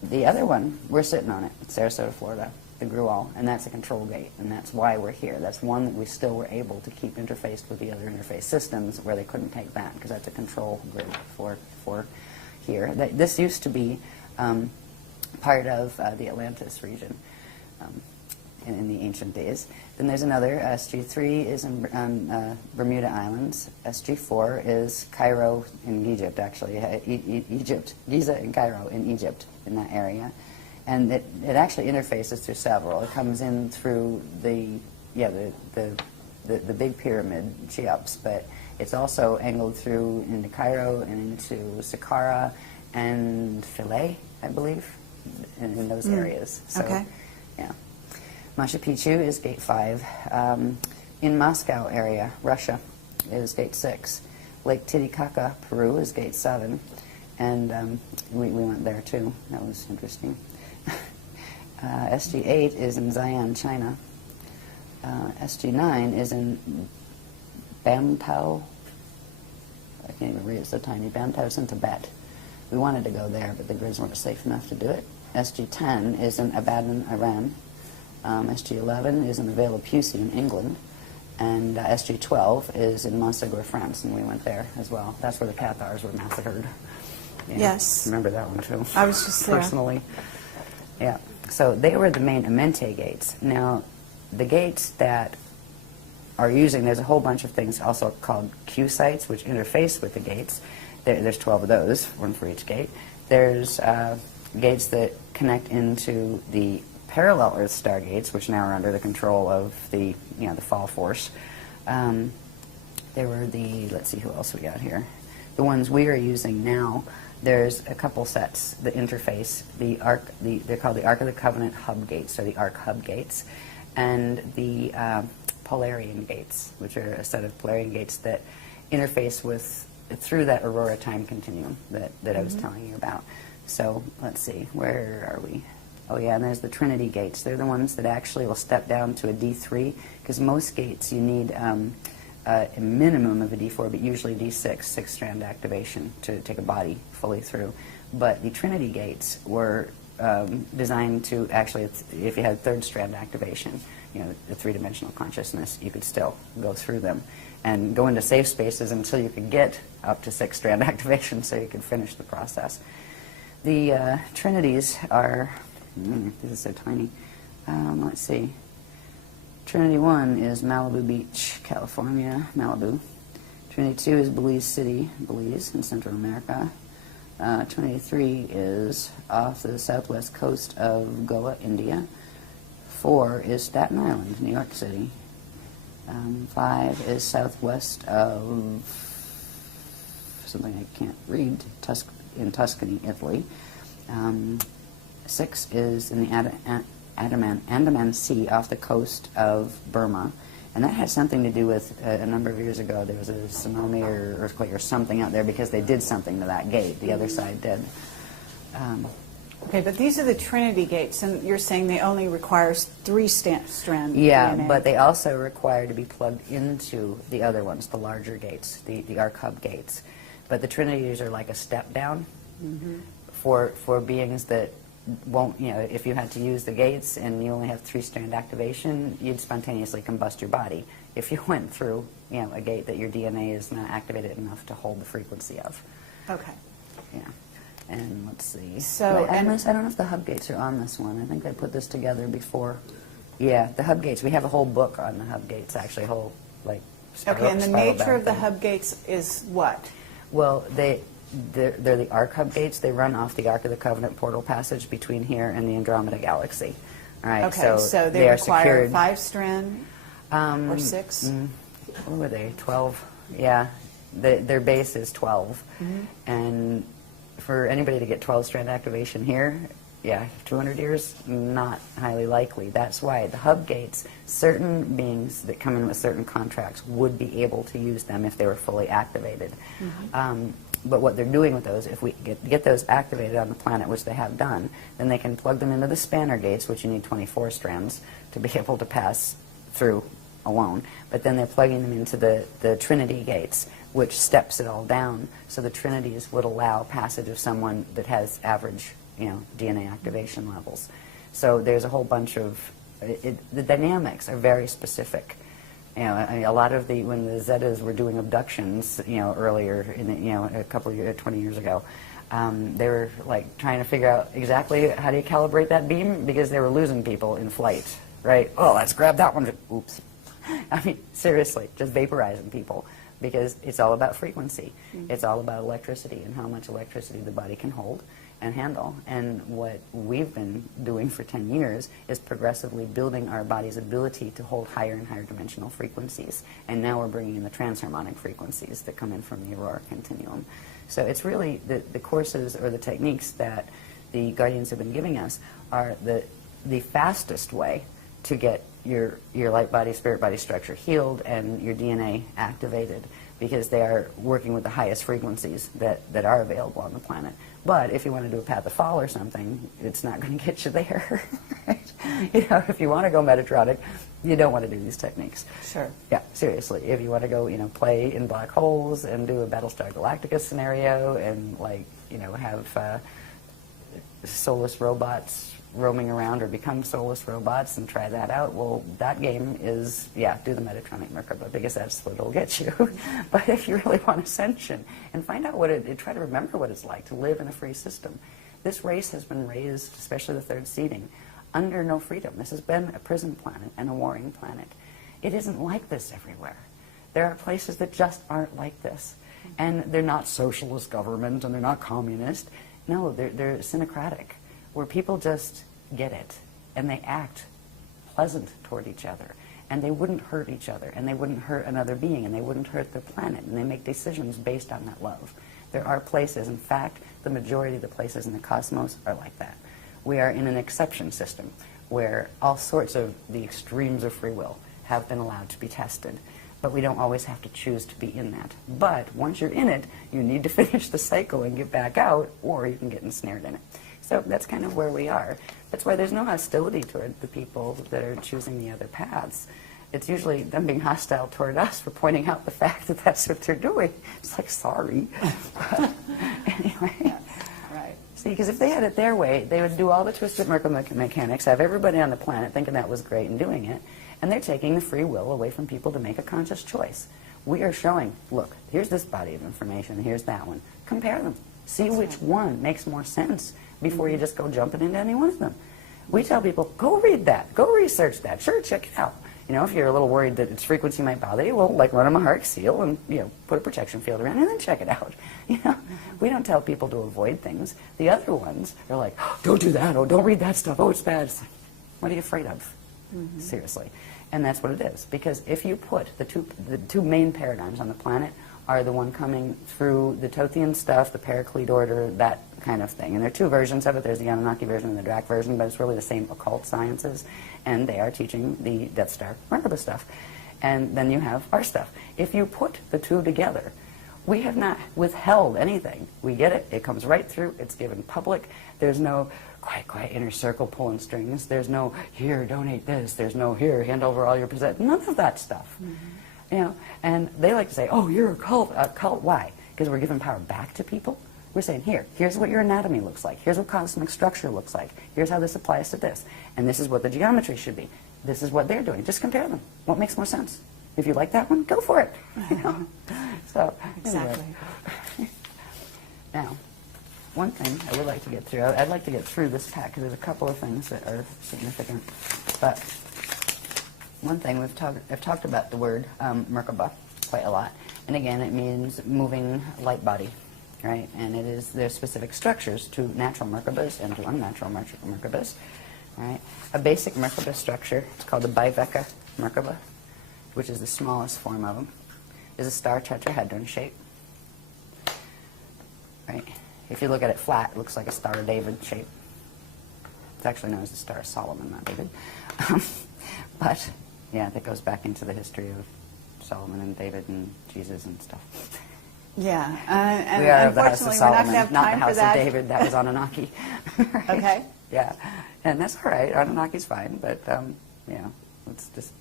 The other one, we're sitting on it. It's Sarasota, Florida, the Grual, and that's a control gate, and that's why we're here. That's one that we still were able to keep interfaced with the other interface systems where they couldn't take that, because that's a control grid for here. This used to be part of the Atlantis region in the ancient days. Then there's another, SG-3 is on Bermuda Islands. SG-4 is Cairo in Egypt, actually. Egypt, Giza and Cairo in Egypt, in that area. And it actually interfaces through several. It comes in through the big pyramid, Cheops, but it's also angled through into Cairo and into Saqqara and Philae, I believe, in those areas. So, Okay. yeah. Machu Picchu is Gate 5. In Moscow area, Russia, is Gate 6. Lake Titicaca, Peru, is Gate 7. And we went there, too. That was interesting. SG-8 is in Xi'an, China. SG-9 is in Bamtao. I can't even read it, it's so tiny. Bamtao is in Tibet. We wanted to go there, but the grids weren't safe enough to do it. SG-10 is in Abadan, Iran. SG-11 is in the Vale of Pusey in England. And SG-12 is in Montségur, France, and we went there as well. That's where the Cathars were massacred. Yeah. Yes. Remember that one, too. I was just there. Personally. Yeah. So they were the main Amente gates. Now, the gates that are using, there's a whole bunch of things also called Q sites, which interface with the gates. There's 12 of those, one for each gate. There's gates that connect into the parallel Earth stargates, which now are under the control of the fall force. There were let's see who else we got here. The ones we are using now, there's a couple sets that interface the Ark, they're called the Ark of the Covenant hub gates, or the Ark hub gates, and the Polarian gates, which are a set of Polarian gates that interface through that Aurora time continuum that I was telling you about. So let's see, where are we? Oh yeah, and there's the Trinity gates. They're the ones that actually will step down to a D3, because most gates you need a minimum of a D4, but usually D6, 6-strand activation to take a body fully through. But the Trinity gates were designed to actually, if you had 3rd-strand activation, the 3-dimensional consciousness, you could still go through them and go into safe spaces until you could get up to 6-strand activation so you could finish the process. The Trinities are, this is so tiny. Let's see. Trinity 1 is Malibu Beach, California, Malibu. Trinity 2 is Belize City, Belize, in Central America. 23 is off the southwest coast of Goa, India. 4 is Staten Island, New York City. 5 is southwest of something I can't read, in Tuscany, Italy. 6 is in the Andaman Sea off the coast of Burma. And that has something to do with a number of years ago there was a tsunami or earthquake or something out there because they did something to that gate. The other side did. Okay, but these are the Trinity gates, and you're saying they only requires 3-strand Yeah, DNA. but they also require to be plugged into the other ones, the larger gates, the arc hub gates. But the Trinities are like a step down for beings that won't, you know, if you had to use the gates and you only have 3-strand activation, you'd spontaneously combust your body if you went through, you know, a gate that your DNA is not activated enough to hold the frequency of. Okay. Yeah. And let's see. So, I don't know if the hub gates are on this one. I think they put this together before. Yeah, the hub gates. We have a whole book on the hub gates, actually, a whole, like, Okay, and the spiral nature of the thing. hub gates is what? Well, they're the arc hub gates. They run off the Ark of the Covenant portal passage between here and the Andromeda Galaxy. All right, Okay, so they are require secured. 5-strand or 6? What were they? 12? Yeah, their base is 12, and for anybody to get 12-strand activation here, yeah, 200 years, not highly likely. That's why the hub gates, certain beings that come in with certain contracts would be able to use them if they were fully activated. But what they're doing with those, if we get those activated on the planet, which they have done, then they can plug them into the spanner gates, which you need 24 strands to be able to pass through alone. But then they're plugging them into the Trinity gates, which steps it all down. So the Trinities would allow passage of someone that has average, you know, DNA activation levels. So there's a whole bunch of, the dynamics are very specific. You know, I mean, a lot of when the Zetas were doing abductions, you know, earlier in the, you know, a couple of years, 20 years ago, they were like trying to figure out exactly how do you calibrate that beam because they were losing people in flight, right? Oh, let's grab that one. Oops. I mean, seriously, just vaporizing people because it's all about frequency. It's all about electricity and how much electricity the body can hold and handle. And what we've been doing for 10 years is progressively building our body's ability to hold higher and higher dimensional frequencies. And now we're bringing in the transharmonic frequencies that come in from the Aurora Continuum. So it's really the courses or the techniques that the Guardians have been giving us are the fastest way to get your light body, spirit body structure healed and your DNA activated, because they are working with the highest frequencies that are available on the planet. But if you want to do a path of fall or something, it's not going to get you there. Right? You know, if you want to go Metatronic, you don't want to do these techniques. Sure. Yeah, seriously. If you want to go, you know, play in black holes and do a Battlestar Galactica scenario and, like, you know, have soulless robots roaming around or become soulless robots and try that out, well, that game is, yeah, do the Metatronic Merkaba because that's what it'll get you. But if you really want Ascension and find out what try to remember what it's like to live in a free system. This race has been raised, especially the third seeding, under no freedom. This has been a prison planet and a warring planet. It isn't like this everywhere. There are places that just aren't like this. And they're not socialist government and they're not communist. No, they're synocratic, where people just get it and they act pleasant toward each other and they wouldn't hurt each other and they wouldn't hurt another being and they wouldn't hurt the planet, and they make decisions based on that love. There are places, in fact, the majority of the places in the cosmos are like that. We are in an exception system where all sorts of the extremes of free will have been allowed to be tested. But we don't always have to choose to be in that. But once you're in it, you need to finish the cycle and get back out, or you can get ensnared in it. So that's kind of where we are. That's why there's no hostility toward the people that are choosing the other paths. It's usually them being hostile toward us for pointing out the fact that that's what they're doing. It's like, sorry. But anyway. Yeah, right. See, because if they had it their way, they would do all the twisted Merkle mechanics, have everybody on the planet thinking that was great and doing it, and they're taking the free will away from people to make a conscious choice. We are showing, look, here's this body of information, here's that one. Compare them. See which one makes more sense before you just go jumping into any one of them. We tell people, go read that, go research that, sure, check it out. You know, if you're a little worried that its frequency might bother you, well, like run a Maharic seal and, you know, put a protection field around it and then check it out. You know, we don't tell people to avoid things. The other ones are like, oh, don't do that. Oh, don't read that stuff. Oh, it's bad. It's like, what are you afraid of? Seriously. And that's what it is. Because if you put the two main paradigms on the planet are the one coming through the Tothian stuff, the Paraclete order, that kind of thing. And there are two versions of it. There's the Anunnaki version and the Drac version, but it's really the same occult sciences. And they are teaching the Death Star Merkaba stuff. And then you have our stuff. If you put the two together, we have not withheld anything. We get it. It comes right through. It's given public. There's no quiet inner circle pulling strings. There's no, here, donate this. There's no, here, hand over all your possessions. None of that stuff. You know, and they like to say, oh, you're a cult. Why? Because we're giving power back to people. We're saying, here's what your anatomy looks like. Here's what cosmic structure looks like. Here's how this applies to this. And this is what the geometry should be. This is what they're doing. Just compare them. What makes more sense? If you like that one, go for it. You know? So, Exactly. Anyway. Now, one thing I would like to get through, I'd like to get through this pack because there's a couple of things that are significant. But one thing, I've talked about the word Merkaba quite a lot. And again, it means moving light body, right? And there's specific structures to natural Merkabas and to unnatural Merkabas, right? A basic Merkaba structure, it's called the Biveka Merkaba, which is the smallest form of them, is a star tetrahedron shape, right? If you look at it flat, it looks like a Star of David shape. It's actually known as the Star of Solomon, not David. But, yeah, that goes back into the history of Solomon and David and Jesus and stuff. Yeah, and We are of the House of unfortunately, we're not Solomon, going to have not the time for House of that. David. That was Anunnaki. Right? Okay. Yeah, and that's all right. Anunnaki's fine, but, let's just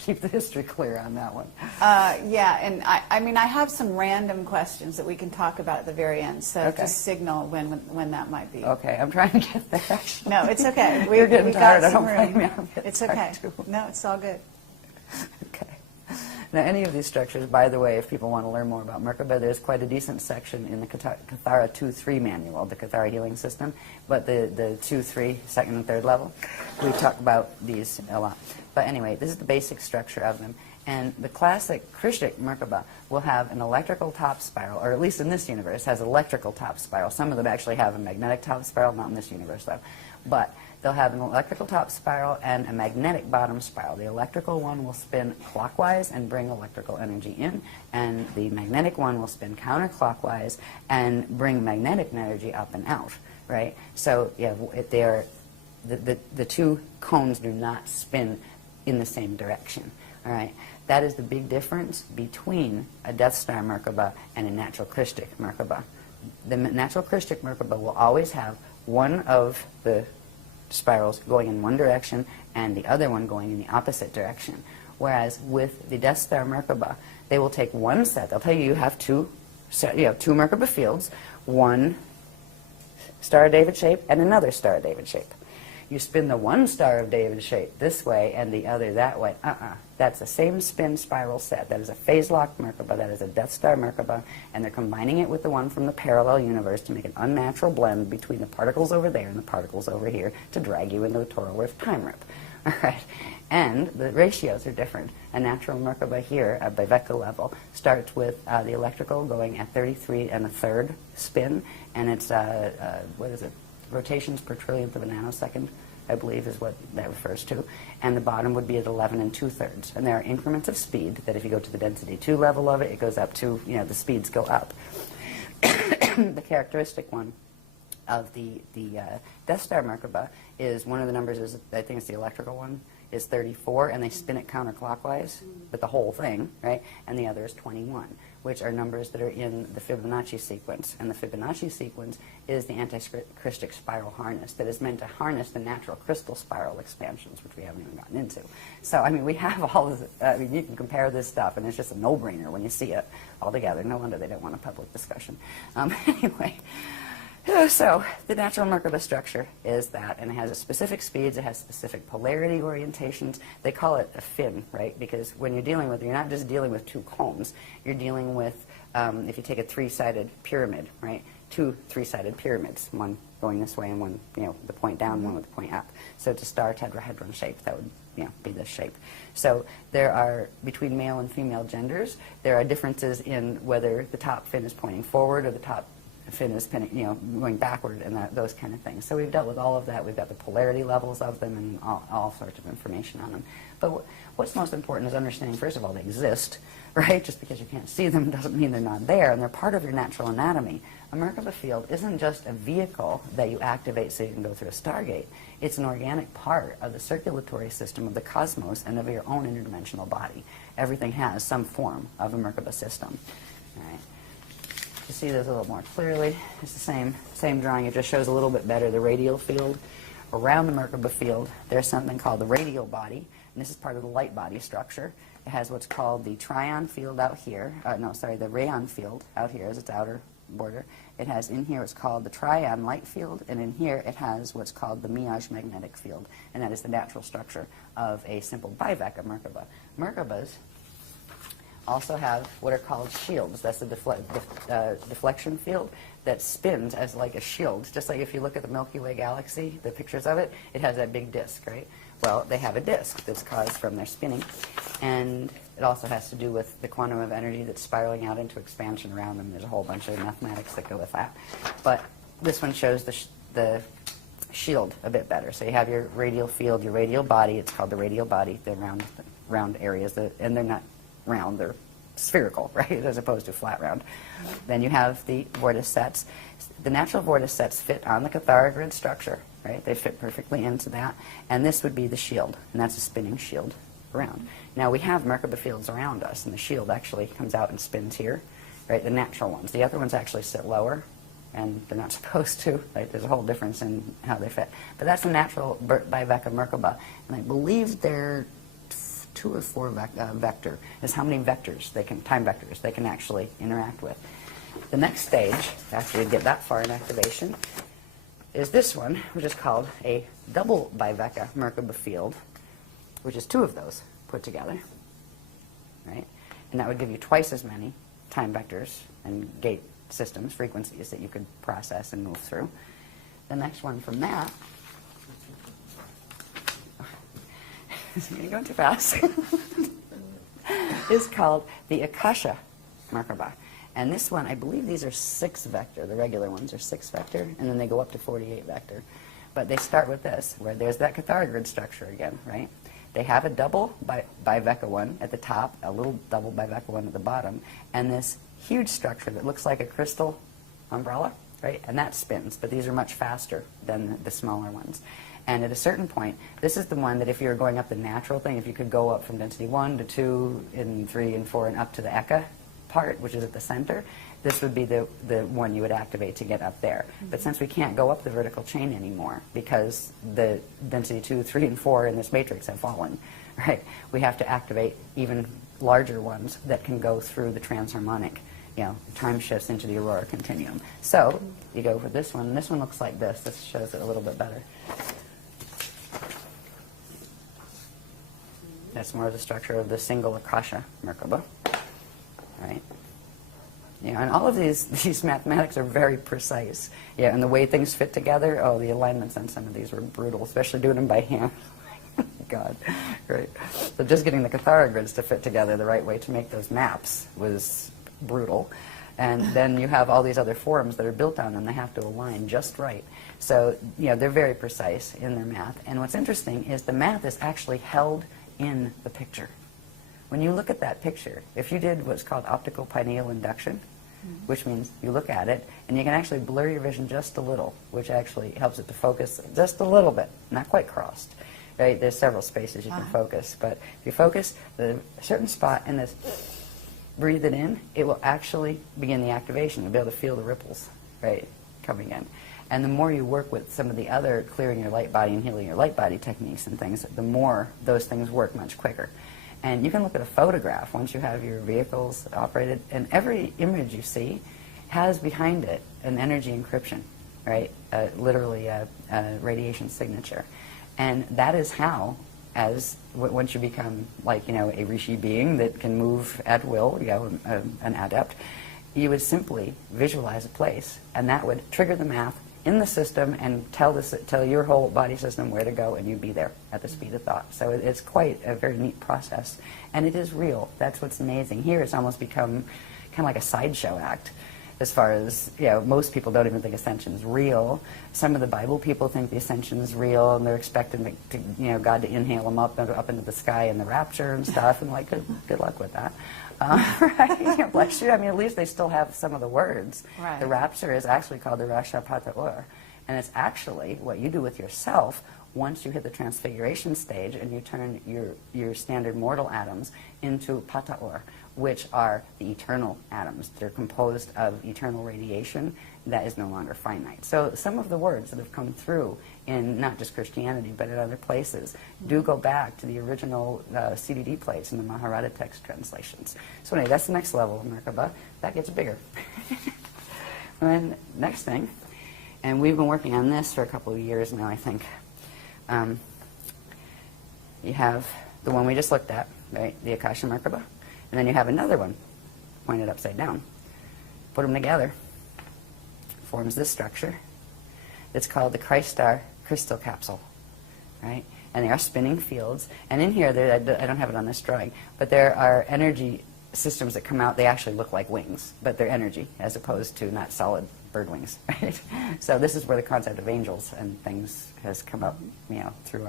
keep the history clear on that one. Yeah, and I mean, I have some random questions that we can talk about at the very end, so Okay. just signal when that might be. Okay, I'm trying to get there, actually. No, it's okay. You're getting we tired. got I some don't blame room. you. I'm getting It's tired, okay. too. No, it's all good. Okay. Now, any of these structures, by the way, if people want to learn more about Merkaba, there's quite a decent section in the Kathara 2-3 manual, the Kathara healing system, but the 2-3, second and third level, we talk about these a lot. But anyway, this is the basic structure of them. And the classic Krishnik Merkaba will have an electrical top spiral, or at least in this universe, has electrical top spiral. Some of them actually have a magnetic top spiral, not in this universe, though. But they'll have an electrical top spiral and a magnetic bottom spiral. The electrical one will spin clockwise and bring electrical energy in, and the magnetic one will spin counterclockwise and bring magnetic energy up and out, right? So, yeah, the two cones do not spin in the same direction, all right? That is the big difference between a Death Star Merkaba and a natural Krishnik Merkaba. The natural Krishnik Merkaba will always have one of the spirals going in one direction and the other one going in the opposite direction. Whereas with the Death Star Merkaba, they will take one set. They'll tell you you have two Merkaba fields, one Star of David shape and another Star of David shape. You spin the one Star of David shape this way and the other that way. That's the same spin spiral set. That is a phase-locked Merkaba. That is a Death Star Merkaba. And they're combining it with the one from the parallel universe to make an unnatural blend between the particles over there and the particles over here to drag you into the Toro-Earth time rip. All right. And the ratios are different. A natural Merkaba here at Biveka level starts with the electrical going at 33 1/3 spin. And it's, rotations per trillionth of a nanosecond, I believe is what that refers to. And the bottom would be at 11 2/3. And there are increments of speed that if you go to the density 2 level of it, it goes up to, the speeds go up. The characteristic one of the Death Star Merkaba is one of the numbers is, I think it's the electrical one, is 34, and they spin it counterclockwise with the whole thing, right? And the other is 21, which are numbers that are in the Fibonacci sequence. And the Fibonacci sequence is the anti-Krishnik spiral harness that is meant to harness the natural crystal spiral expansions, which we haven't even gotten into. So, I mean, we have all of this, you can compare this stuff, and it's just a no-brainer when you see it all together. No wonder they don't want a public discussion. Anyway. So, the natural Merkaba structure is that, and it has specific speeds, it has specific polarity orientations. They call it a fin, right? Because when you're dealing with it, you're not just dealing with two cones. You're dealing with, if you take a three-sided pyramid, right? Two three-sided pyramids, one going this way and one, the point down, one with the point up. So it's a star tetrahedron shape. That would be this shape. So there are, between male and female genders, there are differences in whether the top fin is pointing forward or the top fin is going backward, and those kind of things. So we've dealt with all of that. We've got the polarity levels of them and all sorts of information on them. But what's most important is understanding, first of all, they exist, right? Just because you can't see them doesn't mean they're not there, and they're part of your natural anatomy. A Merkaba field isn't just a vehicle that you activate so you can go through a Stargate. It's an organic part of the circulatory system of the cosmos and of your own interdimensional body. Everything has some form of a Merkaba system. All right. To see this a little more clearly, it's the same drawing. It just shows a little bit better the radial field. Around the Merkaba field, there's something called the radial body, and this is part of the light body structure. It has what's called the trion field out here. The rayon field out here as its outer border. It has in here what's called the trion light field, and in here it has what's called the Miage magnetic field, and that is the natural structure of a simple Biveka Merkaba. Merkabas also have what are called shields. That's the deflection field that spins as like a shield. Just like if you look at the Milky Way galaxy, the pictures of it, it has that big disk, right? Well, they have a disk that's caused from their spinning, and it also has to do with the quantum of energy that's spiraling out into expansion around them. There's a whole bunch of mathematics that go with that. But this one shows the shield a bit better. So you have your radial field, your radial body. It's called the radial body, the round areas, and they're not round, they're spherical, right, as opposed to flat round. Then you have the vorticets. The natural vorticets fit on the Cathara grid structure, right? They fit perfectly into that. And this would be the shield, and that's a spinning shield around. Now we have Merkaba fields around us, and the shield actually comes out and spins here, right, the natural ones. The other ones actually sit lower, and they're not supposed to, right? There's a whole difference in how they fit. But that's the natural Biveka Merkaba, and I believe they're 2 or 4 vector is how many vectors time vectors they can actually interact with. The next stage, after you get that far in activation, is this one, which is called a double Biveka Merkaba field, which is 2 of those put together, right? And that would give you twice as many time vectors and gate systems, frequencies that you could process and move through. The next one from that, I'm going too fast, is called the Akasha Merkaba. And this one, I believe these are 6 vector. The regular ones are 6 vector, and then they go up to 48 vector. But they start with this, where there's that Cathara grid structure again, right? They have a double Biveka one at the top, a little double Biveka one at the bottom, and this huge structure that looks like a crystal umbrella, right? And that spins, but these are much faster than the smaller ones. And at a certain point, this is the one that if you were going up the natural thing, if you could go up from density 1 to 2 and 3 and 4 and up to the Eka part, which is at the center, this would be the one you would activate to get up there. Mm-hmm. But since we can't go up the vertical chain anymore because the density 2, 3, and 4 in this matrix have fallen, right? We have to activate even larger ones that can go through the transharmonic, time shifts into the aurora continuum. So you go for this one, and this one looks like this. This shows it a little bit better. That's more of the structure of the single Akasha Merkaba, right? And all of these mathematics are very precise. And the way things fit together, the alignments on some of these were brutal, especially doing them by hand. God, right? So just getting the Cathara grids to fit together the right way to make those maps was brutal. And then you have all these other forms that are built on them. They have to align just right. So, they're very precise in their math. And what's interesting is the math is actually held in the picture. When you look at that picture, if you did what's called optical pineal induction, which means you look at it and you can actually blur your vision just a little, which actually helps it to focus just a little bit, not quite crossed. Right? There's several spaces you can focus, but if you focus a certain spot in this, breathe it in, it will actually begin the activation. You'll be able to feel the ripples, right, coming in. And the more you work with some of the other clearing your light body and healing your light body techniques and things, the more those things work much quicker. And you can look at a photograph once you have your vehicles operated, and every image you see has behind it an energy encryption, right? Literally a radiation signature. And that is how, once you become like, a rishi being that can move at will, an adept, you would simply visualize a place, and that would trigger the math, in the system and tell your whole body system where to go, and you be there at the speed of thought. So it's quite a very neat process, and it is real. That's what's amazing. Here it's almost become kind of like a sideshow act. As far as, most people don't even think Ascension is real. Some of the Bible people think the Ascension is real, and they're expecting God to inhale them up into the sky in the rapture and stuff, and like, good luck with that. Right? Bless you. I mean, at least they still have some of the words. Right. The rapture is actually called the Rasha Pata'or, and it's actually what you do with yourself once you hit the transfiguration stage and you turn your standard mortal atoms into Pata'or, which are the eternal atoms. They're composed of eternal radiation that is no longer finite. So some of the words that have come through in not just Christianity but in other places do go back to the original CDD plates in the Maharata text translations. So anyway, that's the next level of Merkaba. That gets bigger. And then next thing, and we've been working on this for a couple of years now, I think. You have the one we just looked at, right? The Akasha Merkaba. And then you have another one pointed upside down. Put them together. Forms this structure. It's called the Christ Star Crystal Capsule, right? And they are spinning fields. And in here, I don't have it on this drawing, but there are energy systems that come out. They actually look like wings, but they're energy as opposed to not solid bird wings, right? So this is where the concept of angels and things has come up, through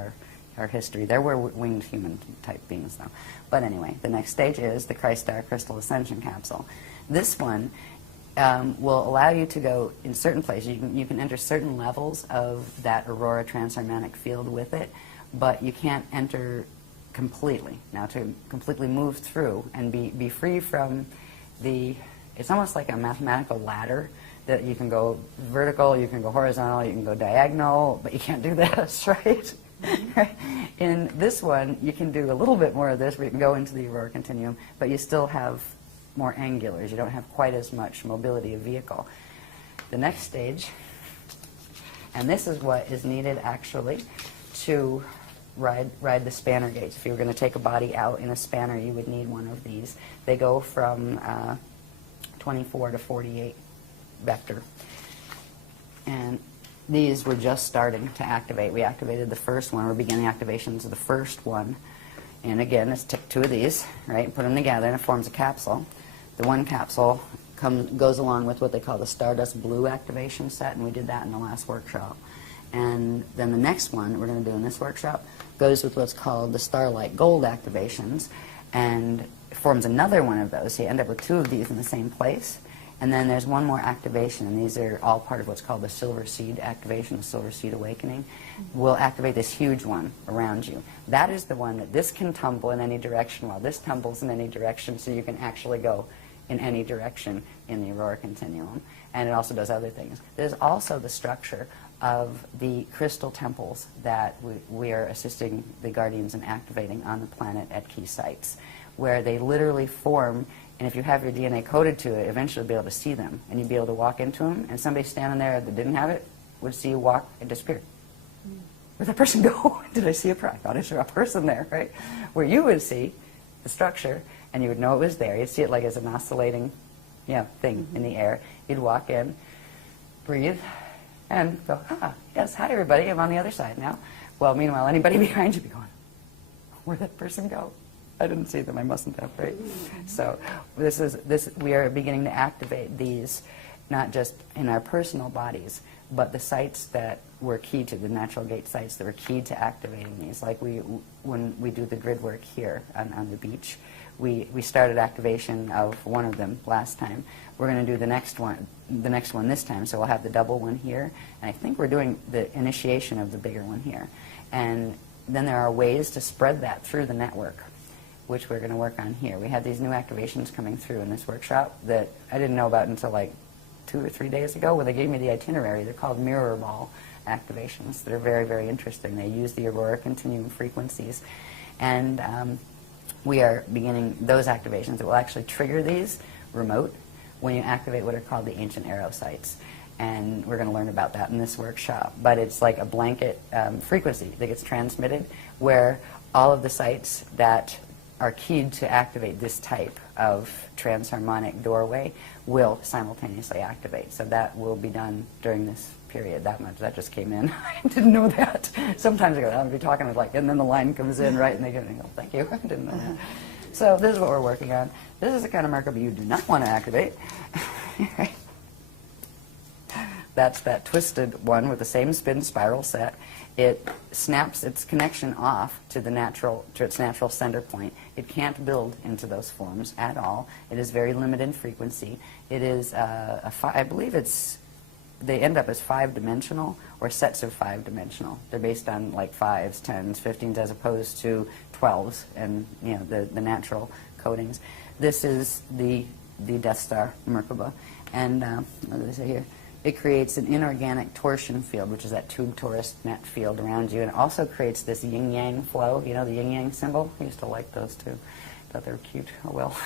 our history. There were winged human type beings though. But anyway, the next stage is the Christ Star Crystal Ascension Capsule. This one will allow you to go in certain places. You can enter certain levels of that aurora transharmonic field with it, but you can't enter completely. Now to completely move through and be free from it's almost like a mathematical ladder that you can go vertical, you can go horizontal, you can go diagonal, but you can't do this, right? In this one, you can do a little bit more of this, where you can go into the aurora continuum, but you still have more angulars. You don't have quite as much mobility of vehicle. The next stage, and this is what is needed actually to ride the spanner gates. If you were going to take a body out in a spanner, you would need one of these. They go from 24 to 48 vector. And these were just starting to activate. We activated the first one. We're beginning activations of the first one. And again, let's take two of these, right, put them together, and it forms a capsule. The one capsule goes along with what they call the Stardust Blue activation set, and we did that in the last workshop. And then the next one we're going to do in this workshop goes with what's called the Starlight Gold activations, and forms another one of those. So you end up with two of these in the same place. And then there's one more activation, and these are all part of what's called the Silver Seed activation, the Silver Seed Awakening. We'll activate this huge one around you. That is the one that this can tumble in any direction, while this tumbles in any direction, so you can actually go in any direction in the aurora continuum. And it also does other things. There's also the structure of the crystal temples that we are assisting the guardians in activating on the planet at key sites, where they literally form. And if you have your DNA coded to it, eventually you'll be able to see them. And you'll be able to walk into them, and somebody standing there that didn't have it would see you walk and disappear. Where'd that person go? Did I see I thought I saw a person there, right? Where you would see the structure, and you would know it was there. You'd see it like as an oscillating thing in the air. You'd walk in, breathe, and go, yes, hi everybody, I'm on the other side now. Well, meanwhile, anybody behind you would be going, where'd that person go? I didn't see them. I mustn't have, right? So we are beginning to activate these, not just in our personal bodies, but the sites that were key to, the natural gate sites that were key to activating these. Like when we do the grid work here on the beach, we started activation of one of them last time. We're going to do the next one this time, so we'll have the double one here, and I think we're doing the initiation of the bigger one here. And then there are ways to spread that through the network, which we're going to work on here. We had these new activations coming through in this workshop that I didn't know about until like 2 or 3 days ago when they gave me the itinerary. They're called mirror ball activations. They're very, very interesting. They use the aurora continuum frequencies. And we are beginning those activations that will actually trigger these remote when you activate what are called the ancient arrow sites. And we're going to learn about that in this workshop. But it's like a blanket frequency that gets transmitted where all of the sites that are keyed to activate this type of transharmonic doorway will simultaneously activate. So that will be done during this period. That much. That just came in. I didn't know that. Sometimes I go, I'll be talking like, and then the line comes in, right, and they go, thank you. I didn't know that. So this is what we're working on. This is the kind of Merkaba you do not want to activate. That's that twisted one with the same spin spiral set. It snaps its connection off to its natural center point. It can't build into those forms at all. It is very limited in frequency. It is I believe they end up as 5-dimensional or sets of 5-dimensional. They're based on like 5s, 10s, 15s as opposed to 12s and the natural codings. This is the Death Star Merkaba, and what do they say here? It creates an inorganic torsion field, which is that tube torus net field around you, and it also creates this yin-yang flow. You know the yin-yang symbol? I used to like those too. Thought they were cute. Oh well.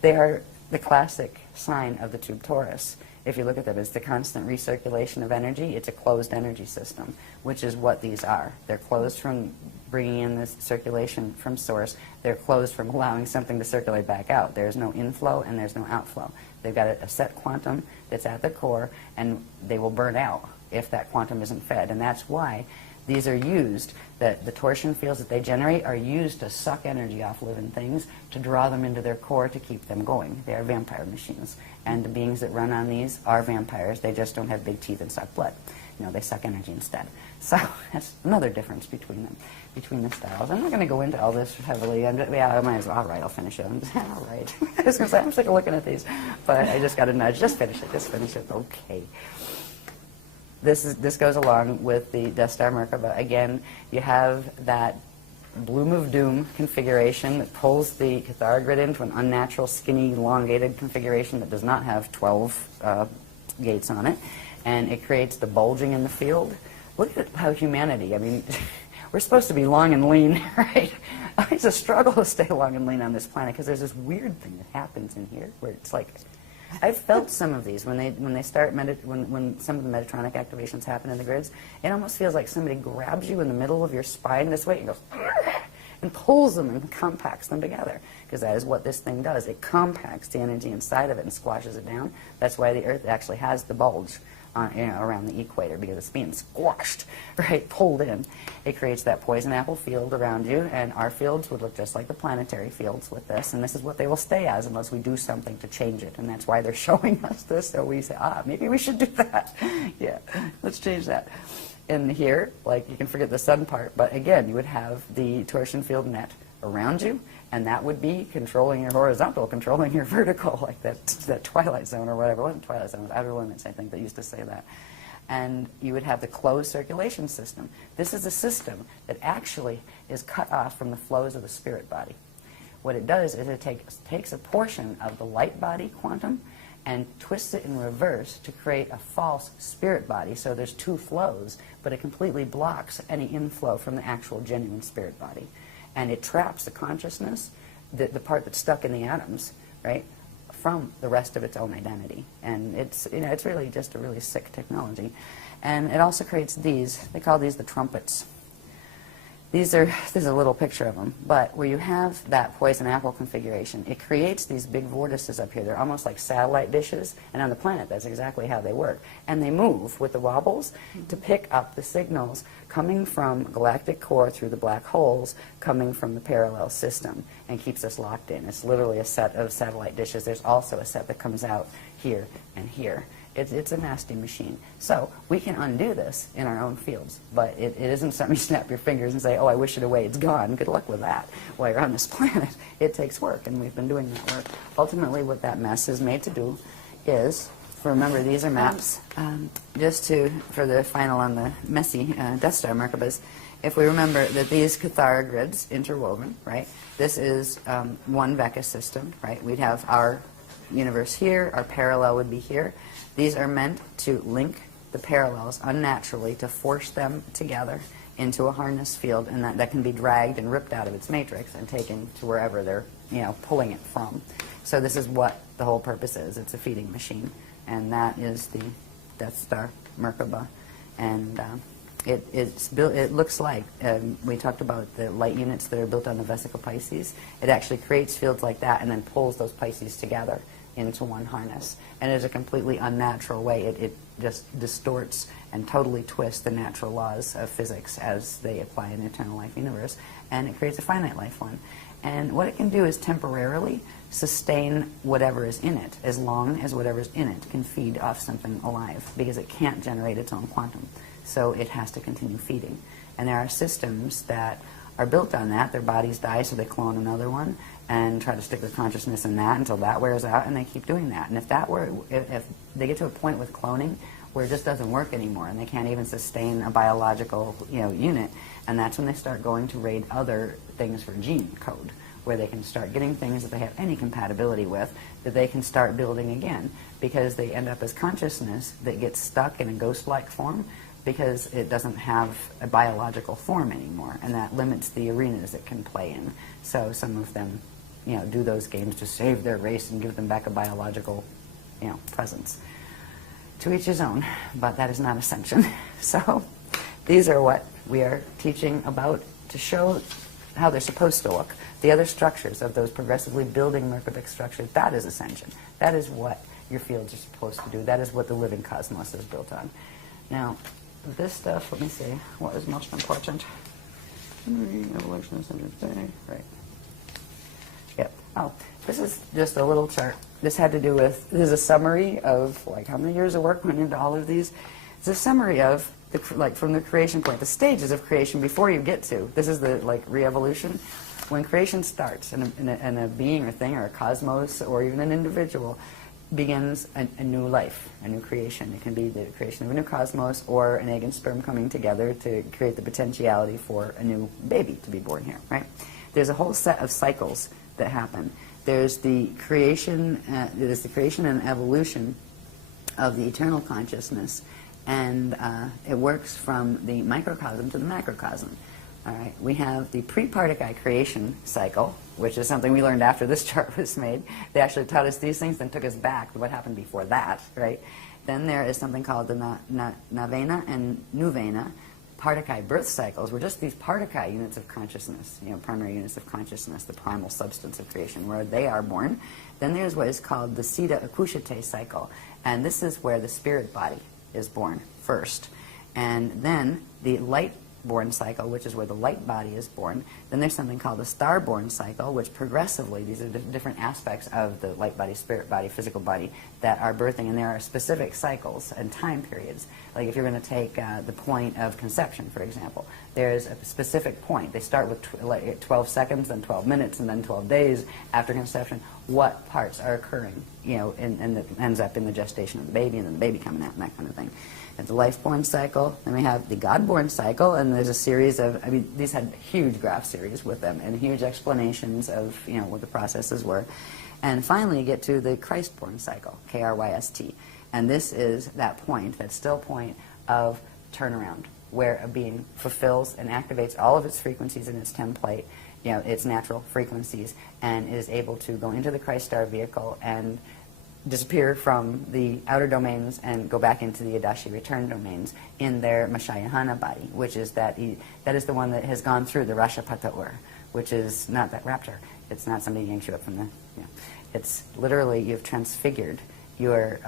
They are the classic sign of the tube torus. If you look at them, it's the constant recirculation of energy. It's a closed energy system, which is what these are. They're closed from bringing in this circulation from source. They're closed from allowing something to circulate back out. There's no inflow and there's no outflow. They've got a set quantum that's at the core, and they will burn out if that quantum isn't fed. And that's why these are used, that the torsion fields that they generate are used to suck energy off living things, to draw them into their core to keep them going. They are vampire machines. And the beings that run on these are vampires. They just don't have big teeth and suck blood. They suck energy instead. So that's another difference between them, between the styles. I'm not going to go into all this heavily. I might as well. All right, I'll finish it. All right. I was going to say, I'm sick of looking at these. But I just got a nudge. Just finish it. Just finish it. Okay. This goes along with the Death Star Merkaba. Again, you have that Bloom of Doom configuration that pulls the Cathara grid into an unnatural, skinny, elongated configuration that does not have 12 gates on it. And it creates the bulging in the field. Look at how humanity, we're supposed to be long and lean, right? It's a struggle to stay long and lean on this planet because there's this weird thing that happens in here where it's like, I've felt some of these when they start when some of the Metatronic activations happen in the grids. It almost feels like somebody grabs you in the middle of your spine this way and goes and pulls them and compacts them together, because that is what this thing does. It compacts the energy inside of it and squashes it down. That's why the Earth actually has the bulge around the equator, because it's being squashed, right, pulled in. It creates that poison apple field around you, and our fields would look just like the planetary fields with this, and this is what they will stay as unless we do something to change it, and that's why they're showing us this, so we say, maybe we should do that. Yeah, let's change that. And here, you can forget the sun part, but again, you would have the torsion field net around you, and that would be controlling your horizontal, controlling your vertical, like that Twilight Zone or whatever. It wasn't Twilight Zone, it was Outer Limits, I think, that used to say that. And you would have the closed circulation system. This is a system that actually is cut off from the flows of the spirit body. What it does is it takes a portion of the light body quantum and twists it in reverse to create a false spirit body. So there's two flows, but it completely blocks any inflow from the actual genuine spirit body. And it traps the consciousness, the part that's stuck in the atoms, right, from the rest of its own identity. And it's really just a really sick technology. And it also creates these. They call these the trumpets. This is a little picture of them, but where you have that poison apple configuration, it creates these big vortices up here. They're almost like satellite dishes, and on the planet, that's exactly how they work. And they move with the wobbles to pick up the signals coming from galactic core through the black holes, coming from the parallel system, and keeps us locked in. It's literally a set of satellite dishes. There's also a set that comes out here and here. It's a nasty machine. So we can undo this in our own fields, but it isn't something you snap your fingers and say, I wish it away, it's gone. Good luck with that. While you're on this planet, it takes work, and we've been doing that work. Ultimately, what that mess is made to do is, remember, these are maps, for the final on the messy Death Star Merkabas, if we remember that these Cathara grids, interwoven, right, this is one Veka system, right? We'd have our universe here, our parallel would be here. These are meant to link the parallels unnaturally, to force them together into a harness field, and that can be dragged and ripped out of its matrix and taken to wherever they're pulling it from. So this is what the whole purpose is. It's a feeding machine, and that is the Death Star Merkaba. And it's built. It looks like we talked about the light units that are built on the vesicle Pisces. It actually creates fields like that and then pulls those Pisces together into one harness. And it's a completely unnatural way. just distorts and totally twists the natural laws of physics as they apply in the eternal life universe, and it creates a finite life one. And what it can do is temporarily sustain whatever is in it, as long as whatever's in it can feed off something alive, because it can't generate its own quantum. So it has to continue feeding. And there are systems that are built on that. Their bodies die, so they clone another one and try to stick their consciousness in that until that wears out, and they keep doing that. And if they get to a point with cloning where it just doesn't work anymore, and they can't even sustain a biological, unit, and that's when they start going to raid other things for gene code, where they can start getting things that they have any compatibility with, that they can start building again, because they end up as consciousness that gets stuck in a ghost-like form, because it doesn't have a biological form anymore, and that limits the arenas it can play in. So some of them, do those games to save their race and give them back a biological, presence. To each his own, but that is not Ascension. So these are what we are teaching about to show how they're supposed to look. The other structures of those progressively building Merkabah structures, that is Ascension. That is what your fields are supposed to do. That is what the living cosmos is built on. Now, this stuff, let me see, what is most important? Evolution, Ascension, right. Yep. Oh, this is just a little chart. This had to do with, this is a summary of how many years of work went into all of these. It's a summary of, from the creation point, the stages of creation before you get to. This is the, re-evolution. When creation starts, and a being or thing or a cosmos or even an individual begins a new life, a new creation. It can be the creation of a new cosmos or an egg and sperm coming together to create the potentiality for a new baby to be born here, right? There's a whole set of cycles that happen. There's the creation and evolution of the eternal consciousness, and it works from the microcosm to the macrocosm. All right, we have the pre-Partakai creation cycle, which is something we learned after this chart was made. They actually taught us these things, then took us back to what happened before that, right? Then there is something called the Navena and Nuvena Partakai birth cycles, were just these Partakai units of consciousness, primary units of consciousness, the primal substance of creation, where they are born. Then there's what is called the Siddha Akushate cycle, and this is where the spirit body is born first. And then the light-born cycle, which is where the light body is born. Then there's something called the star-born cycle, which progressively, these are different aspects of the light body, spirit body, physical body that are birthing, and there are specific cycles and time periods. Like if you're going to take the point of conception, for example, there's a specific point. They start with 12 seconds, then 12 minutes, and then 12 days after conception. What parts are occurring, and that ends up in the gestation of the baby, and then the baby coming out, and that kind of thing. At the life-born cycle, then we have the God-born cycle, and there's a series of, these had huge graph series with them, and huge explanations of, what the processes were. And finally, you get to the Christ-born cycle, K-R-Y-S-T. And this is that point, that still point of turnaround, where a being fulfills and activates all of its frequencies in its template, its natural frequencies, and is able to go into the Christ star vehicle and disappear from the outer domains and go back into the Adashi return domains in their Ashayana body, which is that is the one that has gone through the Rashapata Ur, which is not that rapture. It's not somebody yanks you up from the, it's literally you've transfigured your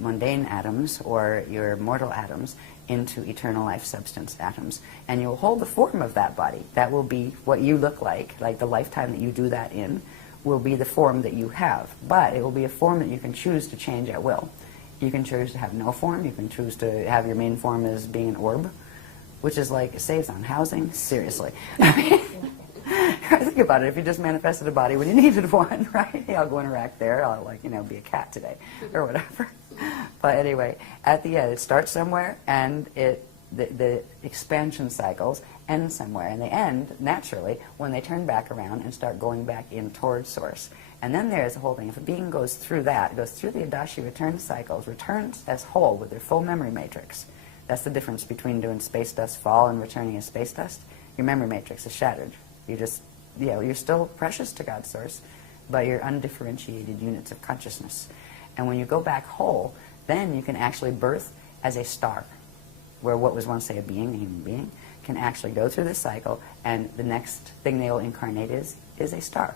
mundane atoms or your mortal atoms into eternal life substance atoms. And you'll hold the form of that body. That will be what you look like the lifetime that you do that in will be the form that you have. But it will be a form that you can choose to change at will. You can choose to have no form. You can choose to have your main form as being an orb, which is like saves on housing. Seriously. Think about it. If you just manifested a body when you needed one, right? I'll go interact there. I'll be a cat today or whatever. But anyway, at the end, it starts somewhere, and the expansion cycles end somewhere, and they end naturally when they turn back around and start going back in towards source. And then there's the whole thing. If a being goes through that, goes through the Adashi return cycles, returns as whole with their full memory matrix. That's the difference between doing space dust fall and returning as space dust. Your memory matrix is shattered. You just, you're still precious to God's source, but you're undifferentiated units of consciousness. And when you go back whole, then you can actually birth as a star, where what was once, say, a being, a human being, can actually go through this cycle, and the next thing they will incarnate is a star.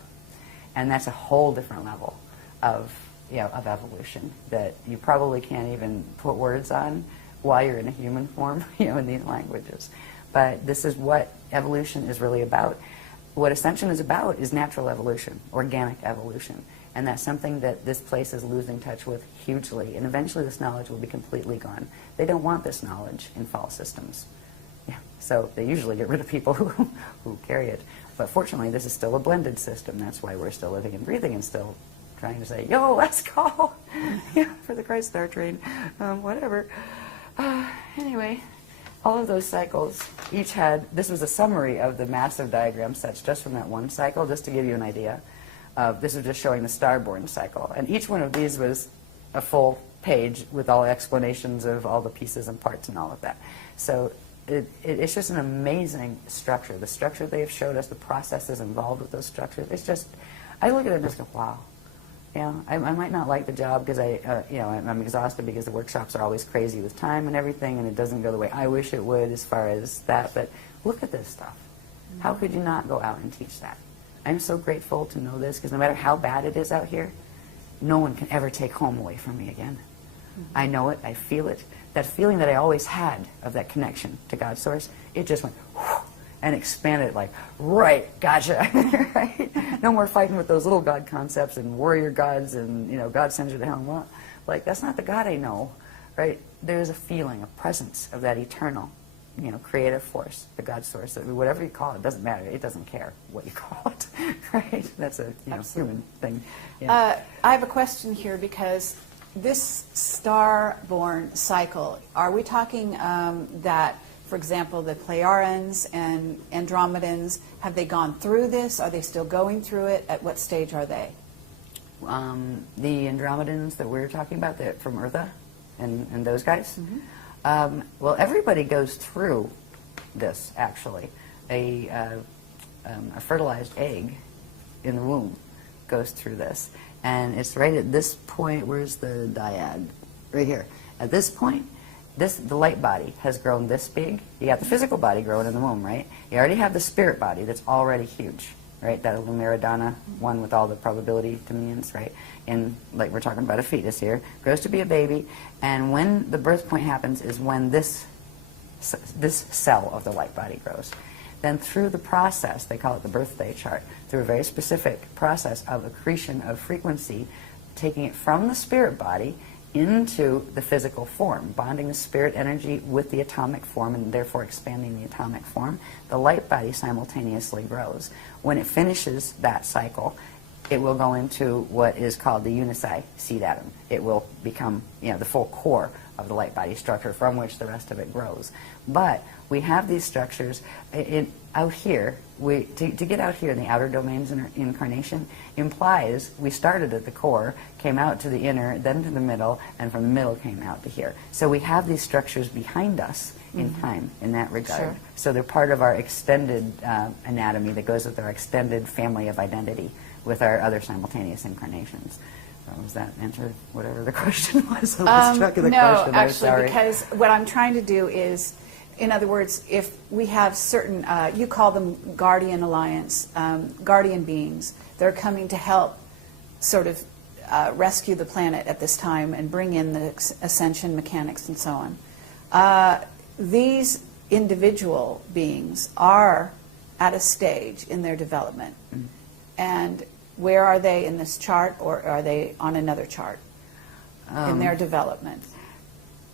And that's a whole different level of of evolution that you probably can't even put words on while you're in a human form, in these languages. But this is what evolution is really about. What Ascension is about is natural evolution, organic evolution. And that's something that this place is losing touch with hugely. And eventually this knowledge will be completely gone. They don't want this knowledge in false systems. Yeah. So they usually get rid of people who carry it. But fortunately, this is still a blended system. That's why we're still living and breathing and still trying to say, yo, let's go for the Christ Star train, whatever. Anyway, all of those cycles each had, this was a summary of the massive diagram sets just from that one cycle, just to give you an idea. This is just showing the Starborn cycle. And each one of these was a full page with all explanations of all the pieces and parts and all of that. So it's just an amazing structure. The structure they've showed us, the processes involved with those structures, it's just, I look at it and just go, wow. I might not like the job because I'm exhausted because the workshops are always crazy with time and everything, and it doesn't go the way I wish it would as far as that. But look at this stuff. How could you not go out and teach that? I'm so grateful to know this because no matter how bad it is out here, no one can ever take home away from me again. I know it. I feel it. That feeling that I always had of that connection to God's source, it just went whoosh, and expanded like, right, gotcha. Right? No more fighting with those little God concepts and warrior gods and, God sends you to hell and what. Like, that's not the God I know, right? There's a feeling, a presence of that eternal, creative force, the God source, whatever you call it, doesn't matter. It doesn't care what you call it, right? That's a human thing. Yeah. I have a question here because this Starborn cycle, are we talking that, for example, the Pleiadians and Andromedans, have they gone through this? Are they still going through it? At what stage are they? The Andromedans that we're talking about, from Eartha and those guys? Mm-hmm. Well, everybody goes through this, actually. A fertilized egg in the womb goes through this. And it's right at this point, where's the dyad? Right here. At this point, the light body has grown this big. You got the physical body growing in the womb, right? You already have the spirit body that's already huge, right? That Lumiridana one with all the probability dominions, right? And like we're talking about a fetus here, grows to be a baby, and when the birth point happens is when this cell of the light body grows. Then through the process, they call it the birthday chart, through a very specific process of accretion of frequency, taking it from the spirit body into the physical form, bonding the spirit energy with the atomic form and therefore expanding the atomic form, the light body simultaneously grows. When it finishes that cycle, it will go into what is called the unici seed atom. It will become the full core of the light body structure from which the rest of it grows. But we have these structures out here. To get out here in the outer domains in incarnation implies we started at the core, came out to the inner, then to the middle, and from the middle came out to here. So we have these structures behind us in time in that regard. Sure. So they're part of our extended anatomy that goes with our extended family of identity with our other simultaneous incarnations. Does that answer whatever the question was? I lost track of the question. No, actually, because what I'm trying to do is, in other words, if we have certain, you call them guardian alliance, guardian beings, they're coming to help sort of rescue the planet at this time and bring in the ascension mechanics and so on. These individual beings are at a stage in their development. Mm-hmm. And where are they in this chart, or are they on another chart in their development?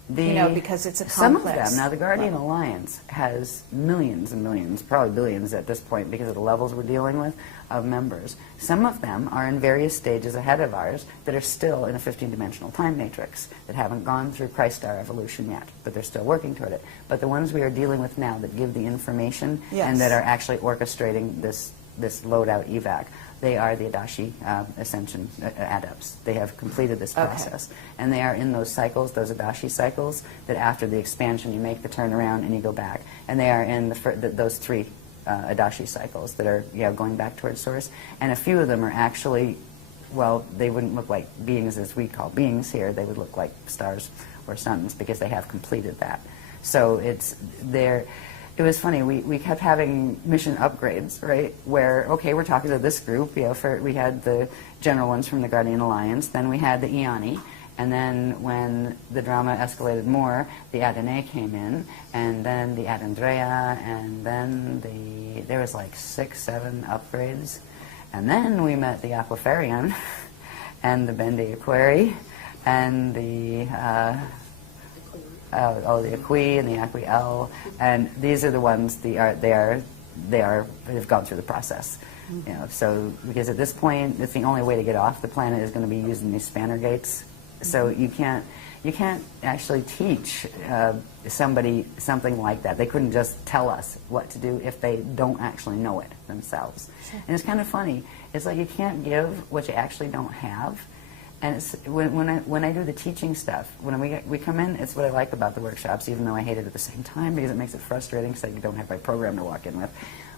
Because it's a complex. Some of them, now the Guardian Alliance has millions and millions, probably billions at this point because of the levels we're dealing with, of members. Some of them are in various stages ahead of ours that are still in a 15-dimensional time matrix, that haven't gone through Christ Star evolution yet, but they're still working toward it. But the ones we are dealing with now that give the information and that are actually orchestrating this load-out evac, they are the Adashi Ascension adepts. They have completed this process. Okay. And they are in those cycles, those Adashi cycles, that after the expansion you make the turnaround and you go back. And they are in those three Adashi cycles that are going back towards Source. And a few of them are actually, well, they wouldn't look like beings as we call beings here. They would look like stars or suns because they have completed that. So it was funny. We kept having mission upgrades, right? Where, okay, we're talking to this group. We had the general ones from the Guardian Alliance. Then we had the Iani. And then when the drama escalated more, the Adene came in, and then the Ad Andrea, and then there was like 6, 7 upgrades. And then we met the Aquafarian, and the Bende Aquari, and the Aqui and the Aqui L, and these are the ones they've gone through the process. You know, so because at this point, it's the only way to get off the planet is going to be using these spanner gates. So you can't actually teach somebody something like that. They couldn't just tell us what to do if they don't actually know it themselves. Sure. And it's kind of funny. It's like you can't give what you actually don't have. And it's, when I do the teaching stuff, when we come in, it's what I like about the workshops, even though I hate it at the same time because it makes it frustrating because I don't have my program to walk in with.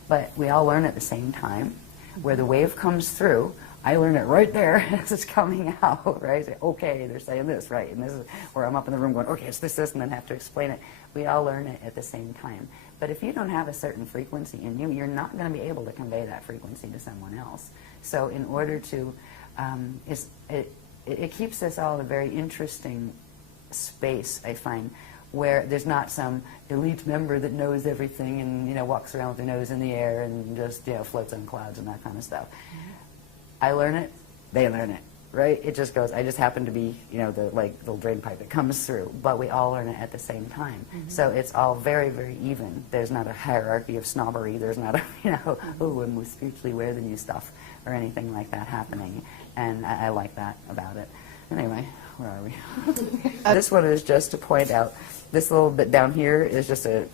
But we all learn at the same time. Where the wave comes through, I learn it right there as it's coming out, right? Say, okay, they're saying this, right? And this is where I'm up in the room going, okay, it's this, and then have to explain it. We all learn it at the same time. But if you don't have a certain frequency in you, you're not going to be able to convey that frequency to someone else. So in order to, it keeps us all in a very interesting space, I find, where there's not some elite member that knows everything and, you know, walks around with their nose in the air and just, you know, floats on clouds and that kind of stuff. I learn it, they learn it, right? It just goes, I just happen to be, you know, the little drain pipe that comes through, but we all learn it at the same time. So it's all very, very even. There's not a hierarchy of snobbery. There's not a, you know, oh, I'm more spiritually aware than you stuff or anything like that happening. And I like that about it. Anyway, where are we? This one is just to point out, this little bit down here is just a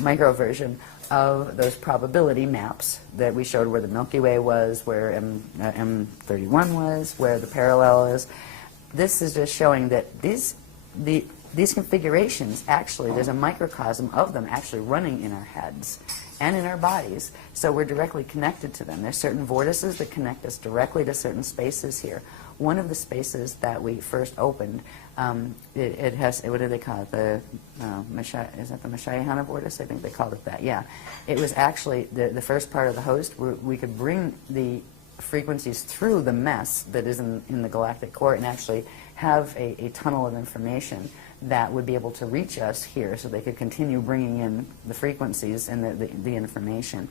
micro version of those probability maps that we showed where the Milky Way was, where M31 was, where the parallel is. This is just showing that these configurations, actually, there's a microcosm of them actually running in our heads and in our bodies. So we're directly connected to them. There's certain vortices that connect us directly to certain spaces here. One of the spaces that we first opened, it has, what do they call it? Is that the Ashayana vortice? I think they called it that, yeah. It was actually the first part of the host where we could bring the frequencies through the mess that is in the galactic core and actually have a tunnel of information that would be able to reach us here so they could continue bringing in the frequencies and the information.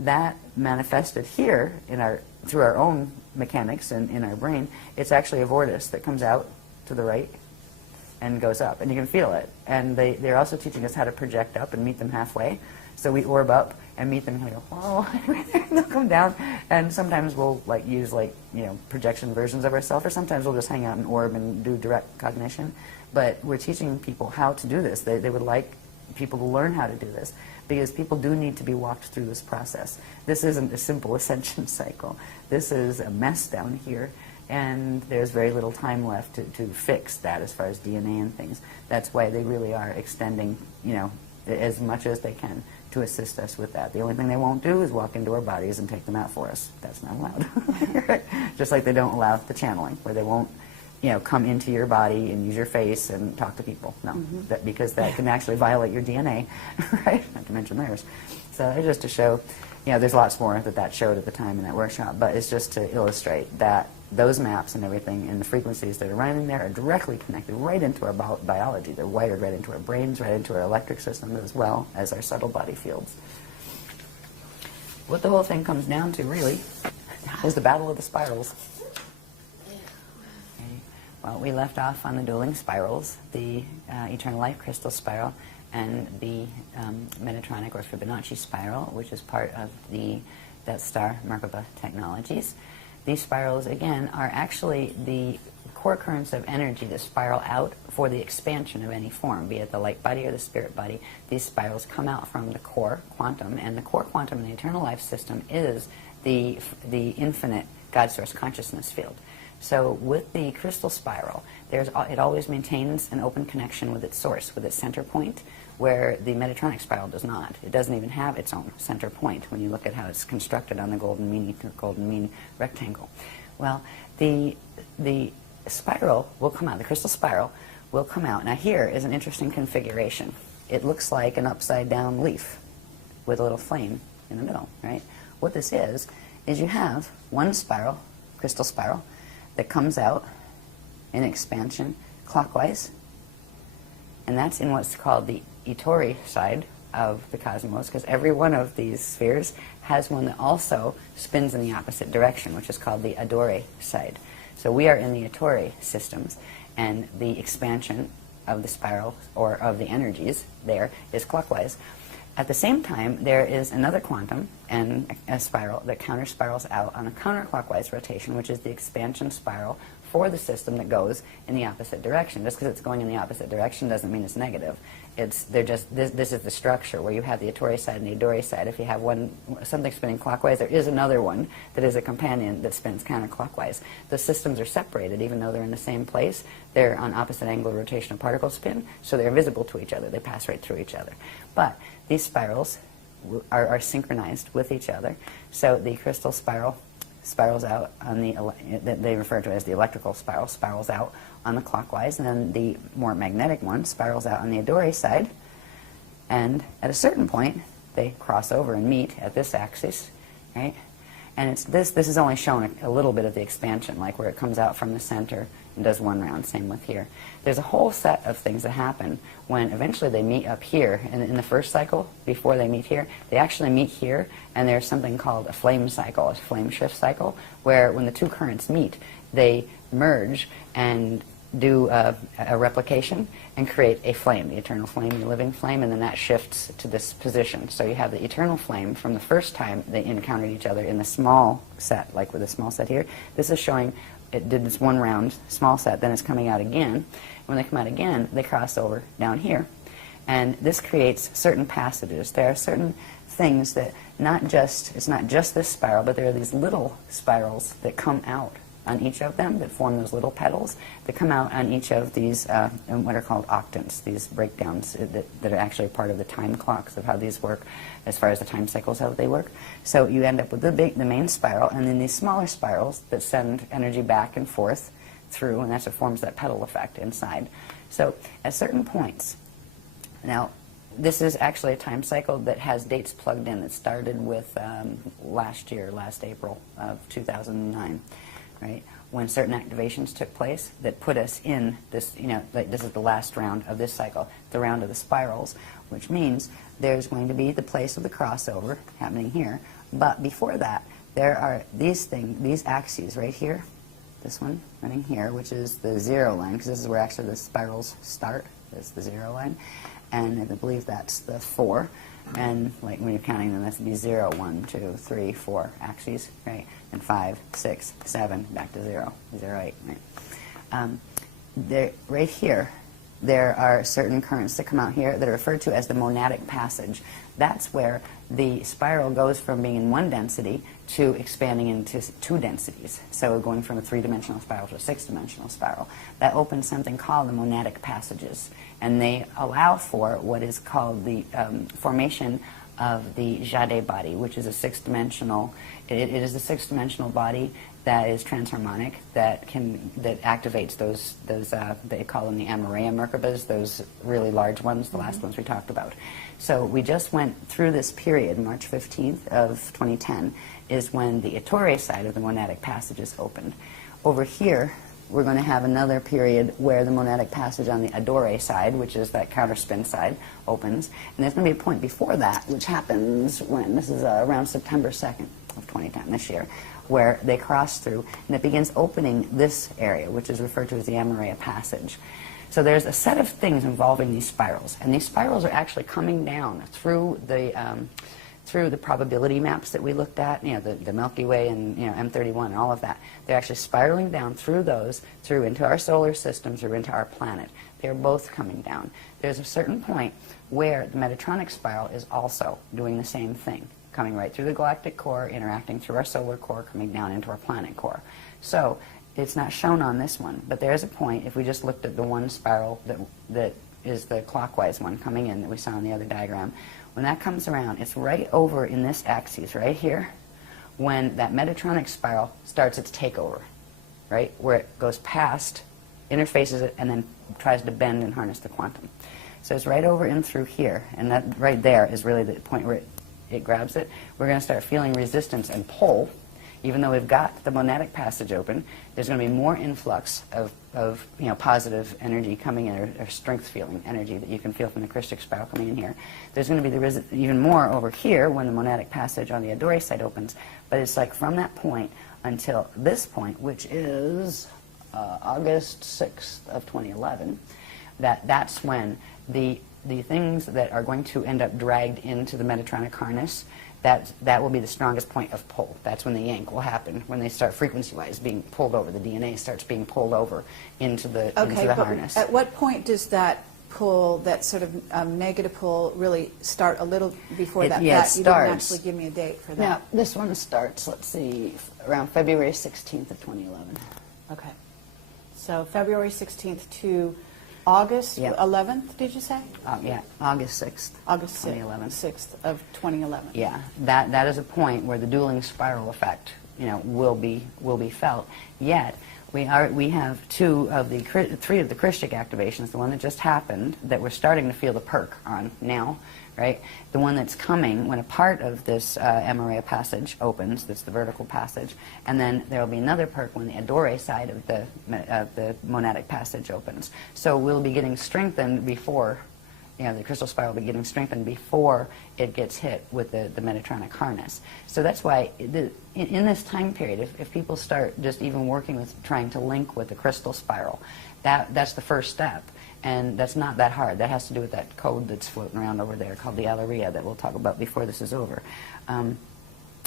That manifested here through our own mechanics and in our brain. It's actually a vortice that comes out to the right and goes up, and you can feel it. And they're also teaching us how to project up and meet them halfway. So we orb up and meet them and we go, whoa, and they'll come down. And sometimes we'll use projection versions of ourselves, or sometimes we'll just hang out and orb and do direct cognition. But we're teaching people how to do this. They would like people to learn how to do this, because people do need to be walked through this process. This isn't a simple ascension cycle. This is a mess down here, and there's very little time left to fix that as far as DNA and things. That's why they really are extending, as much as they can to assist us with that. The only thing they won't do is walk into our bodies and take them out for us. That's not allowed. Just like they don't allow the channeling, where they won't come into your body and use your face and talk to people. No, because that can actually violate your DNA, right? Not to mention theirs. So it's just to show, there's lots more that showed at the time in that workshop, but it's just to illustrate that those maps and everything and the frequencies that are running there are directly connected right into our biology. They're wired right into our brains, right into our electric system, as well as our subtle body fields. What the whole thing comes down to, really, is the battle of the spirals. Well, we left off on the dueling spirals, the Eternal Life Crystal Spiral and the Metatronic or Fibonacci Spiral, which is part of the Death Star Merkaba technologies. These spirals, again, are actually the core currents of energy that spiral out for the expansion of any form, be it the light body or the spirit body. These spirals come out from the core quantum, and the core quantum in the Eternal Life system is the infinite God Source consciousness field. So with the crystal spiral, it always maintains an open connection with its source, with its center point, where the Metatronic spiral does not. It doesn't even have its own center point when you look at how it's constructed on the golden mean rectangle. Well, the spiral will come out, the crystal spiral will come out. Now here is an interesting configuration. it looks like an upside down leaf with a little flame in the middle, right? What this is you have one spiral, crystal spiral, that comes out in expansion clockwise, and that's in what's called the Itori side of the cosmos, because every one of these spheres has one that also spins in the opposite direction, which is called the Adore side. So we are in the Itori systems, and the expansion of the spiral, or of the energies there, is clockwise. At the same time, there is another quantum and a spiral that counter-spirals out on a counterclockwise rotation, which is the expansion spiral for the system that goes in the opposite direction. Just because it's going in the opposite direction doesn't mean it's negative. This is the structure where you have the Itori side and the Adore side. If you have something spinning clockwise, there is another one that is a companion that spins counterclockwise. The systems are separated, even though they're in the same place. They're on opposite angle rotational particle spin, so they're visible to each other. They pass right through each other. But these spirals are synchronized with each other. So the crystal spiral spirals out on that they refer to as the electrical spiral, spirals out on the clockwise, and then the more magnetic one spirals out on the Adore side, and at a certain point they cross over and meet at this axis, right? And it's this is only shown a little bit of the expansion, like where it comes out from the center and does one round, same with here. There's a whole set of things that happen when eventually they meet up here. And in the first cycle, before they meet here, they actually meet here, and there's something called a flame cycle, a flame shift cycle, where when the two currents meet, they merge and do a replication and create a flame, the eternal flame, the living flame, and then that shifts to this position. So you have the eternal flame from the first time they encountered each other in the small set, like with the small set here. This is showing it did this one round small set, then it's coming out again. When they come out again, they cross over down here. And this creates certain passages. There are certain things that it's not just this spiral, but there are these little spirals that come out on each of them that form those little petals that come out on each of these what are called octants, these breakdowns that are actually part of the time clocks of how these work as far as the time cycles, how they work. So you end up with the main spiral, and then these smaller spirals that send energy back and forth through, and that's what forms that petal effect inside. So at certain points, now this is actually a time cycle that has dates plugged in that started with last April of 2009. Right? When certain activations took place that put us in this, like this is the last round of this cycle, the round of the spirals, which means there's going to be the place of the crossover happening here. But before that, there are these axes right here, this one running here, which is the 0 line, because this is where actually the spirals start. That's the 0 line. And I believe that's the 4. And like when you're counting them, that's be 0, 1, 2, 3, 4 axes, right? And 5, 6, 7, back to 0, 0, 8, right? Right here, there are certain currents that come out here that are referred to as the monadic passage. That's where the spiral goes from being in one density to expanding into 2 densities. So going from a 3-dimensional spiral to a 6-dimensional spiral. That opens something called the monadic passages. And they allow for what is called the formation of the Jade body, which is a 6-dimensional, it is a 6-dimensional body that is transharmonic, that activates those they call them the Amareya Merkabas, those really large ones, the last ones we talked about. So we just went through this period, March 15th of 2010, is when the Itori side of the monadic passages opened. Over here, we're going to have another period where the monadic passage on the Adore side, which is that counterspin side, opens. And there's going to be a point before that, which happens when, this is around September 2nd of 2010, this year, where they cross through, and it begins opening this area, which is referred to as the Amareya passage. So there's a set of things involving these spirals, and these spirals are actually coming down through the probability maps that we looked at, the Milky Way and M31 and all of that. They're actually spiraling down through those, through into our solar system, through into our planet. They're both coming down. There's a certain point where the Metatronic spiral is also doing the same thing, coming right through the galactic core, interacting through our solar core, coming down into our planet core. So it's not shown on this one, but there's a point, if we just looked at the one spiral that is the clockwise one coming in that we saw in the other diagram, when that comes around, it's right over in this axis right here when that Metatronic spiral starts its takeover, right, where it goes past, interfaces it, and then tries to bend and harness the quantum. So it's right over in through here, and that right there is really the point where it grabs it. We're going to start feeling resistance and pull. Even though we've got the monadic passage open, there's going to be more influx of positive energy coming in, or strength feeling energy that you can feel from the Christic spiral coming in here. There's going to be even more over here when the monadic passage on the Adore side opens. But it's like from that point until this point, which is August 6th of 2011, that's when the things that are going to end up dragged into the Metatronic harness, that will be the strongest point of pull. That's when the yank will happen, when they start frequency-wise being pulled over. The DNA starts being pulled over into the harness. At what point does that pull, that sort of negative pull, really start? A little before that? Yeah, it you starts. didn't actually give me a date for that. Now, this one starts, let's see, around February 16th of 2011. Okay. So February 16th to August Yep. 11th, did you say? Yeah, August 6th. August 2011. 6th of 2011. Yeah, that is a point where the dueling spiral effect, will be felt. Yet we have three of the Christic activations. The one that just happened, that we're starting to feel the perk on now, right? The one that's coming when a part of this MRA passage opens, that's the vertical passage, and then there will be another perk when the Adore side of the monadic passage opens. So we'll be getting strengthened before, the crystal spiral will be getting strengthened before it gets hit with the Metatronic harness. So that's why in this time period, if people start just even working with trying to link with the crystal spiral, that's the first step. And that's not that hard. That has to do with that code that's floating around over there called the Alleria that we'll talk about before this is over.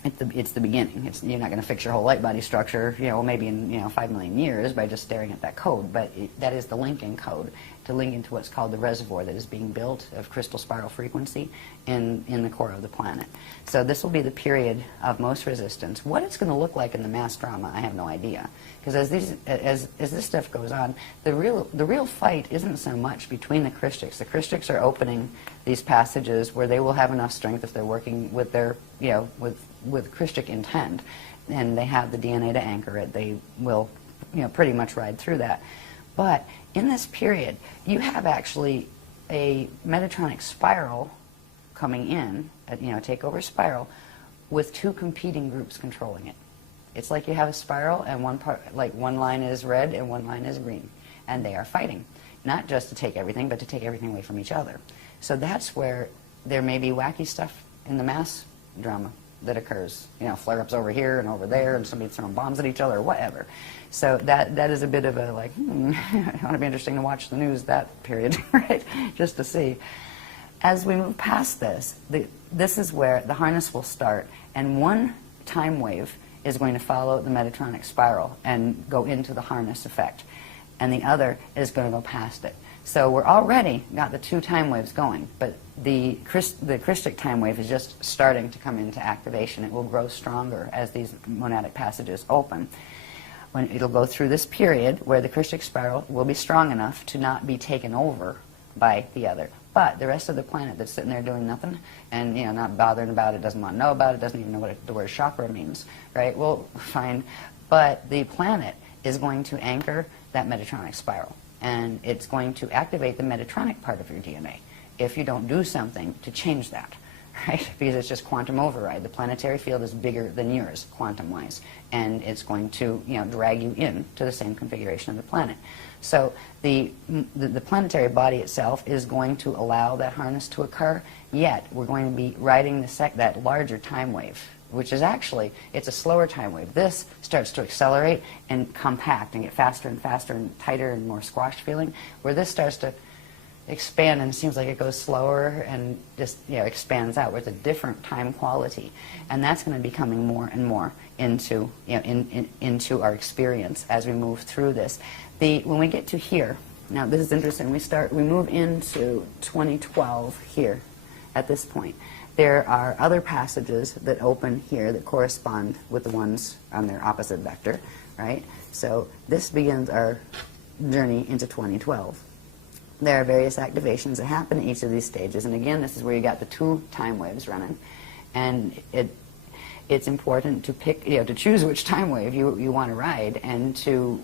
It's the beginning. You're not going to fix your whole light body structure, maybe in 5 million years by just staring at that code. But that is the linking code to link into what's called the reservoir that is being built of crystal spiral frequency in the core of the planet. So this will be the period of most resistance. What it's going to look like in the mass drama, I have no idea. Because as this stuff goes on, the real fight isn't so much between the Christics. The Christics are opening these passages where they will have enough strength if they're working with their with Christic intent, and they have the DNA to anchor it. They will pretty much ride through that. But in this period, you have actually a Metatronic spiral coming in, a takeover spiral, with two competing groups controlling it. It's like you have a spiral, and one line is red and one line is green, and they are fighting, not just to take everything, but to take everything away from each other. So that's where there may be wacky stuff in the mass drama that occurs. Flare-ups over here and over there, and somebody throwing bombs at each other, or whatever. So that is a bit of a it ought to be interesting to watch the news that period, right? Just to see. As we move past this, this is where the harness will start, and one time wave is going to follow the Metatronic spiral and go into the harness effect, and the other is going to go past it. So we're already got the two time waves going, but the Christic time wave is just starting to come into activation. It will grow stronger as these monadic passages open. When it'll go through this period where the Christic spiral will be strong enough to not be taken over by the other. But the rest of the planet that's sitting there doing nothing and not bothering about it, doesn't want to know about it, doesn't even know what the word chakra means, right? Well, fine. But the planet is going to anchor that Metatronic spiral, and it's going to activate the Metatronic part of your DNA if you don't do something to change that, right? Because it's just quantum override. The planetary field is bigger than yours, quantum-wise, and it's going to drag you in to the same configuration of the planet. So the planetary body itself is going to allow that harness to occur, yet we're going to be riding that larger time wave, which is actually, it's a slower time wave. This starts to accelerate and compact and get faster and faster and tighter and more squashed feeling, where this starts to expand and it seems like it goes slower and just expands out with a different time quality, and that's going to be coming more and more into into our experience as we move through this. When we get to here, now this is interesting. We move into 2012 here at this point. There are other passages that open here that correspond with the ones on their opposite vector, right? So this begins our journey into 2012. There are various activations that happen at each of these stages, and again, this is where you got the two time waves running, and it's important to pick, to choose which time wave you want to ride, and to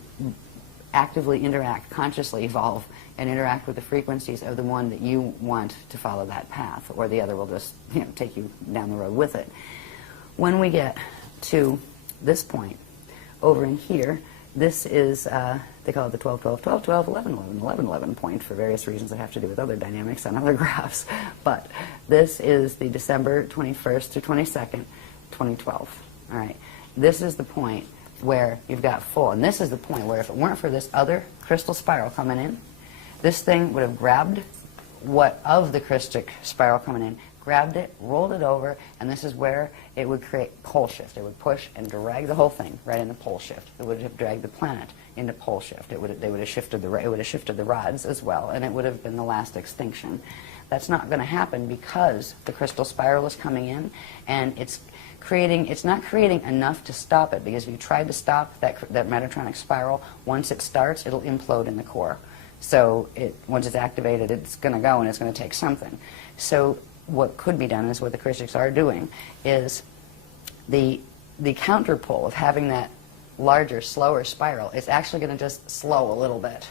actively interact, consciously evolve, and interact with the frequencies of the one that you want to follow that path, or the other will just take you down the road with it. When we get to this point, over in here, this is, they call it the 12, 12, 12, 12, 11, 11, 11, 11 point for various reasons that have to do with other dynamics on other graphs. But this is the December 21st to 22nd, 2012. All right. This is the point where you've got full. And this is the point where if it weren't for this other crystal spiral coming in, this thing would have grabbed what of the crystal spiral coming in, grabbed it, rolled it over, and this is where it would create pole shift. It would push and drag the whole thing right into pole shift. It would have dragged the planet into pole shift. They would have shifted the rods as well, and it would have been the last extinction. That's not going to happen because the crystal spiral is coming in, and it's not creating enough to stop it, because if you tried to stop that Metatronic spiral, once it starts, it'll implode in the core. So once it's activated, it's going to go, and it's going to take something. So what could be done is what the Christians are doing is the counterpole of having that larger, slower spiral is actually going to just slow a little bit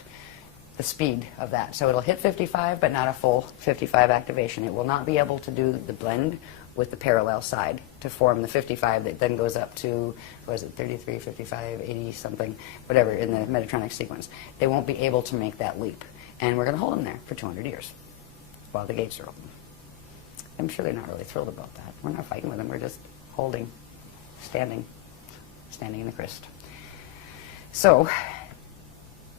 the speed of that. So it'll hit 55, but not a full 55 activation. It will not be able to do the blend with the parallel side to form the 55 that then goes up to, what is it, 33, 55, 80 something, whatever, in the Metatronic sequence. They won't be able to make that leap. And we're going to hold them there for 200 years while the gates are open. I'm sure they're not really thrilled about that. We're not fighting with them. We're just holding, standing in the crest. So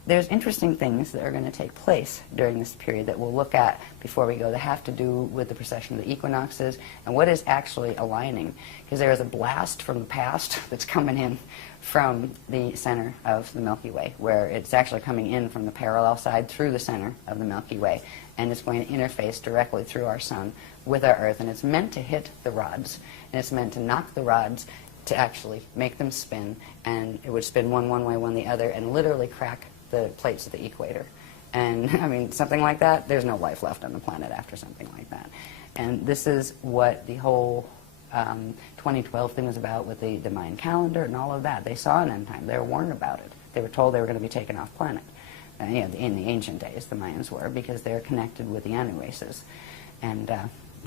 there's interesting things that are going to take place during this period that we'll look at before we go that have to do with the precession of the equinoxes and what is actually aligning. Because there is a blast from the past that's coming in from the center of the Milky Way, where it's actually coming in from the parallel side through the center of the Milky Way, and it's going to interface directly through our sun with our Earth, and it's meant to hit the rods, and it's meant to knock the rods to actually make them spin, and it would spin one way, one the other, and literally crack the plates of the equator. And I mean, something like that, there's no life left on the planet after something like that. And this is what the whole 2012 thing was about with the Mayan calendar and all of that. They saw an end time. They were warned about it. They were told they were going to be taken off planet. In the ancient days, the Mayans were, because they're connected with the Anu races. And,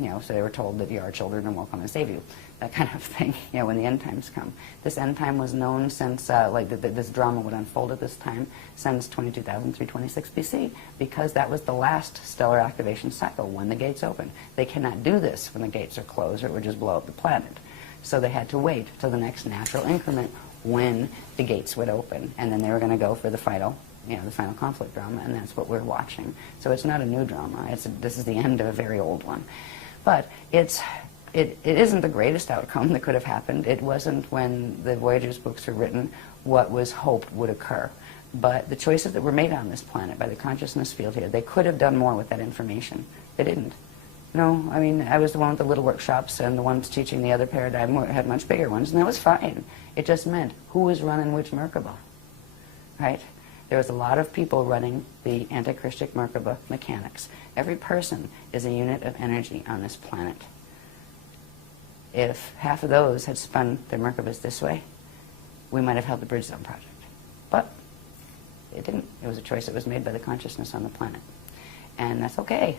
so they were told that your children and will come and save you, that kind of thing, when the end times come. This end time was known since, this drama would unfold at this time, since 22,326 BC, because that was the last stellar activation cycle when the gates opened. They cannot do this when the gates are closed, or it would just blow up the planet. So they had to wait till the next natural increment when the gates would open, and then they were going to go for the final conflict drama, and that's what we're watching. So it's not a new drama. This is the end of a very old one. But it isn't the greatest outcome that could have happened. It wasn't, when the Voyagers books were written, what was hoped would occur. But the choices that were made on this planet by the consciousness field here, they could have done more with that information. They didn't. No, I mean, I was the one with the little workshops, and the ones teaching the other paradigm had much bigger ones, and that was fine. It just meant who was running which Merkaba, right? There was a lot of people running the anti-Christic Merkaba mechanics. Every person is a unit of energy on this planet. If half of those had spun their Merkabas this way, we might have held the Bridge Zone project. But it didn't. It was a choice that was made by the consciousness on the planet. And that's okay.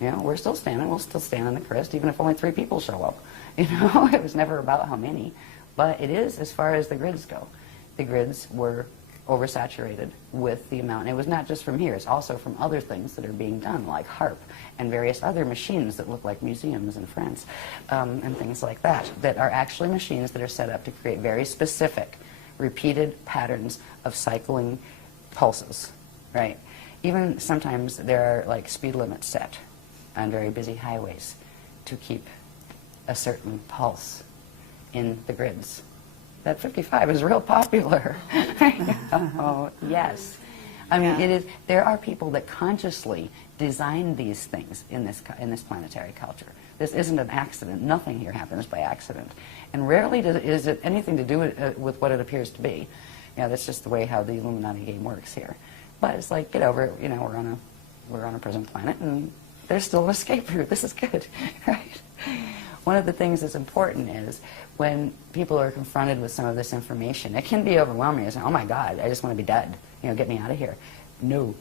We're still standing. We'll still stand on the crest, even if only 3 people show up. It was never about how many. But it is as far as the grids go. The grids were oversaturated with the amount. And it was not just from here, it's also from other things that are being done, like HARP and various other machines that look like museums in France, and things like that are actually machines that are set up to create very specific, repeated patterns of cycling pulses, right? Even sometimes there are speed limits set on very busy highways to keep a certain pulse in the grids. That 55 is real popular. Oh, yes. I mean, it is. There are people that consciously design these things in this planetary culture. This isn't an accident. Nothing here happens by accident. And rarely is it anything to do with what it appears to be. That's just the way how the Illuminati game works here. But it's like, get over it. We're on a prison planet, and there's still an escape route. This is good, right? one of the things that's important is when people are confronted with some of this information, it can be overwhelming. It's like, oh my God, I just want to be dead. You know, get me out of here. No,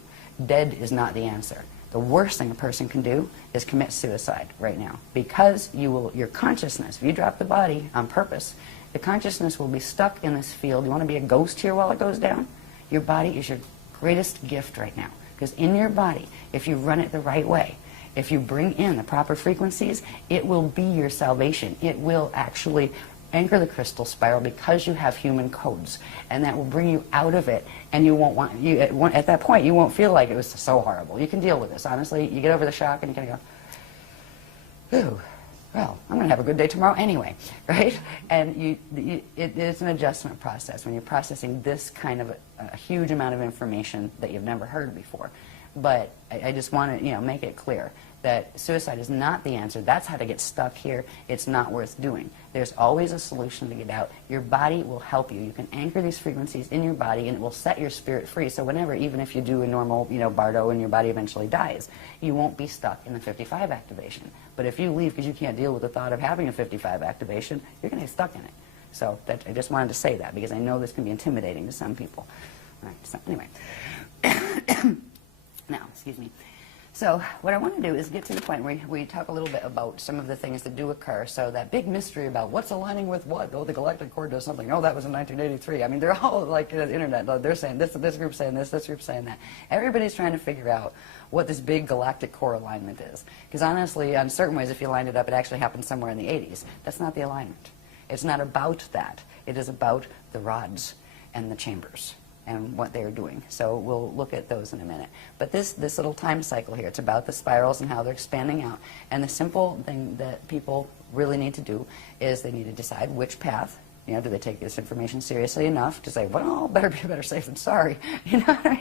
dead is not the answer. The worst thing a person can do is commit suicide right now, because your consciousness, if you drop the body on purpose, the consciousness will be stuck in this field. You want to be a ghost here while it goes down? Your body is your greatest gift right now, because in your body, if you run it the right way, if you bring in the proper frequencies, it will be your salvation. It will actually anchor the crystal spiral because you have human codes, and that will bring you out of it, and you won't want, at that point you won't feel like it was so horrible. You can deal with this, honestly. You get over the shock and you kind of go, ooh, well, I'm going to have a good day tomorrow anyway, right? And it's an adjustment process when you're processing this kind of a huge amount of information that you've never heard before. But I just want to, make it clear that suicide is not the answer. That's how to get stuck here. It's not worth doing. There's always a solution to get out. Your body will help you. You can anchor these frequencies in your body, and it will set your spirit free. So whenever, even if you do a normal, bardo and your body eventually dies, you won't be stuck in the 55 activation. But if you leave because you can't deal with the thought of having a 55 activation, you're going to get stuck in it. So I just wanted to say that, because I know this can be intimidating to some people. All right, so anyway. Now, excuse me. So what I want to do is get to the point where we talk a little bit about some of the things that do occur. So that big mystery about what's aligning with what. Oh, the galactic cord does something. Oh, that was in 1983. I mean, they're all like the internet. They're saying this group's saying this group's saying that. Everybody's trying to figure out what this big galactic core alignment is. Because honestly, on certain ways, if you lined it up, it actually happened somewhere in the 80s. That's not the alignment. It's not about that. It is about the rods and the chambers and what they're doing. So we'll look at those in a minute. But this little time cycle here, it's about the spirals and how they're expanding out. And the simple thing that people really need to do is they need to decide which path. Do they take this information seriously enough to say, well, better be better safe than sorry. What I mean?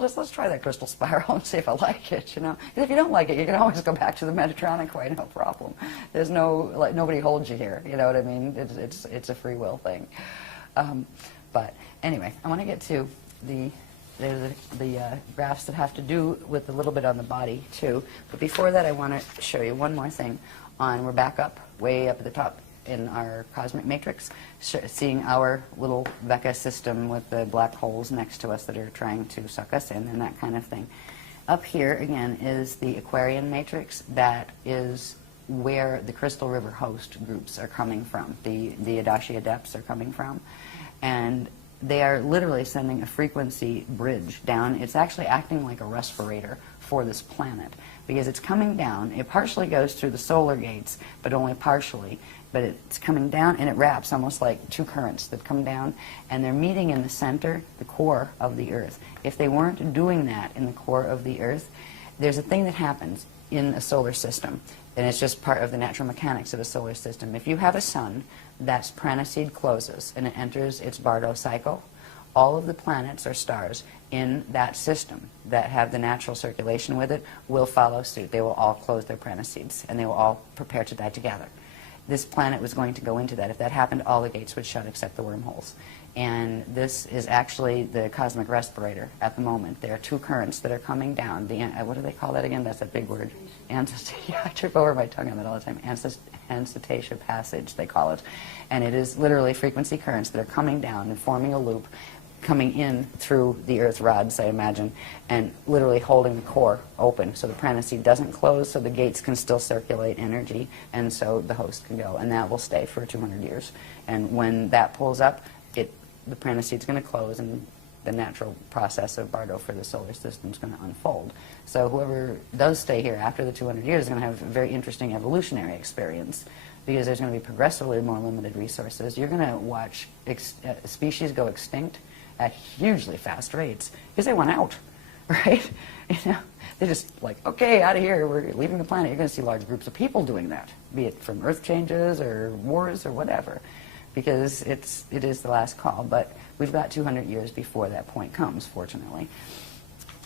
Let's try that crystal spiral and see if I like it. And if you don't like it, you can always go back to the Metatronic way, no problem. There's nobody holds you here. You know what I mean? It's a free will thing. But anyway, I want to get to the graphs that have to do with a little bit on the body too. But before that, I want to show you one more thing. We're back up, way up at the top in our cosmic matrix, seeing our little Vecca system with the black holes next to us that are trying to suck us in and that kind of thing. Up here, again, is the Aquarian matrix. That is where the Crystal River host groups are coming from. The Adashi Adepts are coming from. And they are literally sending a frequency bridge down. It's actually acting like a respirator for this planet, because it's coming down. It partially goes through the solar gates, but only partially. But it's coming down, and it wraps almost like two currents that come down, and they're meeting in the center, the core of the Earth. If they weren't doing that in the core of the Earth, there's a thing that happens in a solar system, and it's just part of the natural mechanics of a solar system. If you have a sun that's pranaseed closes and it enters its Bardo cycle, all of the planets or stars in that system that have the natural circulation with it will follow suit. They will all close their pranaseeds, and they will all prepare to die together. This planet was going to go into that. If that happened, all the gates would shut except the wormholes. And this is actually the cosmic respirator at the moment. There are two currents that are coming down. What do they call that again? That's a big word. I trip over my tongue on that all the time. Ancestation passage, they call it. And it is literally frequency currents that are coming down and forming a loop, coming in through the earth rods, I imagine, and literally holding the core open so the pranaseed doesn't close, so the gates can still circulate energy, and so the host can go. And that will stay for 200 years. And when that pulls up, the pranaseed's going to close, and the natural process of Bardo for the solar system is going to unfold. So whoever does stay here after the 200 years is going to have a very interesting evolutionary experience, because there's going to be progressively more limited resources. You're going to watch species go extinct at hugely fast rates because they went out, right? They're just like, okay, out of here, we're leaving the planet. You're going to see large groups of people doing that, be it from earth changes or wars or whatever, because it is the last call. But we've got 200 years before that point comes, fortunately.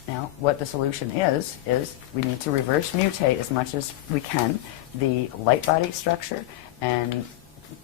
Now, what the solution is we need to reverse mutate as much as we can the light body structure and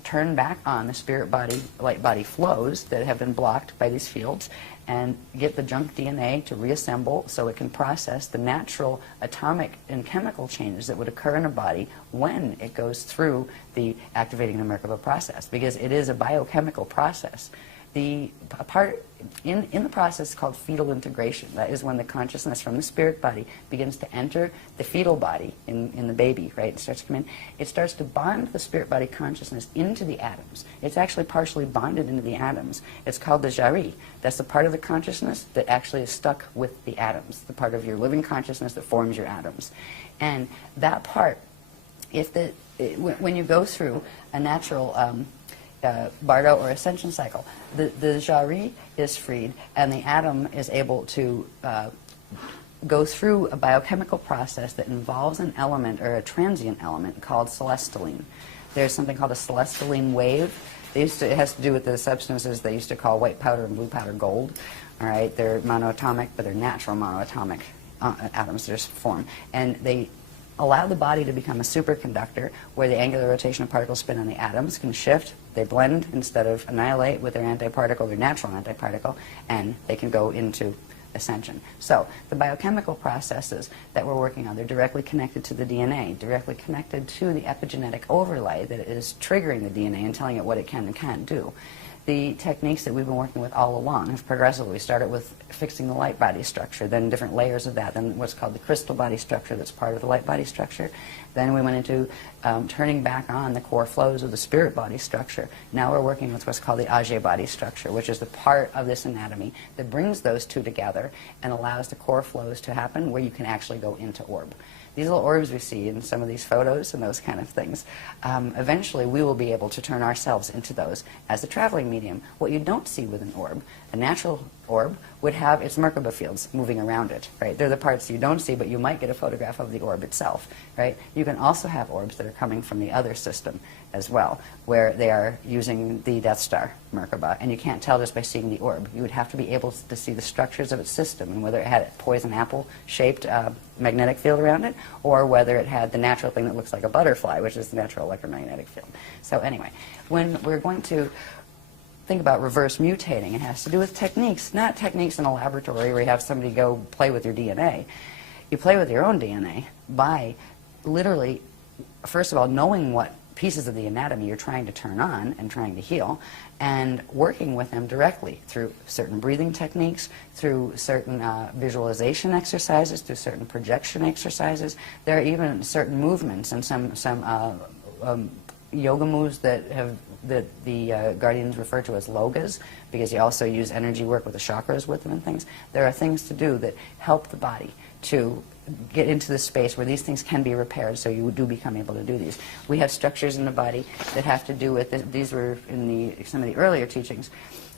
turn back on the spirit body, light body flows that have been blocked by these fields, and get the junk DNA to reassemble so it can process the natural atomic and chemical changes that would occur in a body when it goes through the activating the Merkaba process, because it is a biochemical process. The part in the process called fetal integration, that is when the consciousness from the spirit body begins to enter the fetal body in the baby, right? It starts to come in. It starts to bond the spirit body consciousness into the atoms. It's actually partially bonded into the atoms. It's called the jari. That's the part of the consciousness that actually is stuck with the atoms, the part of your living consciousness that forms your atoms. And that part, when you go through a natural Bardo or Ascension cycle, the jari is freed and the atom is able to go through a biochemical process that involves an element or a transient element called celestaline. There's something called a celestaline wave. It has to do with the substances they used to call white powder and blue powder gold. All right, they're monoatomic, but they're natural monoatomic atoms that are formed, and they allow the body to become a superconductor where the angular rotation of particle spin on the atoms can shift. They blend instead of annihilate with their antiparticle, their natural antiparticle, and they can go into ascension. So the biochemical processes that we're working on, they're directly connected to the DNA, directly connected to the epigenetic overlay that is triggering the DNA and telling it what it can and can't do. The techniques that we've been working with all along have progressively started with fixing the light body structure, then different layers of that, then what's called the crystal body structure that's part of the light body structure. Then we went into turning back on the core flows of the spirit body structure. Now we're working with what's called the Ajay body structure, which is the part of this anatomy that brings those two together and allows the core flows to happen where you can actually go into orb. These little orbs we see in some of these photos and those kind of things, eventually we will be able to turn ourselves into those as a traveling medium. What you don't see with an orb, a natural orb, would have its Merkaba fields moving around it, right? They're the parts you don't see, but you might get a photograph of the orb itself, right? You can also have orbs that are coming from the other system as well, where they are using the Death Star Merkaba, and you can't tell just by seeing the orb. You would have to be able to see the structures of its system and whether it had a poison apple-shaped magnetic field around it, or whether it had the natural thing that looks like a butterfly, which is the natural electromagnetic field. So anyway, when we're going to think about reverse mutating, it has to do with techniques, not techniques in a laboratory where you have somebody go play with your DNA. You play with your own DNA by literally, first of all, knowing what pieces of the anatomy you're trying to turn on and trying to heal, and working with them directly through certain breathing techniques, through certain visualization exercises, through certain projection exercises. There are even certain movements and some yoga moves that the Guardians refer to as logas, because you also use energy work with the chakras with them and things. There are things to do that help the body to get into the space where these things can be repaired, so you do become able to do these. We have structures in the body that have to do with it. These were in some of the earlier teachings.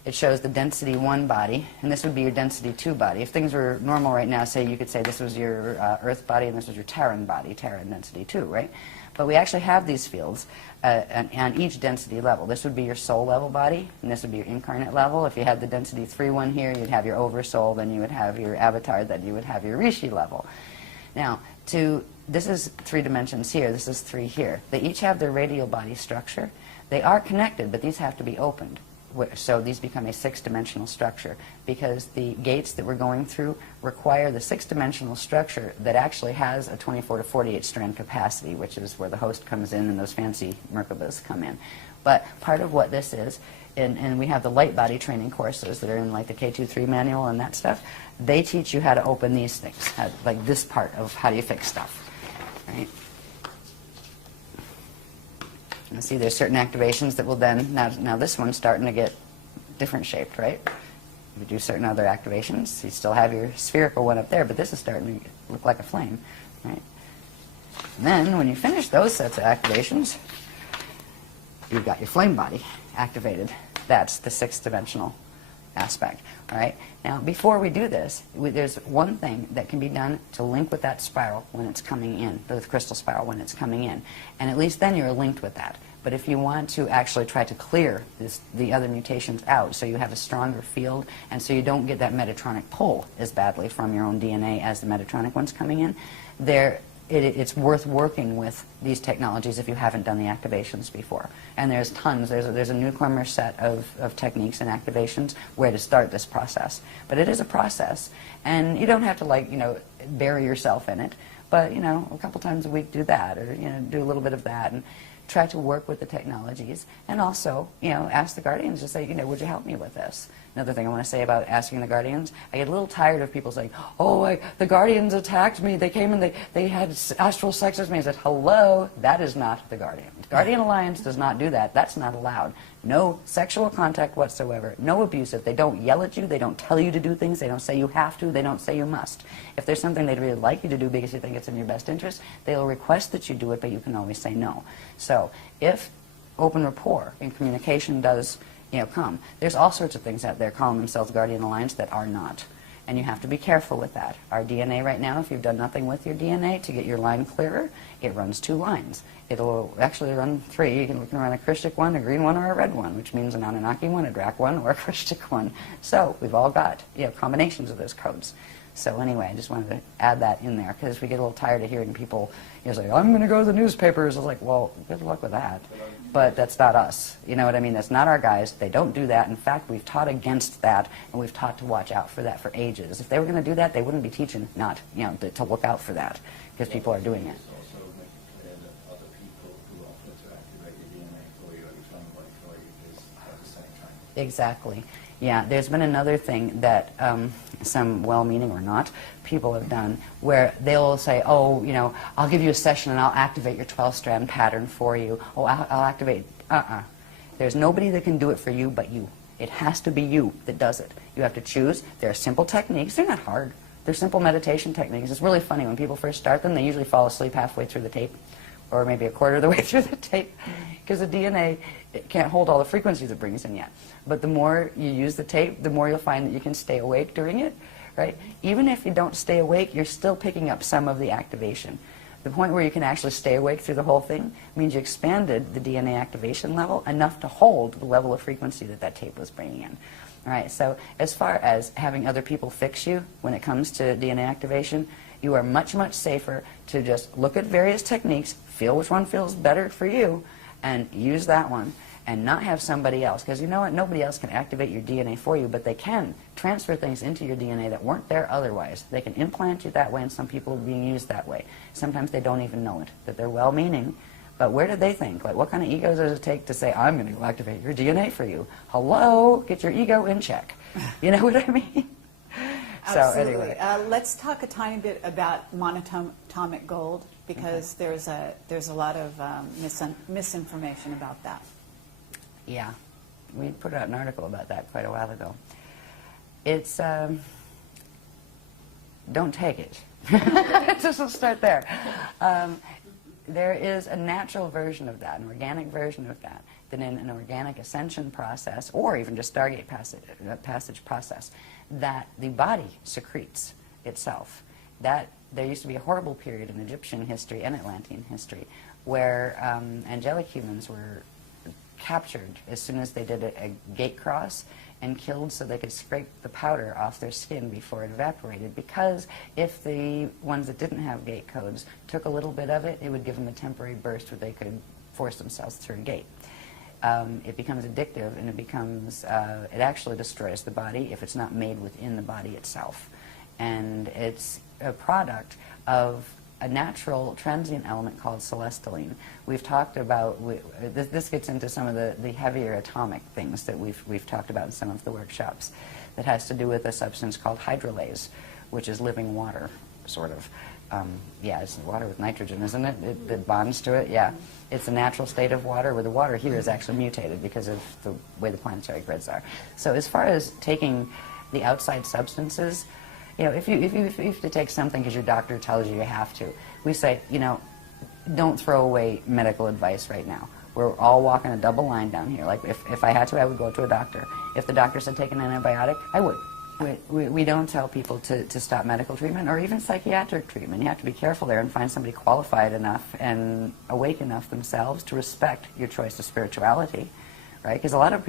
It shows the density 1 body, and this would be your density 2 body. If things were normal right now, say you could say this was your Earth body and this was your Terran body, Terran density 2, right? But we actually have these fields on each density level. This would be your soul level body, and this would be your incarnate level. If you had the density 3 one here, you'd have your oversoul, then you would have your avatar, then you would have your rishi level. Now, this is 3 dimensions here, this is 3 here. They each have their radial body structure. They are connected, but these have to be opened. So these become a 6-dimensional structure, because the gates that we're going through require the 6-dimensional structure that actually has a 24 to 48 strand capacity, which is where the host comes in and those fancy Merkabas come in. But part of what this is, and we have the light body training courses that are in like the K23 manual and that stuff, they teach you how to open these things, like this part of how do you fix stuff, right? And see, there's certain activations that will then, now this one's starting to get different shaped, right? You do certain other activations, you still have your spherical one up there, but this is starting to look like a flame, right? And then, when you finish those sets of activations, you've got your flame body activated. That's the 6-dimensional aspect, all right? Now, before we do this, there's one thing that can be done to link with that spiral when it's coming in, the crystal spiral when it's coming in, and at least then you're linked with that. But if you want to actually try to clear the other mutations out so you have a stronger field and so you don't get that Metatronic pull as badly from your own DNA as the Metatronic one's coming in, there it's worth working with these technologies if you haven't done the activations before. And there's tons. There's a newcomer set of techniques and activations where to start this process. But it is a process, and you don't have to, like, bury yourself in it. But, a couple times a week do that, or, do a little bit of that, and try to work with the technologies. And also, ask the guardians to say, would you help me with this? Another thing I want to say about asking the guardians, I get a little tired of people saying, oh, the guardians attacked me. They came and they had astral sex with me. I said, hello, that is not the guardian. The Guardian Alliance does not do that. That's not allowed. No sexual contact whatsoever. No abusive. They don't yell at you. They don't tell you to do things. They don't say you have to. They don't say you must. If there's something they'd really like you to do because you think it's in your best interest, they'll request that you do it, but you can always say no. So if open rapport and communication does come. There's all sorts of things out there calling themselves Guardian Alliance that are not. And you have to be careful with that. Our DNA right now, if you've done nothing with your DNA to get your line clearer, it runs 2 lines. It'll actually run 3. You can run a Christic one, a green one, or a red one, which means an Anunnaki one, a Drac one, or a Christic one. So we've all got combinations of those codes. So anyway, I just wanted to add that in there because we get a little tired of hearing people say, I'm going to go to the newspapers. I was like, well, good luck with that. But that's not us. You know what I mean? That's not our guys. They don't do that. In fact, we've taught against that, and we've taught to watch out for that for ages. If they were going to do that, they wouldn't be teaching not, to look out for that because people are doing it. Also make it clear that other people who offer to activate your DNA for you or your family for you is at the same time. Exactly. Yeah, there's been another thing that some well-meaning or not people have done where they'll say, oh, I'll give you a session and I'll activate your 12-strand pattern for you. Oh, I'll activate. There's nobody that can do it for you but you. It has to be you that does it. You have to choose. There are simple techniques. They're not hard. They're simple meditation techniques. It's really funny. When people first start them, they usually fall asleep halfway through the tape or maybe a quarter of the way through the tape because the DNA can't hold all the frequencies it brings in yet. But the more you use the tape, the more you'll find that you can stay awake during it, right? Even if you don't stay awake, you're still picking up some of the activation. The point where you can actually stay awake through the whole thing means you expanded the DNA activation level enough to hold the level of frequency that tape was bringing in. All right, so as far as having other people fix you when it comes to DNA activation, you are much, much safer to just look at various techniques, feel which one feels better for you, and use that one. And not have somebody else, because you know what, nobody else can activate your DNA for you, but they can transfer things into your DNA that weren't there otherwise. They can implant you that way, and some people are being used that way. Sometimes they don't even know it, that they're well-meaning, but where did they think? Like, what kind of ego does it take to say, I'm going to go activate your DNA for you? Hello? Get your ego in check. You know what I mean? So Absolutely. anyway. Let's talk a tiny bit about monatomic gold, because there's a lot of misinformation about that. Yeah, we put out an article about that quite a while ago. It's, don't take it. Just we'll start there. There is a natural version of that, an organic version of that, that in an organic ascension process, or even just Stargate passage process, that the body secretes itself. That there used to be a horrible period in Egyptian history and Atlantean history where angelic humans were captured as soon as they did a gate cross and killed so they could scrape the powder off their skin before it evaporated, because if the ones that didn't have gate codes took a little bit of it, it would give them a temporary burst where they could force themselves through a gate. It becomes addictive, and it actually destroys the body if it's not made within the body itself. And it's a product of a natural transient element called celestaline. We've talked about, this gets into some of the heavier atomic things that we've talked about in some of the workshops, that has to do with a substance called hydrolase, which is living water, sort of. Yeah, it's water with nitrogen, isn't it? It bonds to it, yeah. It's a natural state of water, where the water here is actually mutated because of the way the planetary grids are. So as far as taking the outside substances, if you have to take something because your doctor tells you have to, we say, don't throw away medical advice right now. We're all walking a double line down here. Like, if I had to, I would go to a doctor. If the doctor said take an antibiotic, I would. We don't tell people to stop medical treatment or even psychiatric treatment. You have to be careful there and find somebody qualified enough and awake enough themselves to respect your choice of spirituality. right? Because a lot of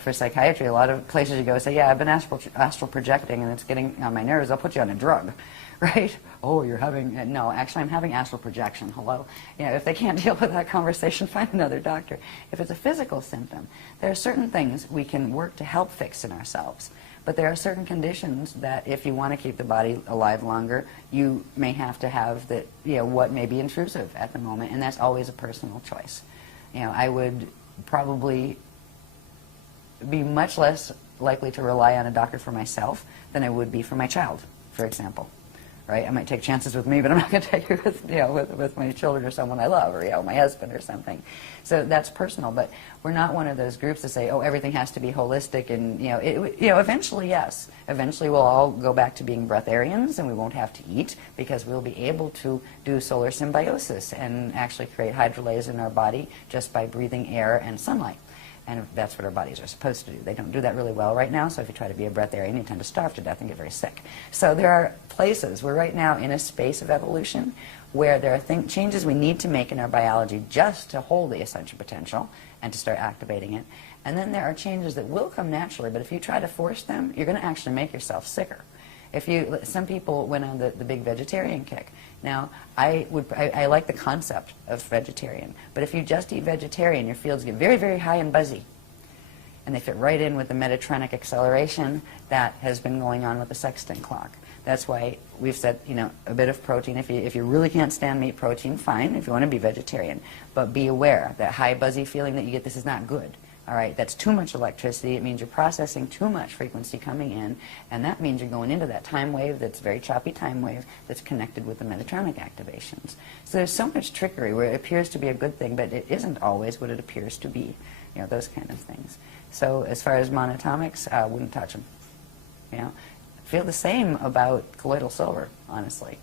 for psychiatry, a lot of places you go say, yeah, I've been astral projecting and it's getting on my nerves, I'll put you on a drug, right? Oh, you're having, no, actually I'm having astral projection, hello? You know, if they can't deal with that conversation, find another doctor. If it's a physical symptom, there are certain things we can work to help fix in ourselves. But there are certain conditions that if you want to keep the body alive longer, you may have to have that, you know, what may be intrusive at the moment, and that's always a personal choice. You know, I would probably be much less likely to rely on a doctor for myself than I would be for my child, for example. Right? I might take chances with me, but I'm not going to take it with, you know, with my children or someone I love, or, you know, my husband or something. So that's personal, but we're not one of those groups that say, oh, everything has to be holistic, and, you know, eventually, yes. Eventually we'll all go back to being breatharians, and we won't have to eat, because we'll be able to do solar symbiosis and actually create hydrolase in our body just by breathing air and sunlight. And that's what our bodies are supposed to do. They don't do that really well right now, so if you try to be a breatharian, you tend to starve to death and get very sick. So there are places, we're right now in a space of evolution where there are changes we need to make in our biology just to hold the ascension potential and to start activating it. And then there are changes that will come naturally, but if you try to force them, you're going to actually make yourself sicker. Some people went on the big vegetarian kick. Now, I like the concept of vegetarian, but if you just eat vegetarian, your fields get very, very high and buzzy. And they fit right in with the metatronic acceleration that has been going on with the sextant clock. That's why we've said, you know, a bit of protein. If you really can't stand meat protein, fine, if you want to be vegetarian. But be aware that high buzzy feeling that you get, this is not good. All right, that's too much electricity. It means you're processing too much frequency coming in, and that means you're going into that time wave that's very choppy time wave that's connected with the metatronic activations. So there's so much trickery where it appears to be a good thing, but it isn't always what it appears to be. You know, those kind of things. So as far as monatomics, I wouldn't touch them. You know, feel the same about colloidal silver, honestly.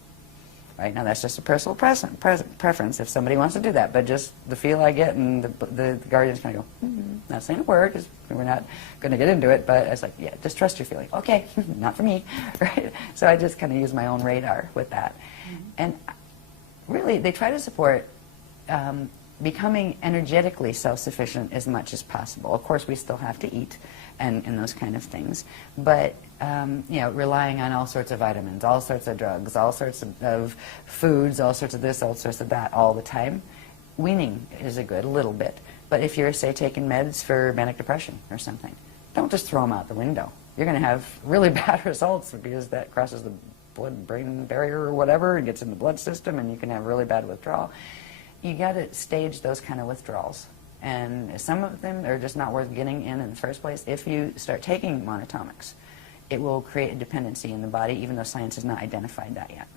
Right now, that's just a personal preference if somebody wants to do that. But just the feel I get, and the guardian's kind of go, not saying a word, because we're not going to get into it, but it's like, yeah, just trust your feeling. Okay, not for me, right? So I just kind of use my own radar with that. And really, they try to support becoming energetically self-sufficient as much as possible. Of course, we still have to eat and those kind of things, but you know, relying on all sorts of vitamins, all sorts of drugs, all sorts of foods, all sorts of this, all sorts of that all the time. Weaning is a little bit. But if you're, say, taking meds for manic depression or something, don't just throw them out the window. You're going to have really bad results because that crosses the blood-brain barrier or whatever and gets in the blood system, and you can have really bad withdrawal. You got to stage those kind of withdrawals. And some of them are just not worth getting in the first place. If you start taking monatomics, it will create a dependency in the body, even though science has not identified that yet.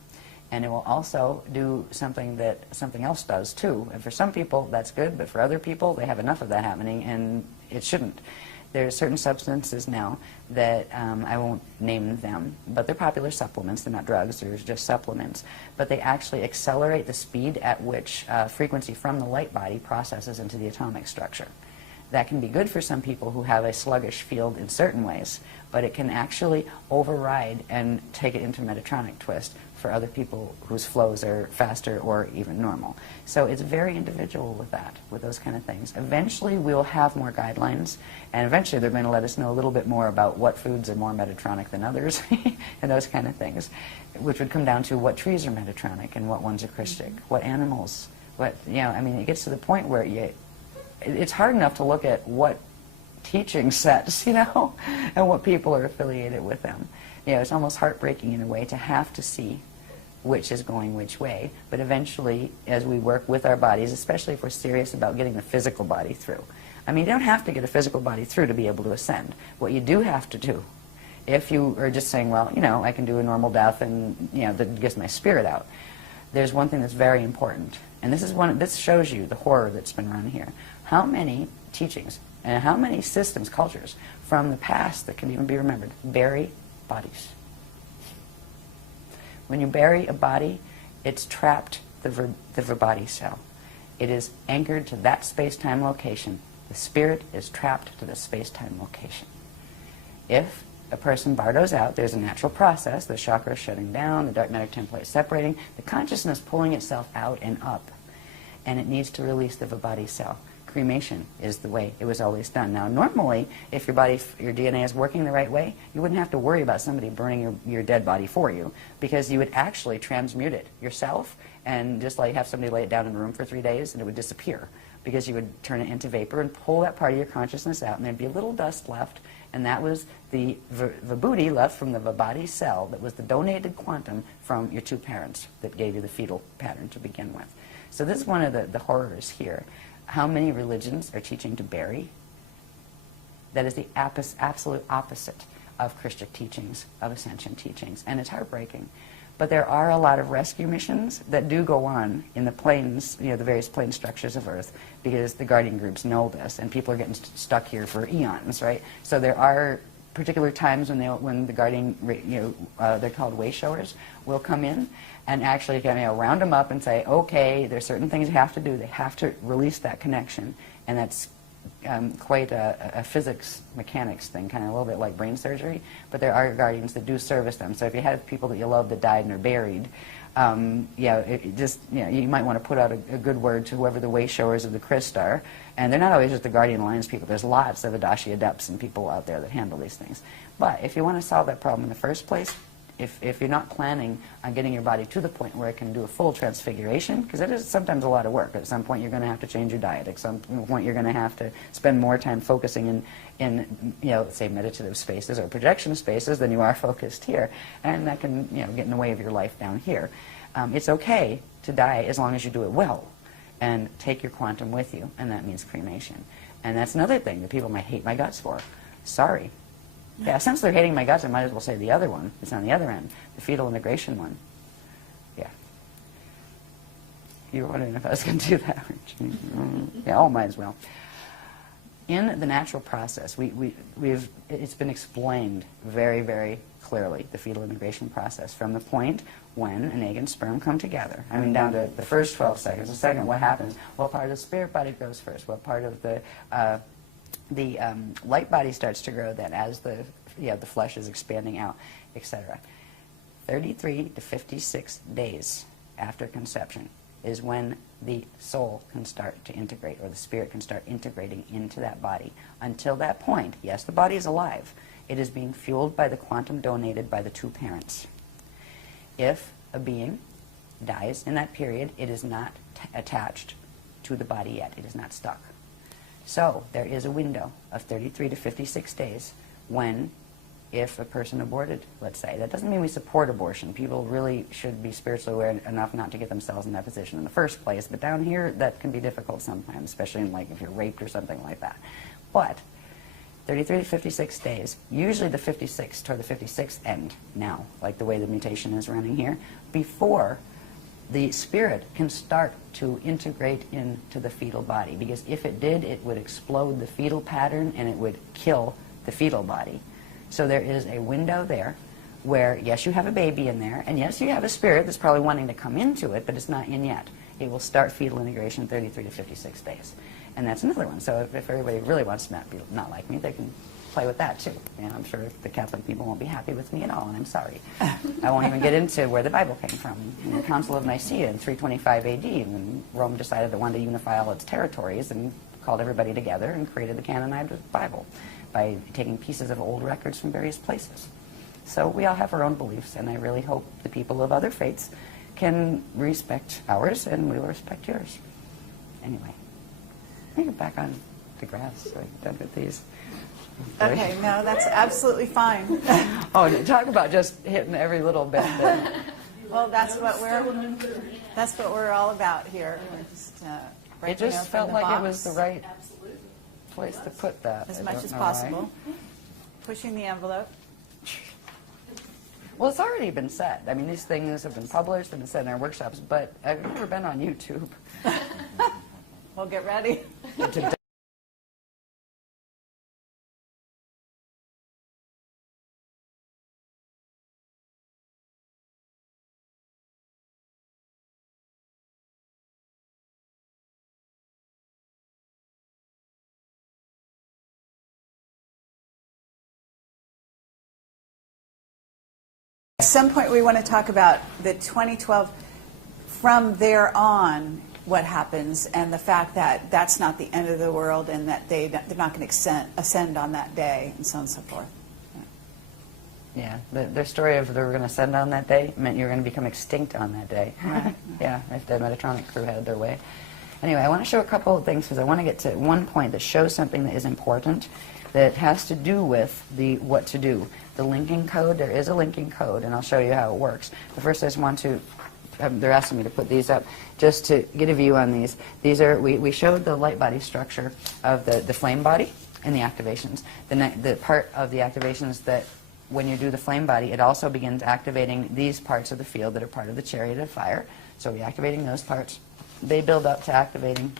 And it will also do something that something else does too. And for some people, that's good, but for other people, they have enough of that happening, and it shouldn't. There are certain substances now that, I won't name them, but they're popular supplements. They're not drugs, they're just supplements. But they actually accelerate the speed at which frequency from the light body processes into the atomic structure. That can be good for some people who have a sluggish field in certain ways, but it can actually override and take it into Metatronic twist for other people whose flows are faster or even normal. So it's very individual with that, with those kind of things. Eventually we'll have more guidelines, and eventually they're going to let us know a little bit more about what foods are more Metatronic than others and those kind of things, which would come down to what trees are Metatronic and what ones are Christic, what animals, what, you know, I mean, it gets to the point where it's hard enough to look at what teaching sets, you know, and what people are affiliated with them. You know, it's almost heartbreaking in a way to have to see which is going which way. But eventually, as we work with our bodies, especially if we're serious about getting the physical body through. I mean, you don't have to get a physical body through to be able to ascend. What you do have to do, if you are just saying, well, you know, I can do a normal death and, you know, that gets my spirit out, there's one thing that's very important. And this shows you the horror that's been run here. How many teachings and how many systems, cultures from the past that can even be remembered bury bodies? When you bury a body, it's trapped the verbody cell. It is anchored to that space-time location. The spirit is trapped to the space-time location. If a person bardos out, there's a natural process, the chakra shutting down, the dark matter template separating, the consciousness pulling itself out and up, and it needs to release the verbody cell. cremation is the way it was always done. Now, normally, if your DNA is working the right way, you wouldn't have to worry about somebody burning your dead body for you, because you would actually transmute it yourself and just like have somebody lay it down in the room for 3 days and it would disappear, because you would turn it into vapor and pull that part of your consciousness out, and there'd be a little dust left, and that was the vibhuti left from the body cell that was the donated quantum from your two parents that gave you the fetal pattern to begin with. So this is one of the horrors here. How many religions are teaching to bury? That is the absolute opposite of Christian teachings, of Ascension teachings, and it's heartbreaking. But there are a lot of rescue missions that do go on in the planes, the various plane structures of Earth, because the guardian groups know this, and people are getting stuck here for eons, right? So there are particular times when the guardian, they're called way showers, will come in and actually round them up and say, okay, there's certain things you have to do. They have to release that connection, and that's quite a physics mechanics thing, kind of a little bit like brain surgery. But there are guardians that do service them. So if you have people that you love that died and are buried, you might want to put out a good word to whoever the way showers of the Christ are. And they're not always just the Guardian Alliance people. There's lots of Adashi Adepts and people out there that handle these things. But if you want to solve that problem in the first place, if you're not planning on getting your body to the point where it can do a full transfiguration, because it is sometimes a lot of work. At some point you're going to have to change your diet. At some point you're going to have to spend more time focusing in say meditative spaces or projection spaces than you are focused here. And that can get in the way of your life down here. It's okay to die as long as you do it well and take your quantum with you, and that means cremation. And that's another thing that people might hate my guts for. Sorry. Yeah, since they're hating my guts, I might as well say the other one. It's on the other end, the fetal integration one. Yeah. You were wondering if I was going to do that, weren't you? Yeah, might as well. In the natural process, it's been explained very, very clearly, the fetal integration process, from the point when an egg and sperm come together. I mean, down to the first 12 seconds. The second, what happens? What part of the spirit body goes first? What part of the light body starts to grow then as the flesh is expanding out, etc. 33 to 56 days after conception is when the soul can start to integrate, or the spirit can start integrating into that body. Until that point, yes, the body is alive. It is being fueled by the quantum donated by the two parents. If a being dies in that period, it is not attached to the body yet. It is not stuck. So there is a window of 33 to 56 days when, if a person aborted, let's say, that doesn't mean we support abortion. People really should be spiritually aware enough not to get themselves in that position in the first place. But down here, that can be difficult sometimes, especially if you're raped or something like that. But 33 to 56 days, usually the 56th toward the 56th end now, like the way the mutation is running here, before the spirit can start to integrate into the fetal body. Because if it did, it would explode the fetal pattern and it would kill the fetal body. So there is a window there where, yes, you have a baby in there, and yes, you have a spirit that's probably wanting to come into it, but it's not in yet. It will start fetal integration 33 to 56 days. And that's another one. So if everybody really wants to not like me, they can play with that too. I'm sure the Catholic people won't be happy with me at all, and I'm sorry. I won't even get into where the Bible came from. In the Council of Nicaea in 325 AD, when Rome decided it wanted to unify all its territories and called everybody together and created the canonized Bible by taking pieces of old records from various places. So we all have our own beliefs, and I really hope the people of other faiths can respect ours, and we will respect yours. Anyway, let me get back on the grass so I'm done with these. Okay, no, that's absolutely fine. Oh, talk about just hitting every little bit. Well, that's what we're all about here. We're just It breaking just open felt the like box it was the right place to put that. as I much don't as know possible. why. Pushing the envelope. Well, it's already been said. I mean, these things have been published and been said in our workshops, but I've never been on YouTube. Well, get ready. to At some point, we want to talk about the 2012. From there on, what happens, and the fact that that's not the end of the world, and that they're not going to ascend on that day, and so on and so forth. Yeah, their story of they were going to ascend on that day meant you were going to become extinct on that day. Right. Yeah, if the Metatronic crew had their way. Anyway, I want to show a couple of things because I want to get to one point that shows something that is important that has to do with the what to do. The linking code, there is a linking code, and I'll show you how it works. But first I just want to, they're asking me to put these up just to get a view on these. These are, we showed the light body structure of the flame body and the activations. The part of the activations that when you do the flame body, it also begins activating these parts of the field that are part of the chariot of fire. So we're activating those parts. They build up to activating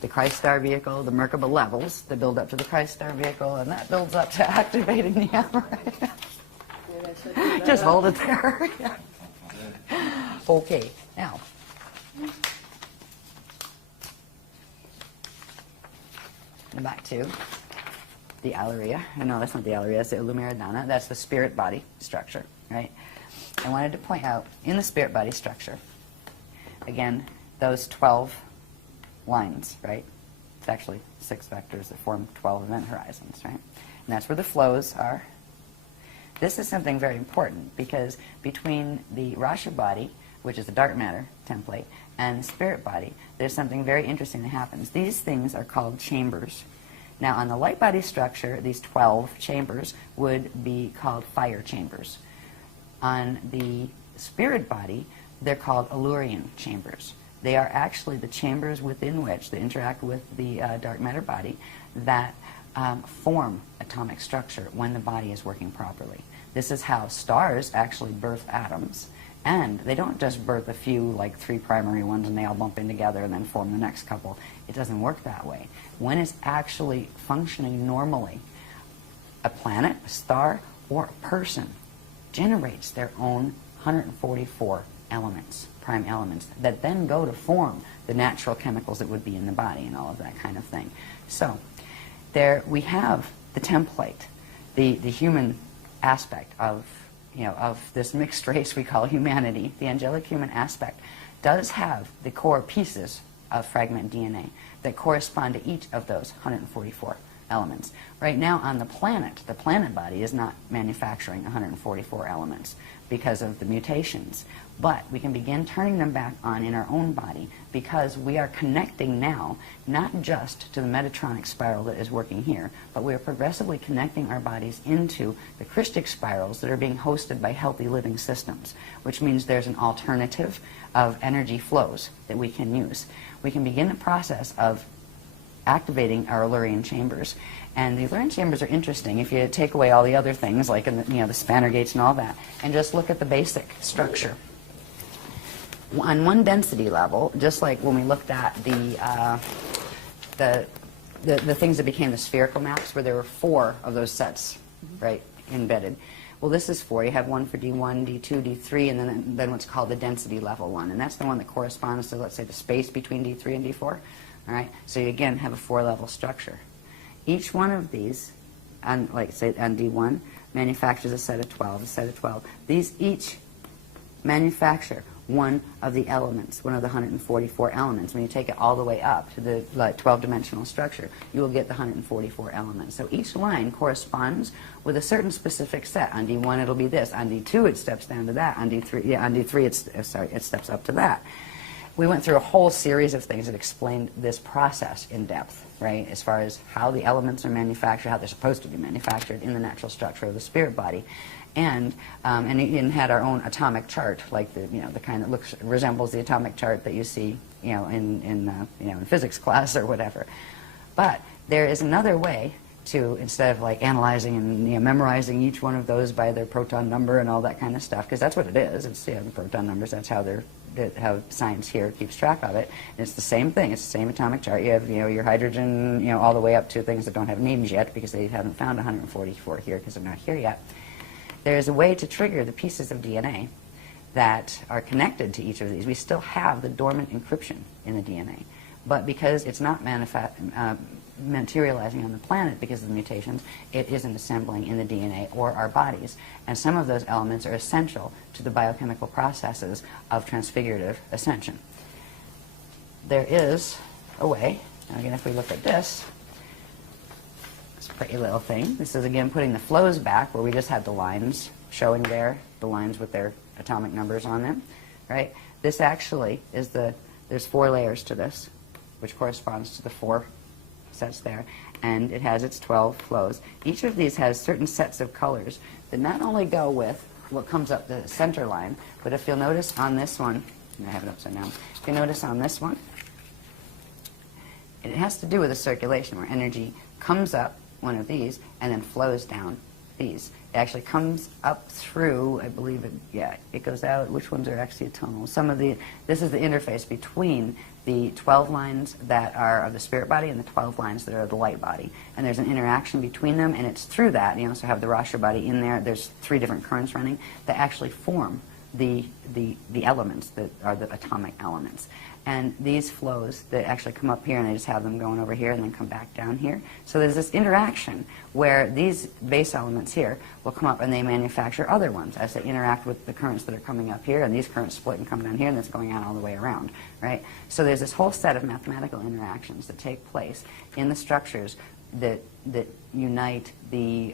the Christ Star vehicle, the Merkaba levels. They build up to the Christ Star vehicle, and that builds up to activating the apparatus. Just hold it there. Yeah. Okay, now. Back to the Alleria. No, that's not the Alleria, it's the Lumiridana. That's the spirit body structure, right? I wanted to point out, in the spirit body structure, again, those 12 lines, right? It's actually 6 vectors that form 12 event horizons, right? And that's where the flows are. This is something very important because between the Rasha body, which is the dark matter template, and the spirit body, there's something very interesting that happens. These things are called chambers. Now, on the light body structure, these 12 chambers would be called fire chambers. On the spirit body, they're called Allurian chambers. They are actually the chambers within which they interact with the dark matter body that form atomic structure when the body is working properly. This is how stars actually birth atoms. And they don't just birth a few, like 3 primary ones, and they all bump in together and then form the next couple. It doesn't work that way. When it's actually functioning normally, a planet, a star, or a person generates their own 144 elements, prime elements, that then go to form the natural chemicals that would be in the body and all of that kind of thing. So there we have the template, the human aspect of this mixed race we call humanity. The angelic human aspect does have the core pieces of fragment DNA that correspond to each of those 144 elements. Right now on the planet body is not manufacturing 144 elements because of the mutations. But we can begin turning them back on in our own body because we are connecting now not just to the Metatronic spiral that is working here, but we are progressively connecting our bodies into the Christic spirals that are being hosted by healthy living systems, which means there's an alternative of energy flows that we can use. We can begin the process of activating our Allurian chambers. And the Allurian chambers are interesting if you take away all the other things like the spanner gates and all that, and just look at the basic structure. On one density level, just like when we looked at the things that became the spherical maps, where there were 4 of those sets, right, embedded. Well, this is 4. You have one for D1, D2, D3, and then what's called the density level one, and that's the one that corresponds to, let's say, the space between D3 and D4. All right, so you again have a 4-level structure. Each one of these, like say on D1, manufactures a set of 12. A set of 12. These each manufacture one of the elements, one of the 144 elements. When you take it all the way up to the 12-dimensional structure, you will get the 144 elements. So each line corresponds with a certain specific set. On D1 it'll be this. On D2 it steps down to that. On D3, it steps up to that. We went through a whole series of things that explained this process in depth, right, as far as how the elements are manufactured, how they're supposed to be manufactured in the natural structure of the spirit body. And it had our own atomic chart, like the kind that resembles the atomic chart that you see in physics class or whatever. But there is another way to, instead of like analyzing and memorizing each one of those by their proton number and all that kind of stuff, because that's what it is. It's proton numbers. That's how how science here keeps track of it. And it's the same thing. It's the same atomic chart. You have your hydrogen all the way up to things that don't have names yet because they haven't found 144 here because they're not here yet. There is a way to trigger the pieces of DNA that are connected to each of these. We still have the dormant encryption in the DNA, but because it's not materializing on the planet because of the mutations, it isn't assembling in the DNA or our bodies. And some of those elements are essential to the biochemical processes of transfigurative ascension. there is a way. Now again, if we look at this, it's a pretty little thing. This is again putting the flows back where we just had the lines showing there, the lines with their atomic numbers on them, right? This actually is there's 4 layers to this, which corresponds to the 4 sets there, and it has its 12 flows. Each of these has certain sets of colors that not only go with what comes up the center line, but if you'll notice on this one, and I have it upside down, if you notice on this one, it has to do with the circulation, where energy comes up one of these and then flows down these. It actually comes up through, I believe it goes out. Which ones are axiotonal? This is the interface between the 12 lines that are of the spirit body and the 12 lines that are of the light body. And there's an interaction between them, and it's through that. You also have the Rasha body in there. There's 3 different currents running that actually form the elements that are the atomic elements. And these flows that actually come up here, and I just have them going over here and then come back down here. So there's this interaction where these base elements here will come up and they manufacture other ones as they interact with the currents that are coming up here, and these currents split and come down here, and that's going on all the way around, right? So there's this whole set of mathematical interactions that take place in the structures that unite the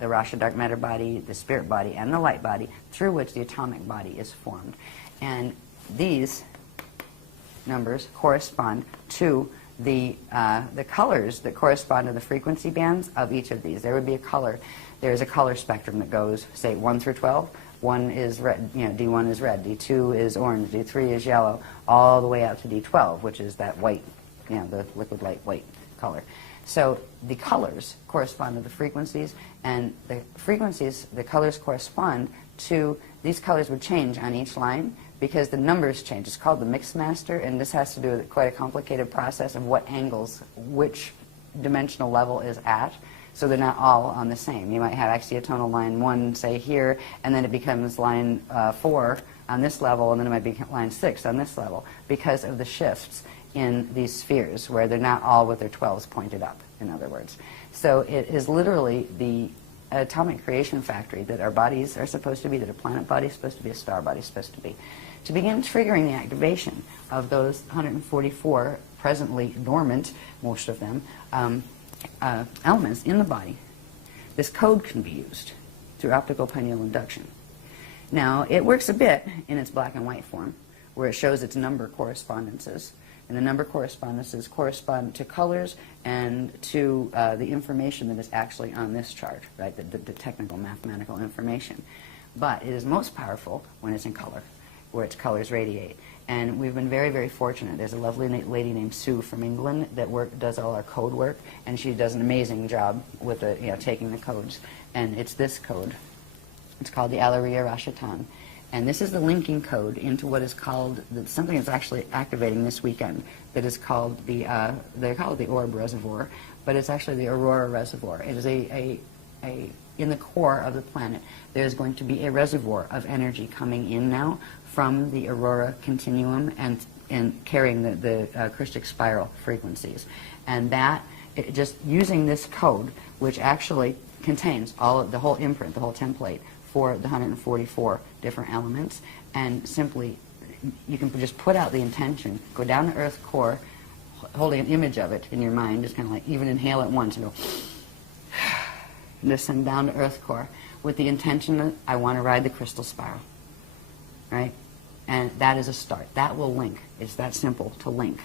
Rasha dark matter body, the spirit body, and the light body, through which the atomic body is formed. And these numbers correspond to the colors that correspond to the frequency bands of each of these. There would be a color. There's a color spectrum that goes, say, 1 through 12. 1 is red, D1 is red, D2 is orange, D3 is yellow, all the way out to D12, which is that white, the liquid light white color. So the colors correspond to the frequencies, and the frequencies, the colors correspond to, these colors would change on each line because the numbers change. It's called the mix master, and this has to do with quite a complicated process of what angles, which dimensional level is at. So they're not all on the same. You might have axiotonal line 1, say, here, and then it becomes line 4 on this level, and then it might be line 6 on this level, because of the shifts in these spheres, where they're not all with their 12s pointed up, in other words. So it is literally the atomic creation factory that our bodies are supposed to be, that a planet body is supposed to be, a star body is supposed to be, to begin triggering the activation of those 144 presently dormant, most of them, elements in the body. This code can be used through optical pineal induction. Now, it works a bit in its black and white form, where it shows its number correspondences. And the number correspondences correspond to colors and to the information that is actually on this chart, right, the technical mathematical information. But it is most powerful when it's in color, where its colors radiate. And we've been very, very fortunate. There's a lovely lady named Sue from England that does all our code work, and she does an amazing job with taking the codes. And it's this code. It's called the Alaria Rashatan. And this is the linking code into what is called, something that's actually activating this weekend, that is called they call it the Orb Reservoir, but it's actually the Aurora Reservoir. It is in the core of the planet, there's going to be a reservoir of energy coming in now from the Aurora continuum and carrying the Christic spiral frequencies. And that, just using this code, which actually contains the whole imprint, the whole template, for the 144 different elements, and simply you can just put out the intention, go down to Earth core, holding an image of it in your mind, just kind of like even inhale it once and go, just send down to Earth core with the intention that I want to ride the crystal spiral, right? And that is a start. That will link. It's that simple to link.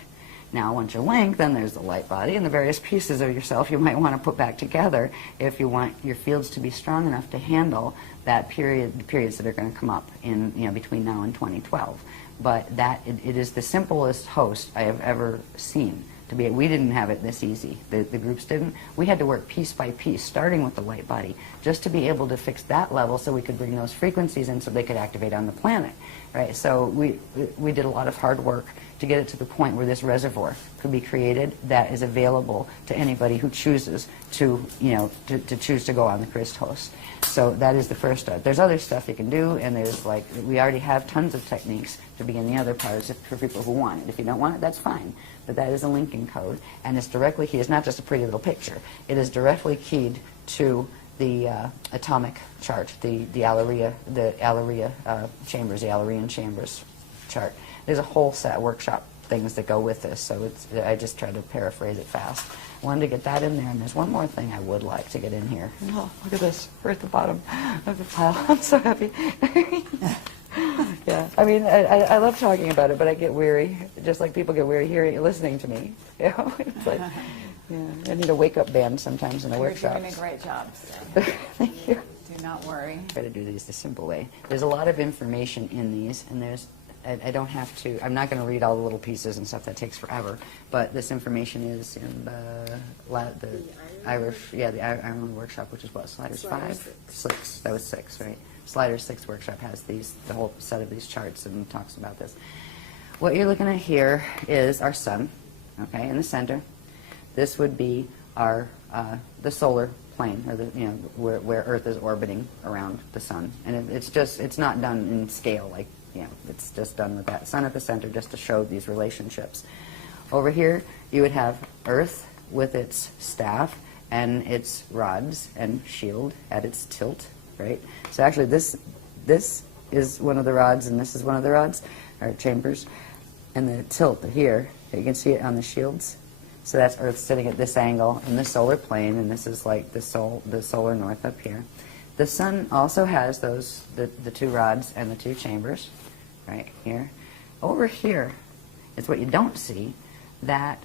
Now, once you link, then there's the light body and the various pieces of yourself you might want to put back together if you want your fields to be strong enough to handle that period, the periods that are going to come up in between now and 2012. But it is the simplest host I have ever seen to be. We didn't have it this easy. The groups didn't. We had to work piece by piece, starting with the light body, just to be able to fix that level so we could bring those frequencies in so they could activate on the planet. Right? So we did a lot of hard work to get it to the point where this reservoir could be created that is available to anybody who chooses to choose to go on the Christ host. So that is the first start. There's other stuff you can do, and there's we already have tons of techniques to begin the other parts for people who want it. If you don't want it, that's fine. But that is a linking code, and it's directly keyed. It's not just a pretty little picture. It is directly keyed to the atomic chart, the Alaria chambers, the Alarian chambers chart. There's a whole set workshop things that go with this, so I just try to paraphrase it fast. I wanted to get that in there, and there's one more thing I would like to get in here. Oh, look at this. We're at the bottom of the pile. I'm so happy. Yeah, I mean, I love talking about it, but I get weary, just like people get weary listening to me. You know, it's like, yeah, I need a wake-up band sometimes in the workshops. You're doing a great job. So. Thank you. Do not worry. Try to do these the simple way. There's a lot of information in these, and I don't have to, I'm not going to read all the little pieces and stuff, that takes forever, but this information is in the Irish, the Ireland workshop, which is what, Sliders 5? 6. That was 6, right? Sliders 6 workshop has the whole set of these charts and talks about this. What you're looking at here is our sun, okay, in the center. This would be our, the solar plane, or the, where Earth is orbiting around the sun. And it's not done in scale, like, it's just done with that sun at the center just to show these relationships. Over here, you would have Earth with its staff and its rods and shield at its tilt, right? So actually this is one of the rods and this is one of the rods, or chambers. And the tilt here, you can see it on the shields. So that's Earth sitting at this angle in the solar plane, and this is like the solar north up here. The sun also has the 2 rods and the 2 chambers, right here. Over here is what you don't see, that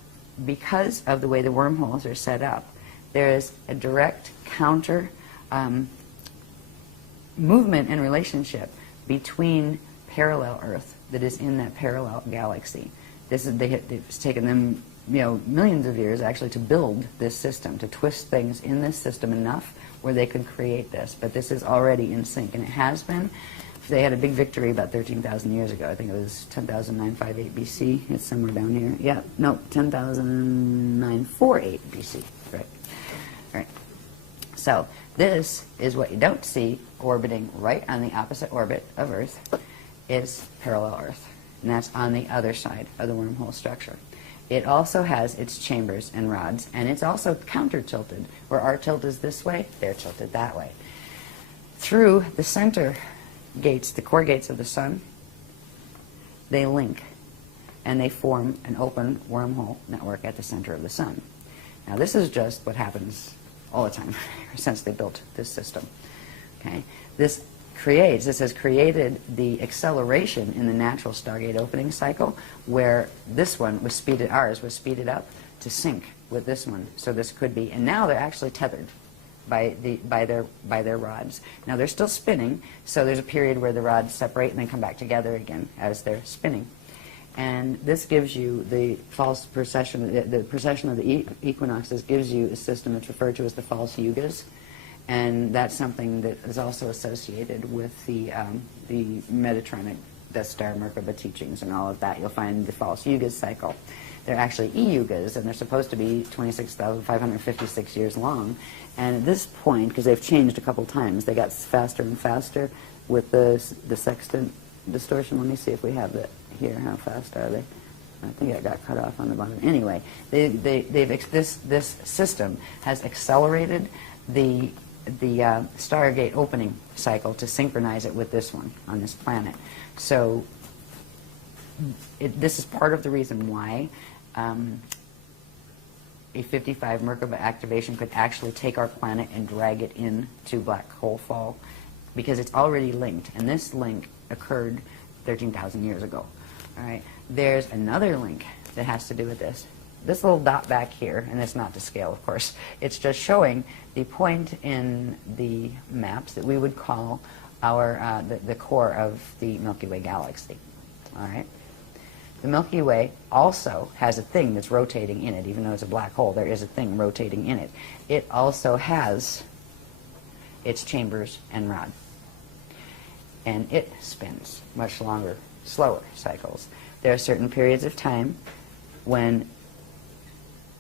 because of the way the wormholes are set up, there is a direct counter movement and relationship between parallel Earth that is in that parallel galaxy. It's taken them millions of years actually to build this system, to twist things in this system enough where they could create this. But this is already in sync, and it has been. They had a big victory about 13,000 years ago. I think it was 10,958 BC. It's somewhere down here. Yeah, no, 10,948 BC. Right. Right. So this is what you don't see orbiting right on the opposite orbit of Earth is parallel Earth. And that's on the other side of the wormhole structure. It also has its chambers and rods, and it's also counter-tilted. Where our tilt is this way, they're tilted that way. Through the center gates, the core gates of the sun, they link, and they form an open wormhole network at the center of the sun. Now this is just what happens all the time since they built this system. Okay, this has created the acceleration in the natural Stargate opening cycle, where this one was ours was speeded up to sync with this one. So this could be, and now they're actually tethered by their rods. Now they're still spinning, so there's a period where the rods separate and then come back together again as they're spinning. And this gives you the false precession, the precession of the equinoxes gives you a system that's referred to as the false yugas. And that's something that is also associated with the Metatronic Death Star Merkaba teachings and all of that. You'll find the false yugas cycle. They're actually e-yugas, and they're supposed to be 26,556 years long. And at this point, because they've changed a couple times, they got faster and faster with the sextant distortion. Let me see if we have that here. How fast are they? I think it got cut off on the bottom. Anyway, this system has accelerated the Stargate opening cycle to synchronize it with this one on this planet. So this is part of the reason why a 55 Merkaba activation could actually take our planet and drag it into black hole fall, because it's already linked, and this link occurred 13,000 years ago. All right. There's another link that has to do with this. This little dot back here, and it's not to scale, of course, it's just showing the point in the maps that we would call our the core of the Milky Way galaxy. All right. The Milky Way also has a thing that's rotating in it. Even though it's a black hole, there is a thing rotating in it. It also has its chambers and rod. And it spins much longer, slower cycles. There are certain periods of time when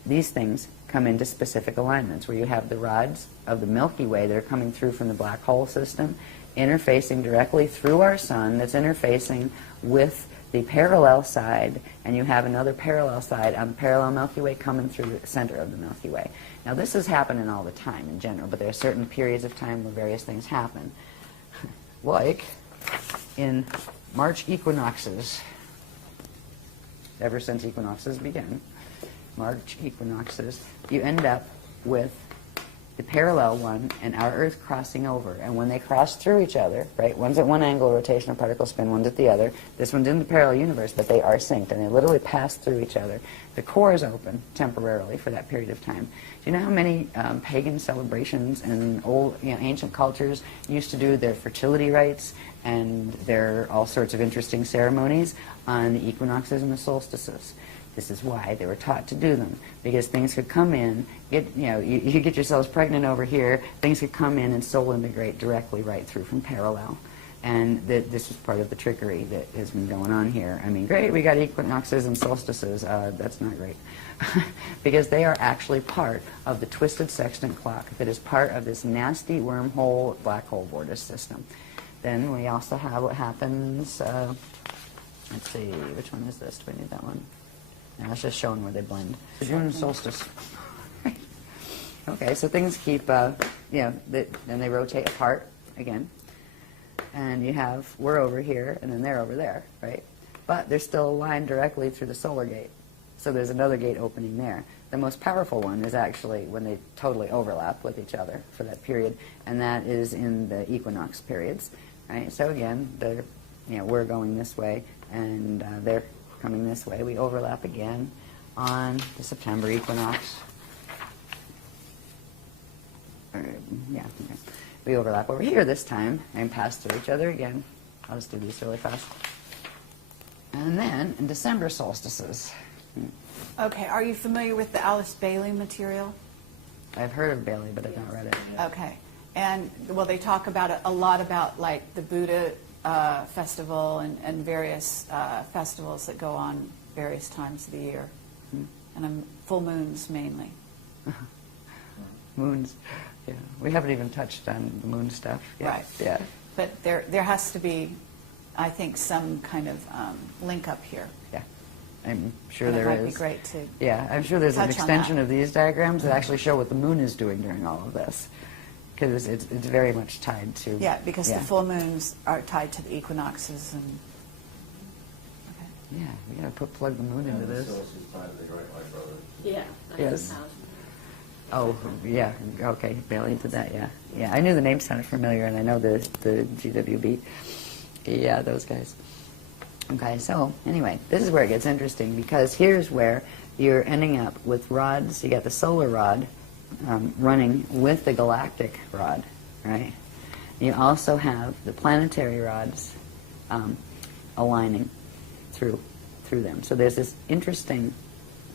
these things come into specific alignments, where you have the rods of the Milky Way that are coming through from the black hole system, interfacing directly through our sun, that's interfacing with the parallel side, and you have another parallel side on the parallel Milky Way coming through the center of the Milky Way. Now this is happening all the time in general, but there are certain periods of time where various things happen. Like in March equinoxes, ever since equinoxes began, March equinoxes, you end up with the parallel one and our Earth crossing over. And when they cross through each other, right, one's at one angle of rotational particle spin, one's at the other. This one's in the parallel universe, but they are synced, and they literally pass through each other. The core is open temporarily for that period of time. Do you know how many pagan celebrations and old, ancient cultures used to do their fertility rites and their all sorts of interesting ceremonies on the equinoxes and the solstices? This is why they were taught to do them, because things could come in, you get yourselves pregnant over here, things could come in and soul integrate directly right through from parallel. And this is part of the trickery that has been going on here. I mean, great, we got equinoxes and solstices. That's not great. Because they are actually part of the twisted sextant clock that is part of this nasty wormhole black hole vortex system. Then we also have what happens, let's see, which one is this? Do we need that one? No, it's just showing where they blend. The June solstice. Okay, so things keep, then they rotate apart again. And you have, we're over here, and then they're over there, right? But they're still aligned directly through the solar gate. So there's another gate opening there. The most powerful one is actually when they totally overlap with each other for that period, and that is in the equinox periods, right? So again, they're, we're going this way, and they're coming this way. We overlap again on the September equinox. We overlap over here this time and pass through each other again. I'll just do these really fast. And then in December solstices. Okay, are you familiar with the Alice Bailey material? I've heard of Bailey, but I've not read it. Okay, and well, they talk about it a lot about like the Buddha festival and various festivals that go on various times of the year, and full moons mainly. Moons, yeah. We haven't even touched on the moon stuff yet. Right. Yeah. But there has to be, I think, some kind of link up here. Yeah. I'm sure And there is. it might be great to. Yeah, I'm sure there's an touch on extension that. of these diagrams that actually show what the moon is doing during all of this, because it's very much tied to. Yeah, because the full moons are tied to the equinoxes and. Okay. Yeah, we gotta plug the moon into this. The source is planted right, my brother. Yeah. Yes. 90,000. Oh, yeah. Okay, Bailey did that. Yeah, yeah. I knew the name sounded familiar, and I know the GWB. Yeah, those guys. Okay, so anyway, this is where it gets interesting, because here's where you're ending up with rods. You got the solar rod running with the galactic rod, right? You also have the planetary rods aligning through them. So there's this interesting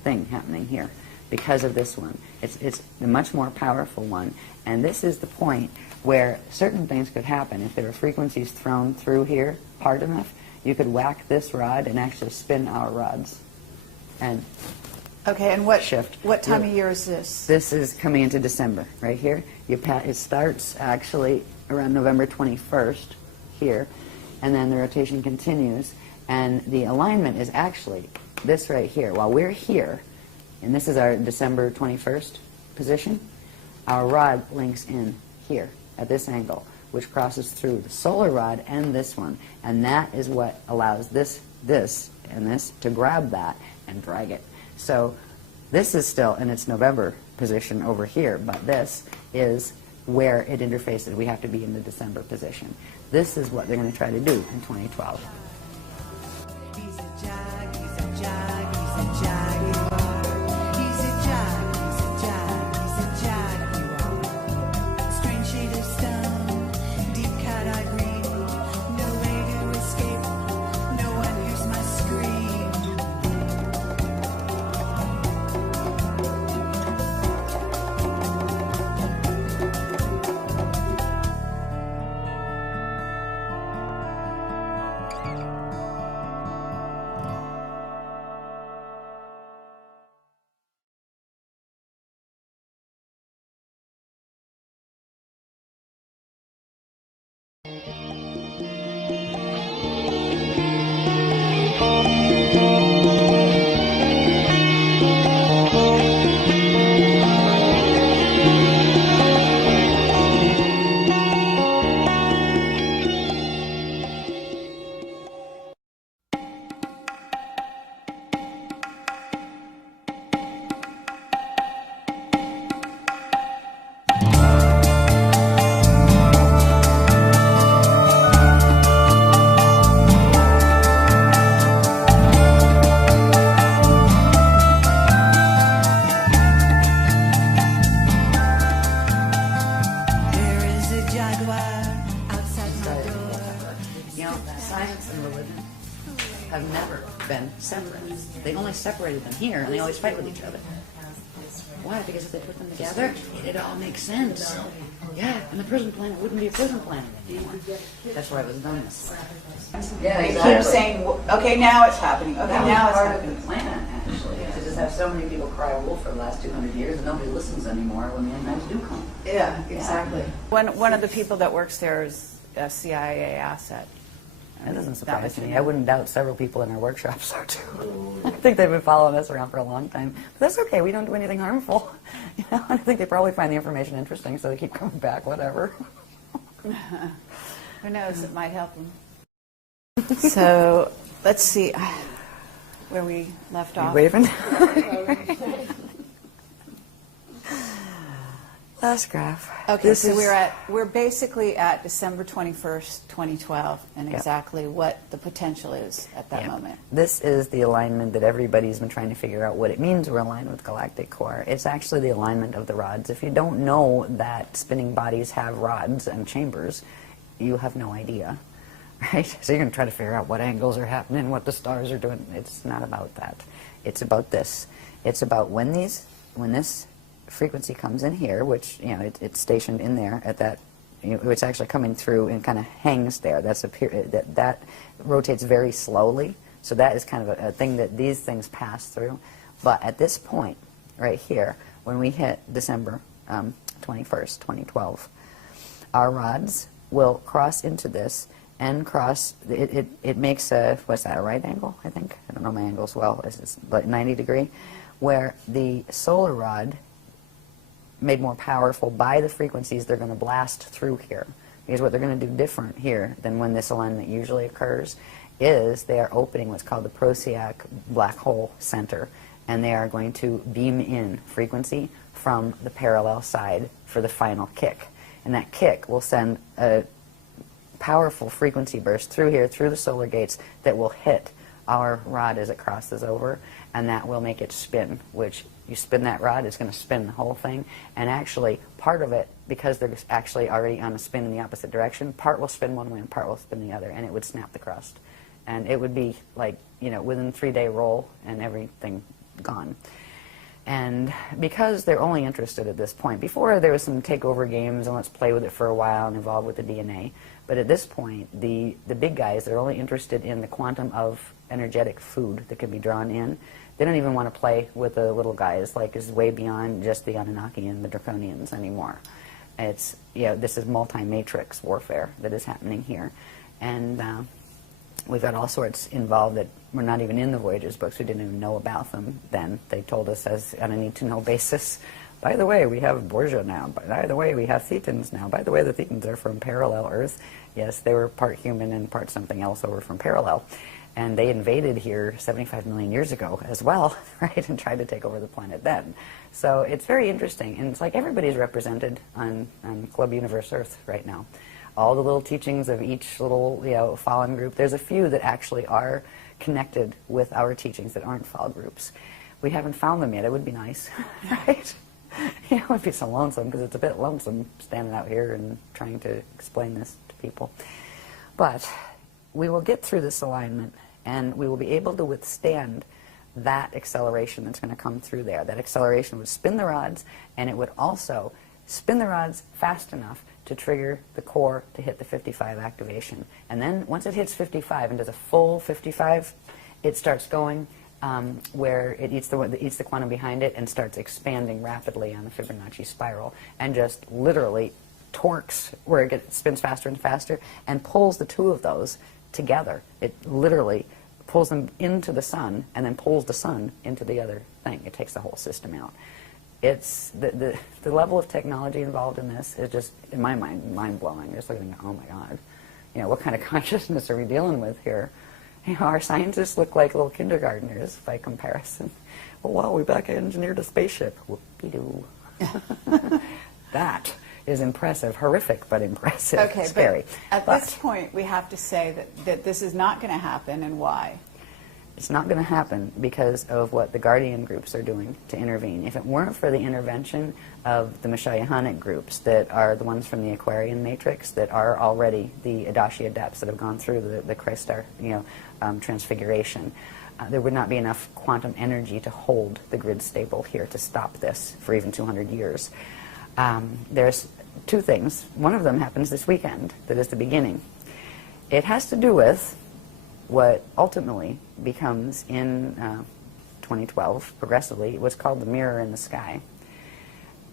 thing happening here because of this one. It's a much more powerful one, and this is the point where certain things could happen. If there were frequencies thrown through here hard enough, you could whack this rod and actually spin our rods. And Okay, and what shift. What time of year is this? This is coming into December, right here. It starts actually around November 21st here, and then the rotation continues, and the alignment is actually this right here. While we're here, and this is our December 21st position, our rod links in here at this angle, which crosses through the solar rod and this one, and that is what allows this, and this to grab that and drag it. So this is still in its November position over here, but this is where it interfaces. We have to be in the December position. This is what they're going to try to do in 2012. He's a jag, he's a jag, he's a jaguar. He's a jag, he's a jag, he's a jaguar. Strange shade of stone, deep cat-eye green. No way to escape, no one hears my scream. know, science and religion have never been separate. They only separated them here, and they always fight with each other. Why? Because if they put them together, it all makes sense. Yeah, and the prison planet wouldn't be a prison planet anymore. That's why it was done this way. Yeah, They keep saying, okay, now it's happening, okay, now it's part happening. of the planet, actually, to just have so many people cry wolf for the last 200 years, and nobody listens anymore when the end times do come. Yeah, exactly. One of the people that works there is a CIA asset. That doesn't That surprise much me. you I know. wouldn't doubt several people in our workshops are too. I think they've been following us around for a long time. But that's okay. We don't do anything harmful. You know, I think they probably find the information interesting, so they keep coming back. Whatever. Who knows? It might help them. So let's see where we left off. Waving. Last graph. Okay, This so is- we're basically at December 21st, 2012, and Yep. exactly what the potential is at that Yeah. moment. This is the alignment that everybody's been trying to figure out what it means we're aligned with galactic core. It's actually the alignment of the rods. If you don't know that spinning bodies have rods and chambers, you have no idea, right? So you're going to try to figure out what angles are happening, what the stars are doing. It's not about that. It's about this. It's about when this frequency comes in here, which, you know, it's stationed in there at that, you know, it's actually coming through and kind of hangs there. That's a that rotates very slowly. So that is kind of a thing that these things pass through. But at this point, right here, when we hit December 21st, 2012, our rods will cross into this and cross, it makes a, what's that, a right angle, I think? I don't know my angles well. It's like 90 degree, where the solar rod, made more powerful by the frequencies they're going to blast through here. Because what they're going to do different here than when this alignment usually occurs is they are opening what's called the Procyon black hole center, and they are going to beam in frequency from the parallel side for the final kick. And that kick will send a powerful frequency burst through here, through the solar gates, that will hit our rod as it crosses over, and that will make it spin, which you spin that rod, it's going to spin the whole thing. And actually, part of it, because they're actually already on a spin in the opposite direction, part will spin one way and part will spin the other, and it would snap the crust. And it would be like, you know, within 3-day roll and everything gone. And because they're only interested at this point, before there was some takeover games and let's play with it for a while and evolve with the DNA, but at this point, the big guys, they're only interested in the quantum of energetic food that can be drawn in. They don't even want to play with the little guys, like is way beyond just the Anunnaki and the Draconians anymore. It's, you know, this is multi-matrix warfare that is happening here. And we've got all sorts involved that we're not even in the Voyagers books. We didn't even know about them then. They told us as on a need-to-know basis, by the way, we have Borgia now. By the way, we have Thetans now. By the way, the Thetans are from parallel Earth. Yes, they were part human and part something else over from parallel. And they invaded here 75 million years ago as well, right, and tried to take over the planet then. So it's very interesting, and it's like everybody's represented on Club Universe Earth right now. All the little teachings of each little, you know, fallen group. There's a few that actually are connected with our teachings that aren't fall groups. We haven't found them yet. It would be nice, right? You know, it would be so lonesome, because it's a bit lonesome standing out here and trying to explain this to people. But we will get through this alignment, and we will be able to withstand that acceleration that's going to come through there. That acceleration would spin the rods, and it would also spin the rods fast enough to trigger the core to hit the 55 activation. And then once it hits 55 and does a full 55, it starts going where it eats the quantum behind it and starts expanding rapidly on the Fibonacci spiral, and just literally torques where it spins faster and faster and pulls the two of those together. It literally pulls them into the sun and then pulls the sun into the other thing. It takes the whole system out. It's the level of technology involved in this is just, in my mind, mind-blowing. Just looking at, oh my God, you know, what kind of consciousness are we dealing with here? You know, our scientists look like little kindergartners by comparison. Well, wow, we back engineered a spaceship. Whoopie-doo. That is impressive, horrific, but impressive. Okay, scary. but at this point, we have to say that this is not going to happen, and why? It's not going to happen because of what the guardian groups are doing to intervene. If it weren't for the intervention of the Ashayana groups that are the ones from the Aquarian matrix that are already the Adashi adepts that have gone through the Christ star, transfiguration, there would not be enough quantum energy to hold the grid stable here to stop this for even 200 years. There's two things. One of them happens this weekend that is the beginning. It has to do with what ultimately becomes in 2012, progressively, what's called the mirror in the sky.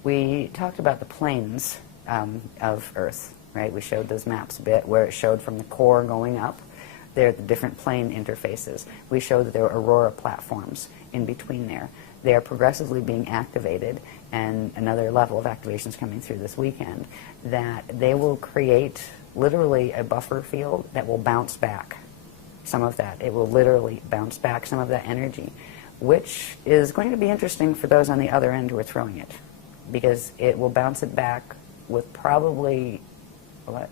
We talked about the planes of Earth, right? We showed those maps a bit where it showed from the core going up. There are the different plane interfaces. We showed that there were aurora platforms in between there. They are progressively being activated, and another level of activation is coming through this weekend, that they will create literally a buffer field that will bounce back some of that. It will literally bounce back some of that energy, which is going to be interesting for those on the other end who are throwing it, because it will bounce it back with probably, what,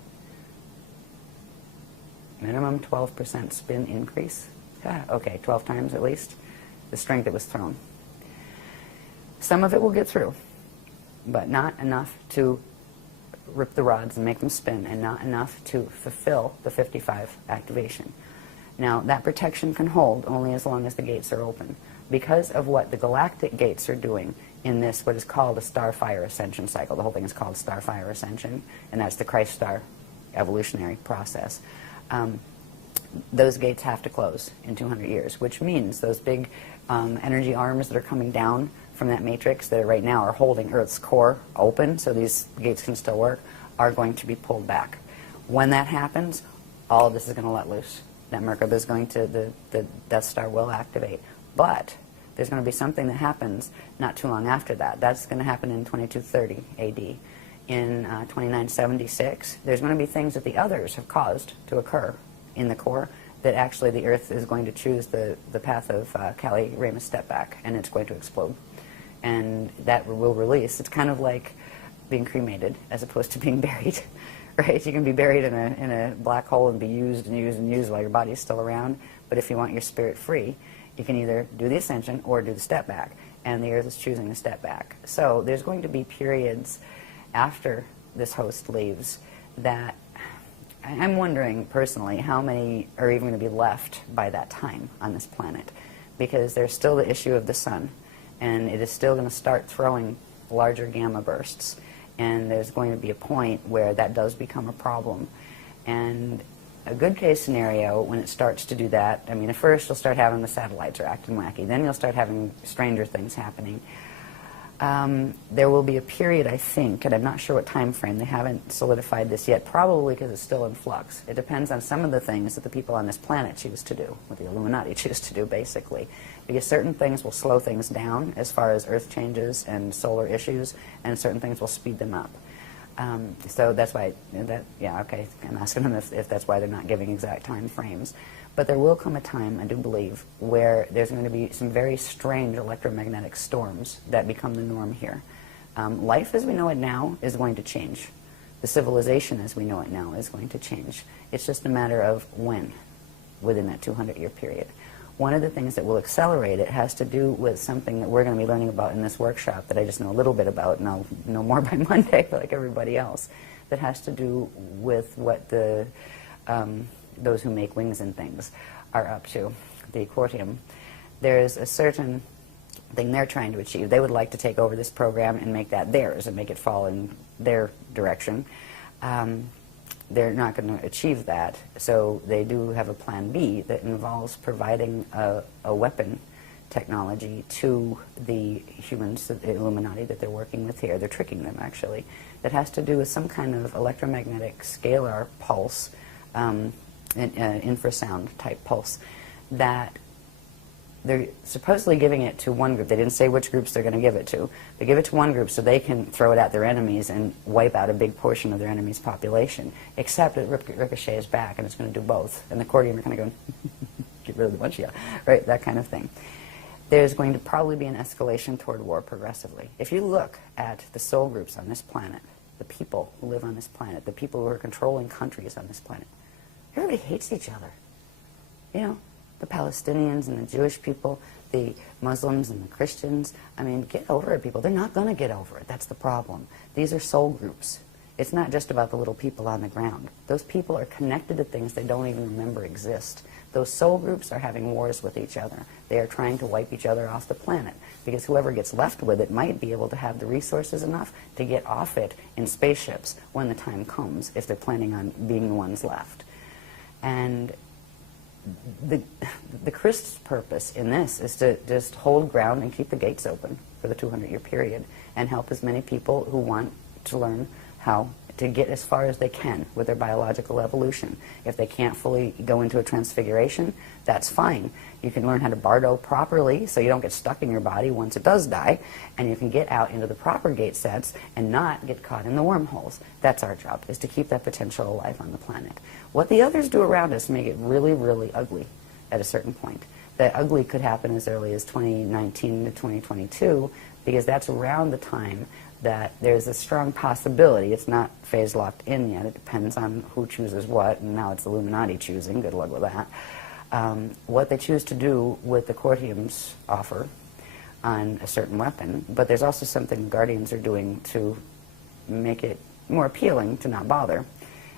minimum 12% spin increase. Okay, 12 times at least the strength that was thrown. Some of it will get through, but not enough to rip the rods and make them spin, and not enough to fulfill the 55 activation. Now, that protection can hold only as long as the gates are open. Because of what the galactic gates are doing in this, what is called a Starfire Ascension cycle. The whole thing is called Starfire Ascension, and that's the Christ star evolutionary process. Those gates have to close in 200 years, which means those big energy arms that are coming down from that matrix that right now are holding Earth's core open so these gates can still work, are going to be pulled back. When that happens, all of this is going to let loose. That Merkaba is going to, the Death Star will activate. But there's going to be something that happens not too long after that. That's going to happen in 2230 AD. In 2976, there's going to be things that the others have caused to occur in the core that actually the Earth is going to choose the path of Kali Ramus step back, and it's going to explode. And that will release. It's kind of like being cremated as opposed to being buried. Right? You can be buried in a black hole and be used and used and used while your body's still around. But if you want your spirit free, you can either do the ascension or do the step back. And the Earth is choosing the step back. So there's going to be periods after this host leaves that I'm wondering personally how many are even going to be left by that time on this planet. Because there's still the issue of the sun. And it is still going to start throwing larger gamma bursts. And there's going to be a point where that does become a problem. And a good case scenario, when it starts to do that, I mean, at first you'll start having the satellites are acting wacky. Then you'll start having stranger things happening. There will be a period, I think, and I'm not sure what time frame, they haven't solidified this yet, probably because it's still in flux. It depends on some of the things that the people on this planet choose to do, what the Illuminati choose to do, basically. Because certain things will slow things down as far as Earth changes and solar issues, and certain things will speed them up. So that's why, yeah, okay, I'm asking them if that's why they're not giving exact time frames. But there will come a time, I do believe, where there's going to be some very strange electromagnetic storms that become the norm here. Life as we know it now is going to change. The civilization as we know it now is going to change. It's just a matter of when within that 200-year period. One of the things that will accelerate it has to do with something that we're going to be learning about in this workshop that I just know a little bit about, and I'll know more by Monday, like everybody else, that has to do with what the those who make wings and things are up to, the Quartium. There's a certain thing they're trying to achieve. They would like to take over this program and make that theirs and make it fall in their direction. They're not going to achieve that, so they do have a plan B that involves providing a weapon technology to the humans, the Illuminati that they're working with here. They're tricking them, actually. That has to do with some kind of electromagnetic scalar pulse, infrasound type pulse, that they're supposedly giving it to one group. They didn't say which groups they're going to give it to. They give it to one group so they can throw it at their enemies and wipe out a big portion of their enemy's population. Except it ricochets back, and it's going to do both. And the Quartium are kind of going, get rid of the bunch of you, right? That kind of thing. There's going to probably be an escalation toward war progressively. If you look at the soul groups on this planet, the people who live on this planet, the people who are controlling countries on this planet, everybody hates each other. You know, The Palestinians and the Jewish people, the Muslims and the Christians. I mean, get over it, people. They're not going to get over it. That's the problem. These are soul groups. It's not just about the little people on the ground. Those people are connected to things they don't even remember exist. Those soul groups are having wars with each other. They are trying to wipe each other off the planet, because whoever gets left with it might be able to have the resources enough to get off it in spaceships when the time comes, if they're planning on being the ones left. And the Christ's purpose in this is to just hold ground and keep the gates open for the 200-year period and help as many people who want to learn how to get as far as they can with their biological evolution. If they can't fully go into a transfiguration, that's fine. You can learn how to bardo properly so you don't get stuck in your body once it does die, and you can get out into the proper gate sets and not get caught in the wormholes. That's our job, is to keep that potential alive on the planet. What the others do around us make it really, really ugly at a certain point. The ugly could happen as early as 2019 to 2022, because that's around the time that there's a strong possibility. It's not phase locked in yet. It depends on who chooses what, and now it's Illuminati choosing. Good luck with that. What they choose to do with the Cortium's offer on a certain weapon, but there's also something the Guardians are doing to make it more appealing to not bother,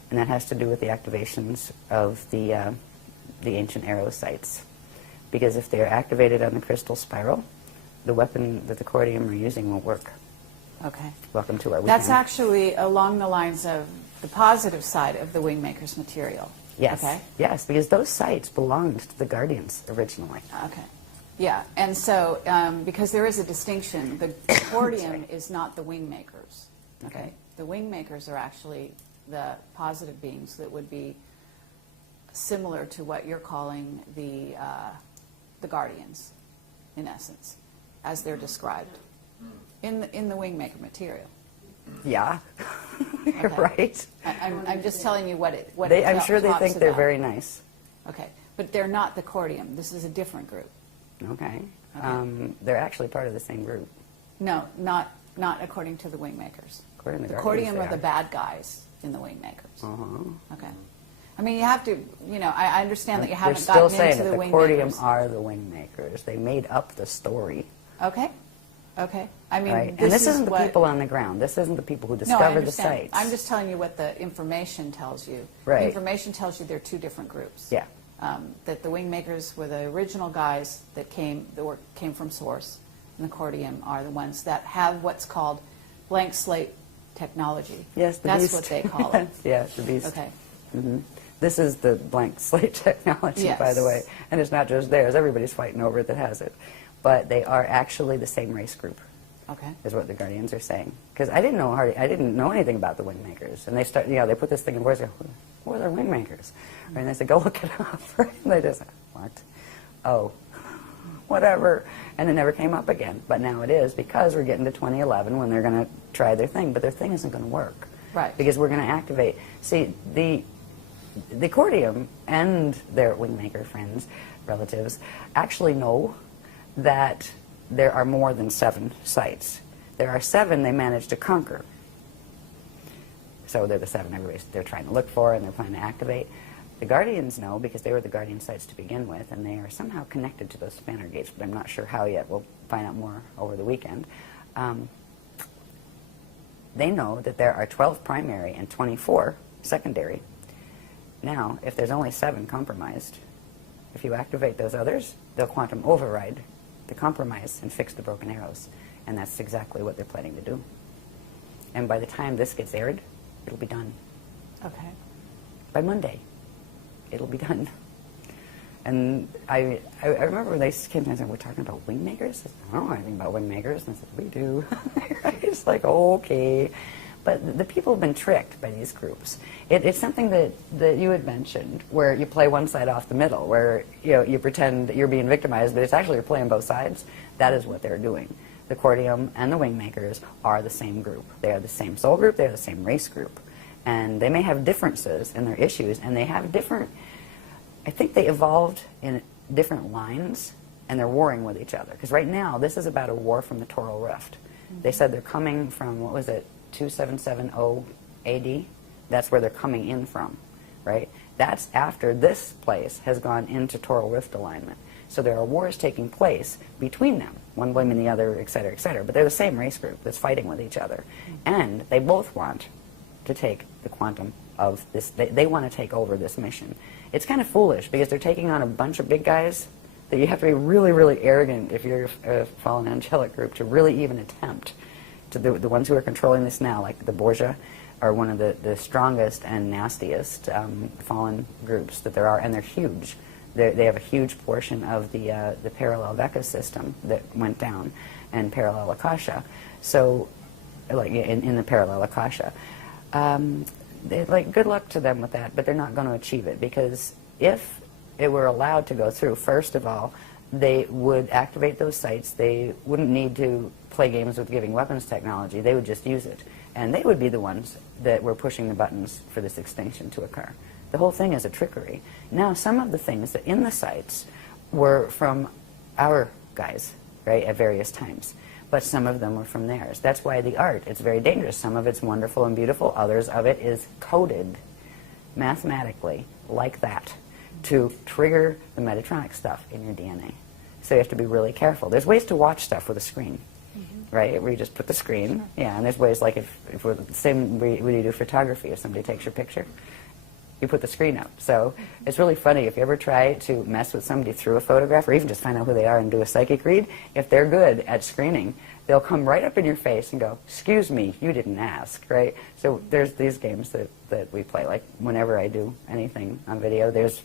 and that has to do with the activations of the ancient arrow sites. Because if they're activated on the crystal spiral, the weapon that the Cortium are using won't work. Okay. Welcome to our weekend. That's actually along the lines of the positive side of the Wingmaker's material. Yes. Okay. Yes, because those sites belonged to the Guardians originally. Okay. Yeah, and so because there is a distinction, the Cordium is not the Wingmakers. Okay. The Wingmakers are actually the positive beings that would be similar to what you're calling the Guardians, in essence, as they're described in the Wingmaker material. Yeah. You're right. I'm just telling you what it I'm sure they talks think they're about. very nice. Okay, but they're not the Cordium. This is a different group. Okay. They're actually part of the same group. No, not according to the Wingmakers. According to The the Cordium Guardians, are they the bad guys in the Wingmakers. Uh-huh. Okay. I mean, you have to, I understand that you They're haven't still gotten saying into that the the Wingmakers. Cordium are the Wingmakers. They made up the story. Okay. Okay. I mean, Right? And this isn't the what, people on the ground. This isn't the people who No, I discovered the understand. sites. I'm just telling you what the information tells you. Right. The information tells you they're two different groups. Yeah. That the Wingmakers were the original guys that came from Source, and the Cordium are the ones that have what's called blank slate technology. Yes, the That's beast. what they call it. Yeah, the beast. Okay. Hmm. This is the blank slate technology, by the Yes. way. And it's not just theirs. Everybody's fighting over it that has it. But they are actually the same race group, Okay. is what the Guardians are saying. Because I didn't know anything about the Wingmakers. And they put this thing in words, who are the Wingmakers? And they said, go look it up. Right? And they just said, what? Oh, whatever. And it never came up again. But now it is, because we're getting to 2011 when they're going to try their thing. But their thing isn't going to work. Right. Because we're going to activate. See, the Cordium and their Wingmaker friends, relatives, actually know that there are more than 7 sites. There are 7 they managed to conquer. So they're the 7 they're trying to look for and they're planning to activate. The Guardians know, because they were the Guardian sites to begin with, and they are somehow connected to those spanner gates, but I'm not sure how yet. We'll find out more over the weekend. They know that there are 12 primary and 24 secondary. Now, if there's only 7 compromised, if you activate those others, they'll quantum override the compromise and fix the broken arrows. And that's exactly what they're planning to do. And by the time this gets aired, it'll be done. Okay. By Monday, it'll be done. And I remember when they came to me and said, we're talking about Wingmakers? I said, I don't know anything about Wingmakers. And I said, we do. It's like, okay. But the people have been tricked by these groups. It's something that you had mentioned, where you play one side off the middle, where you pretend that you're being victimized, but it's actually you're playing both sides. That is what they're doing. The Cordium and the Wingmakers are the same group. They are the same soul group. They are the same race group. And they may have differences in their issues, and they have different... I think they evolved in different lines, and they're warring with each other. Because right now, this is about a war from the Toral Rift. They said they're coming from, what was it, 2770 AD? That's where they're coming in from, right? That's after this place has gone into total rift alignment. So there are wars taking place between them, one blaming the other, et cetera, et cetera. But they're the same race group that's fighting with each other. And they both want to take the quantum of this. They want to take over this mission. It's kind of foolish because they're taking on a bunch of big guys that you have to be really, really arrogant if you're a fallen angelic group to really even attempt. To the ones who are controlling this now, like the Borgia, are one of the strongest and nastiest fallen groups that there are, and they're huge. They have a huge portion of the parallel Vecca system that went down, and parallel Akasha. So, like in the parallel Akasha, good luck to them with that. But they're not going to achieve it, because if it were allowed to go through, first of all, they would activate those sites. They wouldn't need to play games with giving weapons technology. They would just use it, and they would be the ones that were pushing the buttons for this extinction to occur. The whole thing is a trickery. Now, some of the things that in the sites were from our guys, right, at various times, but some of them were from theirs. That's why the art, it's very dangerous. Some of it's wonderful and beautiful. Others of it is coded mathematically like that to trigger the Metatronic stuff in your DNA. So you have to be really careful. There's ways to watch stuff with a screen, right, where you just put the screen. Yeah, and there's ways like if we're the same way when you do photography, if somebody takes your picture, you put the screen up. So it's really funny if you ever try to mess with somebody through a photograph, or even just find out who they are and do a psychic read. If they're good at screening, they'll come right up in your face and go, "Excuse me, you didn't ask," right? So there's these games that we play. Like whenever I do anything on video, there's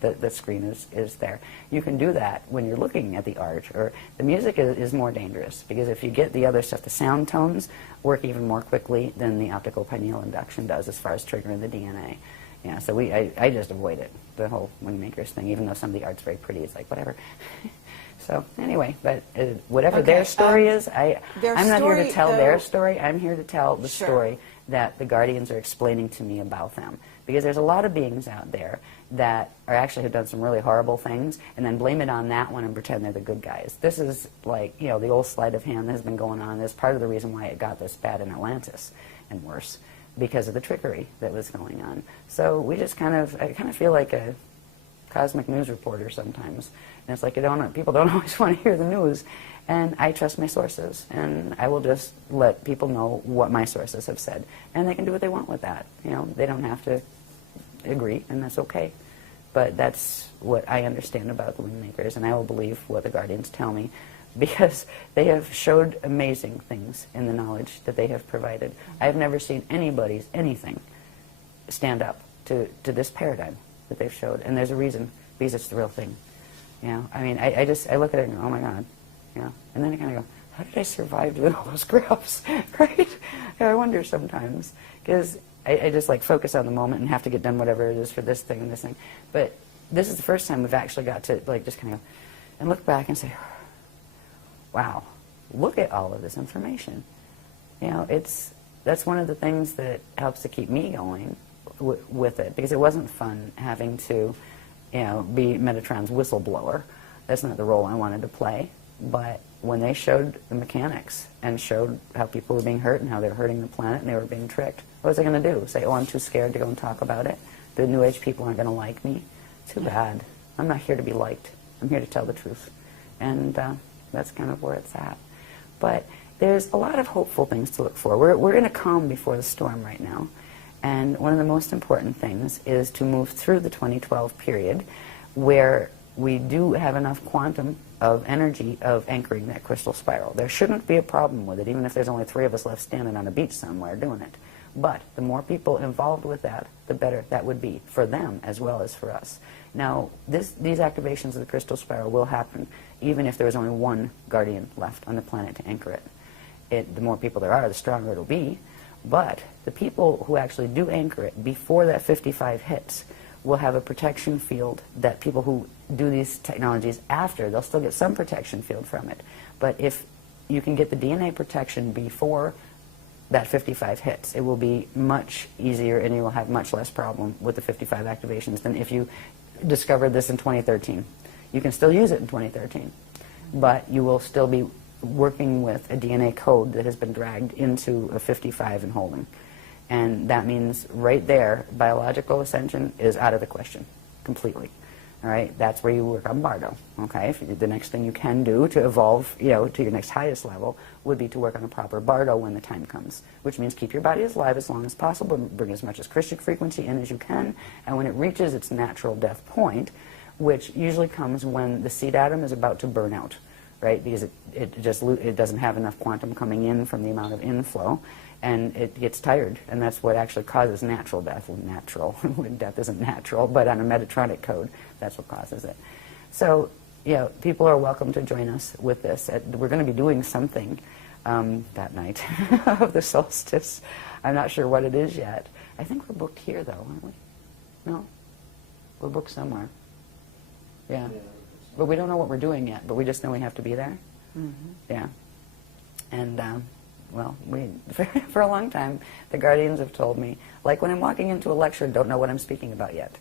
the screen is there. You can do that when you're looking at the art, or the music is more dangerous, because if you get the other stuff, the sound tones work even more quickly than the optical pineal induction does as far as triggering the DNA. Yeah, so I just avoid it, the whole Wingmakers thing, even though some of the art's very pretty. It's like, whatever. So anyway, but whatever their story is, I'm not here to tell their story. I'm here to tell the story that the Guardians are explaining to me about them. Because there's a lot of beings out there that are actually have done some really horrible things, and then blame it on that one and pretend they're the good guys. This is like, you know, the old sleight of hand that has been going on. That's part of the reason why it got this bad in Atlantis, and worse, because of the trickery that was going on. So we just I kind of feel like a cosmic news reporter sometimes. And it's like people don't always want to hear the news. And I trust my sources, and I will just let people know what my sources have said. And they can do what they want with that. You know, they don't have to agree, and that's okay. But that's what I understand about the Wingmakers, and I will believe what the Guardians tell me, because they have showed amazing things in the knowledge that they have provided. I have never seen anything stand up to this paradigm that they've showed, and there's a reason, because it's the real thing. You know, I mean, I look at it and go, oh my God, you know, and then I kind of go, how did I survive doing all those graphs, right? I wonder sometimes, because I just like focus on the moment and have to get done whatever it is for this thing and this thing. But this is the first time we've actually got to like just kind of go and look back and say, wow, look at all of this information. You know, that's one of the things that helps to keep me going with it, because it wasn't fun having to, you know, be Metatron's whistleblower. That's not the role I wanted to play. But when they showed the mechanics and showed how people were being hurt and how they were hurting the planet and they were being tricked, what was I going to do? Say, oh, I'm too scared to go and talk about it? The New Age people aren't going to like me? Too bad. I'm not here to be liked. I'm here to tell the truth. And that's kind of where it's at. But there's a lot of hopeful things to look for. We're in a calm before the storm right now. And one of the most important things is to move through the 2012 period, where we do have enough quantum of energy of anchoring that crystal spiral. There shouldn't be a problem with it, even if there's only 3 of us left standing on a beach somewhere doing it. But the more people involved with that, the better that would be for them as well as for us. Now, these activations of the crystal spiral will happen even if there is only 1 guardian left on the planet to anchor it. The more people there are, the stronger it'll be. But the people who actually do anchor it before that 55 hits will have a protection field that people who do these technologies after, they'll still get some protection field from it. But if you can get the DNA protection before that 55 hits, it will be much easier, and you will have much less problem with the 55 activations than if you discovered this in 2013. You can still use it in 2013, but you will still be working with a DNA code that has been dragged into a 55 and holding. And that means right there, biological ascension is out of the question, completely. All right, that's where you work on Bardo. Okay, the next thing you can do to evolve, to your next highest level would be to work on a proper Bardo when the time comes, which means keep your body alive as long as possible, bring as much as Christian frequency in as you can, and when it reaches its natural death point, which usually comes when the seed atom is about to burn out, right? Because it doesn't have enough quantum coming in from the amount of inflow, and it gets tired, and that's what actually causes natural death. Natural, death isn't natural, but on a Metatronic code, that's what causes it. So, people are welcome to join us with this. We're going to be doing something that night of the solstice. I'm not sure what it is yet. I think we're booked here, though, aren't we? No? We're booked somewhere. Yeah. But we don't know what we're doing yet, but we just know we have to be there. Mm-hmm. Yeah. And, for a long time, the guardians have told me, like when I'm walking into a lecture, don't know what I'm speaking about yet.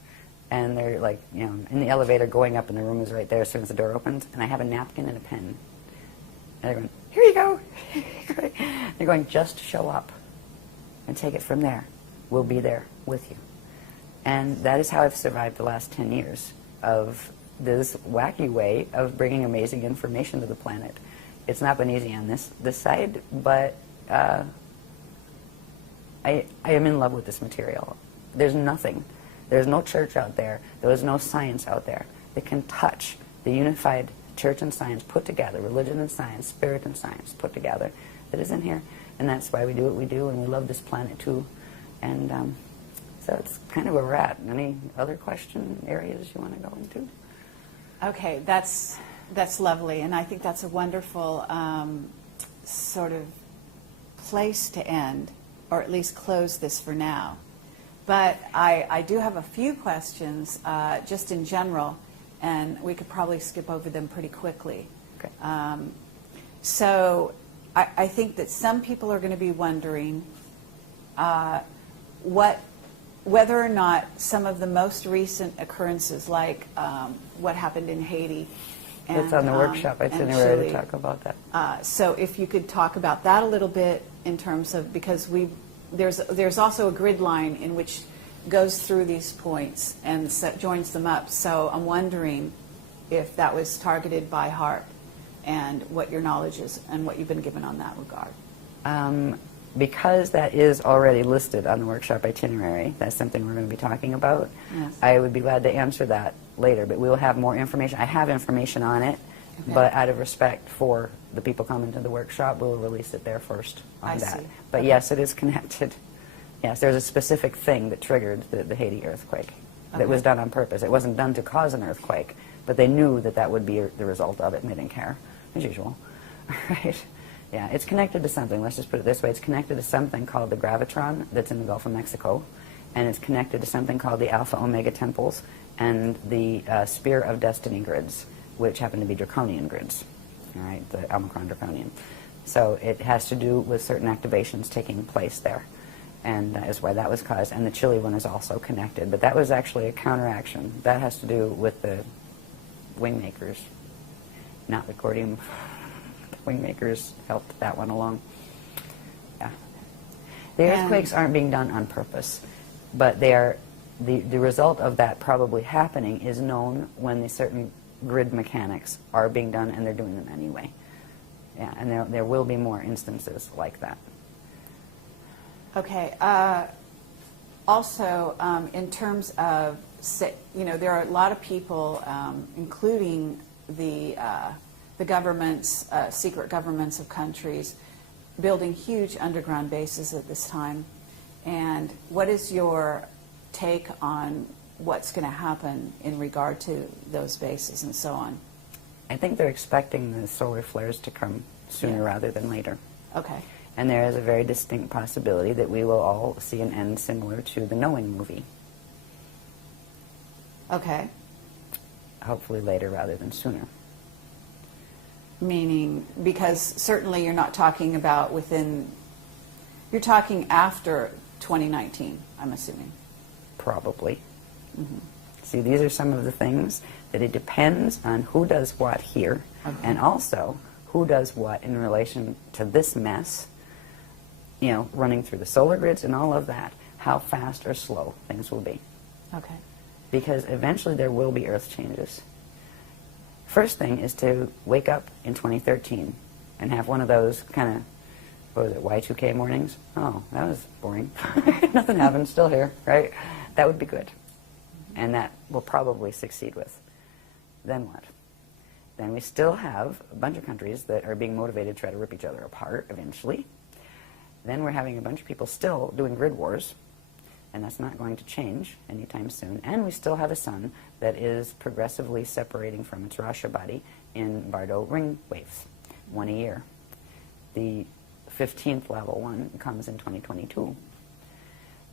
And they're like, in the elevator going up and the room is right there as soon as the door opens, and I have a napkin and a pen. And they're going, here you go. They're going, just show up and take it from there. We'll be there with you. And that is how I've survived the last 10 years of this wacky way of bringing amazing information to the planet. It's not been easy on this side, but I am in love with this material. There's nothing. There's no church out there. There's no science out there that can touch the unified church and science put together, religion and science, spirit and science put together, that is in here. And that's why we do what we do, and we love this planet too. And so it's kind of where we're at. Any other question areas you want to go into? Okay, that's lovely, and I think that's a wonderful sort of place to end, or at least close this for now. But I do have a few questions just in general, and we could probably skip over them pretty quickly. Okay. So I think that some people are going to be wondering whether or not some of the most recent occurrences, like what happened in Haiti, and, it's on the workshop itinerary to talk about that. So if you could talk about that a little bit in terms of, because there's also a grid line in which goes through these points and joins them up. So I'm wondering if that was targeted by heart and what your knowledge is and what you've been given on that regard. Because that is already listed on the workshop itinerary, that's something we're going to be talking about. Yes. I would be glad to answer that later, but we will have more information. I have information on it, Okay. but out of respect for the people coming to the workshop, we'll release it there first on I that. see. But Okay. yes, it is connected. Yes, there's a specific thing that triggered the Haiti earthquake that was done on purpose. It wasn't done to cause an earthquake, but they knew that that would be the result of it, and they didn't care, as usual. Right? Yeah, it's connected to something. Let's just put it this way. It's connected to something called the gravitron that's in the Gulf of Mexico, and it's connected to something called the Alpha Omega temples and the Spear of Destiny grids, which happen to be draconian grids, all right, the Omicron draconian. So it has to do with certain activations taking place there, and that is why that was caused. And the Chile one is also connected, but that was actually a counteraction. That has to do with the wing makers, not the cordium. Wing makers helped that one along. Yeah. The earthquakes aren't being done on purpose, but they are. The result of that probably happening is known when the certain grid mechanics are being done, and they're doing them anyway. Yeah, and there will be more instances like that. Okay. Also, in terms of, there are a lot of people, including the governments, secret governments of countries, building huge underground bases at this time. And what is your take on what's going to happen in regard to those bases and so on? I think they're expecting the solar flares to come sooner rather than later. Okay. And there is a very distinct possibility that we will all see an end similar to the Knowing movie. Okay. Hopefully later rather than sooner. Meaning, because certainly you're not talking about you're talking after 2019, I'm assuming. Probably. See, these are some of the things that it depends on who does what here, and also who does what in relation to this mess running through the solar grids and all of that, how fast or slow things will be. Okay. Because eventually there will be Earth changes. First thing is to wake up in 2013 and have one of those kind of, what was it, Y2K mornings? Oh, that was boring. Nothing happened, still here, right? That would be good. And that we'll probably succeed with. Then what? Then we still have a bunch of countries that are being motivated to try to rip each other apart eventually. Then we're having a bunch of people still doing grid wars, and that's not going to change anytime soon. And we still have a sun that is progressively separating from its Rasha body in Bardo ring waves, one a year. The 15th level one comes in 2022.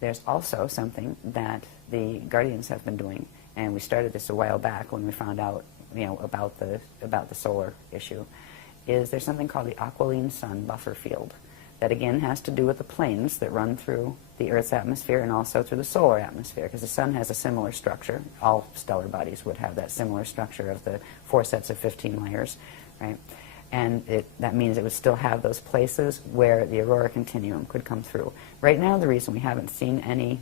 There's also something that the Guardians have been doing, and we started this a while back when we found out, about the solar issue, is there's something called the aquiline sun buffer field that again has to do with the planes that run through the Earth's atmosphere and also through the solar atmosphere, because the sun has a similar structure. All stellar bodies would have that similar structure of the 4 sets of 15 layers, right? And that means it would still have those places where the aurora continuum could come through. Right now, the reason we haven't seen any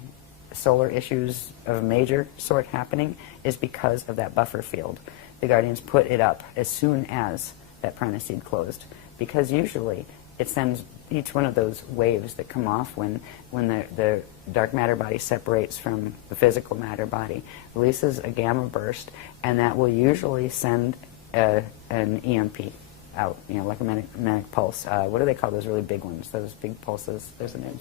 solar issues of a major sort happening is because of that buffer field. The Guardians put it up as soon as that Pranaseed closed, because usually it sends each one of those waves that come off when the dark matter body separates from the physical matter body, releases a gamma burst, and that will usually send an EMP out, like a magnetic pulse. What do they call those really big ones? Those big pulses? There's a name.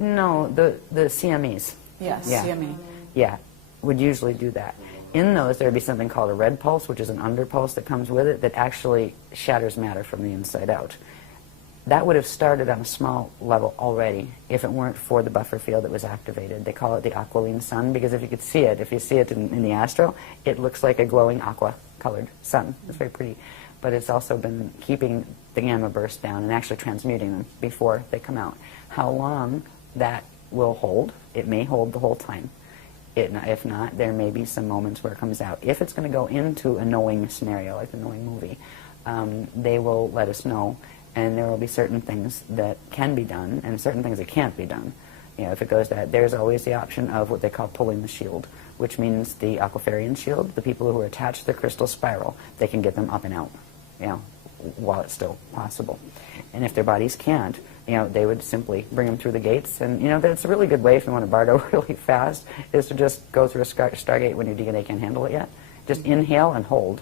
No, the CMEs. Yes, Yeah. CME. Yeah, would usually do that. In those, there would be something called a red pulse, which is an underpulse that comes with it that actually shatters matter from the inside out. That would have started on a small level already if it weren't for the buffer field that was activated. They call it the aquiline sun because if you could see it, if you see it in the astro, it looks like a glowing aqua-colored sun. It's very pretty. But it's also been keeping the gamma burst down and actually transmuting them before they come out. How long that will hold, it may hold the whole time. If not, there may be some moments where it comes out. If it's going to go into a knowing scenario, like the knowing movie, they will let us know, and there will be certain things that can be done and certain things that can't be done. If it goes that, there's always the option of what they call pulling the shield, which means the Aquafarian shield, the people who are attached to the crystal spiral, they can get them up and out, while it's still possible. And if their bodies can't, they would simply bring them through the gates. And, that's a really good way if you want to Bardo really fast, is to just go through a Stargate when your DNA can't handle it yet. Just inhale and hold.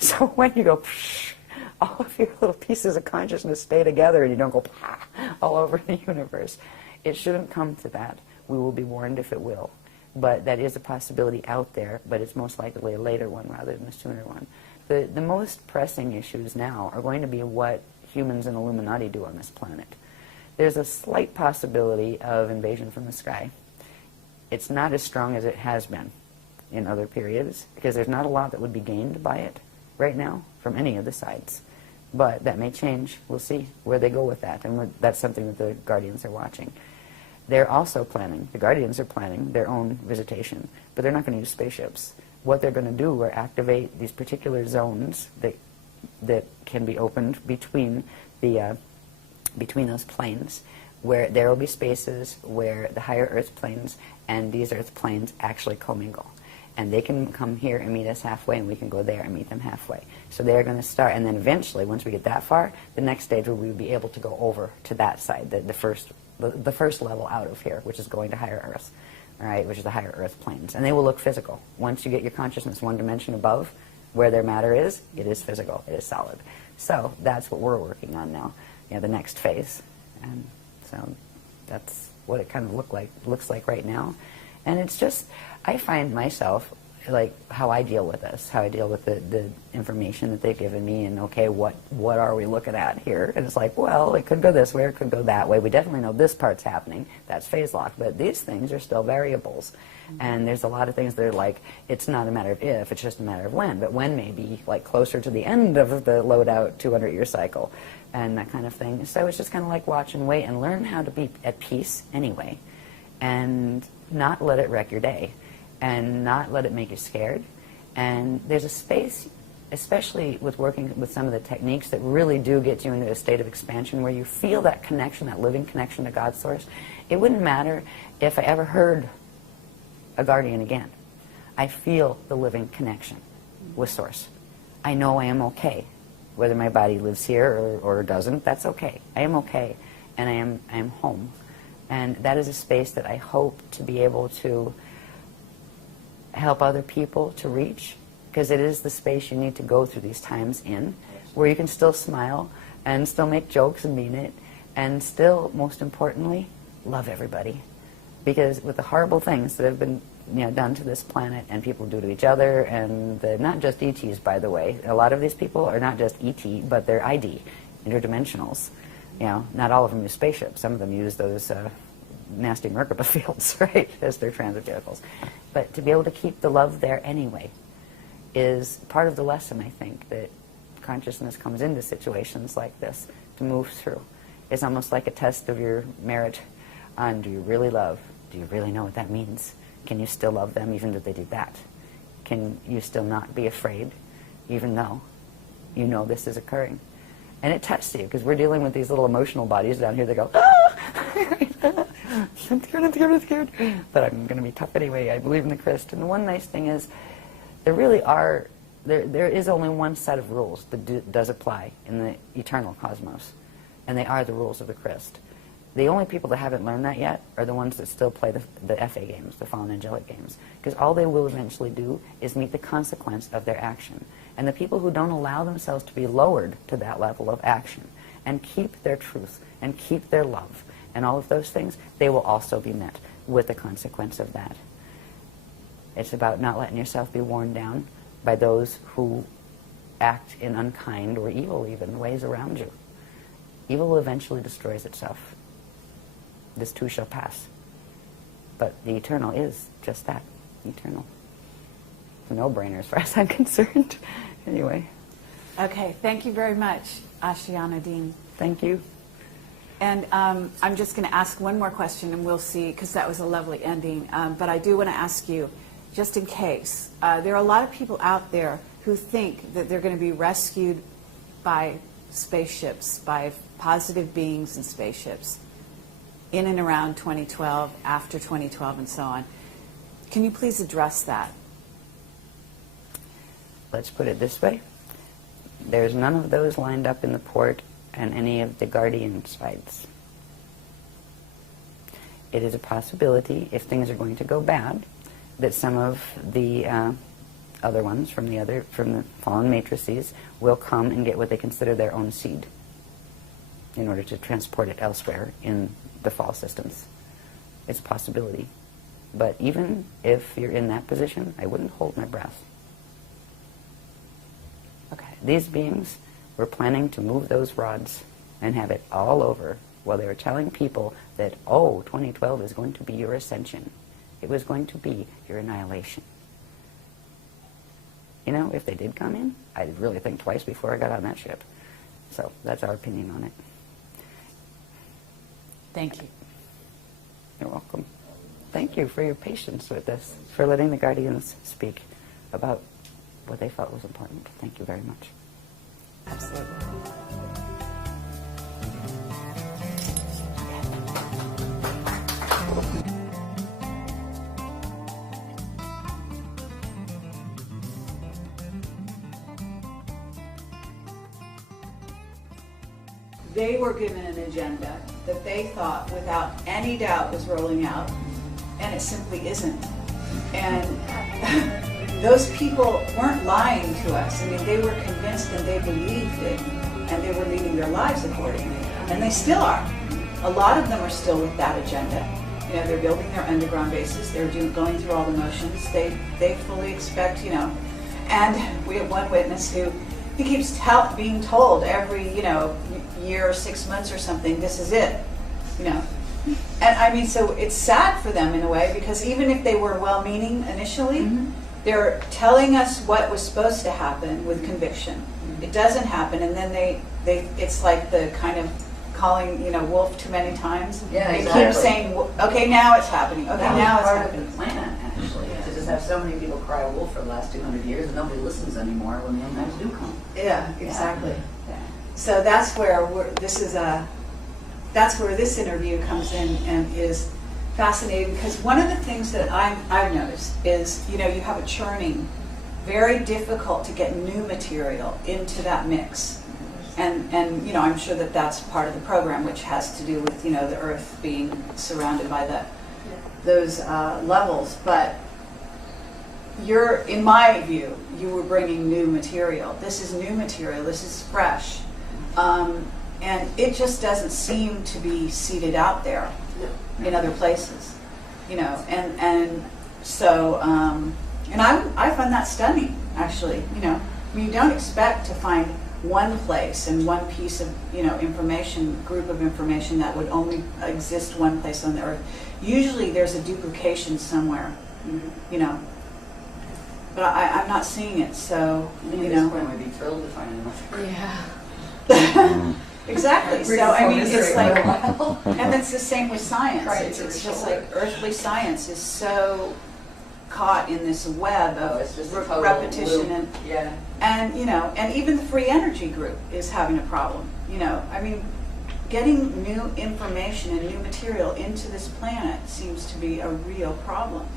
So when you go, psh, all of your little pieces of consciousness stay together and you don't go all over the universe. It shouldn't come to that. We will be warned if it will. But that is a possibility out there, but it's most likely a later one rather than a sooner one. The most pressing issues now are going to be what humans and Illuminati do on this planet. There's a slight possibility of invasion from the sky. It's not as strong as it has been in other periods, because there's not a lot that would be gained by it right now from any of the sides. But that may change. We'll see where they go with that, and that's something that the Guardians are watching. They're also planning, the Guardians are planning their own visitation, but they're not going to use spaceships. What they're going to do are activate these particular zones that can be opened between those planes, where there will be spaces where the higher Earth planes and these Earth planes actually commingle. And they can come here and meet us halfway, and we can go there and meet them halfway. So they're going to start, and then eventually, once we get that far, the next stage will we be able to go over to that side, the first level out of here, which is going to higher Earth, all right, which is the higher Earth planes. And they will look physical. Once you get your consciousness one dimension above, where their matter is, it is physical, it is solid. So that's what we're working on now, the next phase. And so that's what it kind of looks like right now. And it's just, I find myself, like, how I deal with this, how I deal with the information that they've given me, and okay, what are we looking at here? And it's like, well, it could go this way or it could go that way. We definitely know this part's happening. That's phase lock. But these things are still variables. And there's a lot of things that are like, it's not a matter of if, it's just a matter of when. But when may be like closer to the end of the loadout 200-year cycle and that kind of thing. So it's just kind of like watch and wait and learn how to be at peace anyway, and not let it wreck your day, and not let it make you scared. And there's a space especially with working with some of the techniques that really do get you into a state of expansion where you feel that connection, that living connection to God's source, it wouldn't matter if I ever heard a guardian again. I feel the living connection with source. I know I am okay. Whether my body lives here or doesn't, that's okay. I am okay, and I am home. And that is a space that I hope to be able to help other people to reach, because it is the space you need to go through these times in, where you can still smile and still make jokes and mean it, and still, most importantly, love everybody. Because with the horrible things that have been done to this planet and people do to each other, and not just ETs, by the way. A lot of these people are not just ET, but they're ID, interdimensionals. Not all of them use spaceships. Some of them use those nasty Merkaba fields, right, as their transit vehicles. But to be able to keep the love there anyway is part of the lesson, I think, that consciousness comes into situations like this to move through. It's almost like a test of your merit on, do you really love? Do you really know what that means? Can you still love them even if they did that? Can you still not be afraid even though you know this is occurring? And it tests you, because we're dealing with these little emotional bodies down here that go, ah! I'm scared. But I'm going to be tough anyway. I believe in the Christ. And the one nice thing is, there is only one set of rules that does apply in the eternal cosmos. And they are the rules of the Christ. The only people that haven't learned that yet are the ones that still play the FA games, the fallen angelic games. Because all they will eventually do is meet the consequence of their action. And the people who don't allow themselves to be lowered to that level of action and keep their truth and keep their love and all of those things, they will also be met with the consequence of that. It's about not letting yourself be worn down by those who act in unkind or evil even ways around you. Evil eventually destroys itself. This too shall pass. But the eternal is just that, eternal. It's a no-brainer as far as I'm concerned. Anyway. Okay, thank you very much, Ashayana Deane. Thank you. And I'm just going to ask one more question, and we'll see, because that was a lovely ending. But I do want to ask you, just in case, there are a lot of people out there who think that they're going to be rescued by spaceships, by positive beings in spaceships, in and around 2012, after 2012, and so on. Can you please address that? Let's put it this way. There's none of those lined up in the port and any of the Guardian sites. It is a possibility, if things are going to go bad, that some of the other ones from the fallen matrices will come and get what they consider their own seed in order to transport it elsewhere in the fall systems. It's a possibility. But even if you're in that position, I wouldn't hold my breath. Okay, these beings were planning to move those rods and have it all over while they were telling people that, oh, 2012 is going to be your ascension. It was going to be your annihilation. If they did come in, I'd really think twice before I got on that ship. So that's our opinion on it. Thank you. You're welcome. Thank you for your patience with this, for letting the Guardians speak about what they felt was important. Thank you very much. Absolutely. They were given an agenda that they thought without any doubt was rolling out, and it simply isn't. And those people weren't lying to us. I mean, they were convinced and they believed it, and they were leading their lives accordingly. And they still are. A lot of them are still with that agenda. They're building their underground bases. They're going through all the motions. They fully expect, And we have one witness who he keeps being told every, year or 6 months or something, this is it, And I mean, so it's sad for them in a way, because even if they were well-meaning initially, they're telling us what was supposed to happen with conviction. It doesn't happen, and then it's like the kind of calling, wolf too many times. Yeah, they exactly. keep saying, okay, now it's happening. Okay, now it's part happening. of the plan, actually, to just have so many people cry wolf for the last 200 years, and nobody listens anymore when the end times do come. Yeah, exactly. Yeah. So that's where that's where this interview comes in and is fascinating, because one of the things that I've noticed is, you have a churning, very difficult to get new material into that mix. And I'm sure that that's part of the program, which has to do with, the Earth being surrounded by those levels. But in my view, you were bringing new material. This is new material. This is fresh. And it just doesn't seem to be seeded out there in other places, and so, and I find that stunning, actually. You don't expect to find one place and one piece of, group of information that would only exist one place on the Earth. Usually there's a duplication somewhere, but I'm not seeing it, so, At this point, we'd be thrilled to find another. Yeah. Exactly. So I mean, it's like, while. and it's the same with science. Right, It's just like earthly science is so caught in this web of it's just a total repetition loop. and and even the free energy group is having a problem. I mean, getting new information and new material into this planet seems to be a real problem.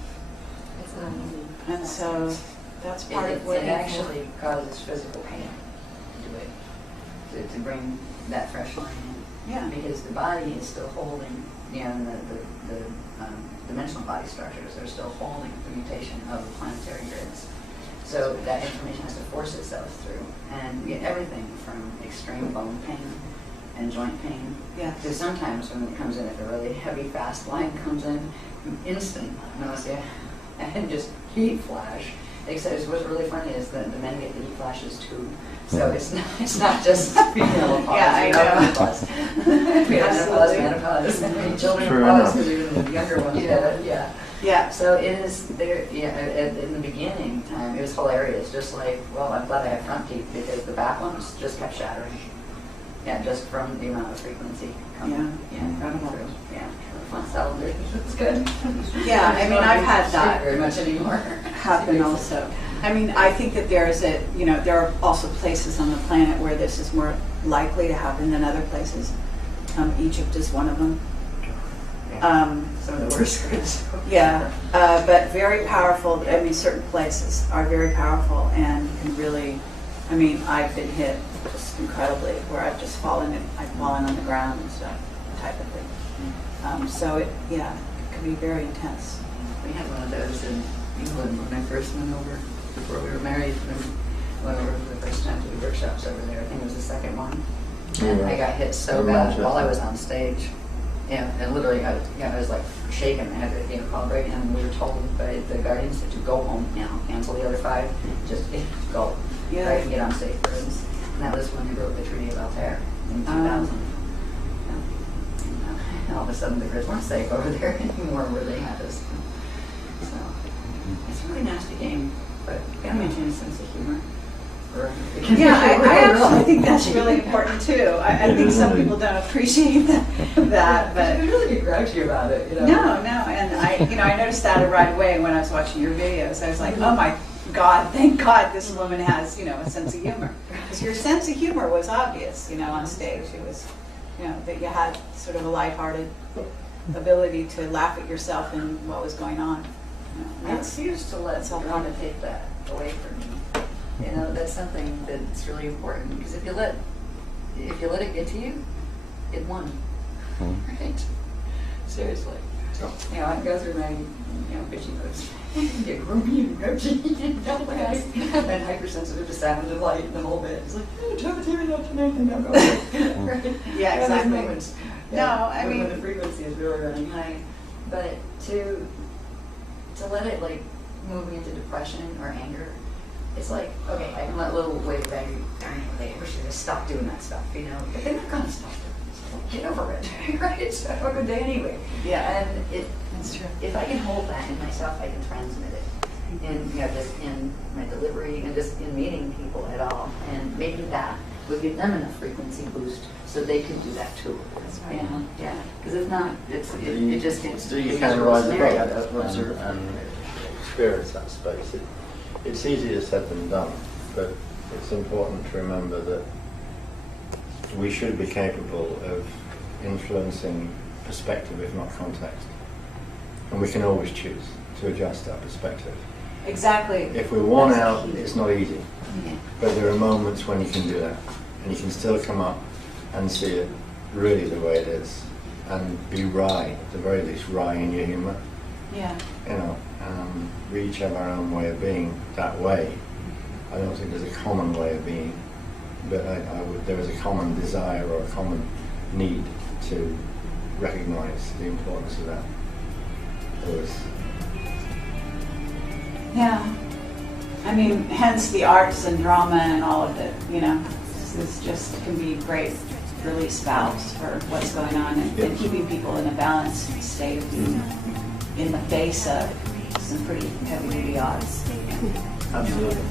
It's not easy. And so that's part of what it actually causes physical pain to it, to bring that fresh line in. Yeah. Because the body is still holding, the dimensional body structures are still holding the mutation of the planetary grids. So that information has to force itself through. And we get everything from extreme bone pain and joint pain. Yeah. Because sometimes when it comes in, if a really heavy, fast line comes in, instant nausea and just heat flash. Except what's really funny is that the men get the heat flashes too. So it's not just female pause. Yeah, I know. Menopause. We have menopause, children True pause enough. because even the younger ones get it. Yeah. Yeah. So it is there. Yeah. In the beginning time, it was hilarious. Just like, well, I'm glad I have front teeth because the back ones just kept shattering. Yeah, just from the amount of frequency coming. Coming through. Yeah. Fun celebrate. It's good. Yeah, I mean, I've had that very much anymore. happen also. I mean, I think that there are also places on the planet where this is more likely to happen than other places. Egypt is one of them. Some of the worst grids. Yeah, but very powerful. I mean, certain places are very powerful and can really, I mean, I've been hit just incredibly where I've just fallen on the ground and stuff, type of thing. So it can be very intense. We had one of those in England when I first went over, before we were married. Went over for the first time to the workshops over there. I think it was the second one. And I got hit so bad while I was on stage. Yeah, and literally, I was like shaking. I had to call a break, and we were told by the guardians to go home now, cancel the other 5, just go. Yeah. Right, and get on stage for instance. And that was when they wrote the Treaty of Altair in 2000. And all of a sudden the grids weren't safe over there anymore where they had us. So it's a really nasty game, but you gotta maintain a sense of humor. Yeah, I actually think that's really important too. I think some people don't appreciate that, but you really get grouchy about it. no, and I noticed that right away when I was watching your videos. I was like, oh my God, thank God this woman has a sense of humor, because your sense of humor was obvious, on stage. It was, that you had sort of a lighthearted ability to laugh at yourself and what was going on. I refuse to let someone take that away from me. That's something that's really important, because if you let it get to you, it won. Right? Seriously. I can go through my bitchy moves. Get grumpy and grouchy and hypersensitive to sound and light and the whole bit. It's like, don't hear that tonight, and now go away. Right? Yeah, exactly. Moments. No, I mean, when the frequency is really running high. But to let it move me into depression or anger, it's like, okay, I can let a little wave of anger, I wish they just stop doing that stuff, but they're not gonna stop doing it. So get over it, right? It's have a good day anyway. Yeah. And That's true. if I can hold that in myself, I can transmit it. And just in my delivery and just in meeting people at all. And maybe that would give them enough frequency boost so they can do that too. That's right. Yeah. Because if not, it just gets So you it can gets rise real above scenario. and experience that space. It's easier said than done, but it's important to remember that we should be capable of influencing perspective, if not context. And we can always choose to adjust our perspective. Exactly. If we're worn out, it's not easy. But there are moments when you can do that. And you can still come up and see it really the way it is. And be wry, at the very least, wry in your humour. Yeah. You know, we each have our own way of being that way. I don't think there's a common way of being, but there is a common desire or a common need to recognise the importance of that. Yeah. I mean, hence the arts and drama and all of it, you know. This just can be great release valves for what's going on and keeping people in a balanced state of being in the face of some pretty heavy-duty odds. Absolutely.